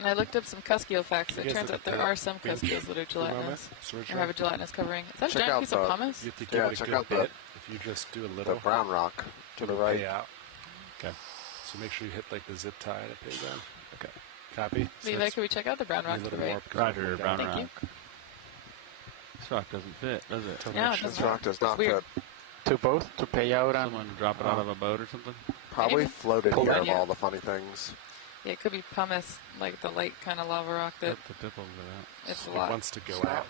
And I looked up some cuskeel facts. It turns out there are some cuskils that are gelatinous or have a gelatinous covering. Is that a giant piece of pumice? You have to give it a good hit. If you just do a little. The brown rock to the right. Out. Okay. So make sure you hit like the zip tie and it pays down. Okay. Copy. Levi, can we check out the brown rock to the right? Roger, brown rock. Thank you. This rock doesn't fit, does it? No, it doesn't. This rock does not fit. To both? To pay out on? Someone drop it out of a boat or something? Probably floated here of all the funny things. Yeah, it could be pumice, like the light kind of lava rock that. It's a lot. It wants to go out.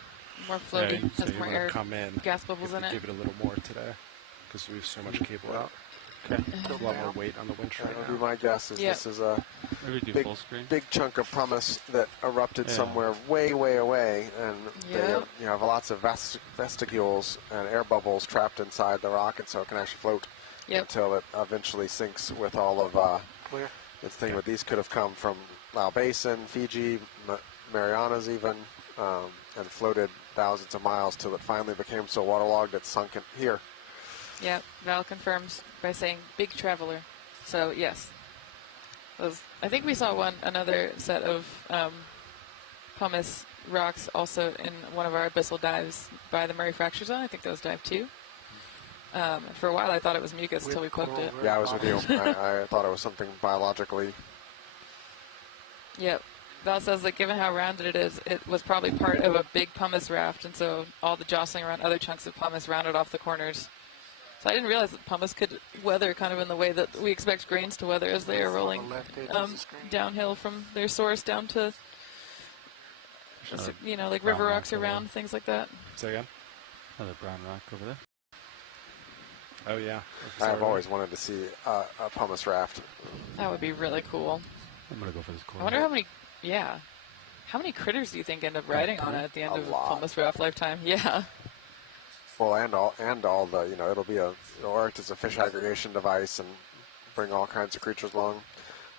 More floaty, has more air, come in. gas bubbles in it. Give it a little more today, because we have so much cable out. Okay. A lot more weight on the winch right now. My guess is this is a big chunk of pumice that erupted somewhere way, way away, and they have lots of vestigials and air bubbles trapped inside the rock, and so it can actually float until it eventually sinks with all of its thing. But these could have come from Lao Basin, Fiji, Marianas even, and floated thousands of miles till it finally became so waterlogged it sunk in here. Yep, Val confirms by saying big traveler. So yes, I think we saw another set of pumice rocks also in one of our abyssal dives by the Murray Fracture Zone. I think that was dive 2. For a while, I thought it was mucus until we poked it. Yeah, I was with you. I thought it was something biologically. Yep. Val says that given how rounded it is, it was probably part of a big pumice raft, and so all the jostling around other chunks of pumice rounded off the corners. So I didn't realize that pumice could weather kind of in the way that we expect grains to weather as they are rolling downhill from their source down to, you know, like river rocks around, things like that. Say again? Another brown rock over there. Oh, yeah. I've always wanted to see a pumice raft. That would be really cool. I'm going to go for this corner. I wonder how many, how many critters do you think end up riding on it at the end of a pumice raft lifetime? Yeah. Well, and all the, you know, it'll act as a fish aggregation device and bring all kinds of creatures along.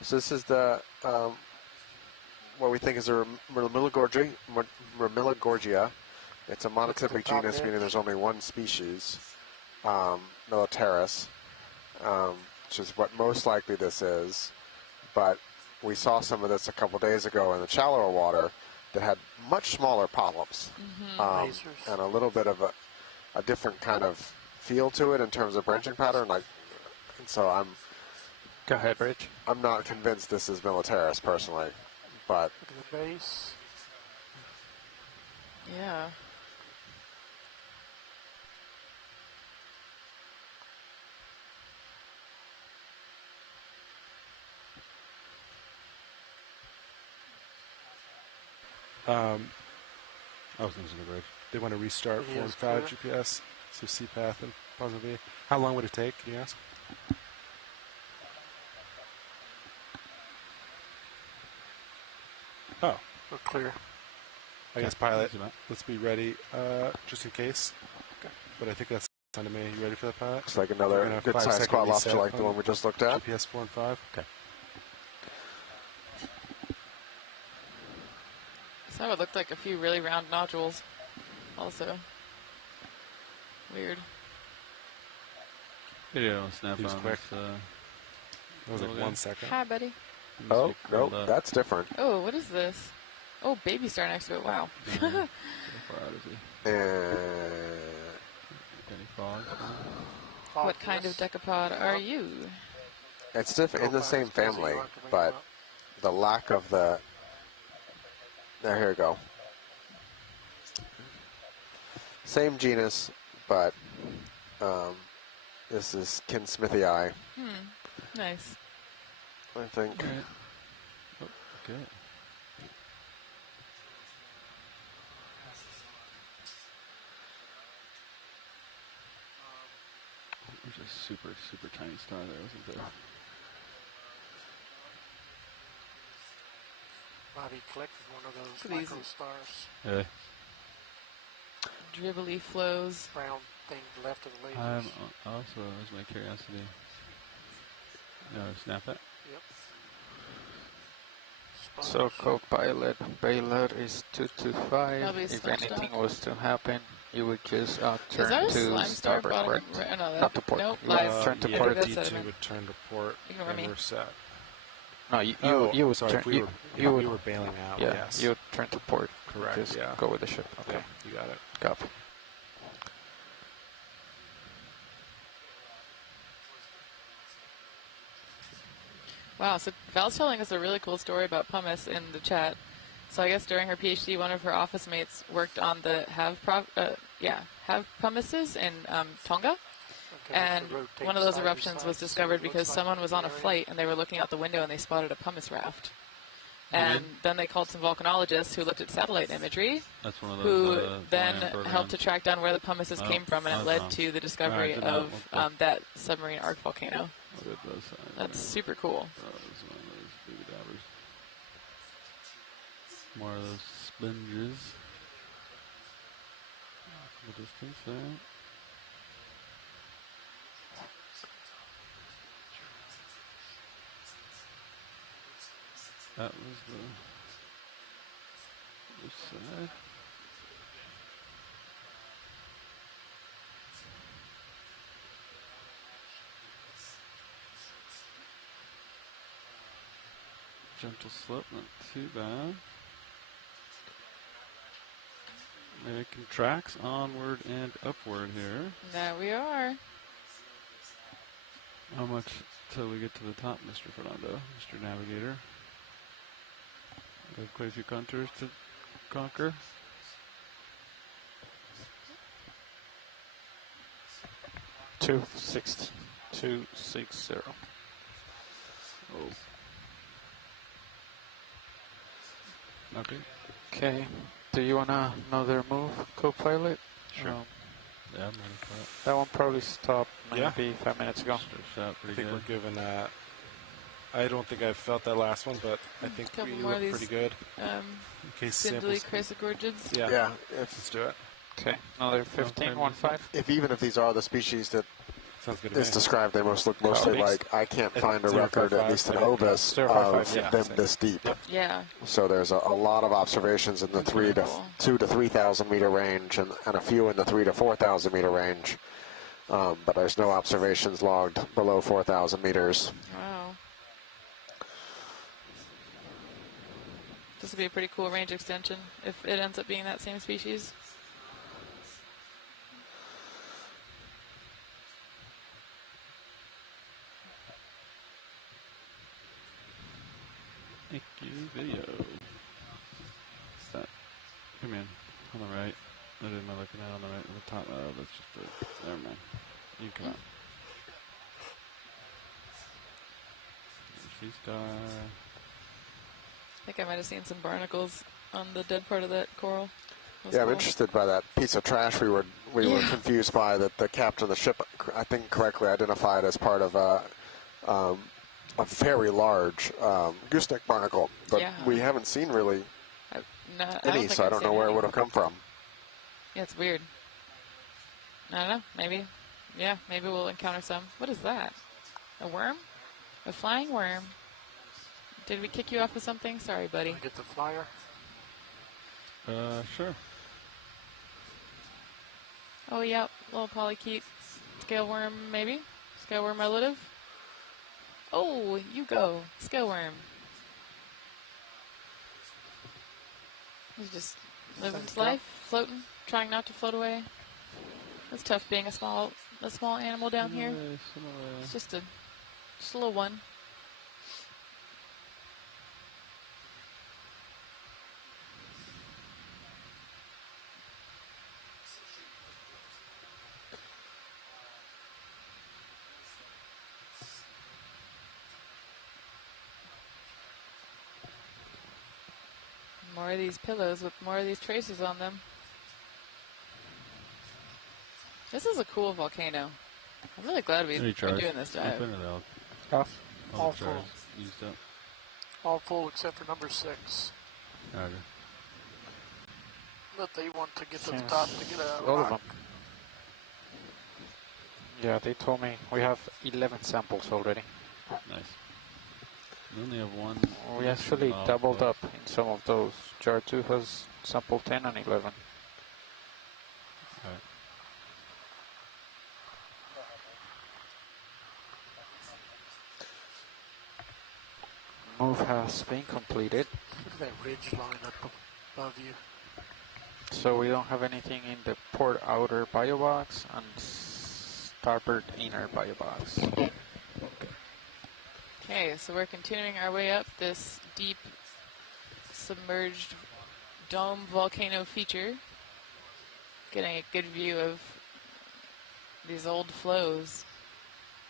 So this is the, what we think is a Ramillagorgia. It's a monotypic genus, meaning there's only one species, Militaris, which is what most likely this is. But we saw some of this a couple days ago in the shallower water that had much smaller polyps and a little bit of a different kind of feel to it in terms of branching pattern. And so I'm. Go ahead, Rich. I'm not convinced this is Militaris personally, but. Look at the base. Yeah. I was losing the bridge. They want to restart 4 and 5 GPS, so CPath and Puzzle V. How long would it take, can you ask? Oh. We're clear. I guess pilot, let's be ready, just in case. Okay. But I think that's on to me. You ready for that, pilot? It's like another good-sized squat lobster like the one we just looked at. GPS 4 and 5. Okay. So it looked like a few really round nodules also. Weird. Video snap on quick. this, that was like 1 second. Hi, buddy. Oh, no, that's different. Oh, what is this? Oh, baby star next to it. Wow. How far out is he? Any frogs? What kind of decapod are you? It's different in the same family, but the lack of the. Here we go. Same genus, but this is Kinsmithii. Nice. I think. Okay. Oh, okay. There's a super, super tiny star there, wasn't there? Bobby collected one of those Look at micro stars. Yeah. Dribbly flows. Brown thing left of the lasers. Also, as my curiosity. Snap it. Yep. So co-pilot Baylor is 225. If anything was to happen, you would just turn to starboard port. Not to port. Nope, turn to port. D2 would turn to port. Ignore me. We're set. No, you would sorry, turn. we were bailing out. Yeah, yes. you would turn to port. Correct. Just go with the ship. Okay. Yeah, you got it. Copy. Wow, so Val's telling us a really cool story about pumice in the chat. So I guess during her PhD, one of her office mates worked on the have pumices in Tonga. And one of those eruptions was discovered because someone was on a flight and they were looking out the window and they spotted a pumice raft. And then they called some volcanologists who looked at satellite imagery, That's one of who those, then helped to track down where the pumices came from, and it led to the discovery of that submarine arc volcano. That's super cool. More of those sponges. The distance there. That was the other side. Gentle slope, not too bad. Making tracks onward and upward here. There we are. How much till we get to the top, Mr. Fernando, Mr. Navigator? We have quite a few contours to conquer. Two 260. Oh. Okay. Okay. Do you want another move, co-pilot? Sure. Yeah, I'm ready for it. That one probably stopped Yeah. maybe 5 minutes ago. I think we're given that. I don't think I felt that last one, but I think we look pretty good. In case Spindly samples. chrysogorgids. Yeah. Let's do it. Okay. Another 15, 1.5. Even if these are the species that Sounds good to is me. described, they look mostly like, I can't find a record, at least in Ovis, of them this deep. Yeah. So there's a lot of observations in the 2 to 3,000 meter range, and a few in the 3 to 4,000 meter range. But there's no observations logged below 4,000 meters. Wow. This would be a pretty cool range extension if it ends up being that same species. Thank you, video. That. Come in. On the right. What am I looking at on the right? The top. That's just the. Never mind. You come out. Seastar. I think I might have seen some barnacles on the dead part of that coral. Yeah, I'm interested by that piece of trash we were confused by, that the captain of the ship, I think, correctly identified as part of a very large gooseneck barnacle, but we haven't seen really any, so I don't know where it would have come from. Yeah, it's weird. I don't know. Maybe. Yeah, maybe we'll encounter some. What is that? A worm? A flying worm? Did we kick you off of something? Sorry, buddy. Get the flyer. Sure. Oh, yeah, little polychaete scale worm, maybe? Scale worm relative? Oh, you go. Scale worm. He's just living his life, floating, trying not to float away. It's tough being a small animal down here. It's just a little one. More of these pillows with more of these traces on them. This is a cool volcano. I'm really glad we're doing this dive. All full. All full except for number 6. Okay. But they want to get to the top to get a all rock. of them. Yeah, they told me we have 11 samples already. Nice. We only have one. We actually doubled up in some of those. Jar 2 has sample 10 and 11. Right. Move has been completed. Look at that ridge line up above you. So we don't have anything in the port outer bio box and starboard inner bio box. Okay, so we're continuing our way up this deep submerged dome volcano feature. Getting a good view of these old flows.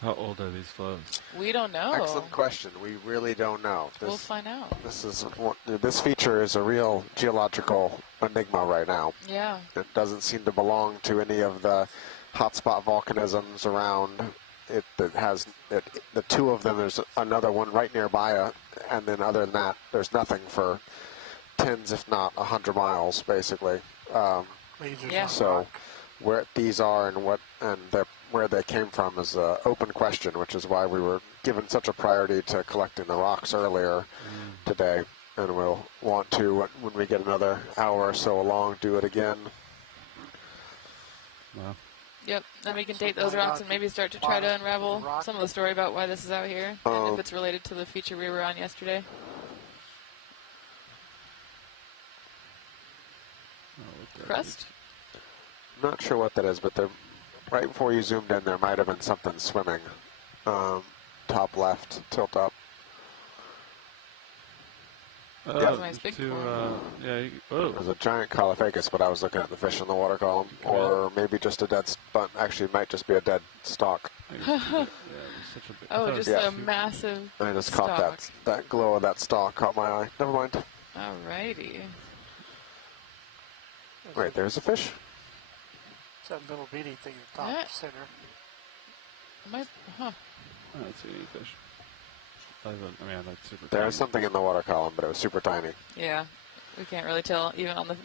How old are these flows? We don't know. Excellent question. We really don't know. We'll find out. This feature is a real geological enigma right now. Yeah. It doesn't seem to belong to any of the hotspot volcanisms around. The 2 of them, there's another one right nearby, and then other than that, there's nothing for tens, if not 100 miles, basically. So where these are and where they came from is an open question, which is why we were given such a priority to collecting the rocks earlier today, and we'll want to, when we get another hour or so along, do it again. Wow. Yep, then we can date those rocks and maybe start to try to unravel some of the story about why this is out here, and if it's related to the feature we were on yesterday. crust? Not sure what that is, but right before you zoomed in, there might have been something swimming. Top left, tilt up. Nice big There's a giant Caulophacus, but I was looking at the fish in the water column, or maybe just a dead. But actually, it might just be a dead stalk. Oh, just a massive. I just stalk. caught that glow of that stalk caught my eye. Never mind. Alrighty. Wait, there's a fish. It's that little bitty thing at the top center. I don't see any fish. Super There was something in the water column, but it was super tiny. Yeah, we can't really tell, even on the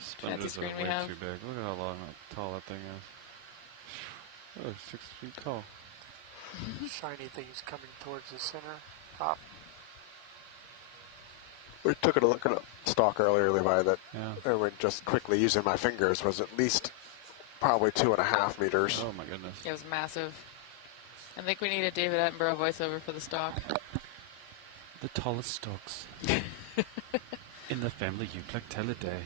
fancy screen we have. Too big. Look at how tall that thing is. Oh, 6 feet tall. Shiny things coming towards the center, top. We took a look at a stalk earlier, Levi, that I would just quickly using my fingers was at least probably 2.5 meters. Oh my goodness. It was massive. I think we need a David Attenborough voiceover for the stalk. The tallest stalks in the family Euplectellidae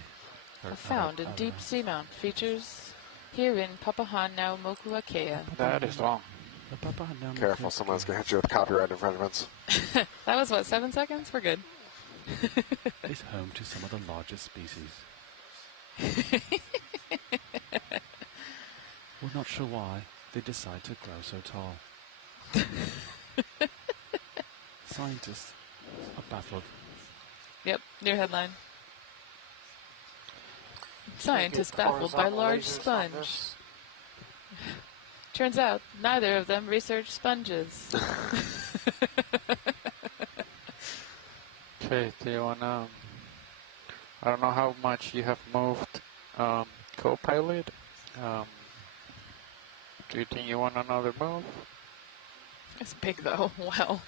are found in deep seamount features here in Papahānaumokuākea. That is long. Careful, someone's going to hit you with copyright infringements. That was what, 7 seconds? We're good. It's home to some of the largest species. We're not sure why they decide to grow so tall. Scientists are baffled. Yep, new headline. Scientists baffled by large sponge. Turns out, neither of them researched sponges. Okay, do you wanna... I don't know how much you have moved Copilot. Do you think you want another move? It's big though, wow.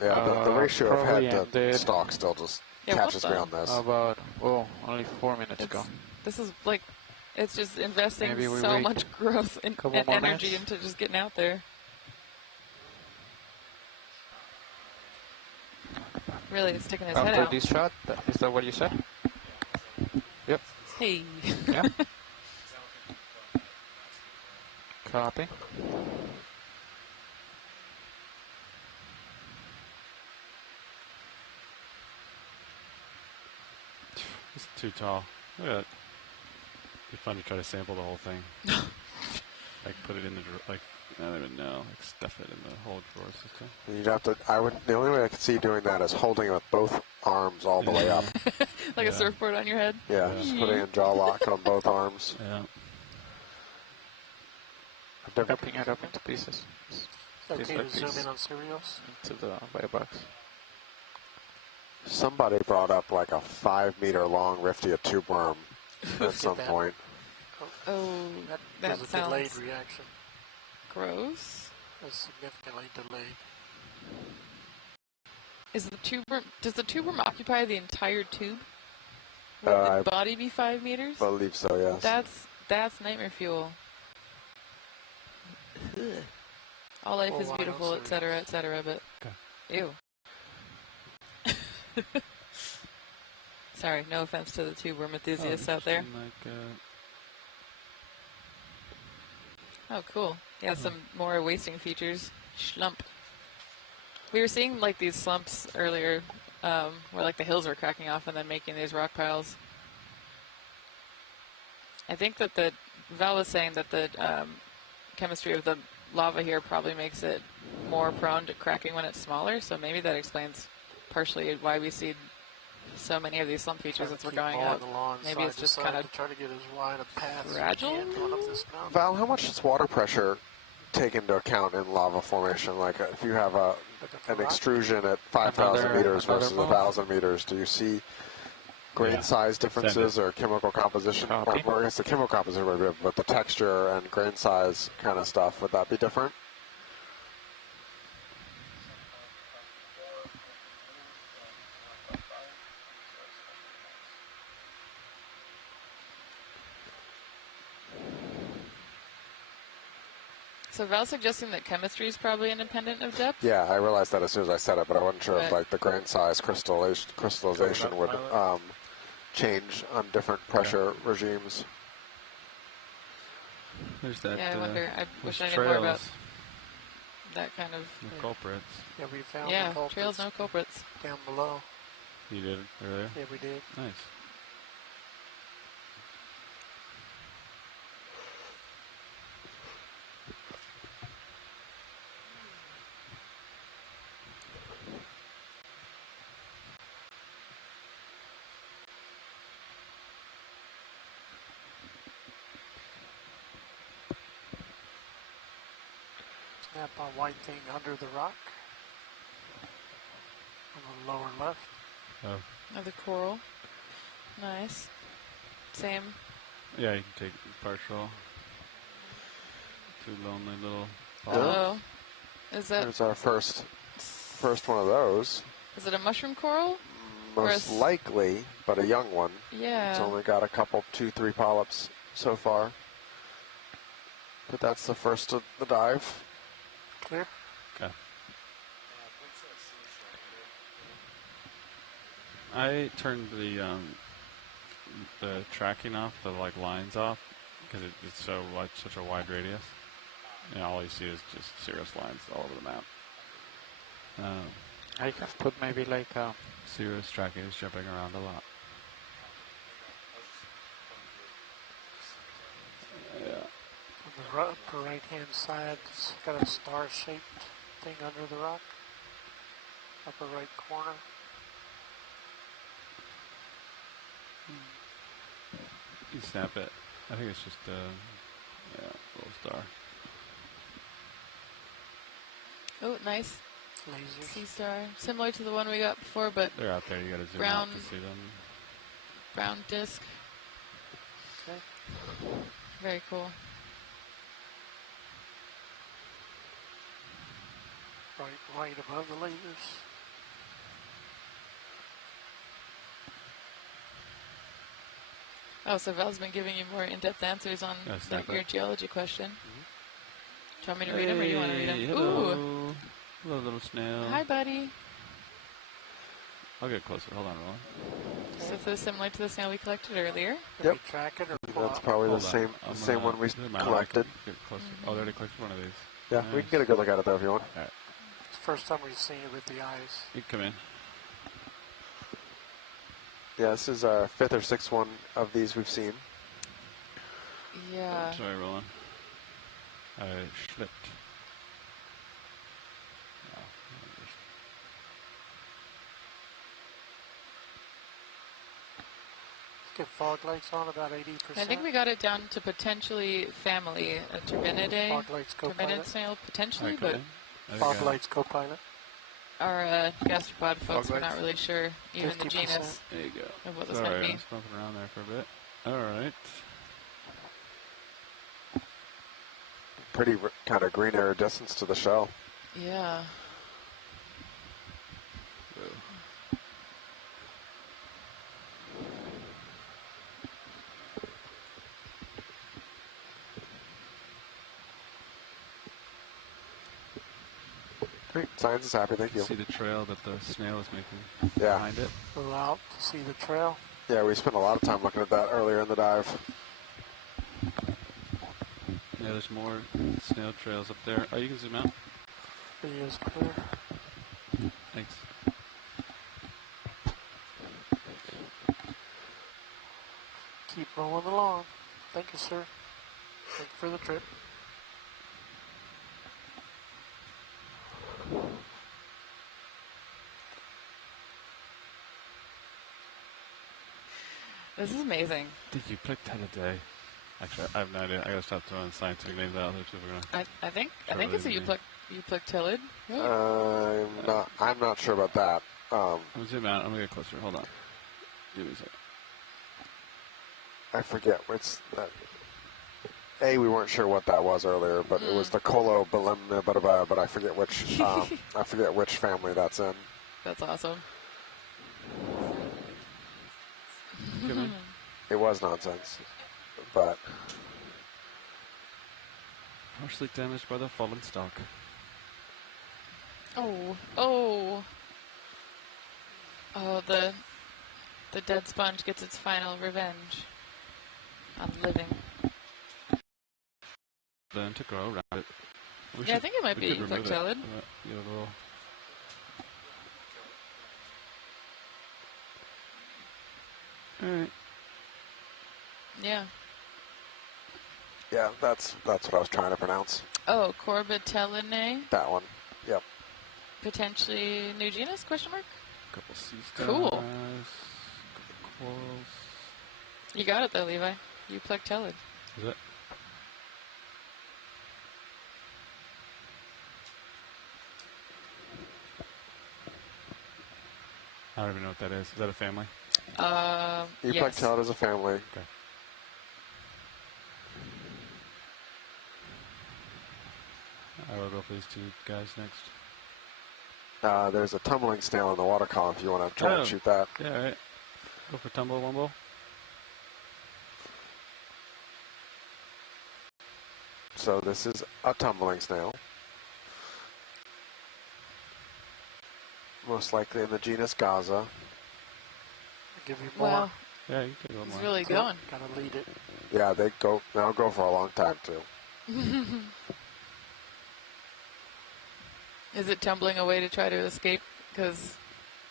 Yeah, the ratio of head to stalk still just catches me on this. About, only 4 minutes ago. This is like, it's just investing so much growth and energy into just getting out there. Really sticking his head out. This shot, is that what you said? Yep. Hey. Yeah. Copy. It's too tall. Look at that. It'd be fun to try to sample the whole thing. Like put it in the I don't even know. Like stuff it in the whole drawer system. You'd have to. The only way I could see you doing that is holding it with both arms all the way up. Like a surfboard on your head. Yeah, just putting in jaw lock on both arms. Yeah. Chopping it up into pieces. Okay to zoom in on cereals? Into the box. Somebody brought up like a 5 meter long Riftia tube worm at some point. Oh, that was a sounds delayed reaction. Gross. That's significantly delayed. Does the tube worm occupy the entire tube? Would the body be 5 meters? I believe so, yes. That's nightmare fuel. Ugh. All life is beautiful, etc., but ew. Sorry, no offense to the tube worm enthusiasts out there. Oh, cool. Yeah, some more wasting features. Schlump. We were seeing like these slumps earlier, where like the hills were cracking off and then making these rock piles. I think that Val was saying that the chemistry of the lava here probably makes it more prone to cracking when it's smaller, so maybe that explains partially why we see so many of these slump features as we're going up. Maybe it's just kind of try to get as wide a path fragile. Val, how much does water pressure take into account in lava formation? Like if you have an extrusion at 5,000 meters versus 1,000 meters, do you see grain size differences or chemical composition? Well, I guess the chemical composition would be, but the texture and grain size kind of stuff, would that be different? So Val's suggesting that chemistry is probably independent of depth? Yeah, I realized that as soon as I said it, but I wasn't sure if like the grain size crystallization would change on different pressure regimes. There's that. Yeah, I wonder. I wish I knew trails. more about that kind of. No culprits. Yeah, we found Yeah, the culprits trails, no culprits. down below. You did earlier? Yeah, we did. Nice. Snap on white thing under the rock. On the lower left. Oh. Another coral. Nice. Same. Yeah, you can take partial. Two lonely little. Oh. Is that? There's our first one of those. Is it a mushroom coral? Most likely, but a young one. Yeah. It's only got a couple, 2-3 polyps so far. But that's the first of the dive. Clear? Okay. I turned the tracking off, the lines off, because it's so such a wide radius. And all you see is just cirrus lines all over the map. I can put maybe like a cirrus tracking is jumping around a lot. Yeah. On the upper right-hand side, it's got a star-shaped thing under the rock. Upper right corner. You snap it. I think it's just a little star. Oh, nice. Lasers. Seastar. Similar to the one we got before, but they're out there. You gotta zoom brown, out to see them. Brown disc. Okay. Very cool. Right above the lasers. Oh, so Val's been giving you more in-depth answers on your geology question. Do you want me to read them, or do you want to read them? Hello. Ooh. Hello, little snail. Hi, buddy. I'll get closer. Hold on, Roland. So this is similar to the snail we collected earlier. Yep. We track it or pull That's up? probably the same one we collected. Get closer. Oh, they already collected one of these. Yeah, Nice. we can get a good look at it though if you want. All right. It's the first time we've seen it with the eyes. You can come in. Yeah, this is our 5th or 6th one of these we've seen. Yeah. Sorry, Roland. I slipped. Get fog lights on about 80%. I think we got it down to potentially family, a turbinidae, Fog lights turbinid snail, potentially, Okay. but fog lights co-pilot. our gastropod folks were not really sure, even the 50%. genus, There you go. of what this All might right, be. I'm bumping around there for a bit. All right. Pretty kind of green iridescence to the shell. Yeah. Great. Science is happy. Thank you. See the trail that the snail is making behind it. Pull out to see the trail. Yeah, we spent a lot of time looking at that earlier in the dive. Yeah, there's more snail trails up there. Oh, you can zoom out. Video's clear. Thanks. Keep rolling along. Thank you, sir. Thank you for the trip. This is amazing. Did you pick 10 a day? Actually, I have no idea. I gotta stop throwing scientific names out there. So we're gonna I think it's a euplectillid. I'm not sure about that. I'm gonna zoom out. I'm gonna get closer. Hold on. Give me a second. I forget what's that. We weren't sure what that was earlier, but it was the Colobelemna, but I forget which I forget which family that's in. That's awesome. It was nonsense, but partially damaged by the fallen stalk. Oh, the dead sponge gets its final revenge on living. then to grow around it. Yeah, I think it might be Plectellid. Give it a little. All right. Yeah. Yeah, that's what I was trying to pronounce. Oh, Corbitellinae. That one. Yep. Potentially new genus? Question mark. Couple Seastars. Cool. Couple corals. You got it though, Levi. You Plectellid. Is it? I don't even know what that is. Is that a family? Yes. Plectellid is a family. Okay. I will go for these two guys next. There's a tumbling snail in the water column if you want to try and shoot that. Yeah, all right. Go for Tumble Wumble. So this is a tumbling snail. Most likely in the genus Gaza. I'll give you more. Wow. Yeah, you can take one more. He's really going. Gotta lead it. Yeah, they'll go for a long time too. Is it tumbling away to try to escape because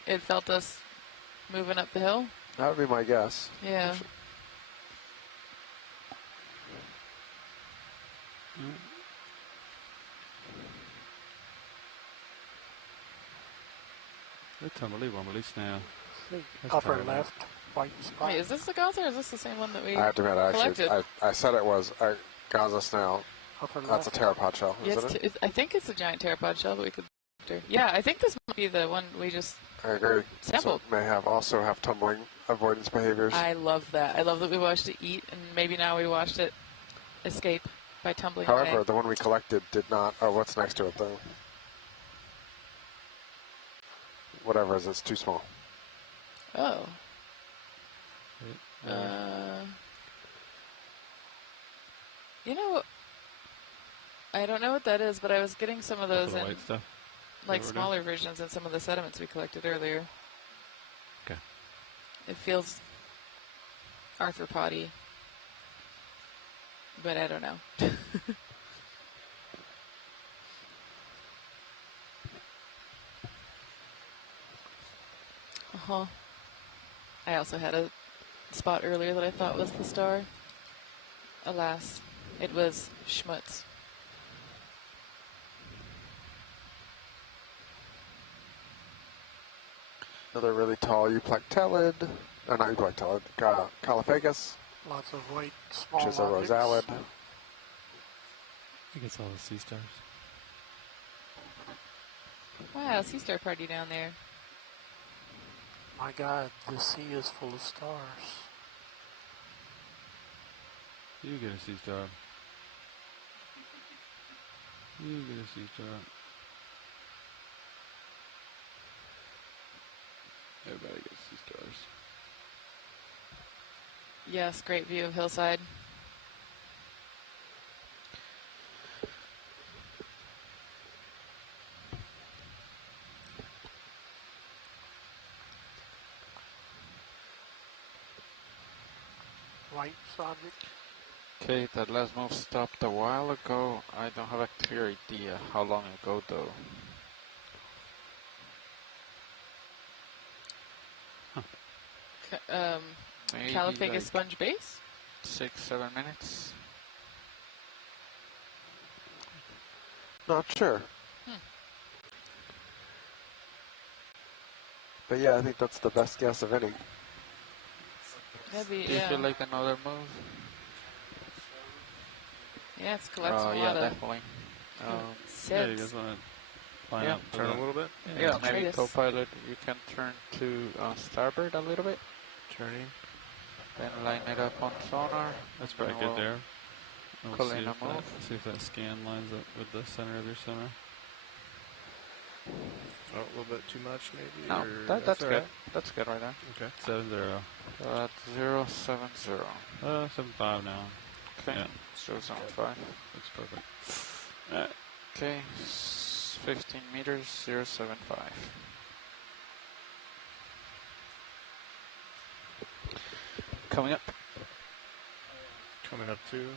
it felt us moving up the hill? That would be my guess. Yeah. The tumbly wumbly snail. Upper left, white spot. Wait, is this the Gaza or is this the same one that we I have to admit, collected? actually, I said it was a Gaza snail. Upper That's a pteropod shell, isn't it? I think it's a giant pteropod shell, but we could. Yeah, I think this might be the one we just I agree. sampled. So it may also have tumbling avoidance behaviors. I love that. I love that we watched it eat, and maybe now we watched it escape by tumbling However, away. the one we collected did not. Oh, what's next to it though? Whatever it is, it's too small. Oh. You know, I don't know what that is, but I was getting some of those in, white stuff. like smaller versions in some of the sediments we collected earlier. Okay. It feels arthropody, but I don't know. I also had a spot earlier that I thought was the star. Alas, it was schmutz. Another really tall Euplectellid. Oh, not Euplectellid. Caulophagous. Lots of white small Which is a objects. rosalid. I think it's all the Seastars. Wow, Seastar party down there. My God, the sea is full of stars. You get a Seastar. You get a Seastar. Everybody gets Seastars. Yes, great view of hillside. White object. Okay, that last move stopped a while ago. I don't have a clear idea how long ago though. Caulophagous like sponge base? 6-7 minutes. Not sure. But yeah, I think that's the best guess of any. That'd be, Do you feel like another move? Yeah, it's collecting a yeah, lot of definitely. Yeah, you guys want to line up? Turn a little bit? Yeah, maybe co-pilot, you can turn to starboard a little bit. Turning. Then line it up on sonar. That's probably and good we'll there. We'll call see in a if, move. see if that scan lines up with the center of your sonar. Oh, a little bit too much, maybe? No, or that's all good. right. That's good right there. Okay. 7-0. So that's 070. 7-5 now. Okay. Yeah. 075. That's perfect. Alright. Okay. 15 meters, 075. Coming up. Coming up too.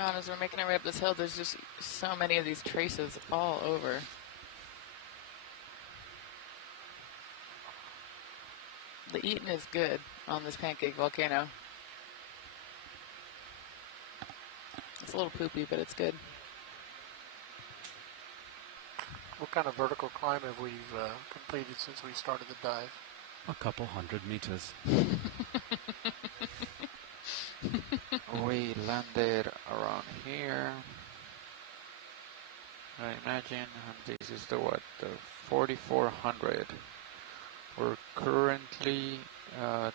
Oh, and as we're making our way up this hill, there's just so many of these traces all over. The eating is good on this pancake volcano. It's a little poopy, but it's good. What kind of vertical climb have we completed since we started the dive? A couple 100 meters. We landed around here, I imagine, and this is the 4,400. We're currently at,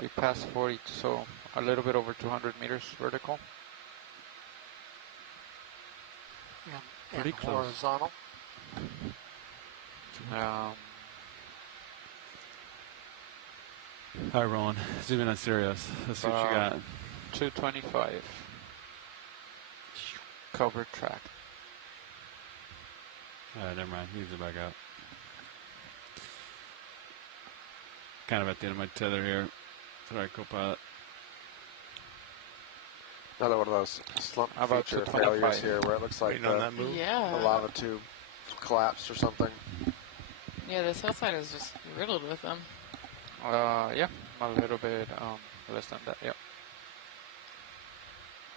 we passed 40, so a little bit over 200 meters vertical. Pretty close. Horizontal. Hi, Roland. Zoom in on Sirius. Let's see what you got. 225. Cover track. Never mind. He needs it back out. Kind of at the end of my tether here. Sorry, co-pilot. Another one of those slump feature failures here where it looks like the lava tube collapsed or something. Yeah, this hillside is just riddled with them. Yeah, a little bit less than that, yeah.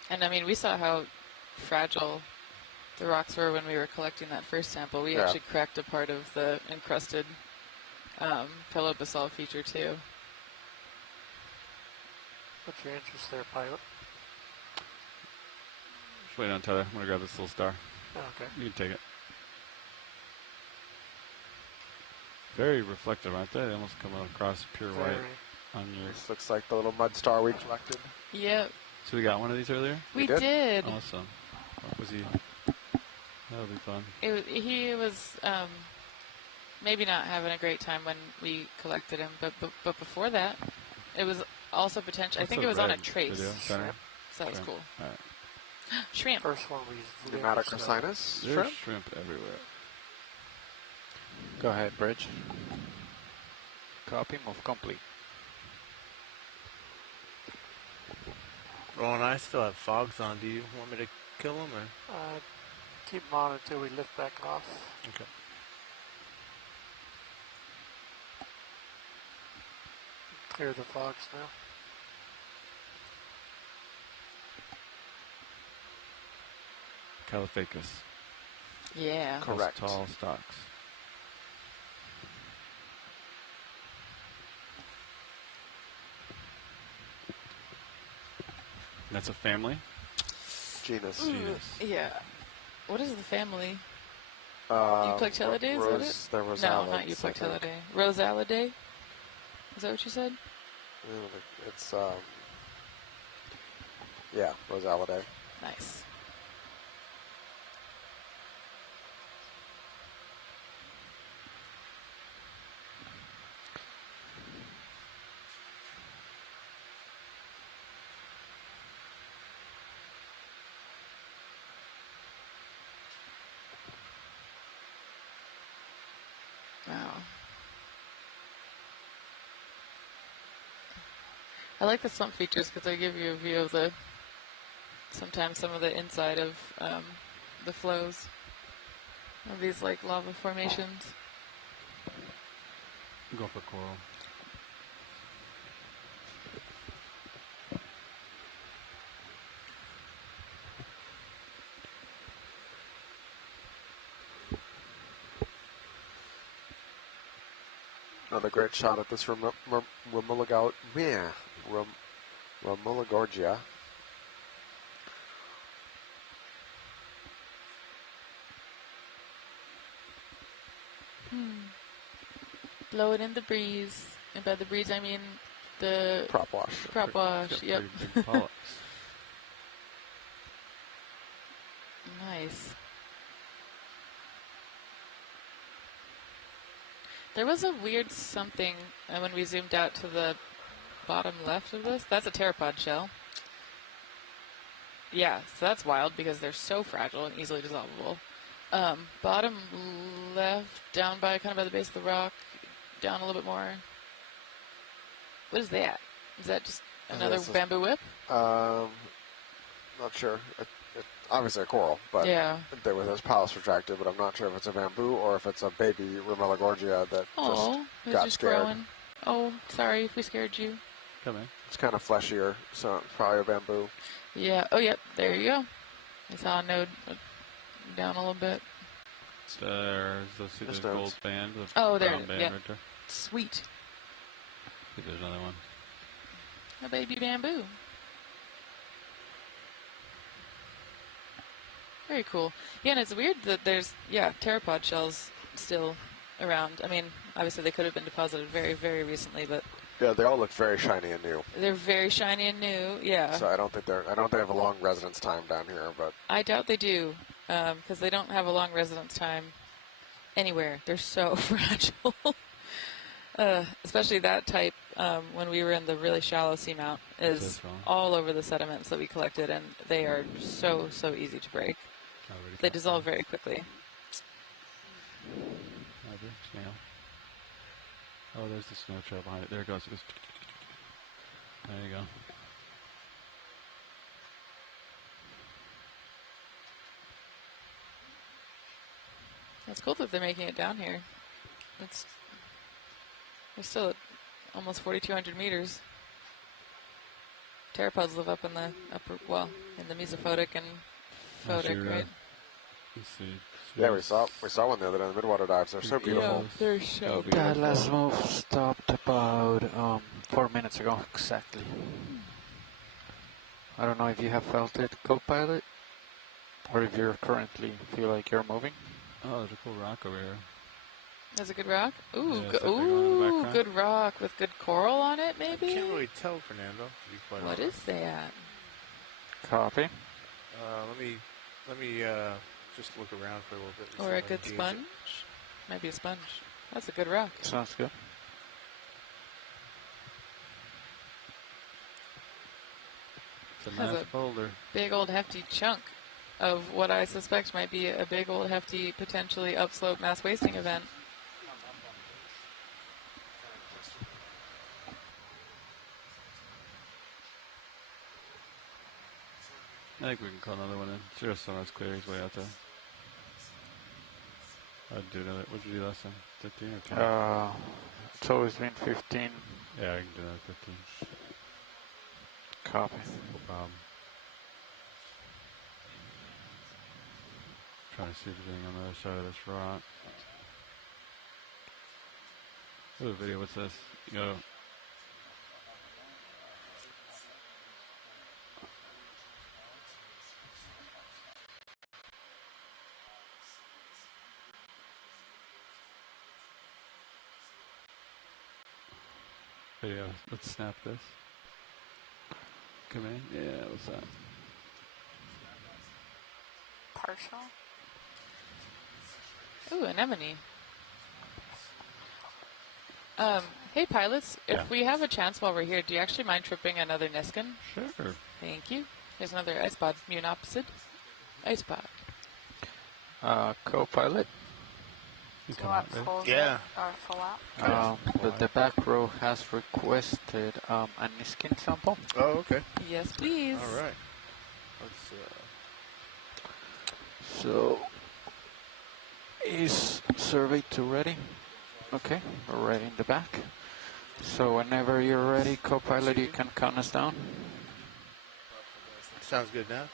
And I mean, we saw how fragile the rocks were when we were collecting that first sample. We actually cracked a part of the encrusted pillow basalt feature too. What's your interest there, pilot? Just wait on tether. I'm going to grab this little star. Oh, okay. You can take it. Very reflective, aren't they? They almost come across pure white on your... This looks like the little mud star we collected. Yep. So we got one of these earlier? We did. Awesome. What was he? That would be fun. He was maybe not having a great time when we collected him, but before that, it was also potential. I think it was on a trace. So that was cool. All right. Shrimp. First one we Pneumatocrisinus. There's shrimp everywhere. Go ahead, Bridge. Copy, move complete. Roland, I still have fogs on. Do you want me to kill them or? Keep them on until we lift back off. Okay. Clear the fogs now. Caliphacus. Yeah. Correct. Those tall stalks. That's a family? Genus. Yeah. What is the family? Euplactylidae, is that it? No, not Euplactylidae. Rosalidae? Is that what you said? It's, yeah, Rosalidae. Nice. Wow. I like the swamp features because they give you a view of sometimes some of the inside of the flows of these like lava formations. Go for coral. Another great shot at this Romulogorgia. Blow it in the breeze. And by the breeze, I mean the prop wash. Prop wash, yep. Nice. There was a weird something when we zoomed out to the bottom left of this. That's a pteropod shell. Yeah, so that's wild because they're so fragile and easily dissolvable. Bottom left, down by kind of by the base of the rock, down a little bit more. What is that? Is that just another bamboo whip? Not sure. Obviously a coral, but with his palus retracted, but I'm not sure if it's a bamboo or if it's a baby Rumellogorgia that just got scared. Growing. Oh, sorry if we scared you. Come in. It's kind of fleshier, so it's probably a bamboo. Yeah. Oh, yep. There you go. I saw a node down a little bit. There's the gold band. There. Band Yeah. right there. Sweet. I think there's another one. A baby bamboo. Very cool. Yeah, and it's weird that there's, pteropod shells still around. I mean, obviously they could have been deposited very, very recently, but... Yeah, they all look very shiny and new. They're very shiny and new, yeah. So I don't think they have a long residence time down here, but... I doubt they do, because they don't have a long residence time anywhere. They're so fragile. Especially that type, when we were in the really shallow seamount, is all over the sediments that we collected, and they are so, so easy to break. They dissolve very quickly. Snail. Oh, there's the snow trail behind it. There it goes. There you go. It's cool that they're making it down here. We're still at almost 4,200 meters. Pteropods live up in the in the mesophotic and photic, right? Yeah, we saw one the other day in the midwater dives. They're so beautiful. Yeah, they're so beautiful. That last move stopped about 4 minutes ago, exactly. I don't know if you have felt it, co-pilot, or if you currently feel like you're moving. Oh, there's a cool rock over here. There's a good rock? Ooh, Yeah, good rock with good coral on it, maybe? I can't really tell, Fernando, to be quite What honest. is that? Copy. Let me just look around for a little bit. Or a good sponge? Maybe a sponge. That's a good rock. Sounds good. It's a nice boulder. Big old hefty chunk of what I suspect might be a big old hefty, potentially upslope mass wasting event. I think we can call another one in. Serious Sonar's clear his way out there. I'd do another. What did you do last time? 15 or 10? It's always been 15. Yeah, I can do another 15. Copy. No problem. Trying to see if there's anything on the other side of this rock. Ooh, video, what's this? Go. Video, let's snap this. Come in. Yeah, what's that? Partial. Ooh, anemone. Hey pilots, if we have a chance while we're here, do you actually mind tripping another Niskin? Sure. Thank you. Here's another ice pod, Munopsid. Ice pod. Co-pilot. Yeah. Or full out. But the back row has requested a Niskin sample. Oh, okay. Yes, please. All right. Let's. So, is survey 2 ready? Okay, we're ready in the back. So whenever you're ready, co-pilot, you can count us down. Sounds good now.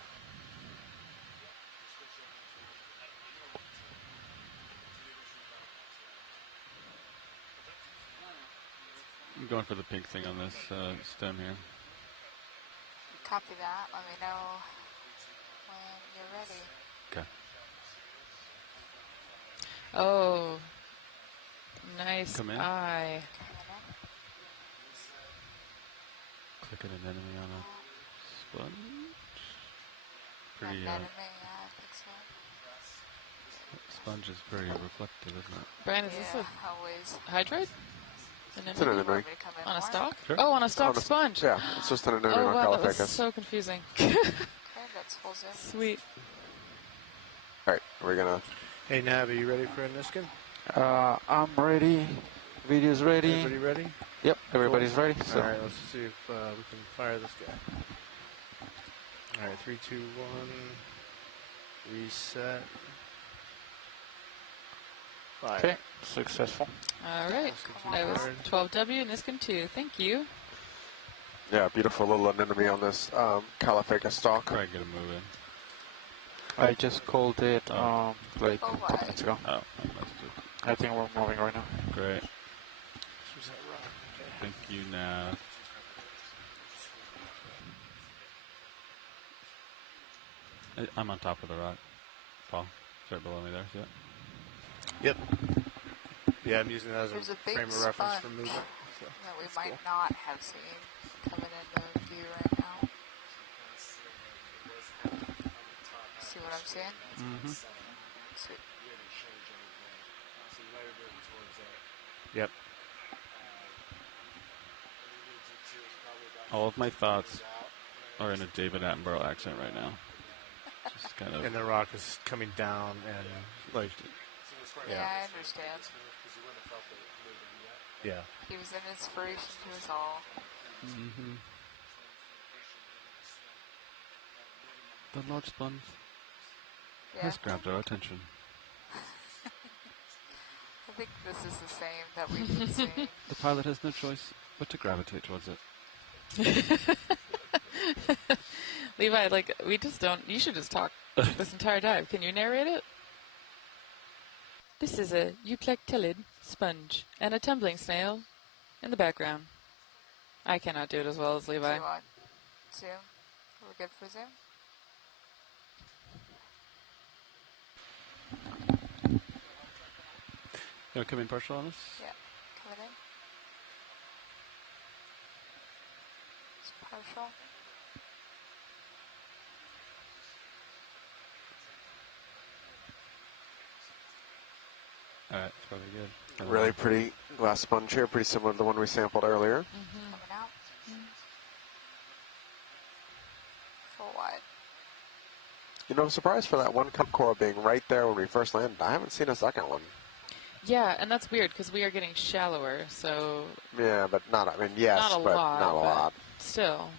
I'm going for the pink thing on this stem here. Copy that. Let me know when you're ready. Okay. Oh, nice Come in. eye. Click an anemone on a sponge. Pretty. Anemone, yeah, I think so. Sponge is pretty reflective, isn't it? Brian, is this a always. hydride? It's an anemone. On a stalk? Sure. Oh, on a stalk sponge. Yeah, it's just an anemone Oh, on wow, that was Caliphacus. so confusing. Okay, that's full zip. Sweet. All right, we're gonna. Hey, Nav, are you ready for a Niskin? I'm ready. Video's ready. Everybody ready? Yep, everybody's ready. So. All right, let's see if we can fire this guy. All right, 3, 2, 1. Reset. Fire. Okay, successful. All right, that was 12W and Niskin 2. Thank you. Yeah, beautiful little anemone on this Caliphacus stalk. Try to get a move in. I just called it like a couple minutes ago. Oh, I think we're moving right now. Great. Thank you, Nav. I'm on top of the rock. Paul, it's right below me there, see it? Yep. Yeah, I'm using that as a big frame of reference sponge for movement. So that we might not have seen coming into view right now. See what I'm saying? Mm-hmm. Sweet. Yep. All of my thoughts are in a David Attenborough accent right now. Just kind of. And the rock is coming down and like. Yeah, I understand. Yeah. He was an inspiration to us all. Mm-hmm. The large sponge has grabbed our attention. I think this is the same that we've been seeing. The pilot has no choice but to gravitate towards it. Levi, like, we just don't... You should just talk this entire dive. Can you narrate it? This is a euplectellid sponge and a tumbling snail in the background. I cannot do it as well as Levi. Do you want Zoom? We're good for Zoom? You want to come in partial on this? Yeah, coming in. It's partial. Alright, it's probably good. Really pretty glass sponge here, pretty similar to the one we sampled earlier. Coming out. Full wide. You know, I'm surprised for that one cup coral being right there when we first landed. I haven't seen a second one. Yeah, and that's weird because we are getting shallower, so... Yeah, but not, I mean, yes, not a but lot, not a lot. Still.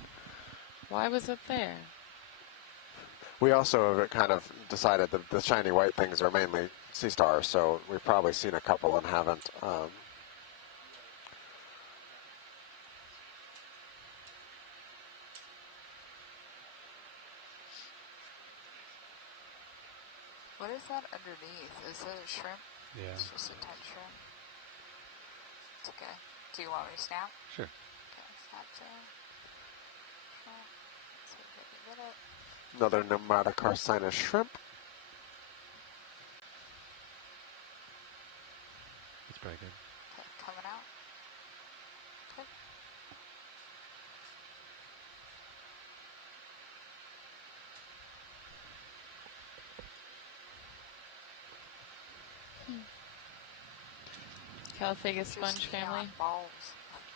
Why was it there? We also have kind of decided that the shiny white things are mainly Seastar, so we've probably seen a couple and haven't. What is that underneath? Is it a shrimp? Yeah. It's just a tight shrimp. It's okay. Do you want me to snap? Sure. Okay, snap Zoom. Shrimp. Let's see if I can get it. Another Nematocarcinus shrimp. It's pretty good. Okay, coming out. Good. Caliphacus sponge family. Balls.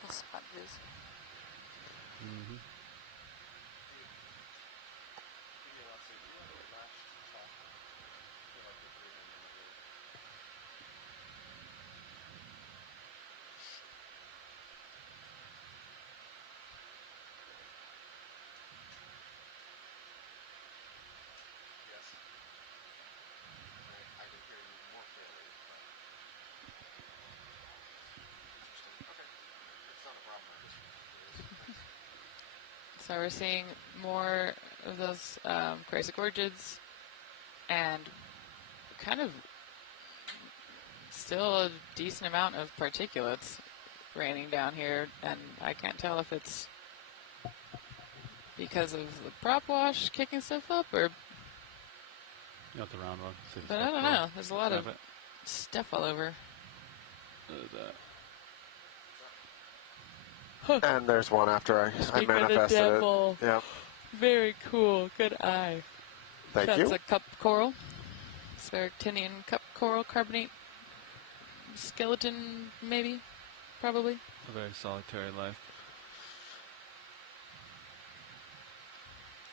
The sponges. Mm-hmm. So we're seeing more of those chrysogorgids and kind of still a decent amount of particulates raining down here, and I can't tell if it's because of the prop wash kicking stuff up or... You want the round one? But I don't know. There's a lot of stuff all over. And there's one after I manifested the devil. it. Yep. Very cool. Good eye. Thank That's you. a cup coral. Sphaeroctinian cup coral carbonate skeleton, maybe. Probably. A very solitary life.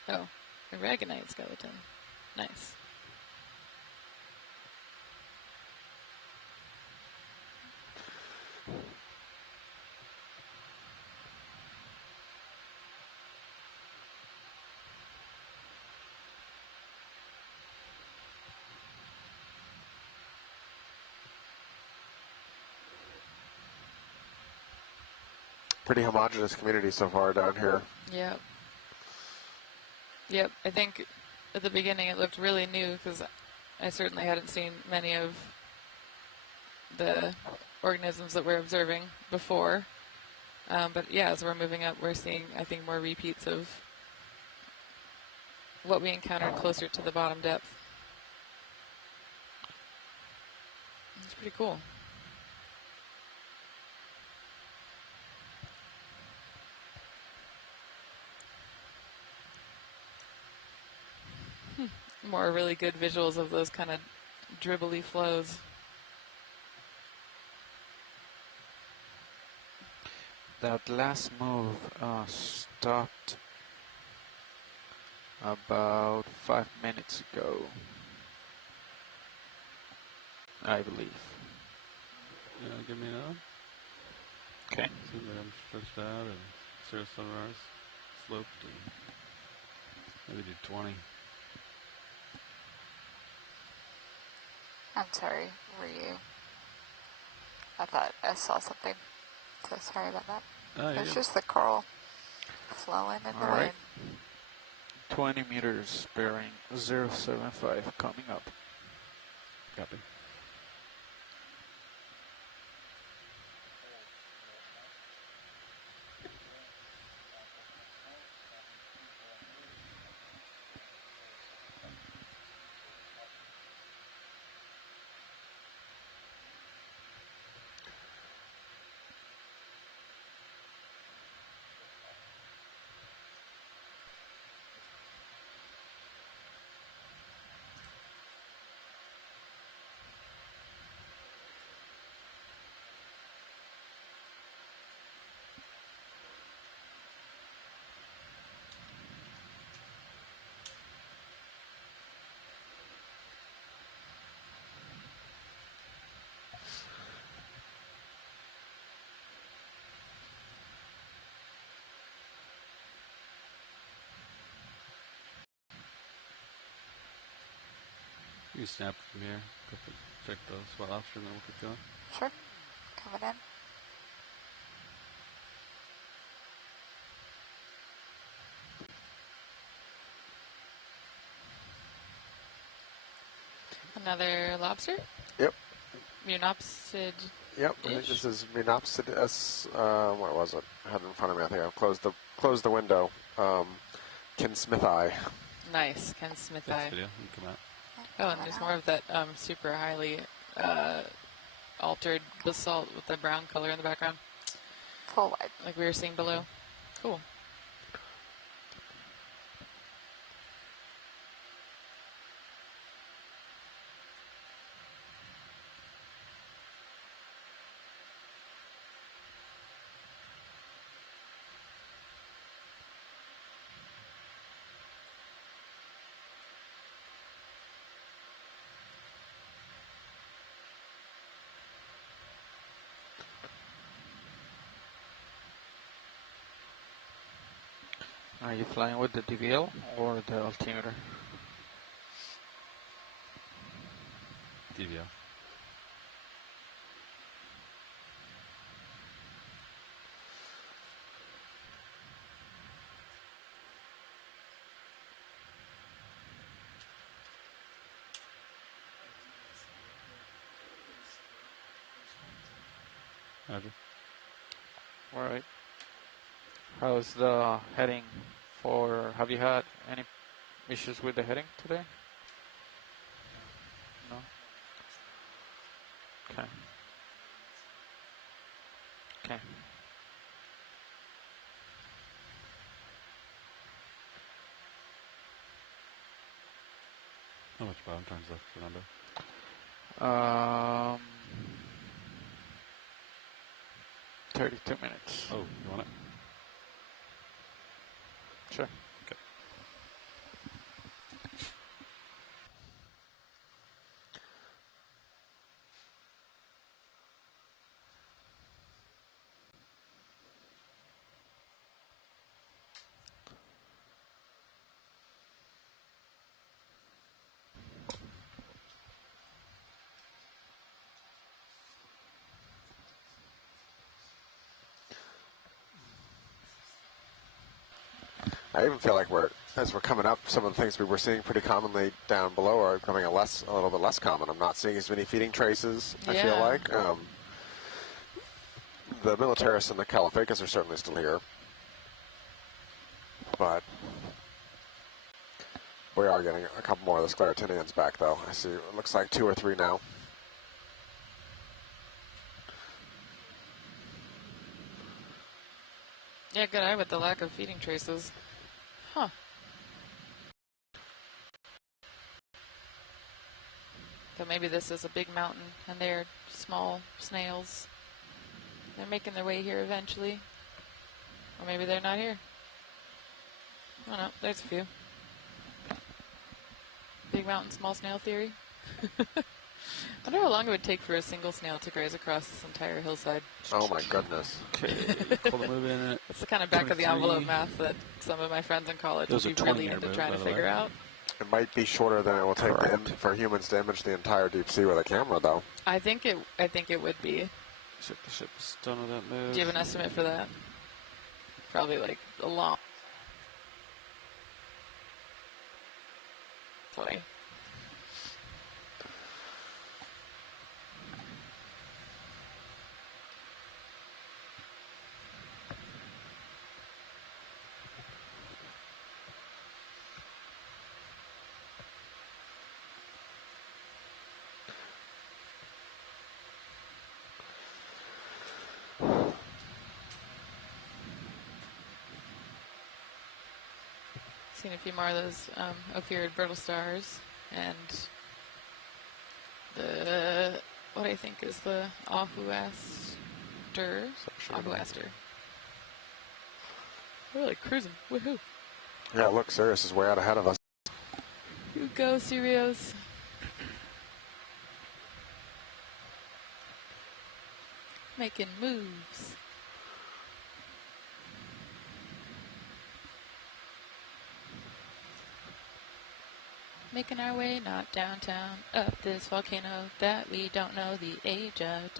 Oh, aragonite skeleton. Nice. pretty homogeneous community so far down here. Yep. Yep. I think at the beginning it looked really new because I certainly hadn't seen many of the organisms that we're observing before. But yeah, as we're moving up, we're seeing, I think, more repeats of what we encountered closer to the bottom depth. It's pretty cool. More really good visuals of those kind of dribbly flows. That last move stopped about 5 minutes ago, I believe. Yeah, give me another. Okay. Seems like I'm stretched out and Cirrus sunrise sloped and maybe do 20. I'm sorry, were you? I thought I saw something. So sorry about that. Oh, it's just the coral flowing in the wind. 20 meters bearing 075 coming up. Copy. You snap from here, check the swell option, and we'll keep going. Sure. Coming in. Another lobster? Yep. Munopsid. Yep. I think this is Munopsidus. What was it? I had it in front of me. I think I've closed the window. Ken Smith-eye. Nice, Ken Smith-eye. That's video. You can come out. Oh, and there's more of that super highly altered basalt with the brown color in the background. Full white. Like we were seeing below. Cool. Are you flying with the DVL or the altimeter? DVL. Roger. All right. How's the heading for, have you had any issues with the heading today? No? Okay. Okay. How much bottom turns left, Fernando? 32 minutes. Oh, you want it? Sure. Okay. I even feel like as we're coming up, some of the things we were seeing pretty commonly down below are becoming a little bit less common. I'm not seeing as many feeding traces, I feel like. The Militaris and the Caliphacus are certainly still here. But we are getting a couple more of the Sclerotinians back, though. I see, it looks like 2 or 3 now. Yeah, good eye with the lack of feeding traces. Huh. But maybe this is a big mountain and they're small snails. They're making their way here eventually. Or maybe they're not here. Oh no, there's a few. Big mountain, small snail theory. I wonder how long it would take for a single snail to graze across this entire hillside. Oh my goodness. Okay, pull the move in it. It's the kind of back of the envelope math that some of my friends in college would be really into trying to figure out. It might be shorter than it will take for humans to image the entire deep sea with a camera, though. I think it would be. Check the ship is done with that move. Do you have an estimate for that? Probably like a long. 20. Seen a few more of those Ophir brittle stars, and the what I think is the Ahuaster. We're like cruising. Woohoo! Yeah, look, Sirius is way out ahead of us. You go, Sirius. Making moves. Making our way, not downtown, up this volcano that we don't know the age of.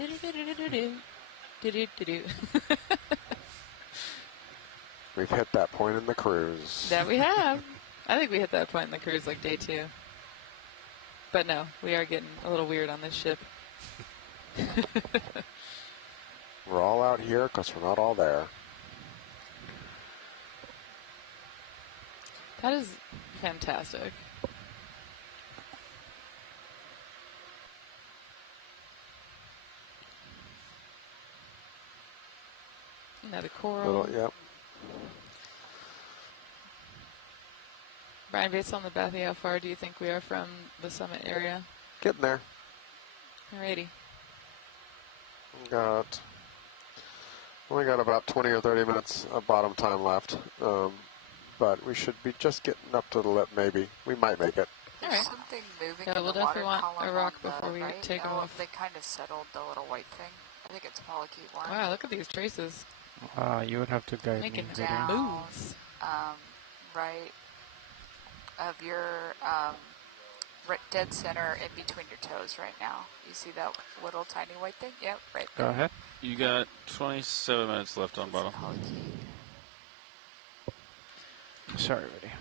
We've hit that point in the cruise. That we have. I think we hit that point in the cruise like day 2. But no, we are getting a little weird on this ship. We're all out here because we're not all there. That is fantastic. Another coral. Yep. Brian, based on the Bethy, how far do you think we are from the summit area? Getting there. Alrighty. Only got about 20 or 30 minutes of bottom time left, but we should be just getting up to the lip. Maybe we might make it. There's something moving Yeah, in we'll the water definitely want column a rock on before we right take now. off. They kind of settled the little white thing. I think it's polychaete 1. Wow, look at these traces. You would have to guide Making me. Down, right of your dead center in between your toes right now. You see that little tiny white thing? Yep, right there. Go ahead. You got 27 minutes left on bottom. Sorry, buddy.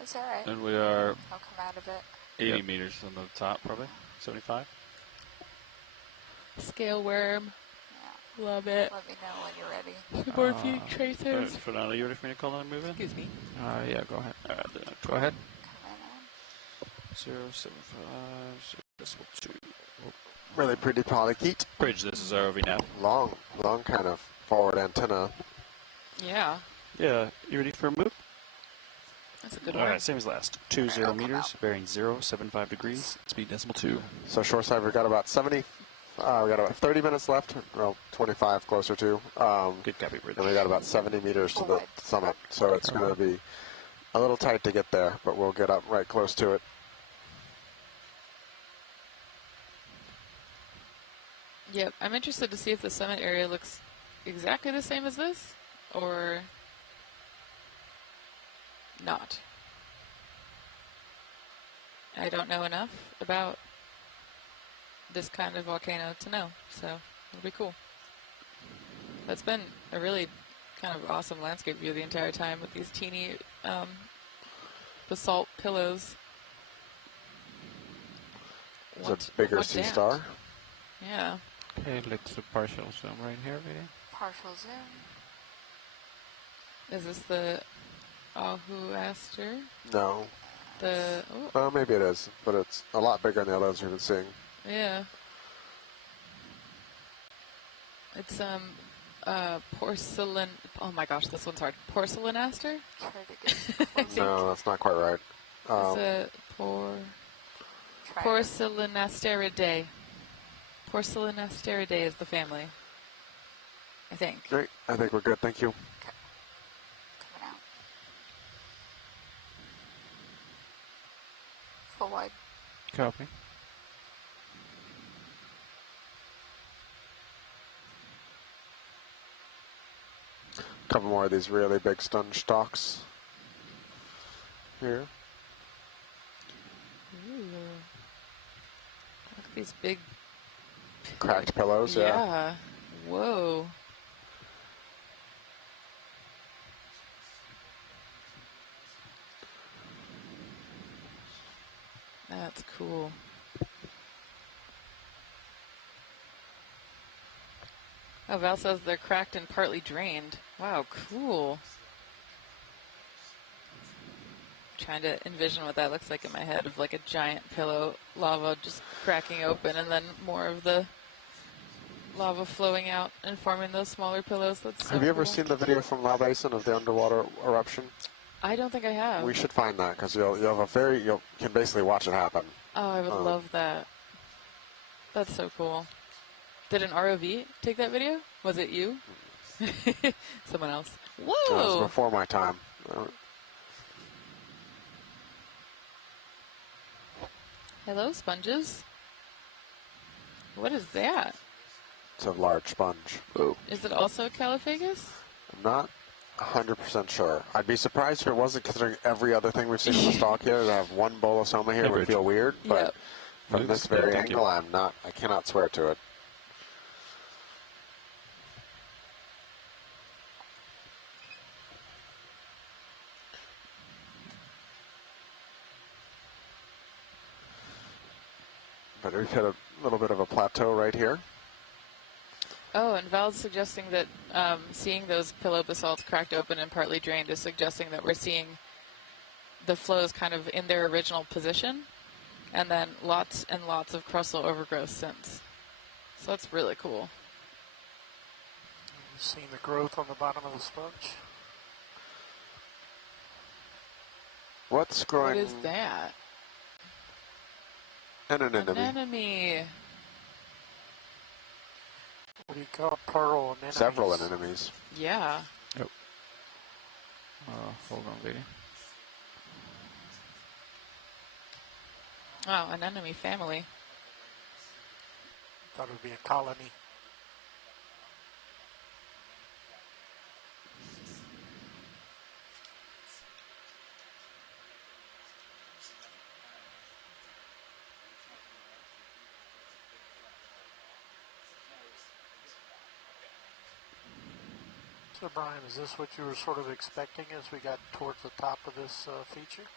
It's all right. And we are I'll come out of it. 80 meters on the top, probably. 75. Scale worm. Yeah. Love it. Let me know when you're ready. Some more feeding traces. Fernando, you ready for me to call on move in? Excuse me. Yeah, go ahead. All right, then. Go ahead. 075, 0.2. Really pretty polychaete. Bridge, this is ROV now. Long kind of forward antenna. Yeah. Yeah, you ready for a move? That's a good one. All right, same as last. 20 meters, bearing 075 degrees, speed decimal 2. So shore side, we've got about 70. We got about 30 minutes left. Well, 25 closer to. Good copy, Bridge. And we got about 70 meters to the summit, so it's going to be a little tight to get there, but we'll get up right close to it. Yep, I'm interested to see if the summit area looks exactly the same as this, or not. I don't know enough about this kind of volcano to know, so it'll be cool. That's been a really kind of awesome landscape view the entire time with these teeny basalt pillows. It's a bigger Seastar. Yeah. Okay, let's do partial zoom right here, video. Partial zoom. Is this the Ahu-Aster? No. The maybe it is, but it's a lot bigger than the others we've been seeing. Yeah. It's porcelain. Oh my gosh, this one's hard. Porcelainaster? No, that's not quite right. It's a Porcelainasteridae. Porcelainasteridae is the family, I think. Great. I think we're good. Thank you. Coming out. Full wide. Copy. A couple more of these really big sponge stalks here. Ooh. Look at these big cracked pillows. Yeah. Whoa. That's cool. Oh, Val says they're cracked and partly drained. Wow, cool. Trying to envision what that looks like in my head, of like a giant pillow, lava just cracking open, and then more of the lava flowing out and forming those smaller pillows. That's so Have you ever cool. seen the video from La Basin of the underwater eruption? I don't think I have. We should find that, because you can basically watch it happen. Oh, I would love that. That's so cool. Did an ROV take that video? Was it you? Someone else. Whoa! It was before my time. Hello, sponges. What is that? It's a large sponge. Ooh. Is it also Calophagus? I'm not 100% sure. I'd be surprised if it wasn't, considering every other thing we've seen in the stalk here. To have one bolosoma here would feel weird, but from this very angle, I cannot swear to it. But we've hit a little bit of a plateau right here. Oh, and Val's suggesting that seeing those pillow basalts cracked open and partly drained is suggesting that we're seeing the flows kind of in their original position, and then lots and lots of crustal overgrowth since. So that's really cool. You've seen the growth on the bottom of the sponge. What's growing? What is that? An anemone. Anemone. What do you call plural anemones? Several anemones. Yeah. Yep. Hold on, lady. Oh, an anemone family. Thought it would be a colony. So Brian, is this what you were sort of expecting as we got towards the top of this feature?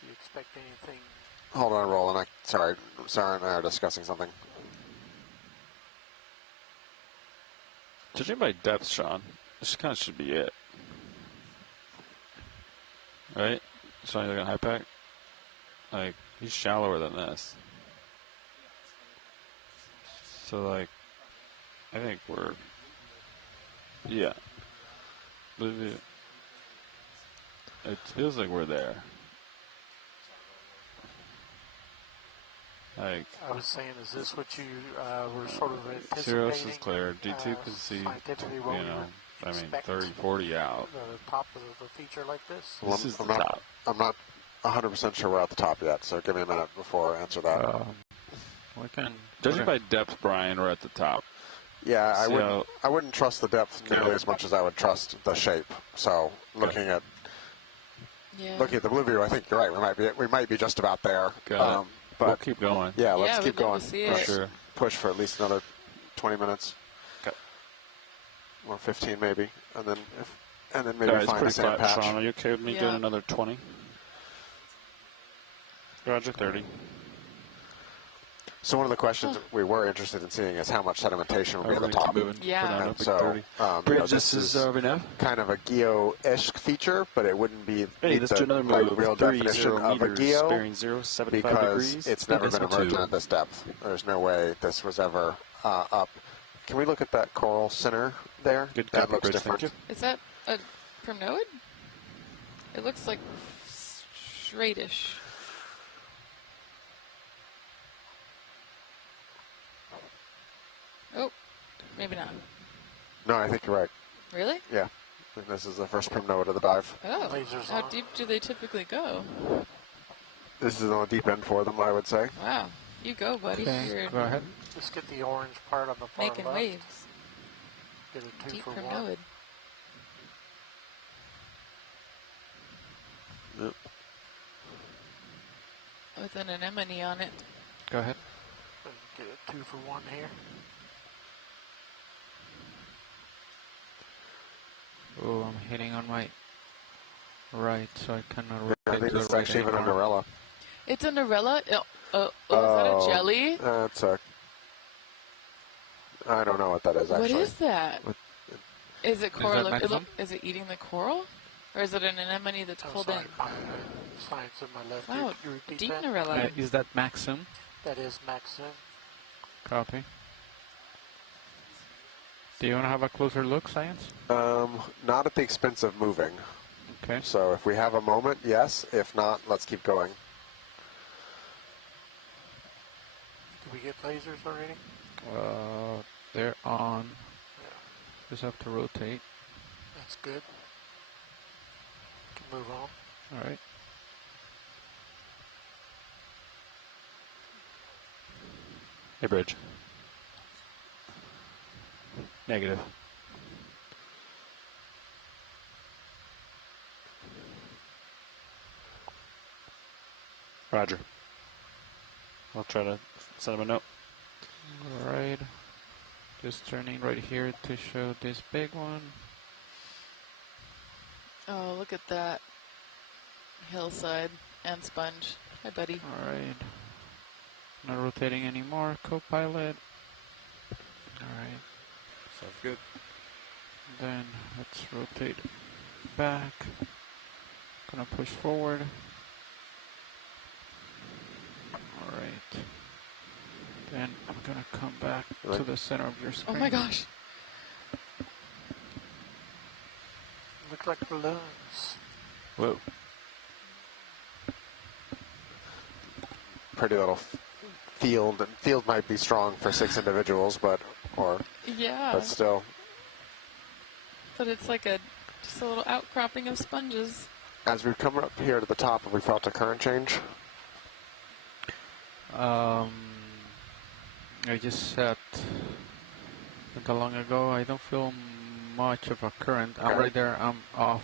Do you expect anything? Hold on, Roland. Sorry, Sarah and I are discussing something. Judging by depth, Sean, this kind of should be it. Right? Sean, you looking at high pack? Like, he's shallower than this. So, like, I think we're... Yeah. It feels like we're there. Like, I was saying, is this what you were sort of anticipating? Sirius is clear. D2 can see, you know, I mean, 30, 40 out. The top of the feature like this? Well, This is the top. I'm not 100% sure we're at the top yet, so give me a minute before I answer that. Judging by depth, Brian, we're at the top. Yeah, I wouldn't trust the depth nearly as much as I would trust the shape. So looking at the blue view, I think you're right. We might be just about there. But we'll keep going. Yeah, let's keep going. Let's push for at least another 20 minutes. Okay. Or 15 maybe, and then if and then maybe find a sand patch. Sean, are you okay with me doing another 20? Roger, 30. So one of the questions we were interested in seeing is how much sedimentation will be at the top. Yeah. And so this is kind of a geo-ish feature, but it wouldn't be the real definition of a geo because it's never been emergent at this depth. There's no way this was ever up. Can we look at that coral center there? That looks different. Is that a primnoid? It looks like straightish. Oh, maybe not. No, I think you're right. Really? Yeah. I think this is the first primnoid of the dive. Oh, how deep do they typically go? This is on the deep end for them, I would say. Wow. You go, buddy. Okay, go ahead. Just get the orange part on the far Making left. waves. Get a 2 Deep for primnoid. 1. Yep. With an anemone on it. Go ahead. Get a 2 for 1 here. Oh, I'm hitting on my right, so I cannot rotate I think to it's the right actually even a anymore. Norella. It's a Norella? Is that a jelly? That's a... I don't know what that is, actually. What is that? Is it coral? maximum? Is it eating the coral? Or is it an anemone that's pulled in? Science in my left. Wow, Can you repeat deep that? Norella. Is that Maxim? That is Maxim. Copy. Do you want to have a closer look, Science? Not at the expense of moving. Okay. So if we have a moment, yes. If not, let's keep going. Did we get lasers already? They're on. Just have to rotate. That's good. Can move on. All right. Hey, Bridge. Negative. Roger. I'll try to send him a note. All right. Just turning right here to show this big one. Oh, look at that. Hillside and sponge. Hi, buddy. All right. Not rotating anymore. Co-pilot. All right. Sounds good. Then let's rotate back. Gonna push forward. All right. Then I'm gonna come back to the center of your screen. Oh my gosh. Look like balloons. Whoa. Pretty little field. And field might be strong for 6 individuals, but Yeah. but still. But it's like just a little outcropping of sponges. As we come up here to the top, have we felt a current change? I just said not that long ago. I don't feel much of a current. I'm right there. I'm off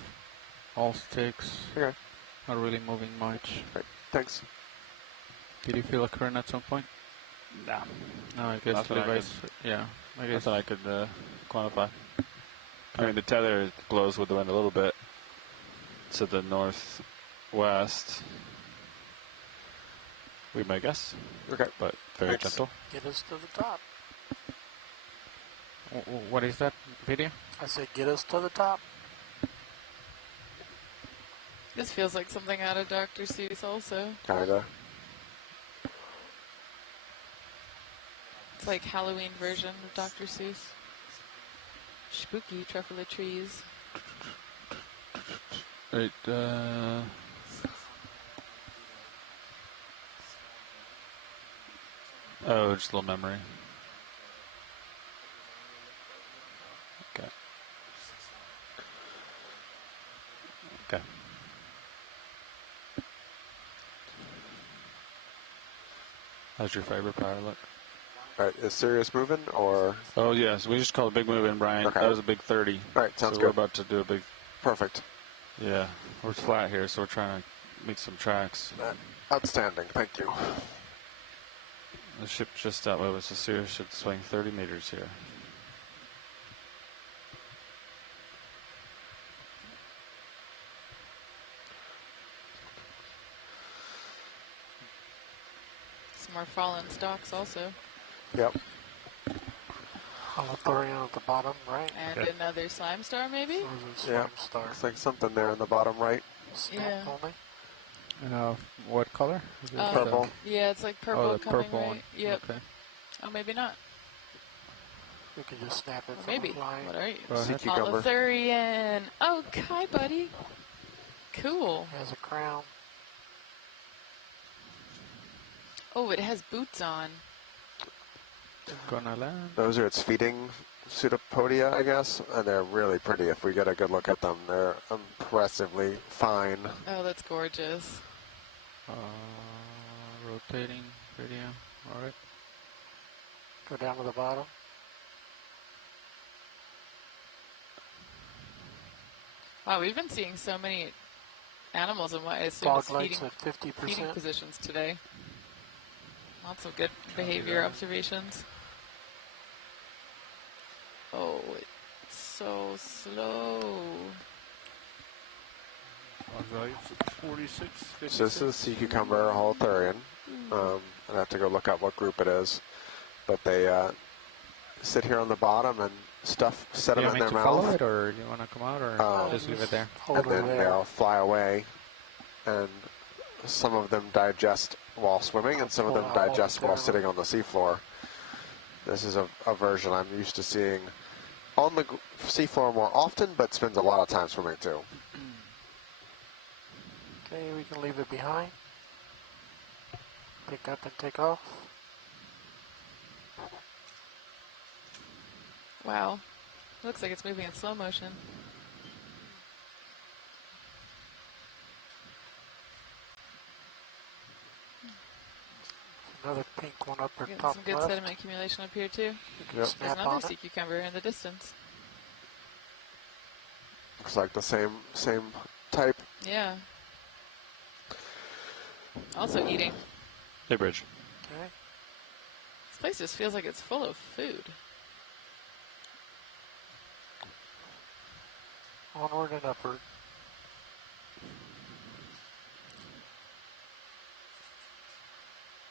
all sticks. Okay. Not really moving much. Right. Thanks. Did you feel a current at some point? No. No, I guess Nothing Levi's. Yeah, I guess. Nothing I could quantify. I mean, the tether blows with the wind a little bit to the northwest. We might guess. Okay. But very gentle. Get us to the top. What is that video? I said get us to the top. This feels like something out of Dr. Seuss also. Kinda. It's like Halloween version of Dr. Seuss. Spooky truffle trees. Right, oh, just a little memory. Okay. Okay. How's your fiber power look? All right, is Sirius moving or? Oh yes, we just called a big move in, Brian. Okay. That was a big 30. All right, sounds so good. We're about to do a big. Perfect. Yeah, we're flat here, so we're trying to make some tracks. Outstanding, thank you. The ship just outmoved, so Sirius should swing 30 meters here. more fallen stalks also. Yep. Holothurian at the bottom right. And another slime star, maybe? Yeah, looks like something there in the bottom right. Yeah. What color? Is it Purple. Yeah, it's like purple the coming purple right. one. Yep. Okay. Oh, maybe not. You can just snap it Or from maybe. the line. What are you? Sea cucumber. Holothurian. Oh, hi, buddy. Cool. Has a crown. Oh, it has boots on. Gonna land. Those are its feeding pseudopodia, I guess, and they're really pretty. If we get a good look at them, they're impressively fine. Oh, that's gorgeous. Rotating video. All right. Go down to the bottom. Wow, we've been seeing so many animals in what I assume Dog is lights feeding, at 50%. feeding positions today. Lots of good behavior observations. Oh, it's so slow. Log value 46, 56. So this is sea cucumber, holothurian. I'd have to go look up what group it is, but they sit here on the bottom and stuff sediment in their mouth. Follow it, or do you want to come out, or just leave it there? And then they'll fly away, and some of them digest while swimming, and some of them digest while sitting on the seafloor. This is a version I'm used to seeing on the seafloor more often, but spends a lot of time swimming too. Okay, we can leave it behind. Pick up and take off. Wow. Looks like it's moving in slow motion. Another pink one up at Getting top some good left. sediment accumulation up here too. Yep. There's another sea cucumber in the distance. Looks like the same type. Yeah. Also eating. Hey, Bridge. Okay. This place just feels like it's full of food. Onward and upward.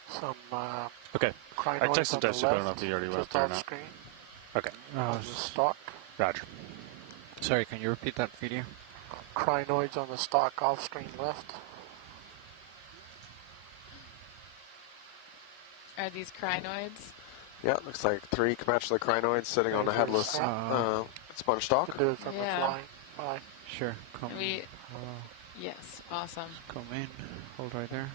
Some Okay. I crinoids texted on the Dusty, but I don't know left, if he already went just up there or off not. screen. Okay. On the stalk. Roger. Sorry, can you repeat that video? Crinoids on the stalk off screen left. Are these crinoids? Yeah, looks like 3 Comanche crinoids sitting on a headless sponge stalk. Do it from Yeah. the flying. Bye. Sure, come Yes, awesome. come in. Hold right there.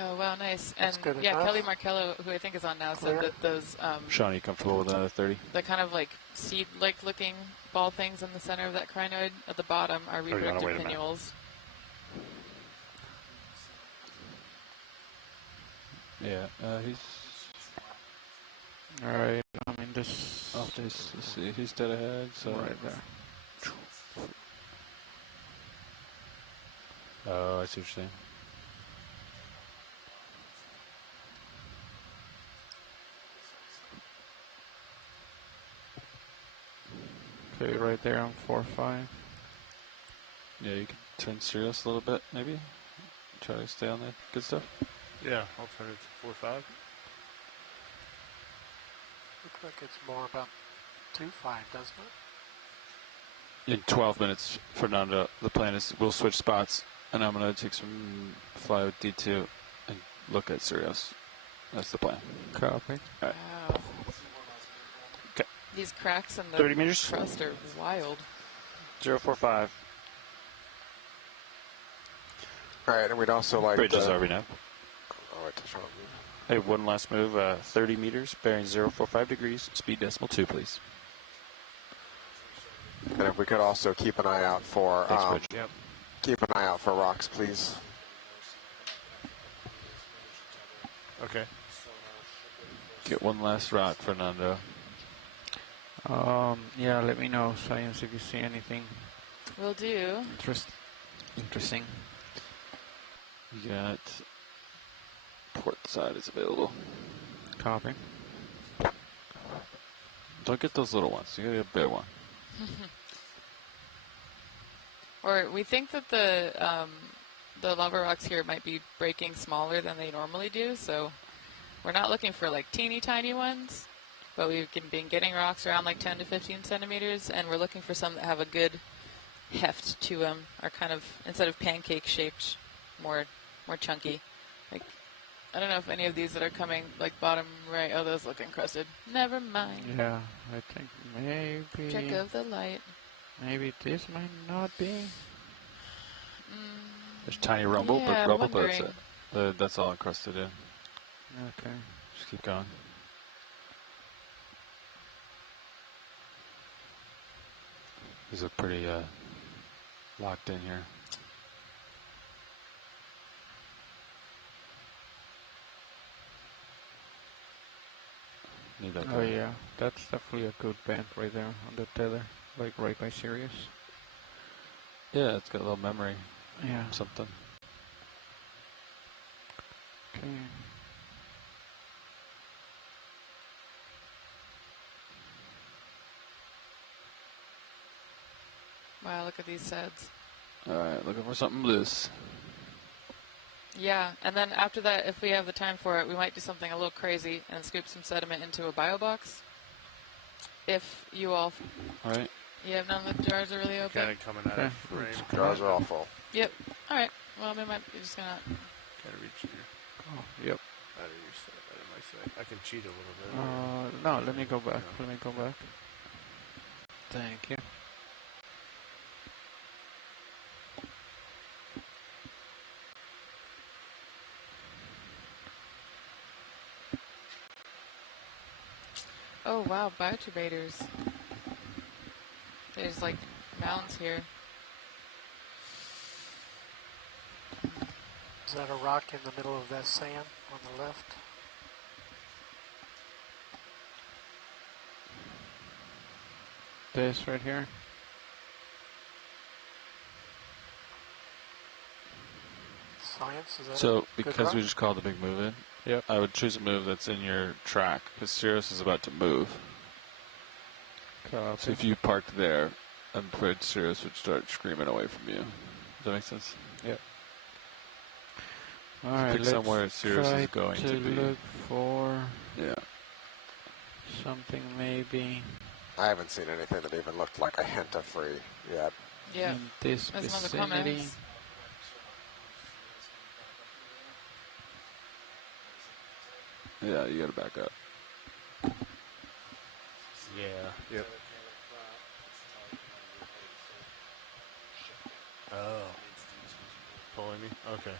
Oh, wow, nice. That's And good yeah, enough. Kelly Markello, who I think is on now, said that those Sean, are you comfortable with another 30? the kind of like seed-like looking ball things in the center of that crinoid at the bottom are you wanna reproductive wait a minute? pinnules. Yeah, he's... Alright, I'm in this. Off this, let's see, he's dead ahead, so... Right there. Oh, I see what you're saying. Okay, right there on 4-5. Yeah, you can turn serious a little bit, maybe. Try to stay on the good stuff. Yeah, I'll turn it to 4-5. Looks like it's more about 2-5, doesn't it? In 12 minutes, Fernando, the plan is we'll switch spots, and I'm going to take some fly with D2 and look at Sirius. That's the plan. Copy. All right. Wow. Okay. These cracks in the 30 meters. crust are wild. 045. All right, and we'd also like Bridge is RV now. Oh, wait, to show them. Hey, one last move. 30 meters, bearing 045 degrees, speed decimal 2, please. And if we could also keep an eye out for keep an eye out for rocks, please. Okay. Get one last rock, Fernando. Yeah, let me know, Science, if you see anything Will do. interesting. You got port side is available. Copy. Don't get those little ones. You gotta get a big one. Or we think that the the lava rocks here might be breaking smaller than they normally do, so we're not looking for like teeny tiny ones, but we've been getting rocks around like 10 to 15 centimeters, and we're looking for some that have a good heft to them, are kind of, instead of pancake shaped, more chunky. Like, I don't know if any of these that are coming, like bottom right, oh, those look encrusted. Never mind. Yeah, I think maybe... Check of the light. Maybe this might not be. There's tiny rubble, yeah, but rubble, but that's all encrusted in. Okay. Just keep going. These are pretty locked in here. Need that Oh yeah, that's definitely a good band right there on the tether, like right by Sirius. Yeah, it's got a little memory. Yeah. Something. Okay. Wow, look at these sets. Alright, looking for something loose. Yeah, and then after that, if we have the time for it, we might do something a little crazy and scoop some sediment into a bio box. If you all... Alright. You have none of the jars are really open? Kind of coming out of frame. Jars are all full. Yep. Alright. Well, we might be just gonna... Kind of reach here. Oh, yep. Out of your set, out of my set. I can cheat a little bit. No, let me go back. Let me go back. Thank you. Oh, wow, bioturbators. There's, like, mounds here. Is that a rock in the middle of that sand on the left? This right here. Science, is that So, a good because rock? we just called the big move in, yep, I would choose a move that's in your track, because Sirius is about to move. Copy. So if you parked there, I'm afraid Sirius would start screaming away from you. Does that make sense? Yep. Alright, pick let's somewhere Sirius try is going to be. Look for something maybe. I haven't seen anything that even looked like a hint of free yet. Yeah. In this That's one of the vicinity. comments. Yeah, you gotta back up. Yeah. Yep. Oh. Pulling me? Okay.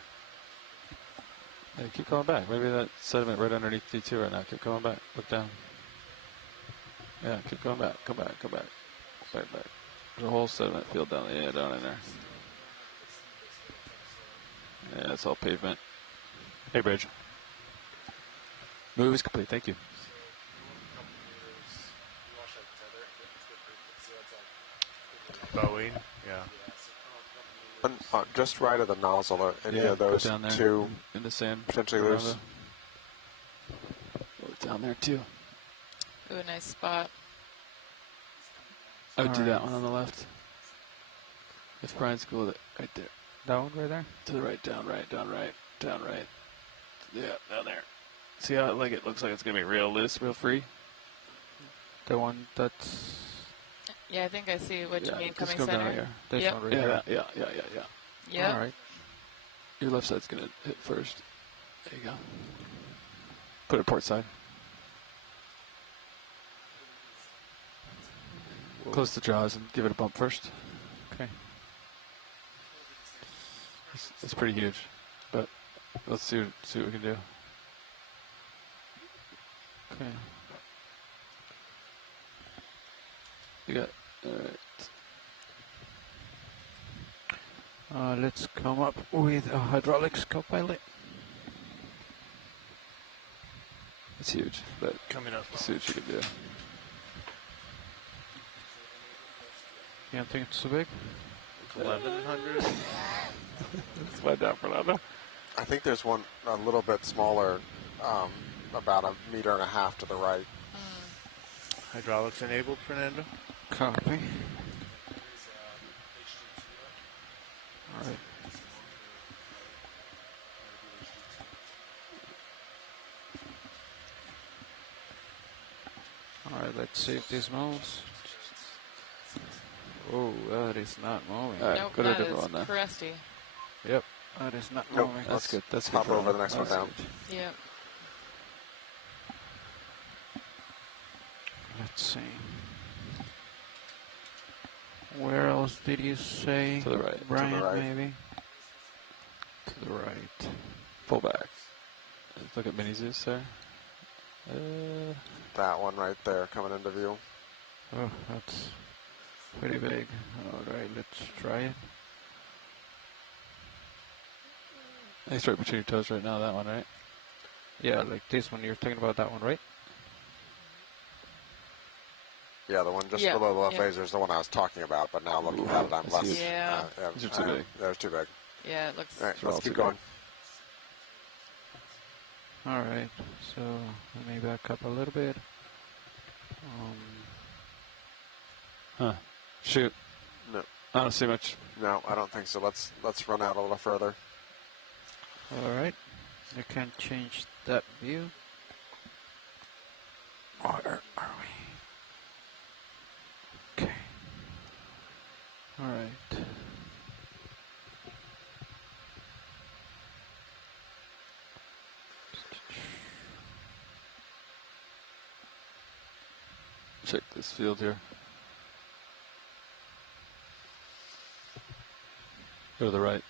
Yeah, keep going back. Maybe that sediment right underneath D2 right now. Keep going back. Look down. Yeah, keep going back. Come back. Come back. Back, back. There's a whole sediment field down there. Yeah, down in there. Yeah, it's all pavement. Hey, Bridge. Move is complete. Thank you. Boeing? Yeah. And, just right of the nozzle, are any of go those down there two in the sand potentially around loose? Down there too. Ooh, a nice spot. I would do that one on the left. If Brian's cool with it, right there. That one right there? To the right, down right, down right, down right. Yeah, down there. See how like it looks like it's gonna be real loose, real free? The one that's... Yeah, I think I see what you mean. Just Coming go center. down here. This Yep. one right Yeah, here. yeah. Yep. All right. Your left side's gonna hit first. There you go. Put it port side. Close the jaws and give it a bump first. Okay. It's pretty huge, but let's see what we can do. Okay. You got all right. Let's come up with a hydraulics copilot. It's huge, but coming up. See what you can do. You don't think it's so big? 1100. Let's find out, Fernando. I think there's one a little bit smaller, about 1.5 meters to the right. Hydraulics enabled, Fernando? Copy. All right. Alright, let's see if this moves. Oh, that is not moving. Alright, Nope, go to a that different is one then. crusty. Yep, that is not Nope. moving. That's good. That's Hop good. over the next one down. Yep. Let's see. Where else did you say? To the right. Brian, To the right. maybe? To the right. Pull back. Let's look at mini Zeus there. That one right there coming into view. Oh, that's pretty big. Alright, let's try it. It's right between your toes right now, that one, right? Yeah, like this one. You're talking about that one, right? Yeah, the one just Yeah, below the left yeah. laser is the one I was talking about, but now looking at it, I'm less. Yeah. These are too big. They're too big. Yeah, it looks. All right, They're let's all keep too going. Alright, so let me back up a little bit. Huh. Shoot. No. I don't see much. No, I don't think so. Let's run out a little further. Alright, I can change that view. Where are we? Okay. Alright. Check this field here. Go to the right.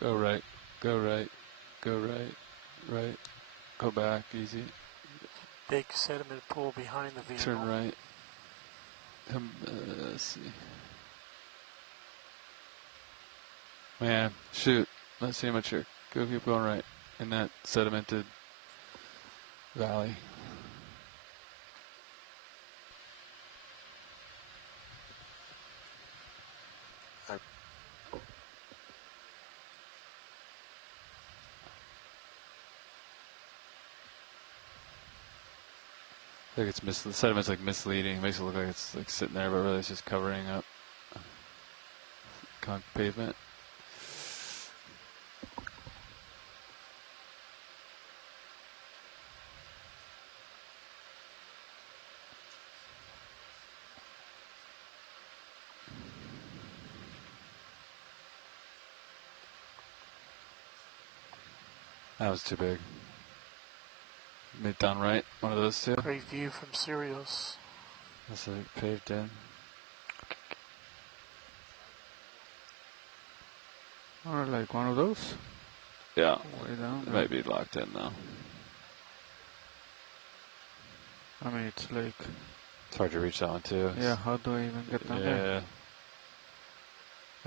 Go right. Go right. Go right. Right. Go back. Easy. Big sediment pool behind the vehicle. Turn right. Come. Let's see. Man, shoot. Let's see how much here. Go. Keep going right in that sedimented valley. I think it's the sediment's like misleading. It makes it look like it's like sitting there, but really it's just covering up concrete pavement. That was too big. Mid down right, one of those two. Great view from Sirius. That's like paved in. Or like one of those? Yeah. Way down It there. might be locked in now. I mean, it's like... It's hard to reach that one too. Yeah, how do I even get down Yeah. there?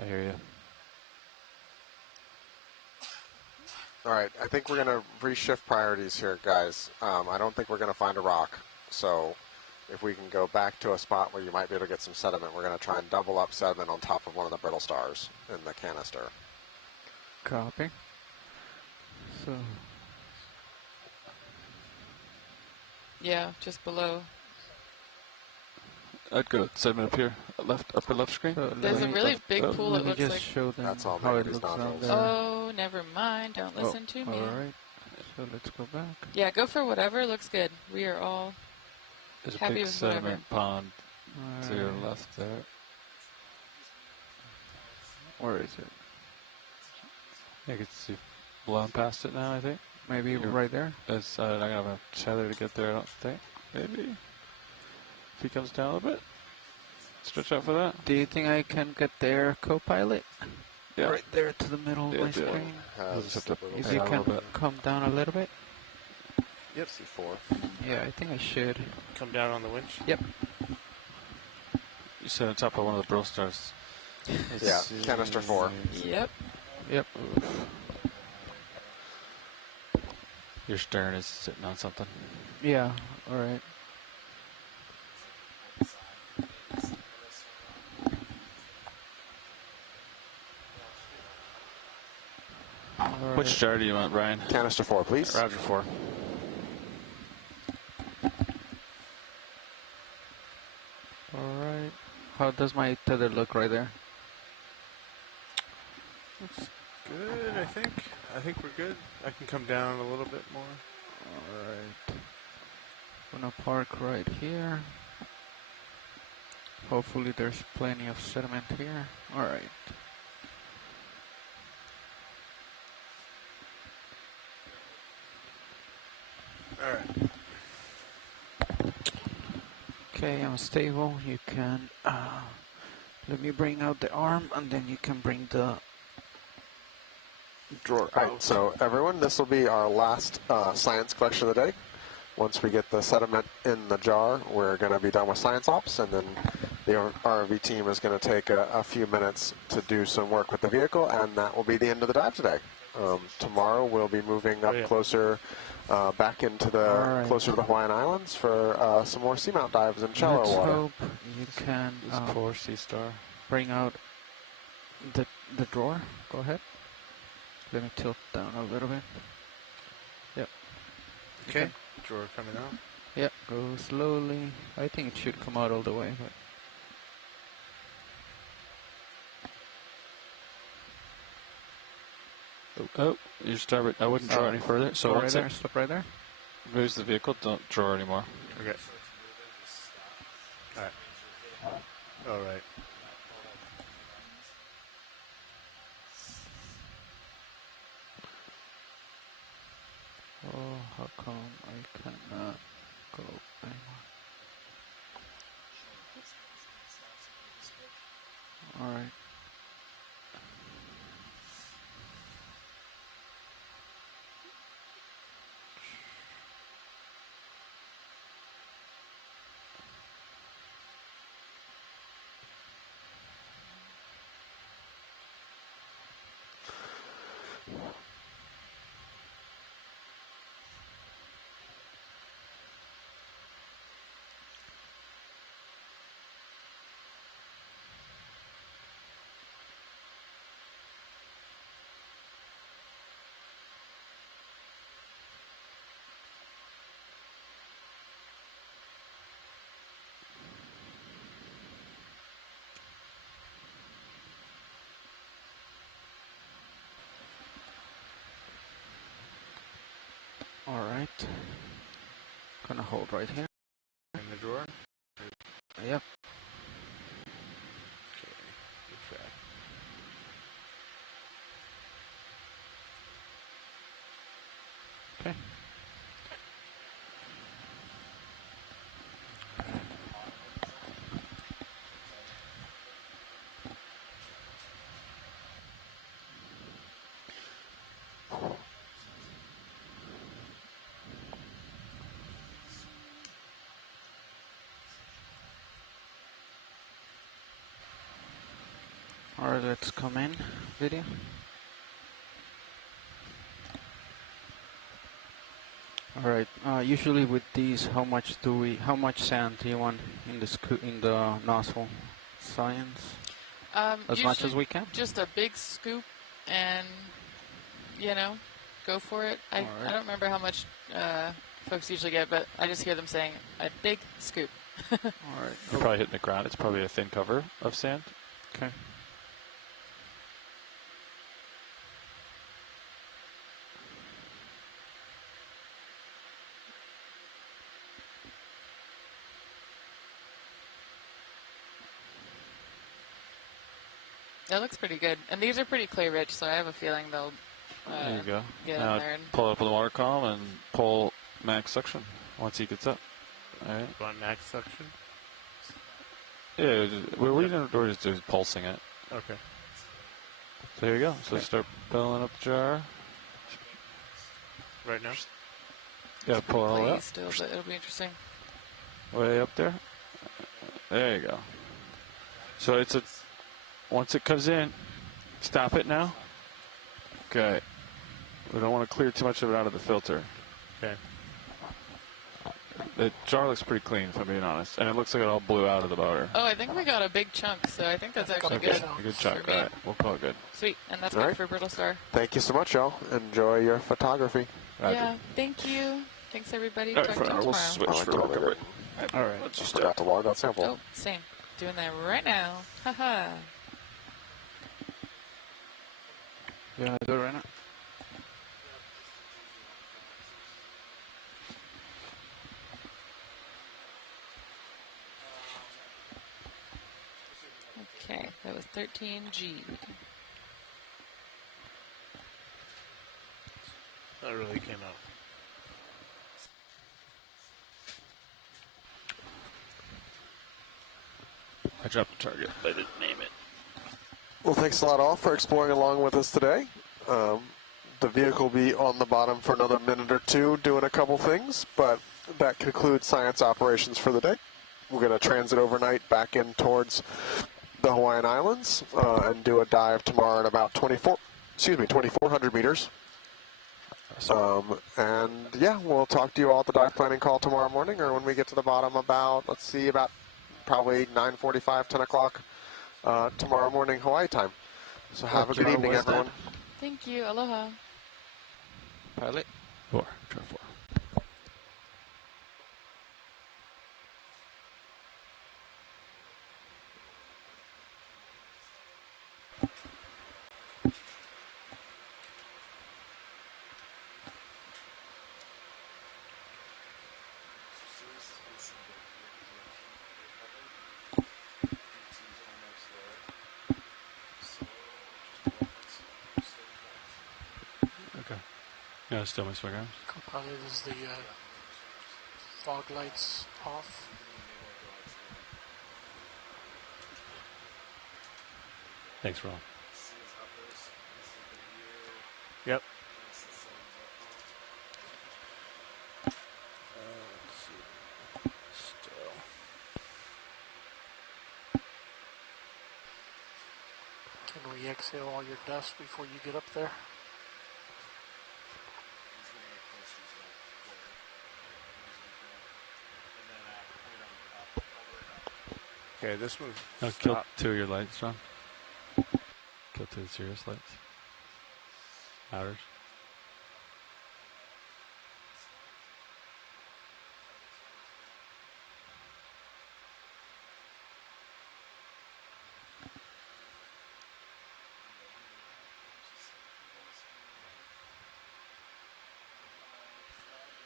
I hear you. All right, I think we're going to reshift priorities here, guys. I don't think we're going to find a rock. So if we can go back to a spot where you might be able to get some sediment, we're going to try and double up sediment on top of one of the brittle stars in the canister. Copy. So... Yeah, just below. I'd go sediment up here, upper left screen. There's a really big pool. It looks just like. show them That's all how it manganese looks down nodules. there. Oh, never mind. Don't listen to me. Alright, so let's go back. Yeah, go for whatever looks good. We are all There's a happy big with whatever. sediment pond to your Alright. left there. Where is it? I can see blown past it now, I think. Maybe You're- right there? It's, I'm not going to have a tether to get there, I don't think. Maybe. If he comes down a little bit. Stretch out for that. Do you think I can get there, co-pilot? Yeah. Right there to the middle of my do it. screen. I'll just have to If hang you on a can little bit. come down a little bit. Yep, C4. Yeah, I think I should. Come down on the winch? Yep. You said on top of one of the Brill stars. Yeah, canister 4. Yep. Yep. Your stern is sitting on something. Yeah, alright. Which star do you want, Brian? Canister 4, please. Roger 4. Alright. How does my tether look right there? Looks good, I think. I think we're good. I can come down a little bit more. Alright. Gonna park right here. Hopefully there's plenty of sediment here. All right. All right. Okay, I'm stable. You can let me bring out the arm, and then you can bring the drawer out. Right, so everyone, this will be our last science collection of the day. Once we get the sediment in the jar, we're going to be done with science ops, and then the RV team is going to take a few minutes to do some work with the vehicle, and that will be the end of the dive today. Tomorrow we'll be moving up closer, back into the closer to the Hawaiian Islands for some more seamount dives in shallow Let's water. hope you can poor Seastar. Bring out the drawer. Go ahead. Let me tilt down a little bit. Yep. Okay. Drawer coming out. Yep. Go slowly. I think it should come out all the way, but. Oh, you start. I wouldn't draw any further. So right there. Stop right there. Moves the vehicle. Don't draw anymore. Okay. All right. All right. Oh, how come I cannot go anymore? All right. All right. Gonna hold right here. In the drawer? Yep. Okay. Good track. Okay. Alright, let's come in video. Alright, usually with these, how much sand do you want in the nozzle? Science? As much as we can? Just a big scoop and, go for it. I don't remember how much folks usually get, but I just hear them saying a big scoop. Alright. You're probably hitting the ground. It's probably a thin cover of sand. Okay. That looks pretty good. And these are pretty clay rich, so I have a feeling they'll there you go. get now in there. And pull it up with the water column and pull max suction once he gets up. All right. Want max suction? Yeah, we're just pulsing it. Okay. So here you go. So start filling up the jar. Right now? Yeah, pull it all up. Still, but it'll be interesting. Way up there. There you go. So once it comes in, stop it now. Okay. We don't want to clear too much of it out of the filter. Okay. The jar looks pretty clean, if I'm being honest. And it looks like it all blew out of the motor. Oh, I think we got a big chunk, so I think that's actually Okay. good. A good chunk. All right. We'll call it good. Sweet. And that's All good right. for Brittle Star. Thank you so much, y'all. Enjoy your photography. Yeah, thank you. Thanks, everybody. All Talk right, to you we'll tomorrow. switch for a bit. All right. I forgot to log that sample. Oh, same. Doing that right now. Haha. You want to do it right now? Okay, that was 13G. That really came out. I dropped the target, but I didn't name it. Well, thanks a lot all for exploring along with us today. The vehicle will be on the bottom for another minute or two doing a couple things, but that concludes science operations for the day. We're going to transit overnight back in towards the Hawaiian Islands and do a dive tomorrow at about 2,400 meters. And yeah, we'll talk to you all at the dive planning call tomorrow morning, or when we get to the bottom about, let's see, about probably 9:45, 10 o'clock tomorrow morning Hawaii time. So have a good evening, everyone. Thank you. Aloha. Pilot. 4. Try 4. Yeah, still my swag arms. Co-pilot, is the fog lights off? Thanks, Ron. Yep. Can we exhale all your dust before you get up there? Okay, this one's kill 2 of your lights, John. Kill 2 of the Sirius lights. Outers.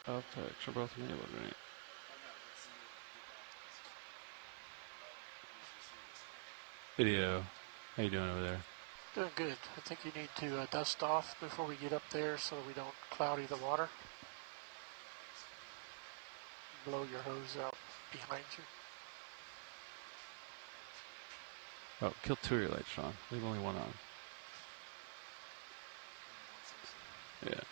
I'll picture both of me. Right? Video. How you doing over there? Doing good. I think you need to dust off before we get up there so we don't cloudy the water. Blow your hose out behind you. Oh, kill 2 of your lights, Sean. Leave only 1 on. Yeah.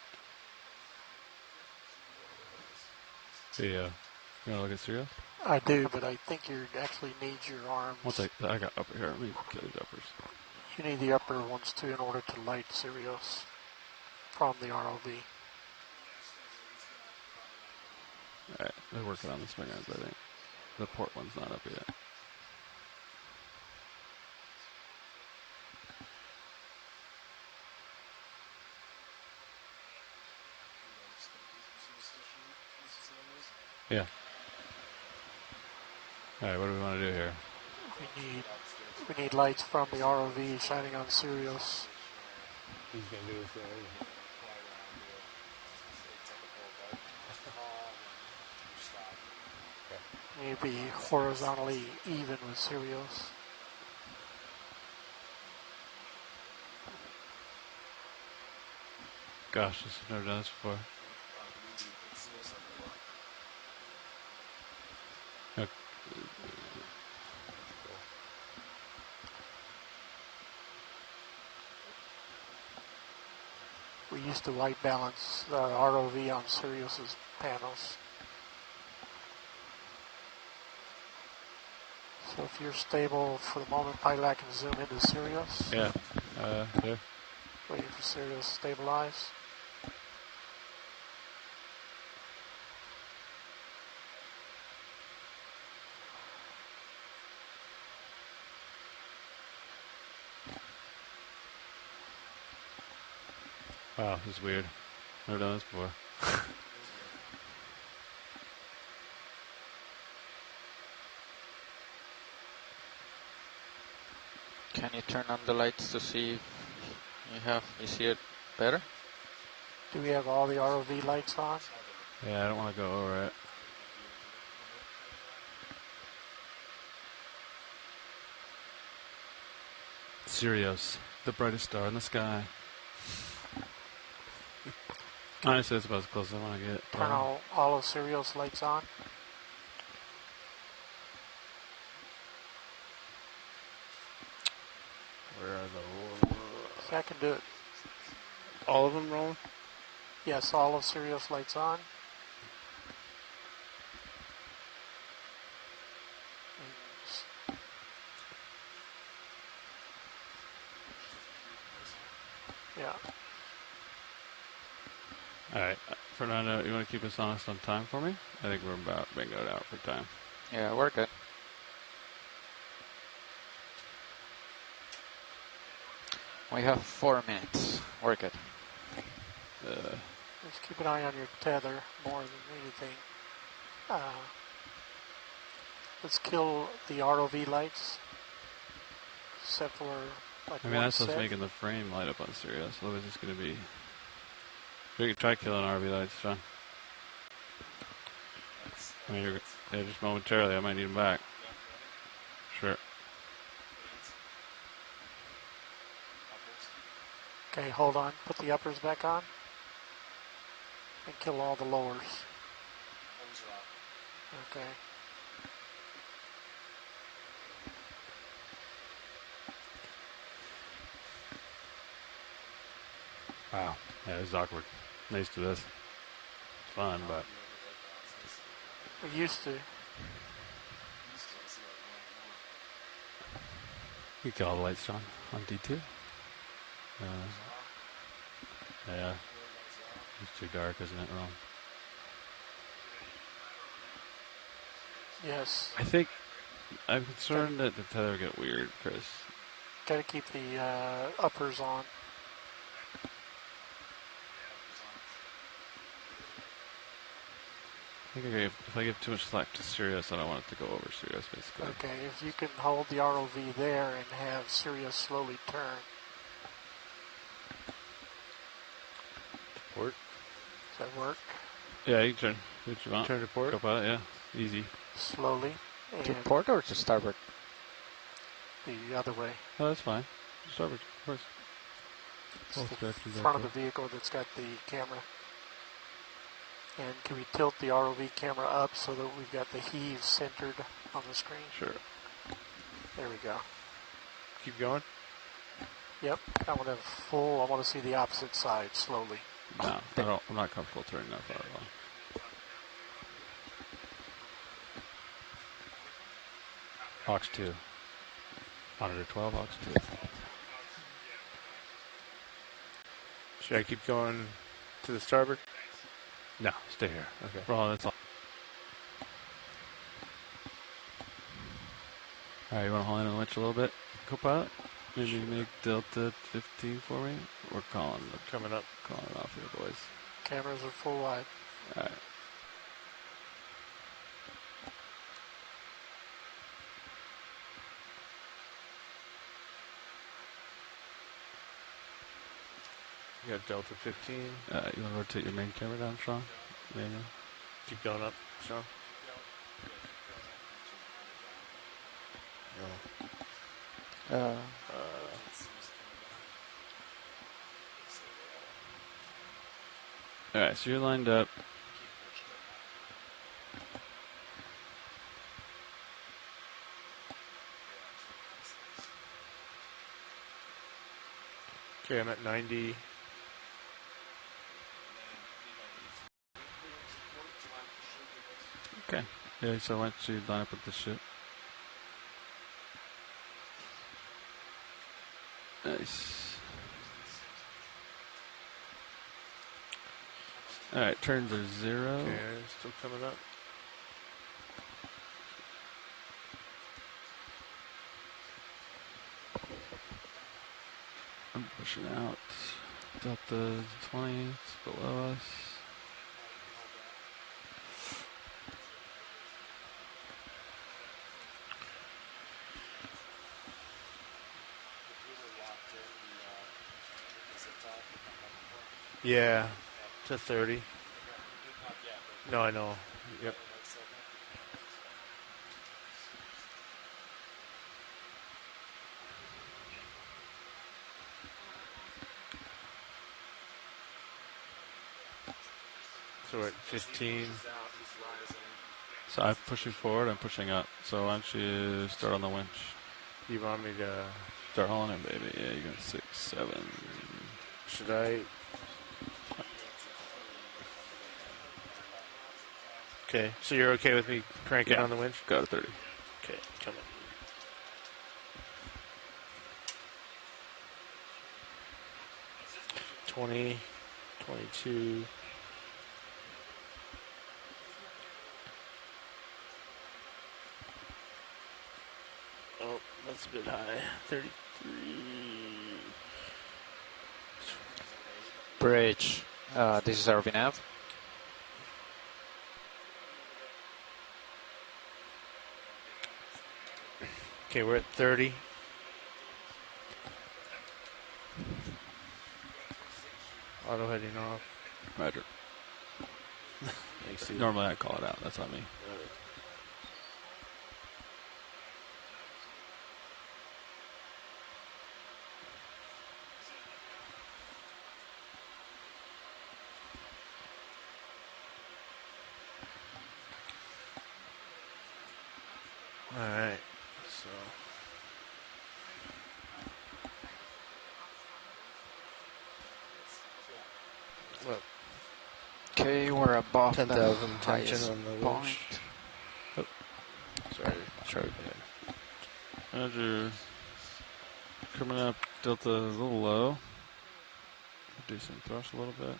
Video. You want to look at serial? I do, but I think you actually need your arms. Once I got upper here. Let me kill these uppers. You need the upper ones too in order to light Sirius from the ROV. Alright, they're working on the swing arms, I think. The port one's not up yet. Yeah. Alright, what do we want to do here? We need lights from the ROV shining on Sirius. He's going to do his thing. You need to be horizontally even with Sirius. Gosh, I've never done this before. We used to white balance the ROV on Sirius's panels. So if you're stable for the moment, pilot, I can zoom into Sirius. Yeah. There. Waiting for Sirius to stabilize. Wow, this is weird. Never done this before. Can you turn on the lights to see if you see it better? Do we have all the ROV lights on? Yeah, I don't want to go over it. Sirius, the brightest star in the sky. Honestly, that's about as close as I want to get. Turn all of Sirius lights on. Where are the... So I can do it. All of them rolling? Yes, all of Sirius lights on. Yeah. Alright, Fernando, you want to keep us honest on time for me? I think we're about bingoed out for time. Yeah, we're good. We have 4 minutes. We're good. Just keep an eye on your tether more than anything. Let's kill the ROV lights. Except for like I mean, that's what's making the frame light up on Sirius. Otherwise, it's going to be... We could try killing RV lights, John. I mean, yeah, just momentarily. I might need them back. Sure. Okay, hold on. Put the uppers back on. And kill all the lowers. Okay. Wow. Yeah, this is awkward. I'm used to this. It's fun, but... We're used to. You kill all the lights, John, on D2. Yeah. It's too dark, isn't it, Ron? Yes. I think... I'm concerned that the tether will get weird, Chris. Gotta keep the uppers on. I think if I give too much slack to Sirius, I don't want it to go over Sirius, basically. Okay, if you can hold the ROV there and have Sirius slowly turn. Port. Does that work? Yeah, you can turn. Do what you want. Turn to port? Go about it, yeah. Easy. Slowly. To port or to starboard? The other way. Oh, that's fine. Starboard, of course. It's the front of the vehicle that's got the camera. And can we tilt the ROV camera up so that we've got the heave centered on the screen? Sure. There we go. Keep going? Yep. I want to have full. I want to see the opposite side slowly. No, I'm not comfortable turning that far at all. Aux 2. Monitor 12, Aux 2. Should I keep going to the starboard? No, stay here. Okay. Well, that's all. Alright, you want to hold in the winch a little bit, co-pilot? Maybe make Delta 15 for me? We're calling coming up. Calling it off here, boys. Cameras are full wide. Alright. You got Delta 15. You want to rotate your main camera down, Sean? Manual. Keep going up, Sean. No. Alright, so you're lined up. Okay, I'm at 90. Okay. Yeah, so why don't you line up with the ship? Nice. Alright, turns are 0. Okay, still coming up. I'm pushing out. Delta 20, it's below us. Yeah, to 30. No, I know. Yep. So we're at 15. So I'm pushing forward, I'm pushing up. So why don't you start on the winch? You want me to... Start hauling in, baby. Yeah, you're going 6, 7. Should I... Okay, so you're okay with me cranking on the winch? Go to 30. Okay, come on. $20, $22. Oh, that's a bit high. 33. Bridge. This is RV nav. Okay, we're at 30. Auto heading off. Roger. Normally I call it out. That's on me. All right, so well, okay, we're above 10,000 the tension highest on the point. winch. Oh. Sorry. Roger. Coming up, delta a little low. Reducing thrust a little bit.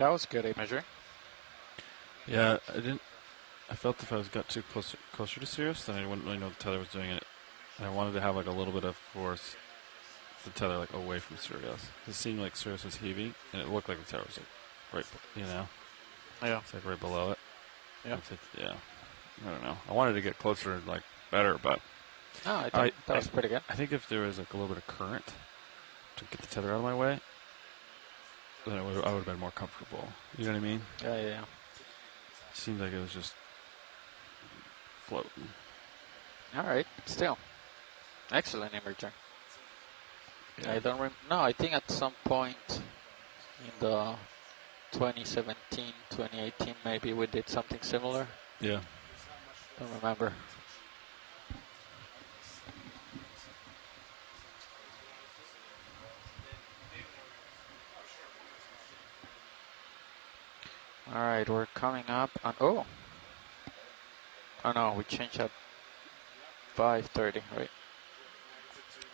That was good imagery. Yeah, I felt if I got too closer to Sirius, then I wouldn't really know the tether was doing it. And I wanted to have like a little bit of force to tether like away from Sirius. It seemed like Sirius was heaving, and it looked like the tether was like right, Yeah. It's like right below it. Yeah. Yeah. I don't know. I wanted to get closer, like better, but No, I think that was pretty good. I think if there was like a little bit of current to get the tether out of my way, then I would have been more comfortable. You know what I mean? Yeah. It seemed like it was just floating. All right, still. Excellent imagery. Yeah. I don't no, I think at some point in the 2017, 2018, maybe we did something similar. Yeah. Don't remember. All right, we're coming up on, oh no, we changed at 5:30, right?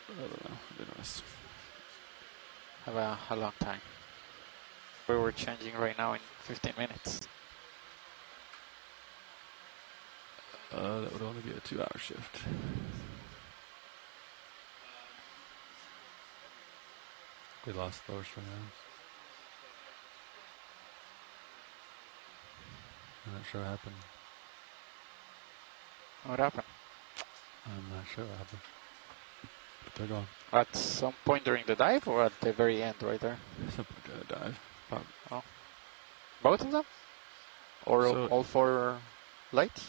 I don't know. Be nice. Have a long time. We were changing right now in 15 minutes. That would only be a 2-hour shift. We lost those for now. I'm not sure what happened. What happened? I'm not sure what happened. But they're gone. At some point during the dive or at the very end right there? Some point during the dive. Oh. Both of them? Or So all 4 lights?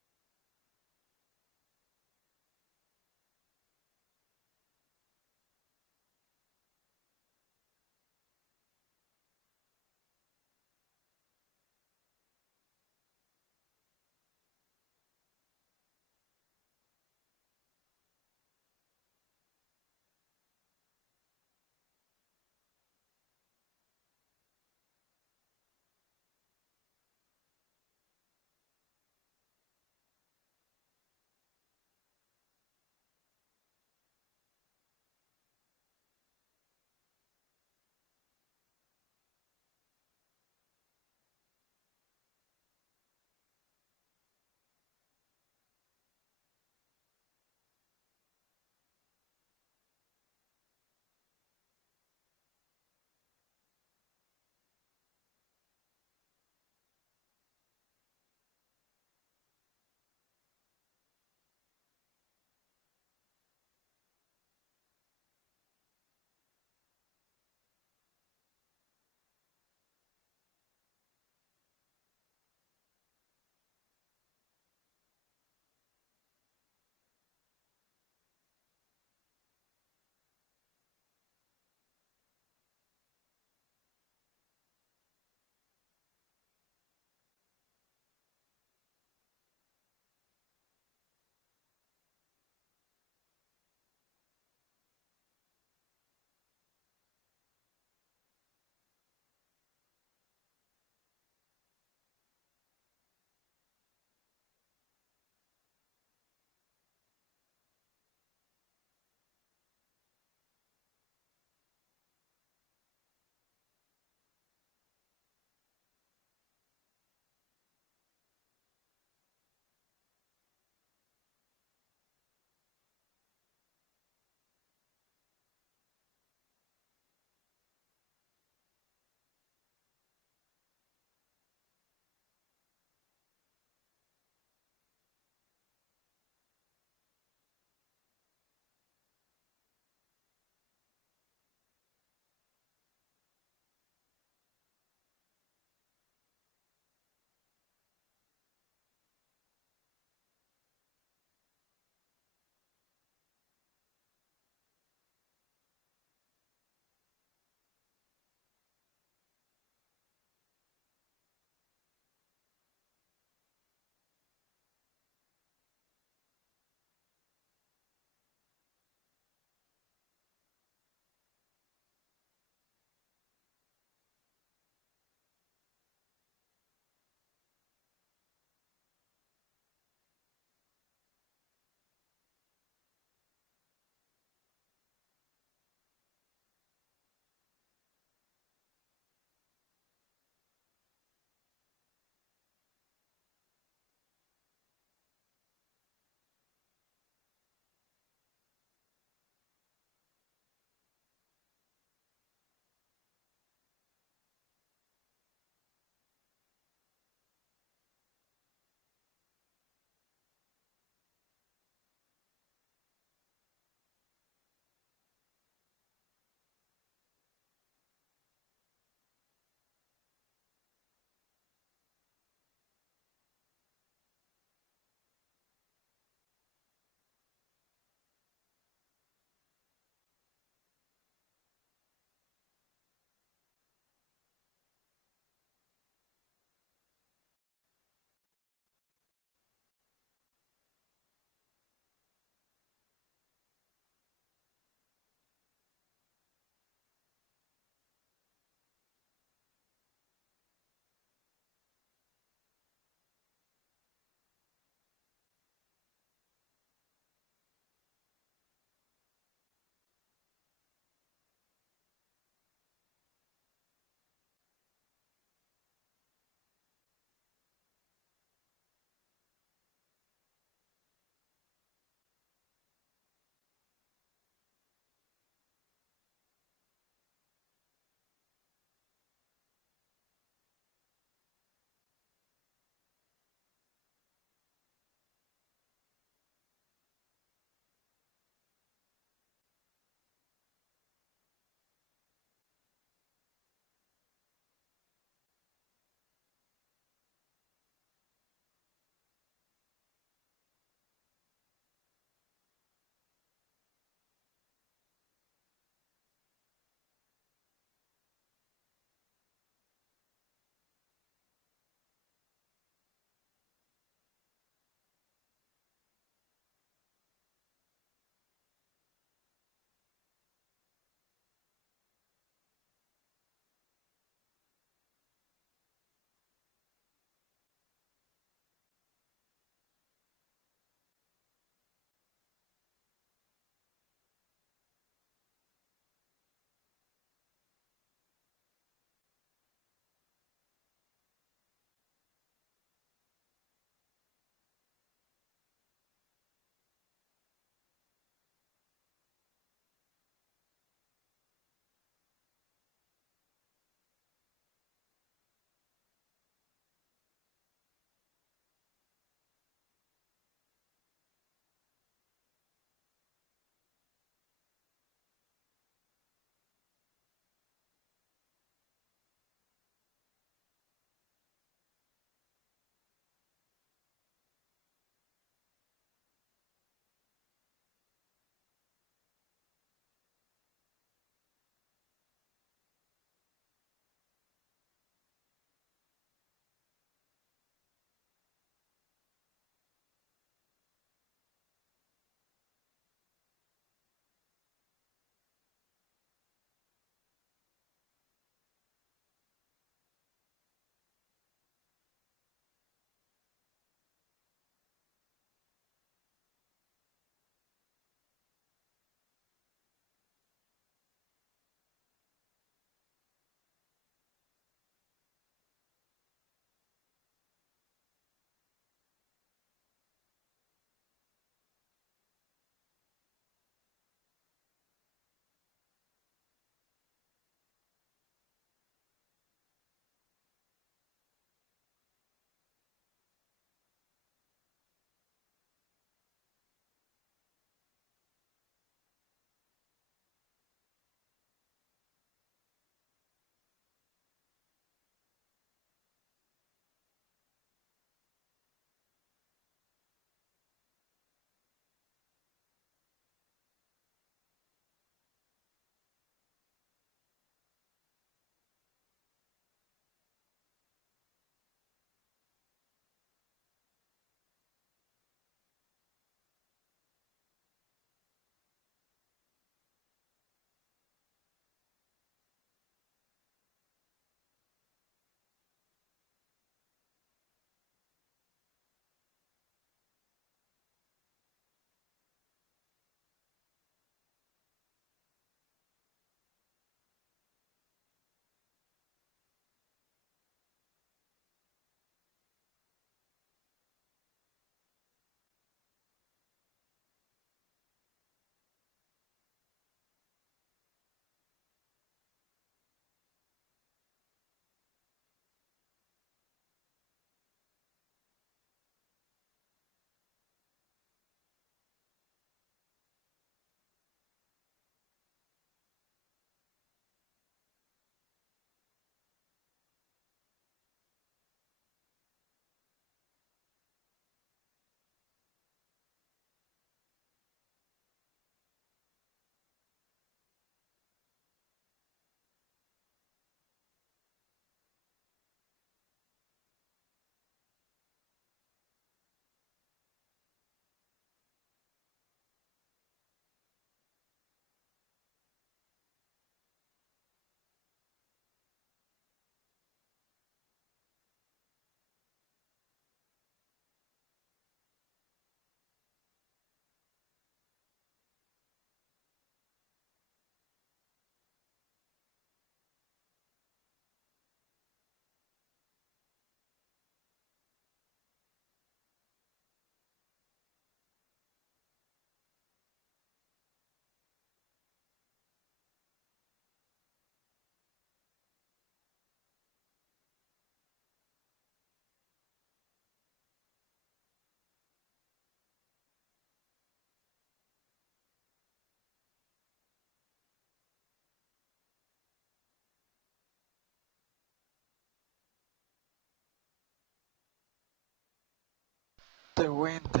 The wind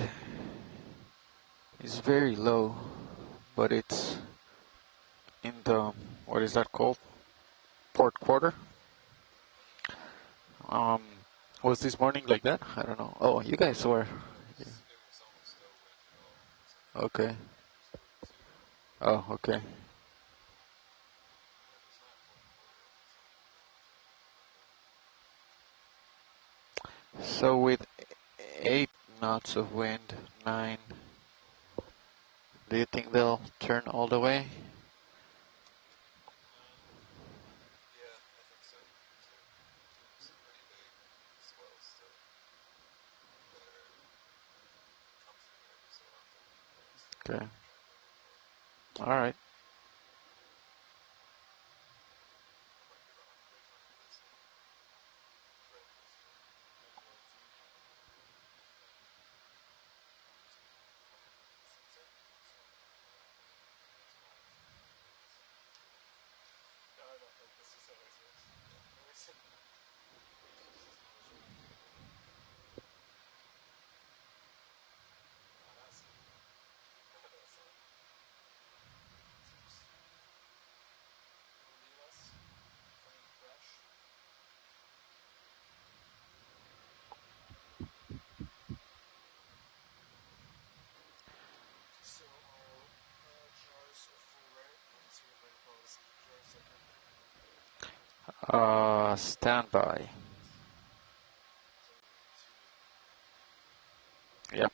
is very low, but it's in the, what is that called? Port quarter. Was this morning like that? I don't know. Oh, you guys were. Yeah. Okay. Oh, okay. So with 8 knots of wind, 9, do you think they'll turn all the way? Okay. All right. Standby. Yep.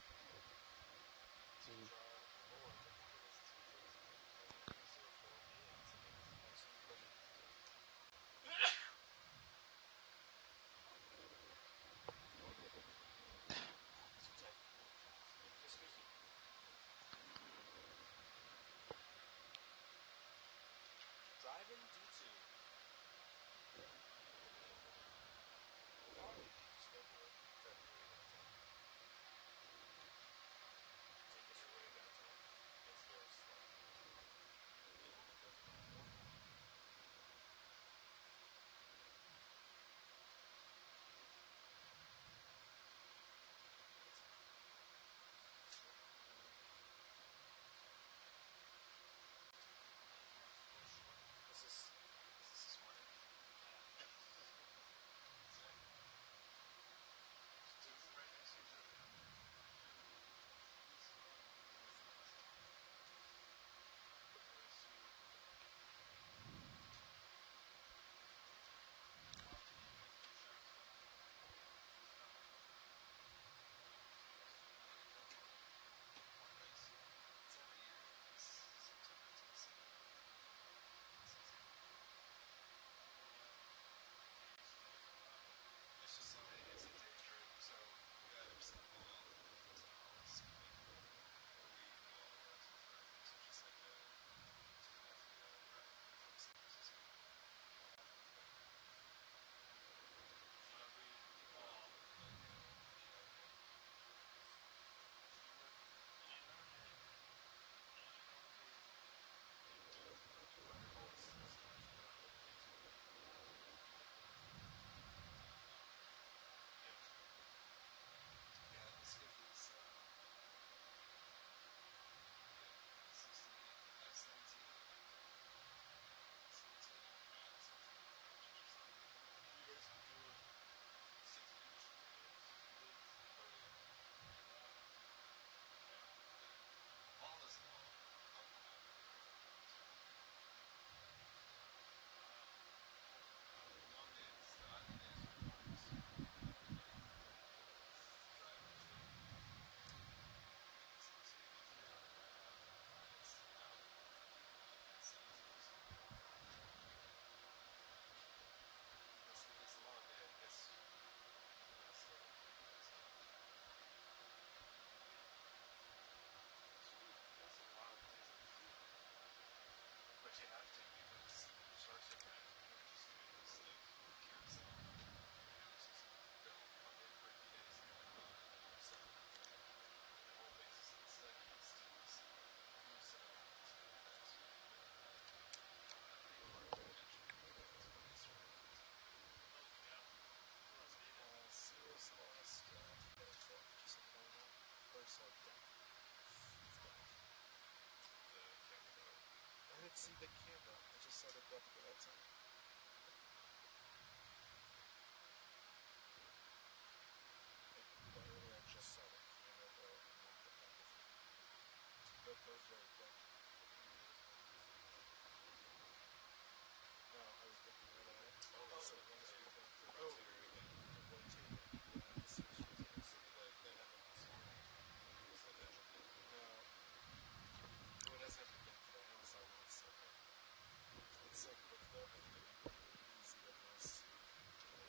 set a depth for that time. Earlier I just set it. Those are depth. No, I was looking right at it. Oh, so once we go, rotate it. Yeah, this is rotated. No, well, it doesn't have the depth. I only saw one second. It's so quick though. I think it'd be really easy to miss. Yeah.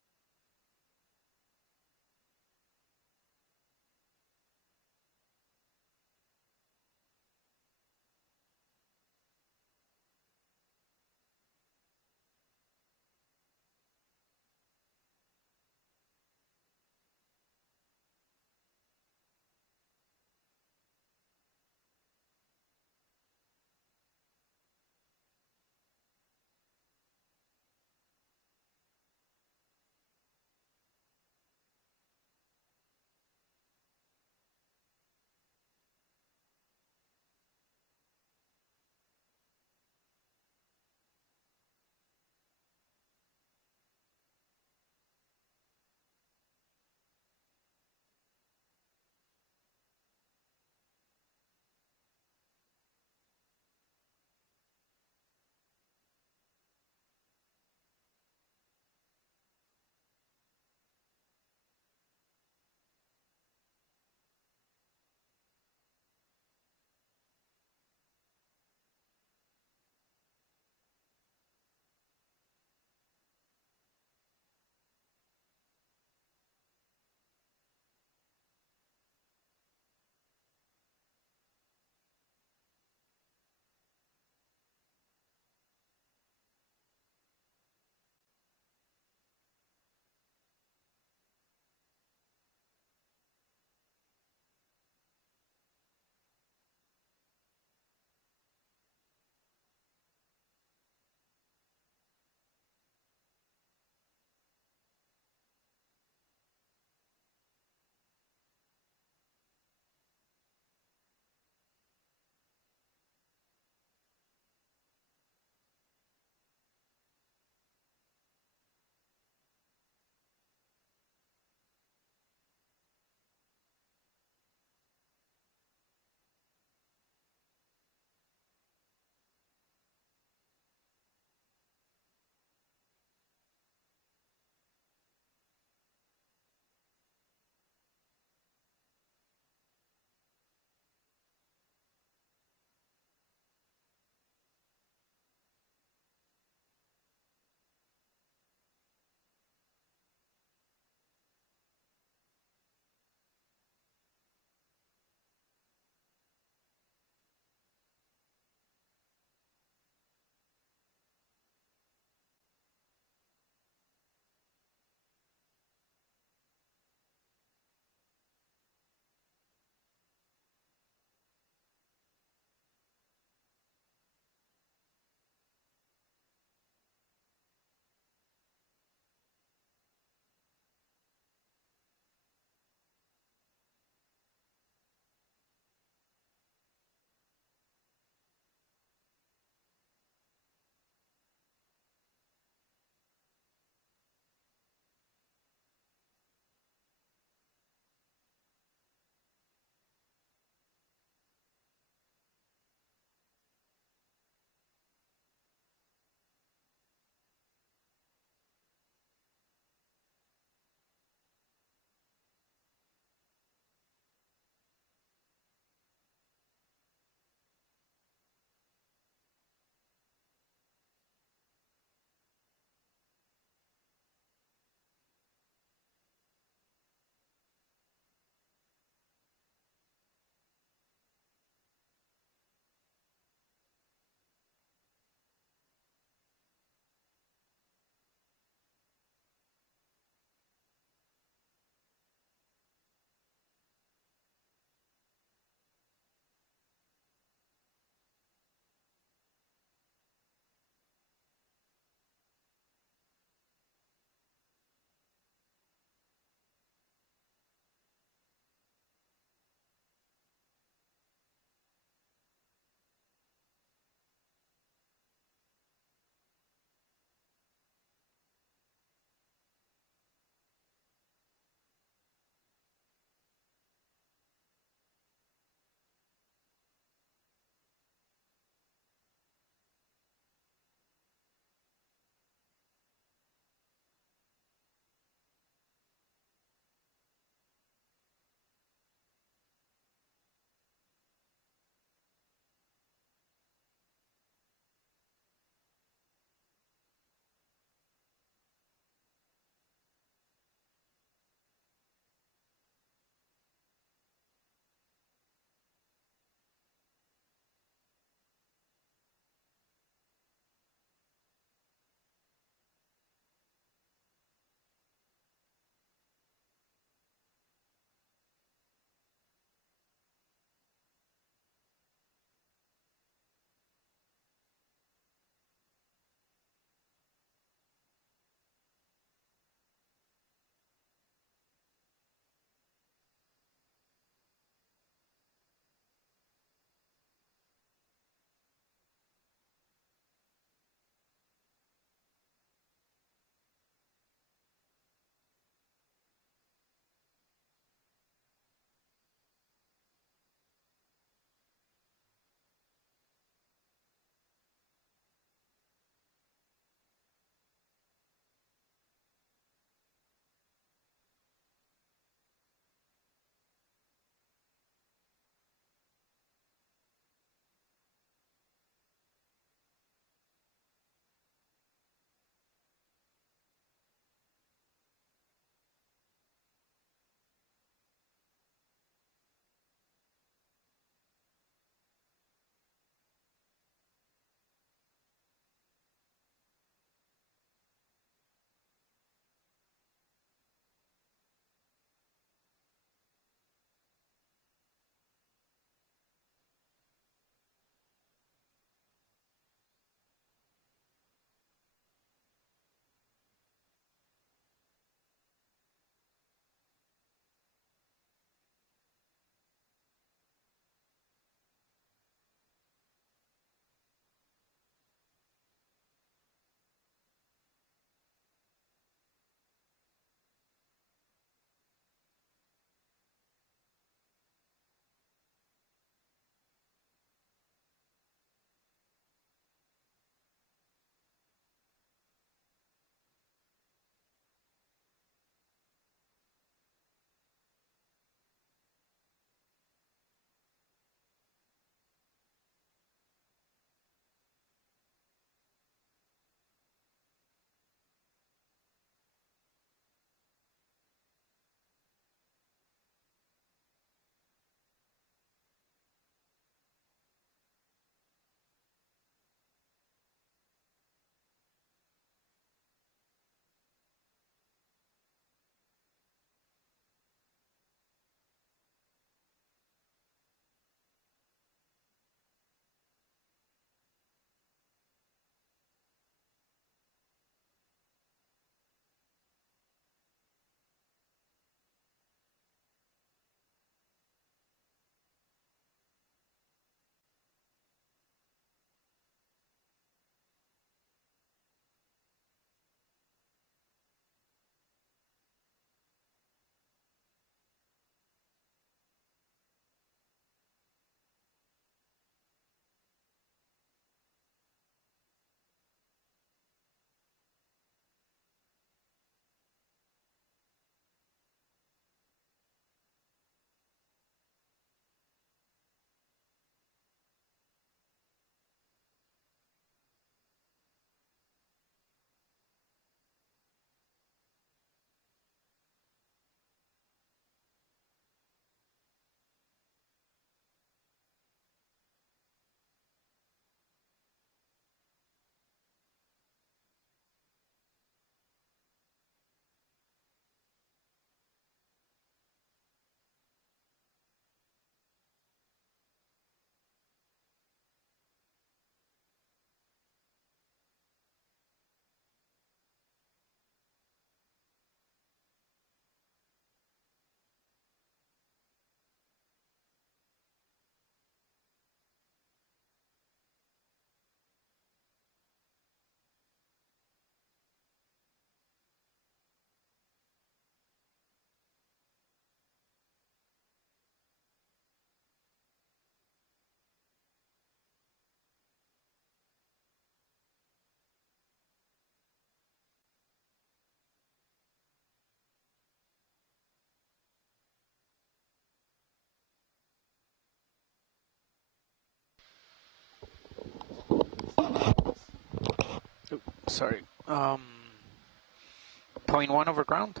sorry, 0.1 over ground.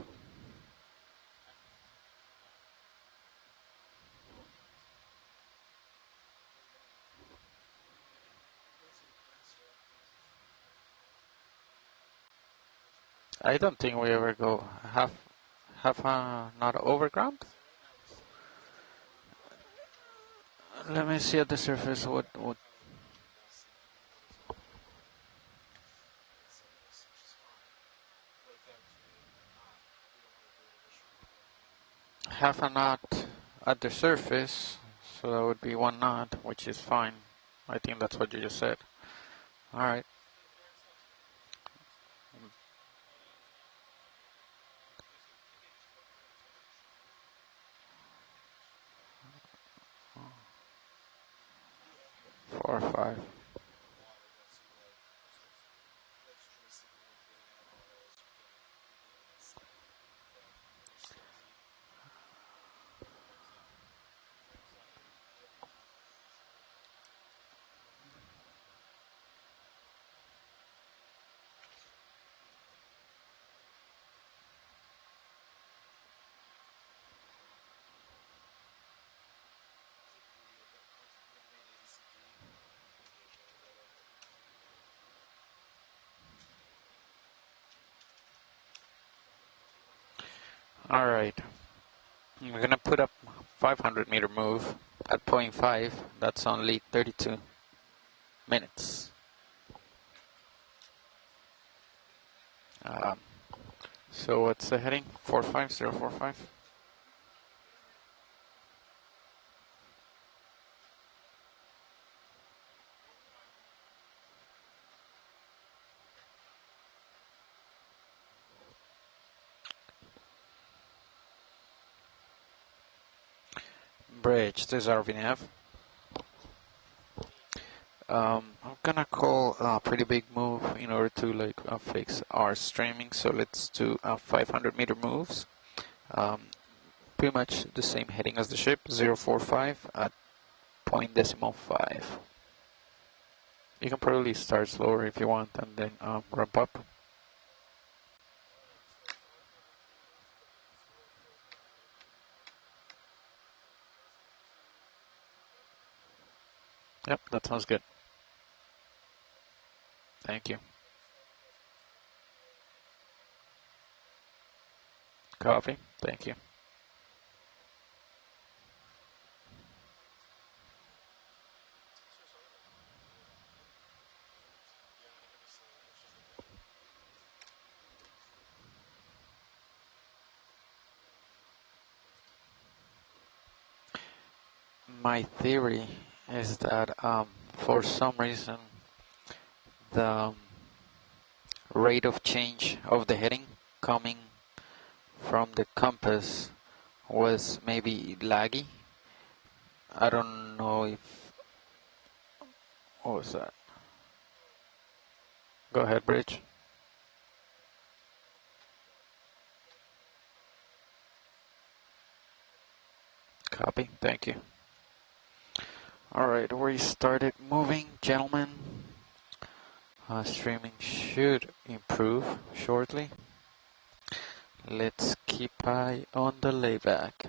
I don't think we ever go half not over ground. Let me see at the surface what half a knot at the surface, so that would be 1 knot, which is fine. I think that's what you just said. All right. Four or five. All right. We're going to put up 500 meter move at 0.5. That's only 32 minutes. So what's the heading? 45045? Bridge, this is RVNav. I'm gonna call a pretty big move in order to fix our streaming. So let's do 500 meter moves. Pretty much the same heading as the ship, 045 at 0.5. You can probably start slower if you want and then ramp up. Yep, that sounds good. Thank you. Copy. Thank you. My theory is that for some reason the rate of change of the heading coming from the compass was maybe laggy. I don't know if... What was that? Go ahead, Bridge. Copy. Thank you. All right, we started moving, gentlemen. Streaming should improve shortly. Let's keep eye on the layback.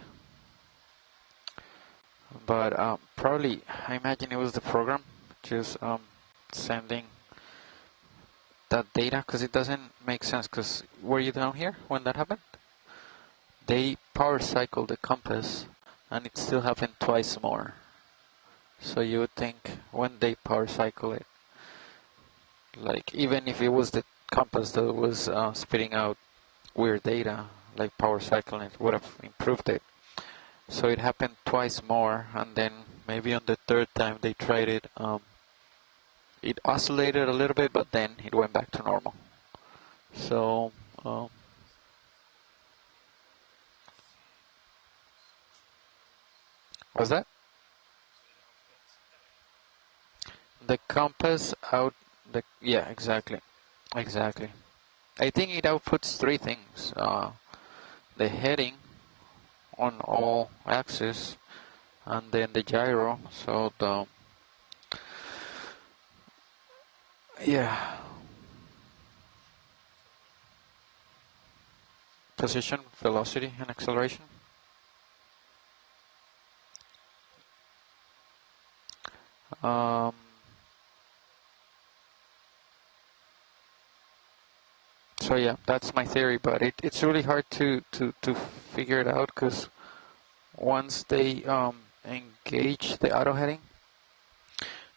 But probably, I imagine it was the program just sending that data, because it doesn't make sense. Because were you down here when that happened? They power cycled the compass, and it still happened twice more. So you would think when they power cycle it, like even if it was the compass that was spitting out weird data, like power cycling, it would have improved it. So it happened twice more, and then maybe on the third time they tried it, it oscillated a little bit, but then it went back to normal. So what's that? The compass out, yeah, exactly. I think it outputs 3 things. The heading on all axes, and then the gyro. So yeah. position, velocity, and acceleration. So yeah, that's my theory, but it's really hard to figure it out because once they engage the auto heading,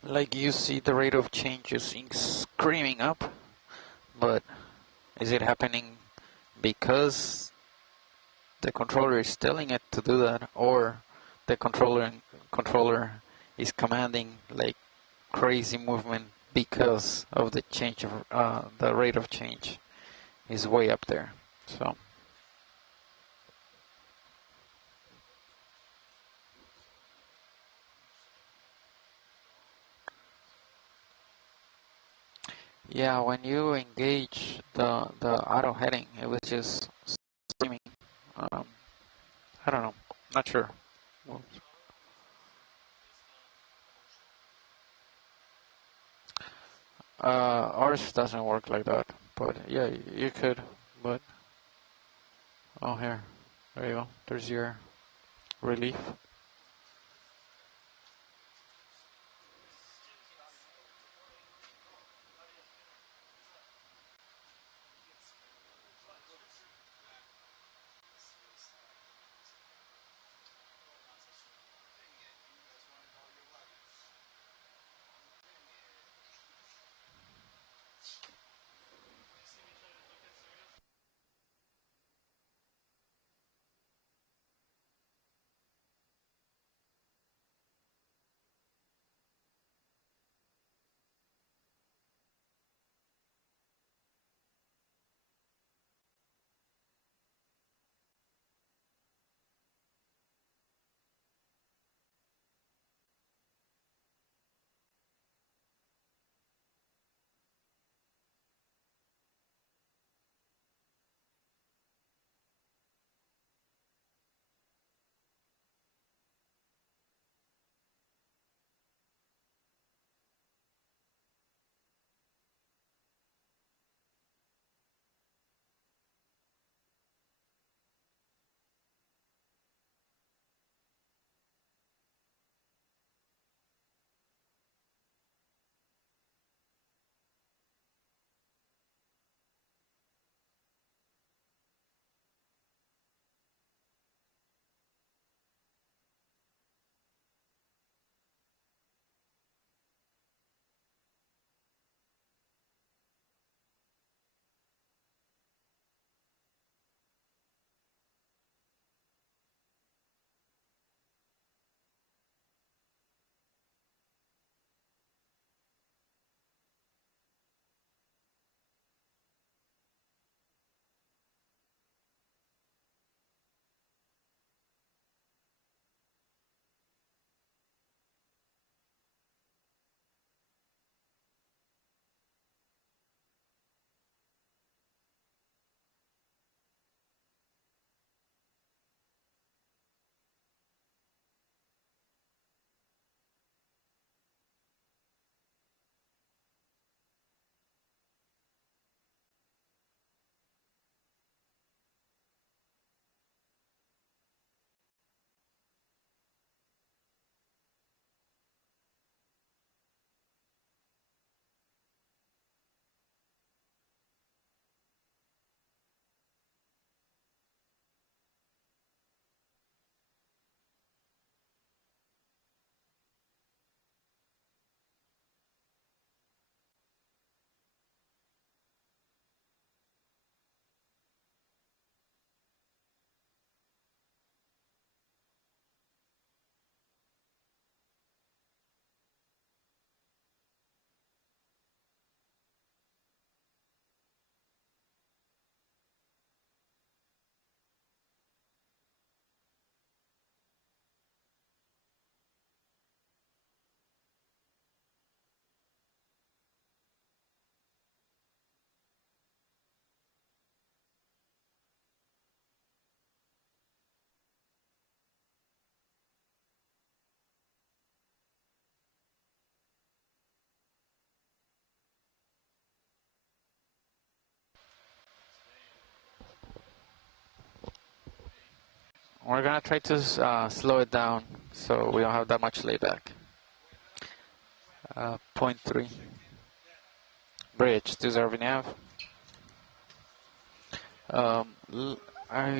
like you see the rate of change is screaming up, but is it happening because the controller is telling it to do that, or the controller is commanding like crazy movement because of the change of the rate of change is way up there. So yeah, when you engage the auto heading, it was just screaming. I don't know, not sure. Ours doesn't work like that, but yeah, you could. But oh, here, there you go. There's your relief. We're going to try to slow it down so we don't have that much layback. 0.3. Bridge, deserving nav. I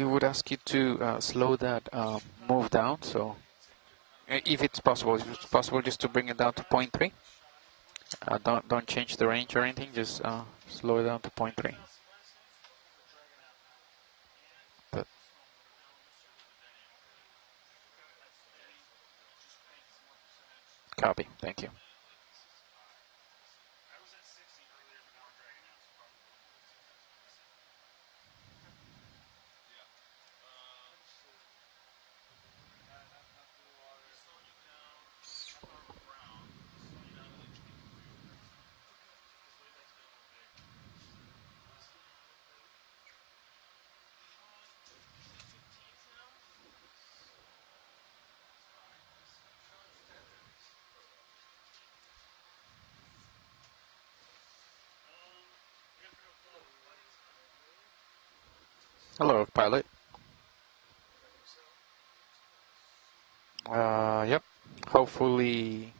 would ask you to slow that move down. So, if it's possible, just to bring it down to 0.3. Don't change the range or anything. Just slow it down to 0.3. Copy. Thank you. Hello, pilot. Yep. Hopefully,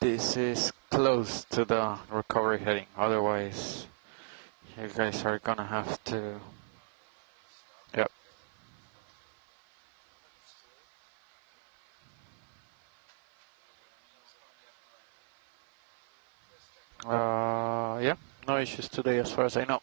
this is close to the recovery heading. Otherwise, you guys are gonna have to. Yep. Yeah. No issues today, as far as I know.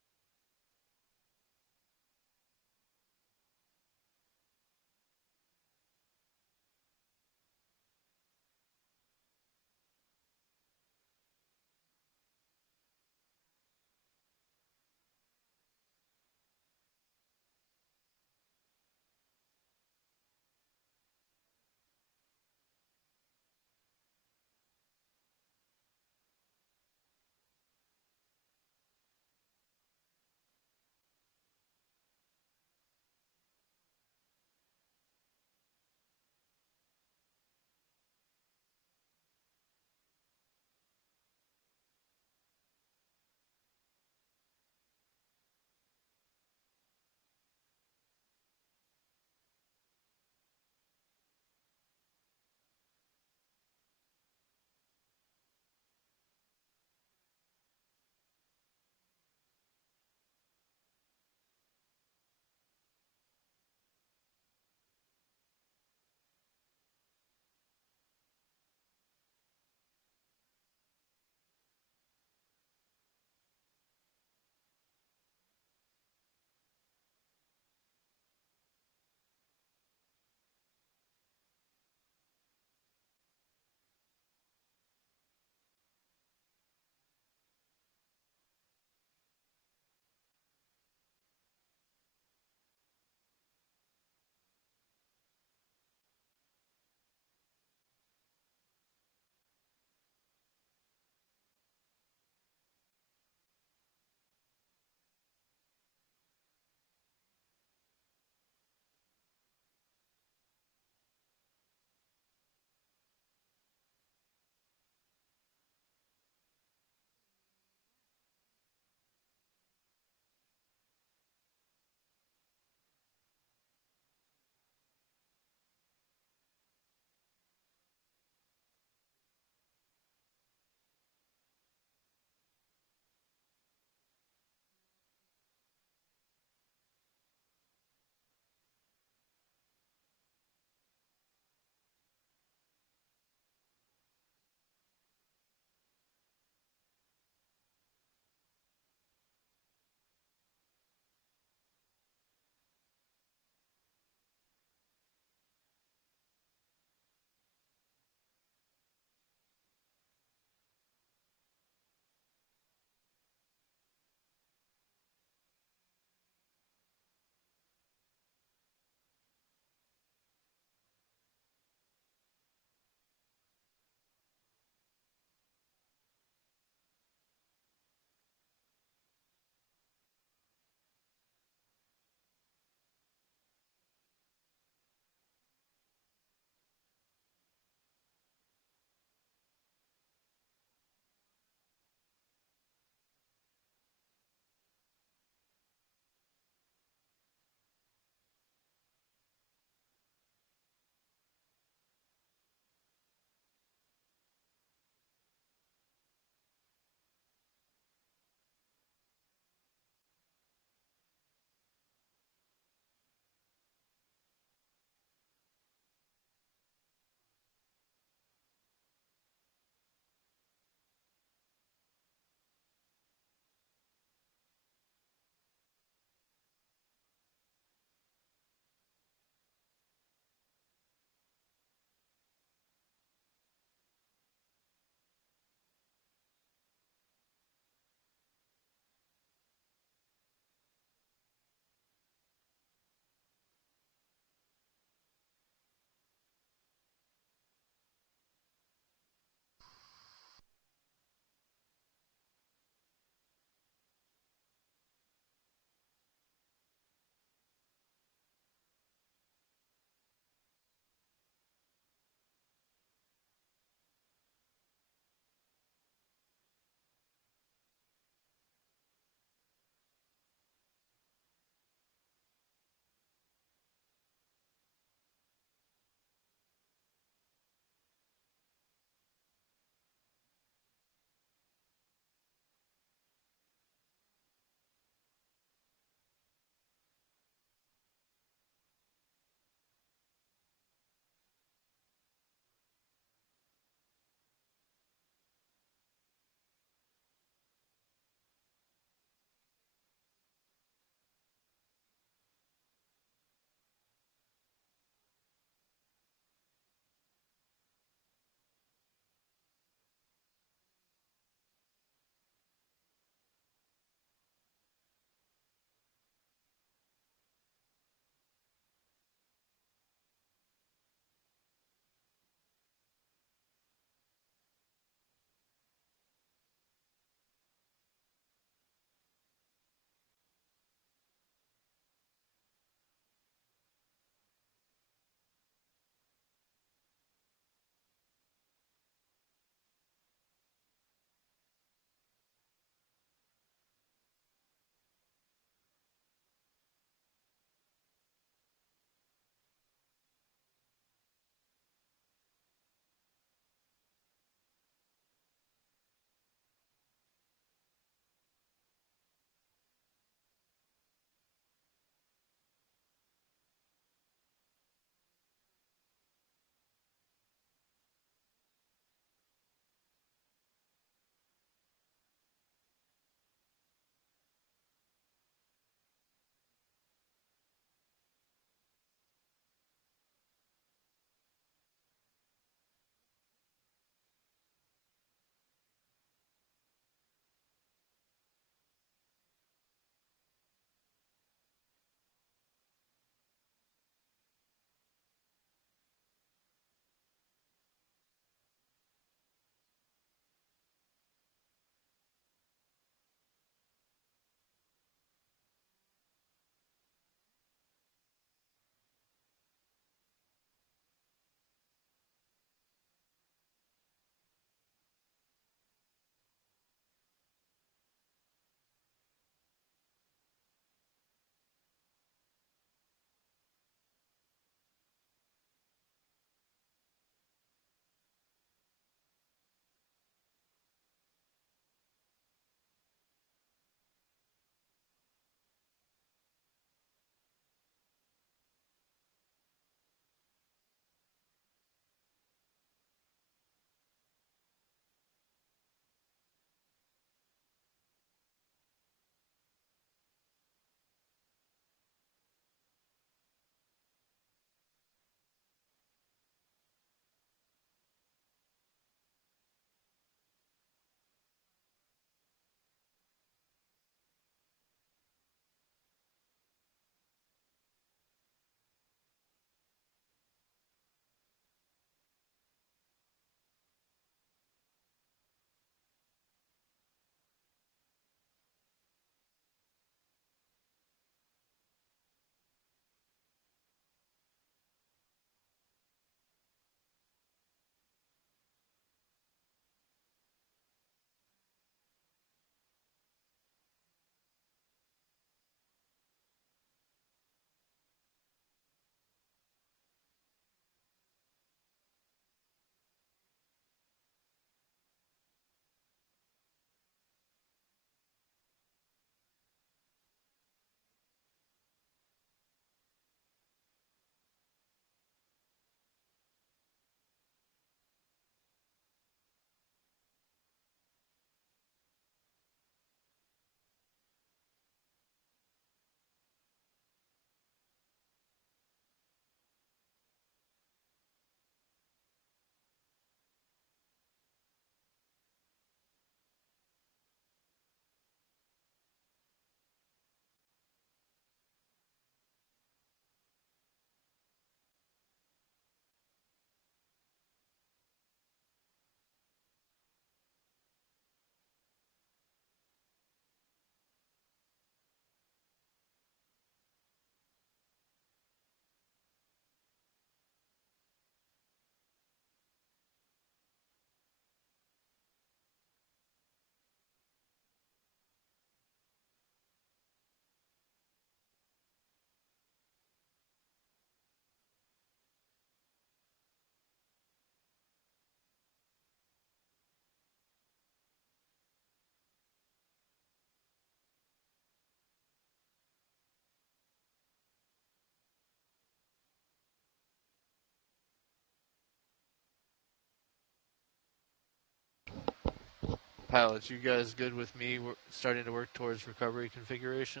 pilots, you guys good with me starting to work towards recovery configuration?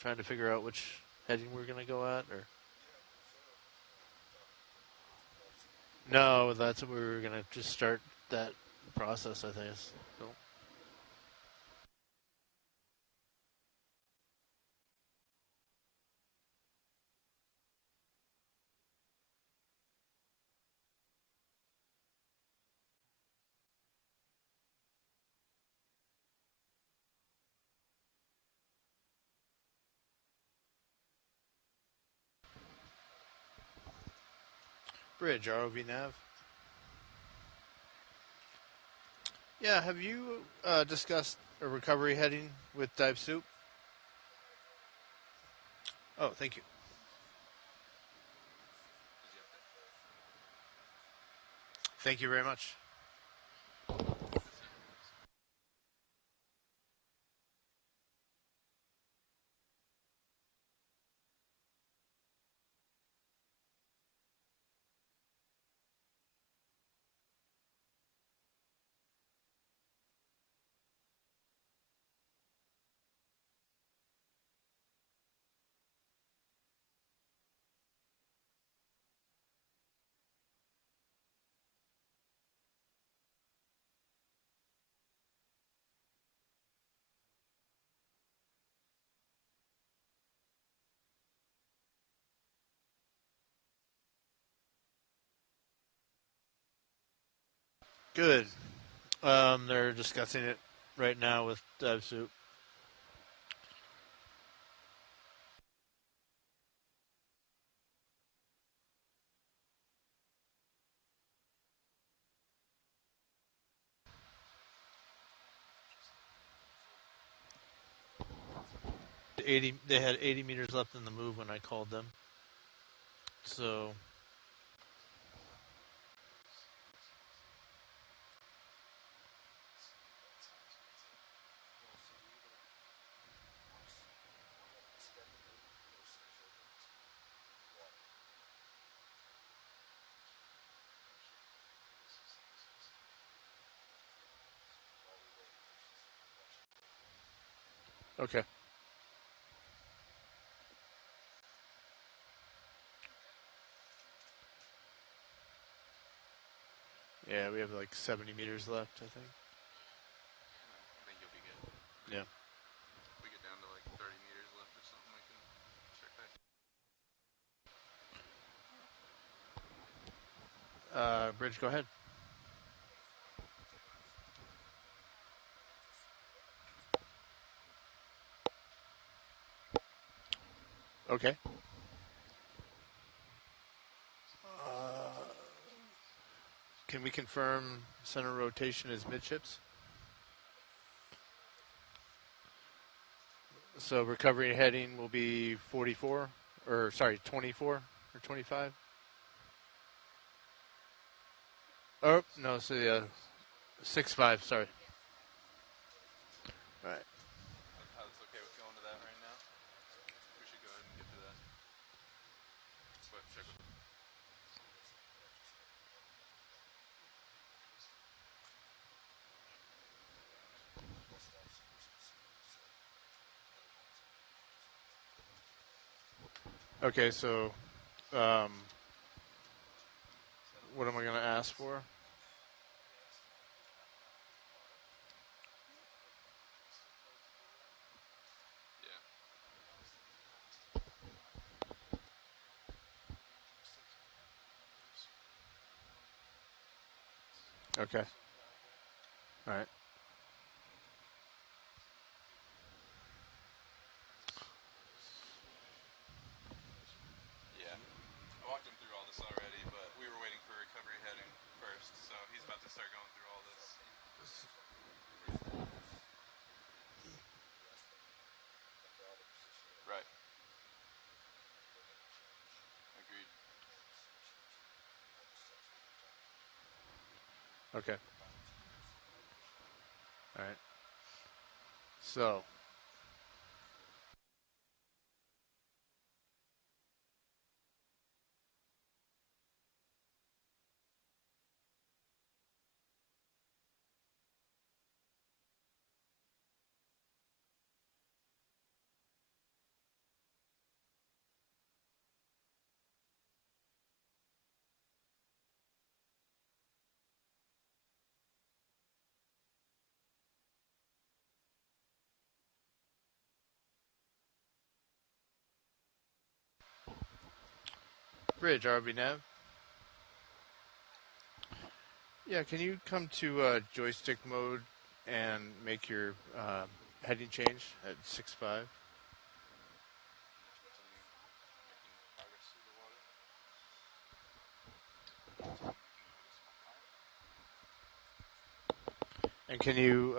Trying to figure out which heading we're going to go at? Or no, that's what we were going to just start that process, I think. So. Bridge, ROV nav. Yeah, have you discussed a recovery heading with Dive Soup? Oh, thank you. Thank you very much. Good. They're discussing it right now with Dive Soup. They had 80 meters left in the move when I called them. So okay. Yeah, we have like 70 meters left, I think. I think you'll be good. Yeah. If we get down to like 30 meters left or something, we can check back. Bridge, go ahead. Okay. Can we confirm center rotation is midships? So recovery heading will be 44, or sorry, 24 or 25. Oh no, so yeah, 6-5. Sorry. All right. Pilot's okay with going to that right now? We should go ahead and get to that. But check with them. Okay, so what am I going to ask for? Okay. All right. Yeah. I walked him through all this already, but we were waiting for recovery heading first, so he's about to start going through all this. Right. Agreed. Okay. All right. So. Bridge, RB nav. Yeah, can you come to joystick mode and make your heading change at 6.5? And can you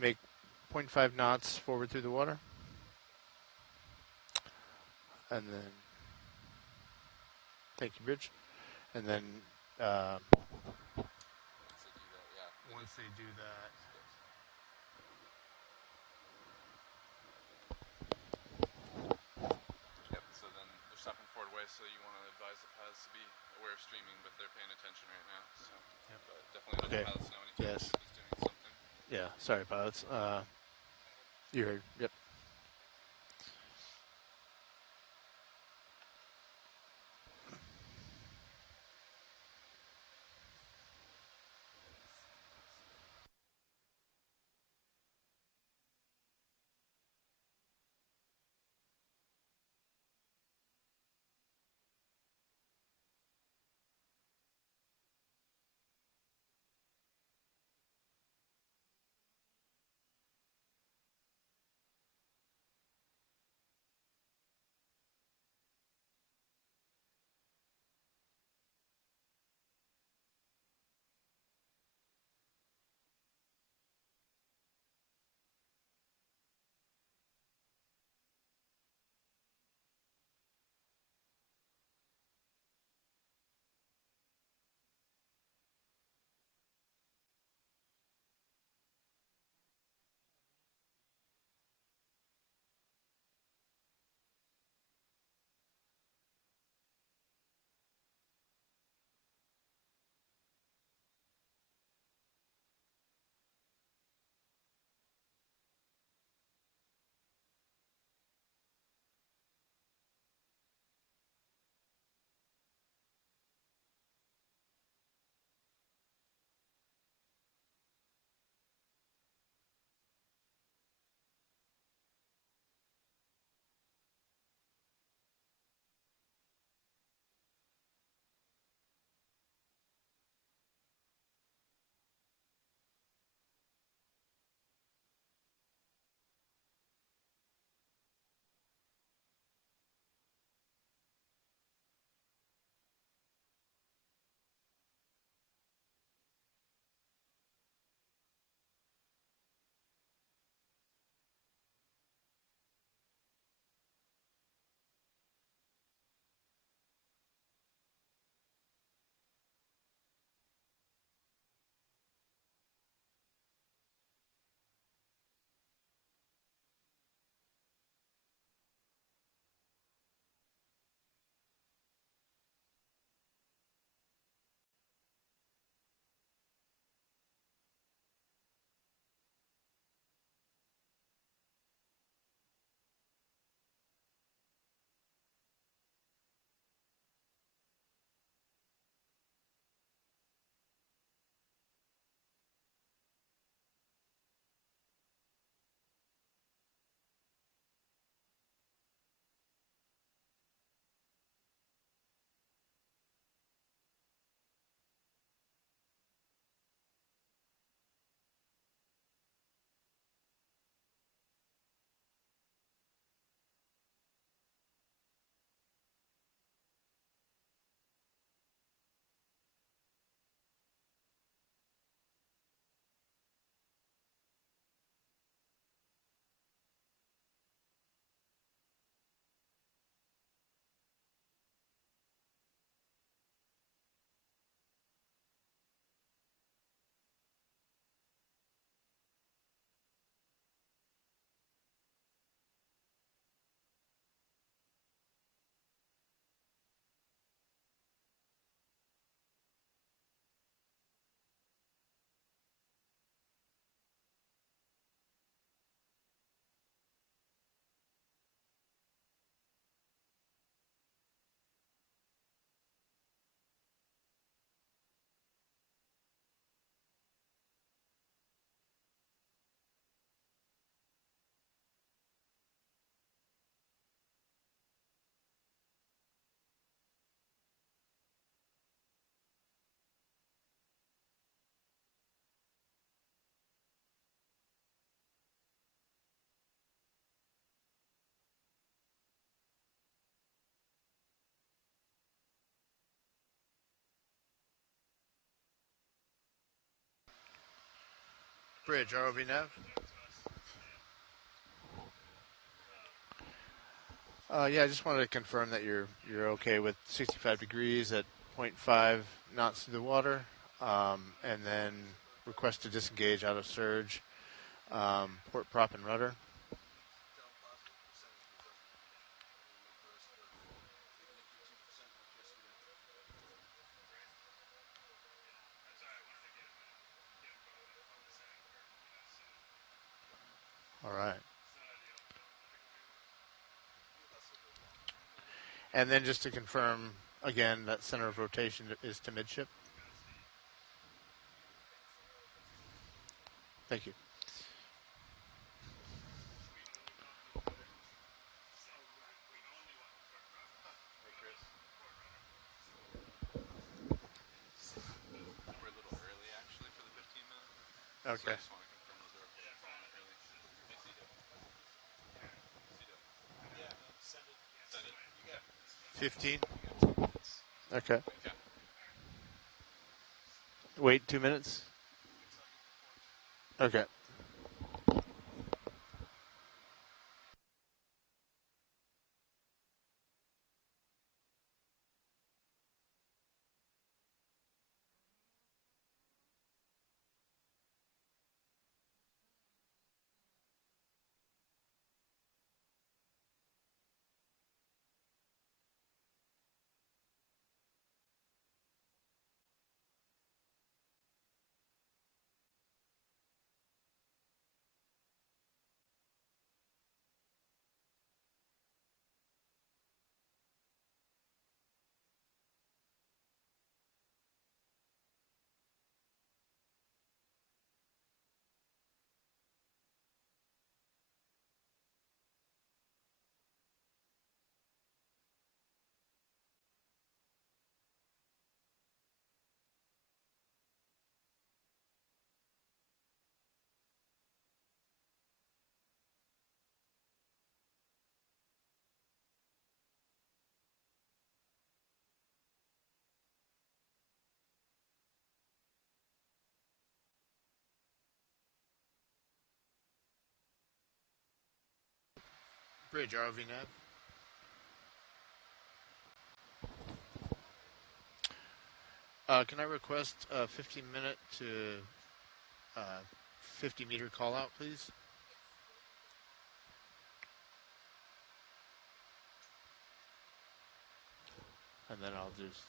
make 0.5 knots forward through the water? And then, thank you, Bridge. And then, once they do that, yep. So then they're stopping forward way, so you want to advise the pilots to be aware of streaming, but they're paying attention right now. So yep. Definitely let the pilots know anytime yes. he's doing something. Yeah, sorry, pilots. You heard. Yep. Bridge, ROV nav. Yeah, I just wanted to confirm that you're okay with 65 degrees at 0.5 knots through the water, and then request to disengage out of surge, port prop and rudder. All right. And then just to confirm again that center of rotation is to midship. Thank you. We're a little early actually for the 15 minute. Okay. So I just want to confirm those are okay for early. Send it. You got 15. Okay. Wait 2 minutes. Okay. Bridge, ROV nav. Can I request a 15-minute to 50-meter call out, please? And then I'll just...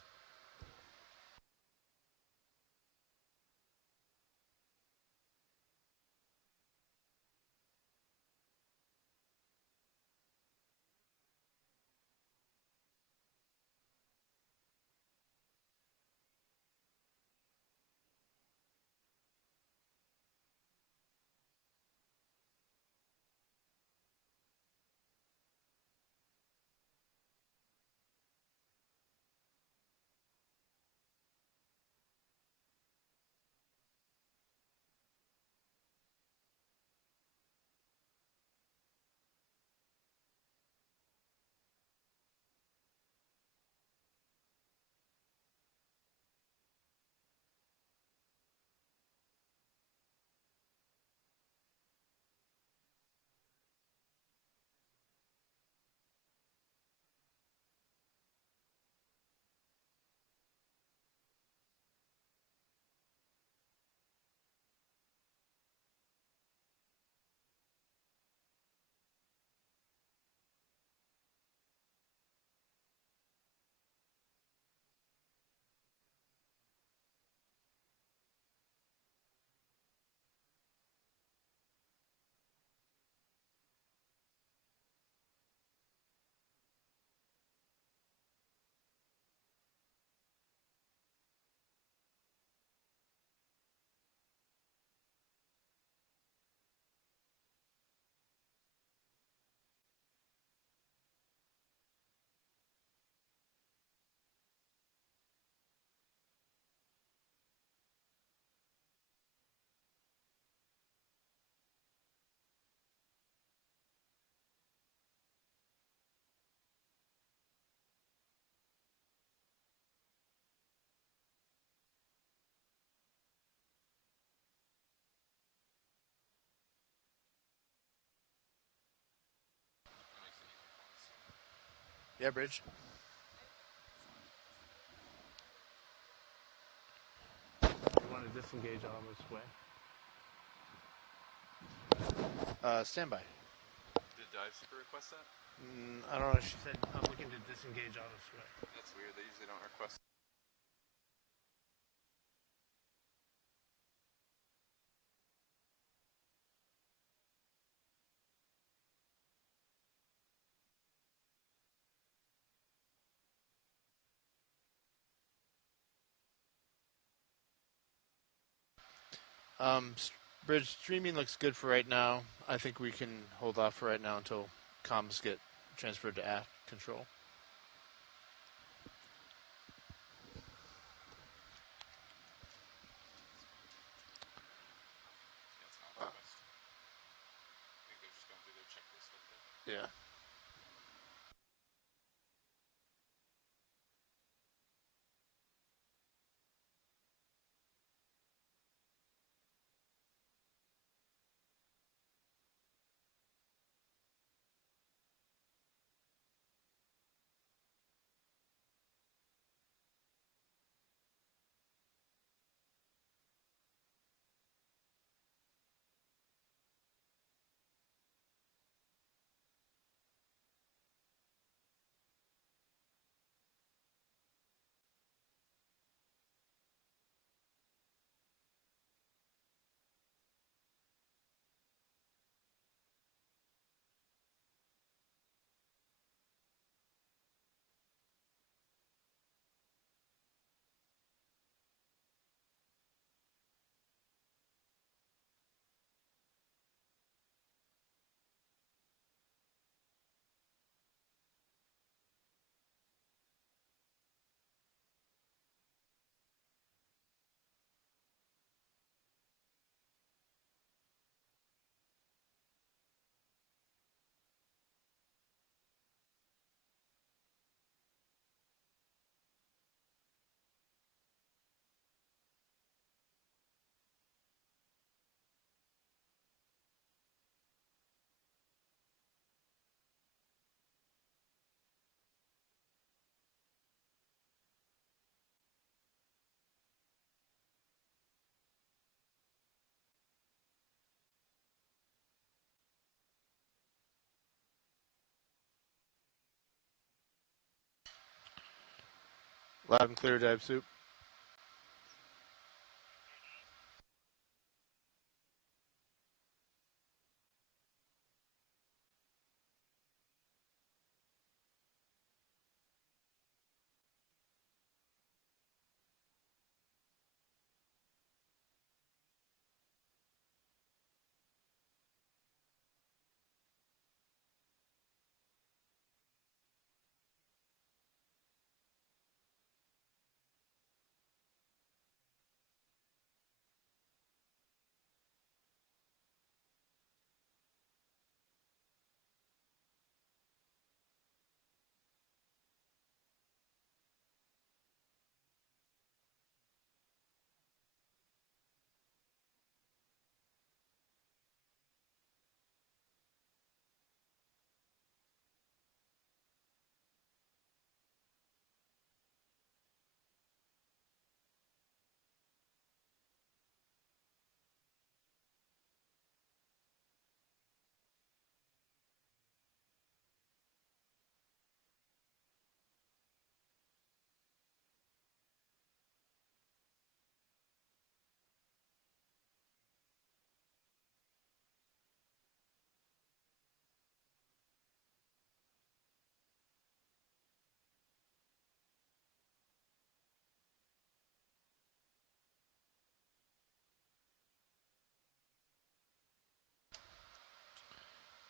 Yeah, bridge. You want to disengage all this way? Standby. Did Dive Super request that? I don't know. She said, I'm looking to disengage all this way. That's weird. They usually don't request. Bridge streaming looks good for right now. I think we can hold off for right now until comms get transferred to aft control. Yeah. Loud and clear, Dive Soup.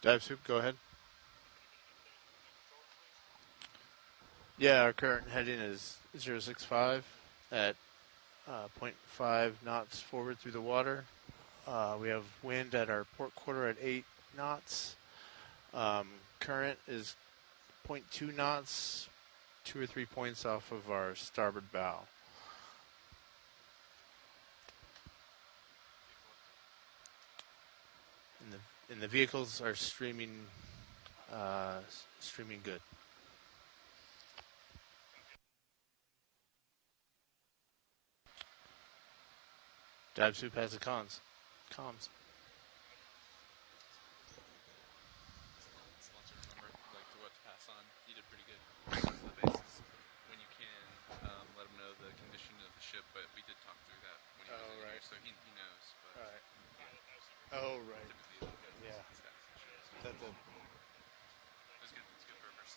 Dive Soup, go ahead. Yeah, our current heading is 065 at 0.5 knots forward through the water. We have wind at our port quarter at 8 knots. Current is 0.2 knots, 2 or 3 points off of our starboard bow. And the vehicles are streaming good. Dive soup has the cons. Comms. Want to remember, like, to what to pass on. You did pretty good. To the bases. When you can, let him know the condition of the ship, but we did talk through that when he was in here, so he knows. But all right. Oh, right. Yeah. That's a... It's good. It's good for a first.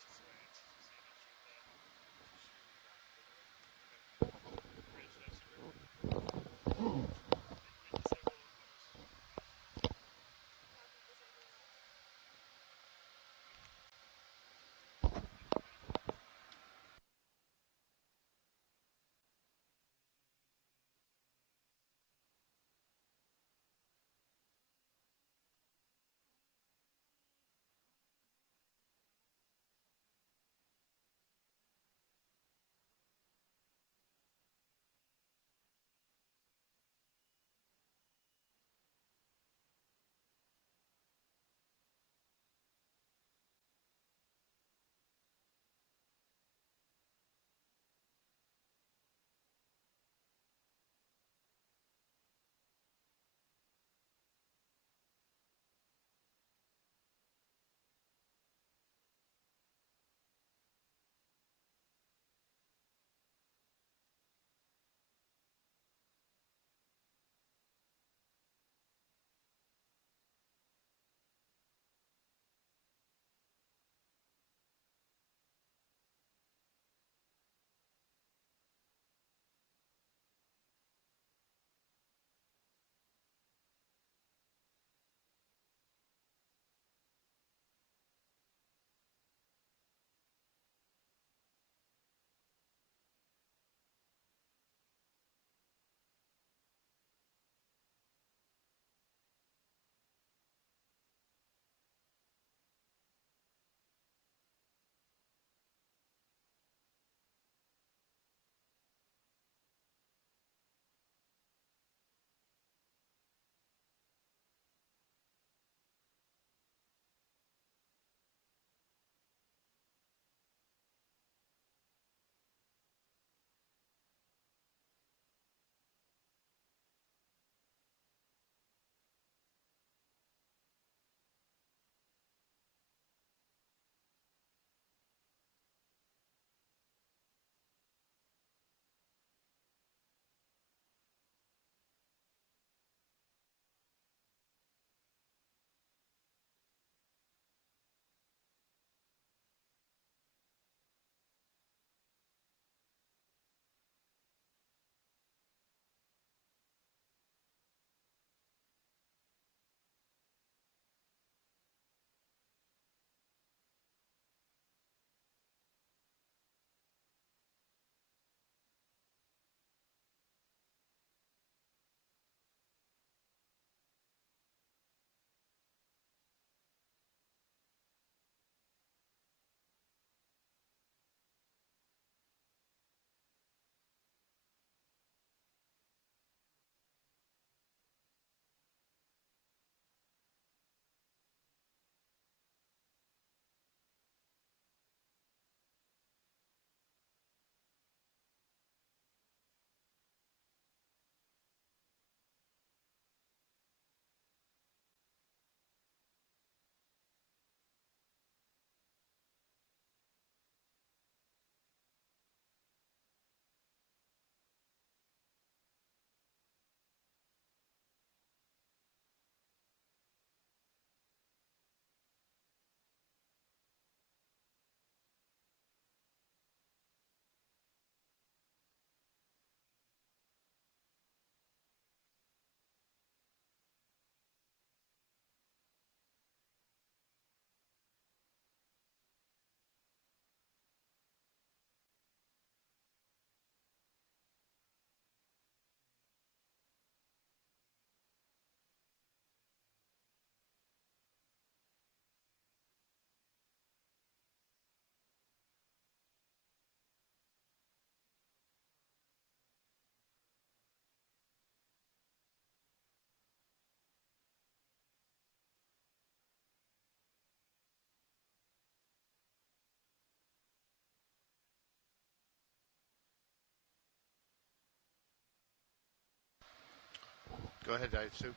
Go ahead, dive soup.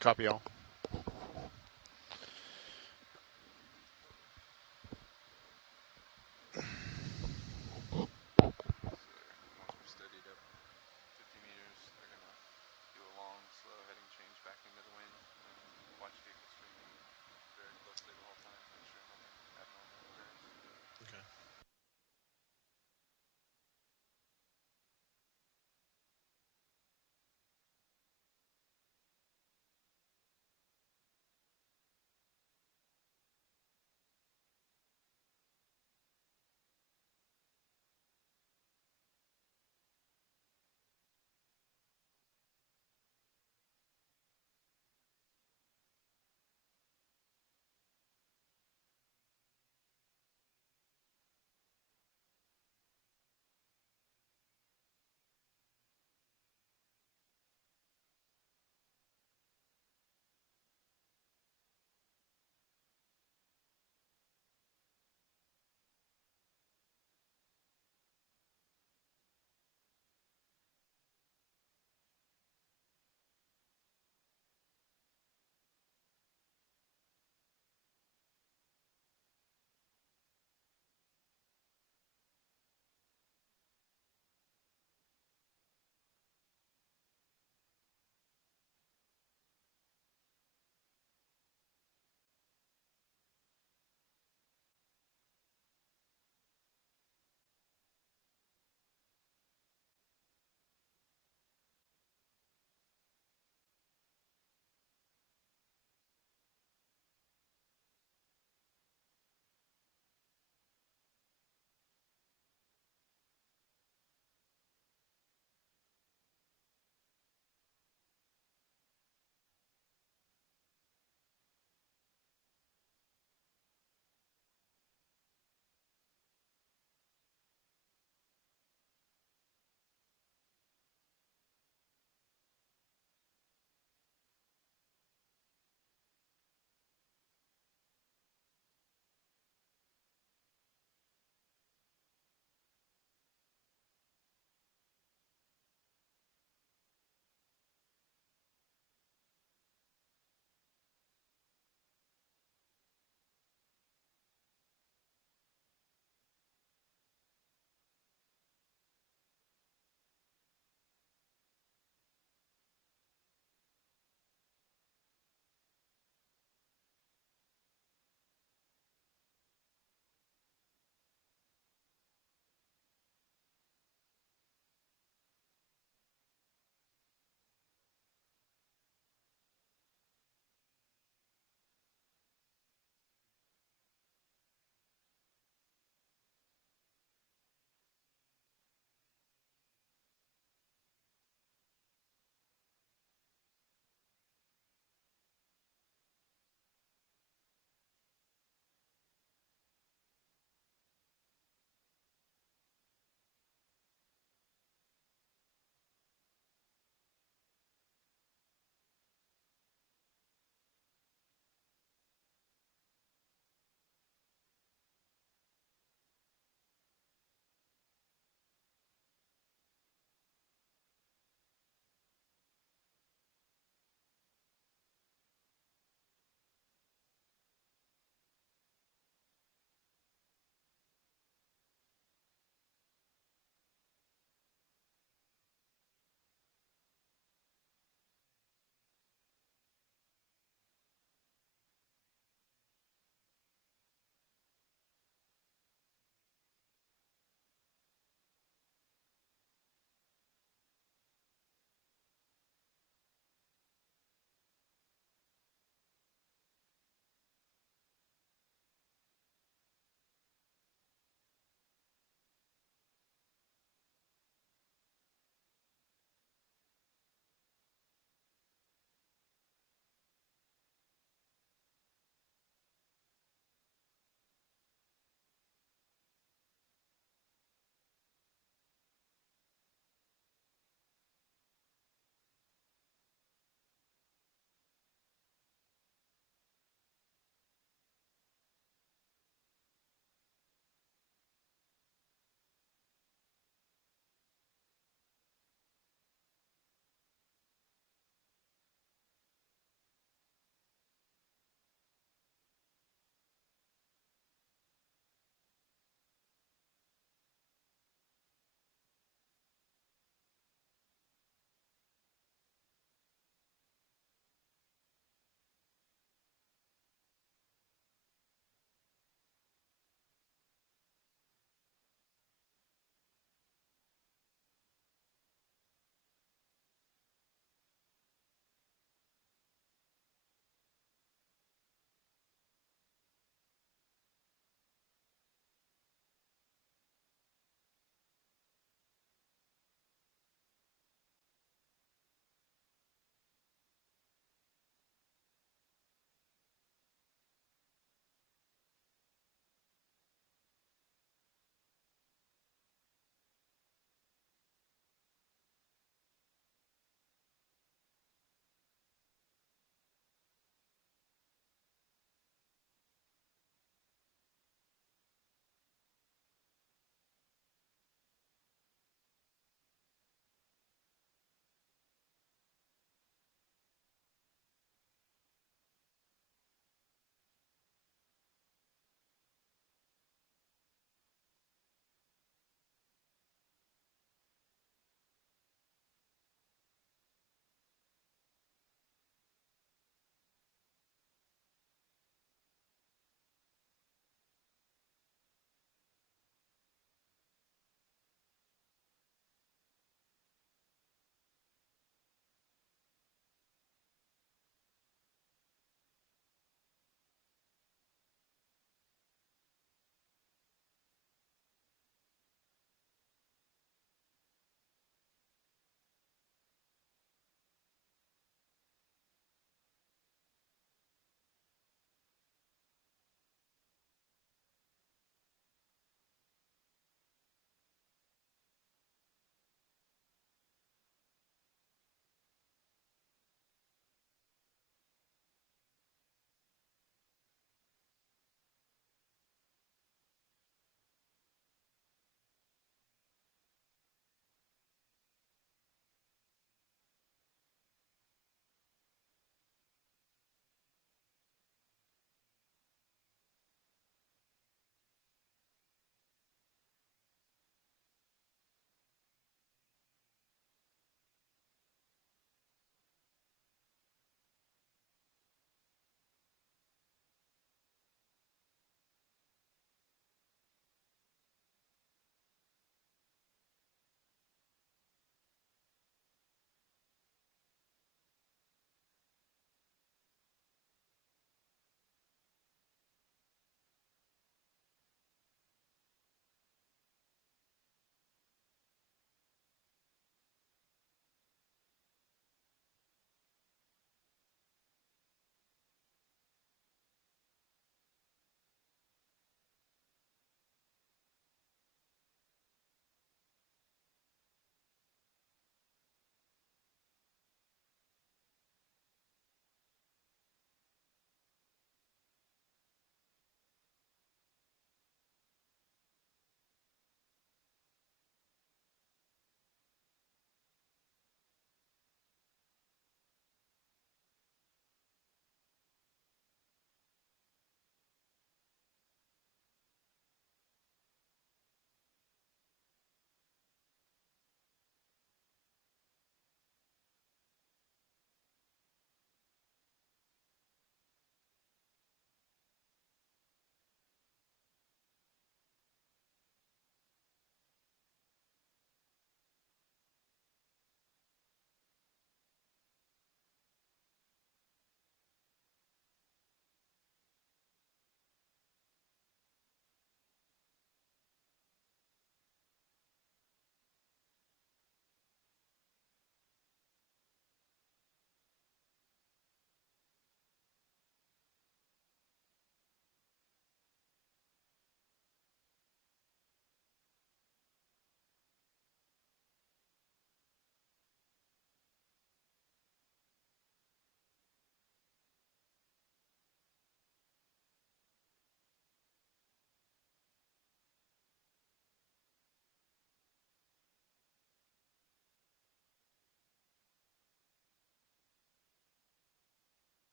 Copy all.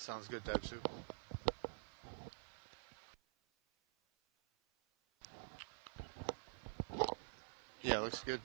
Sounds good, Dive Soup. Yeah, looks good.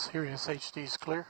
Sirius HD is clear.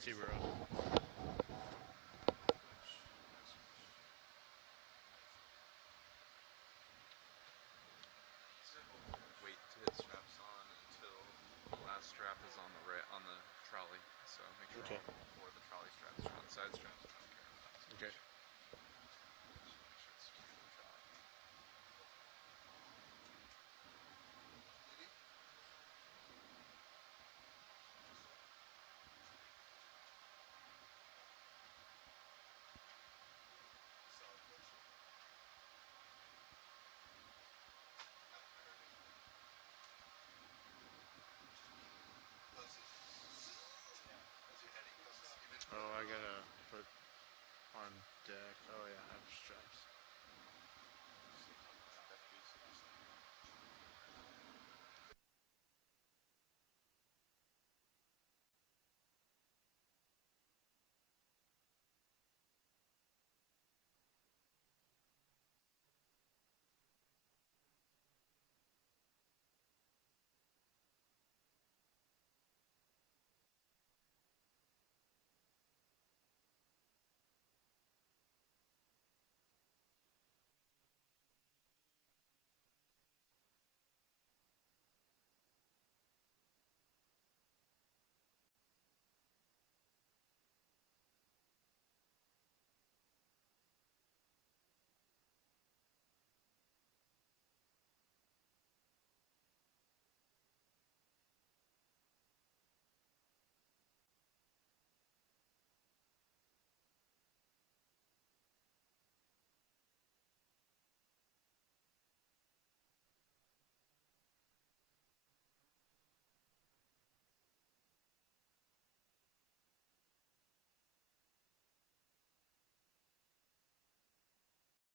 Seaborough.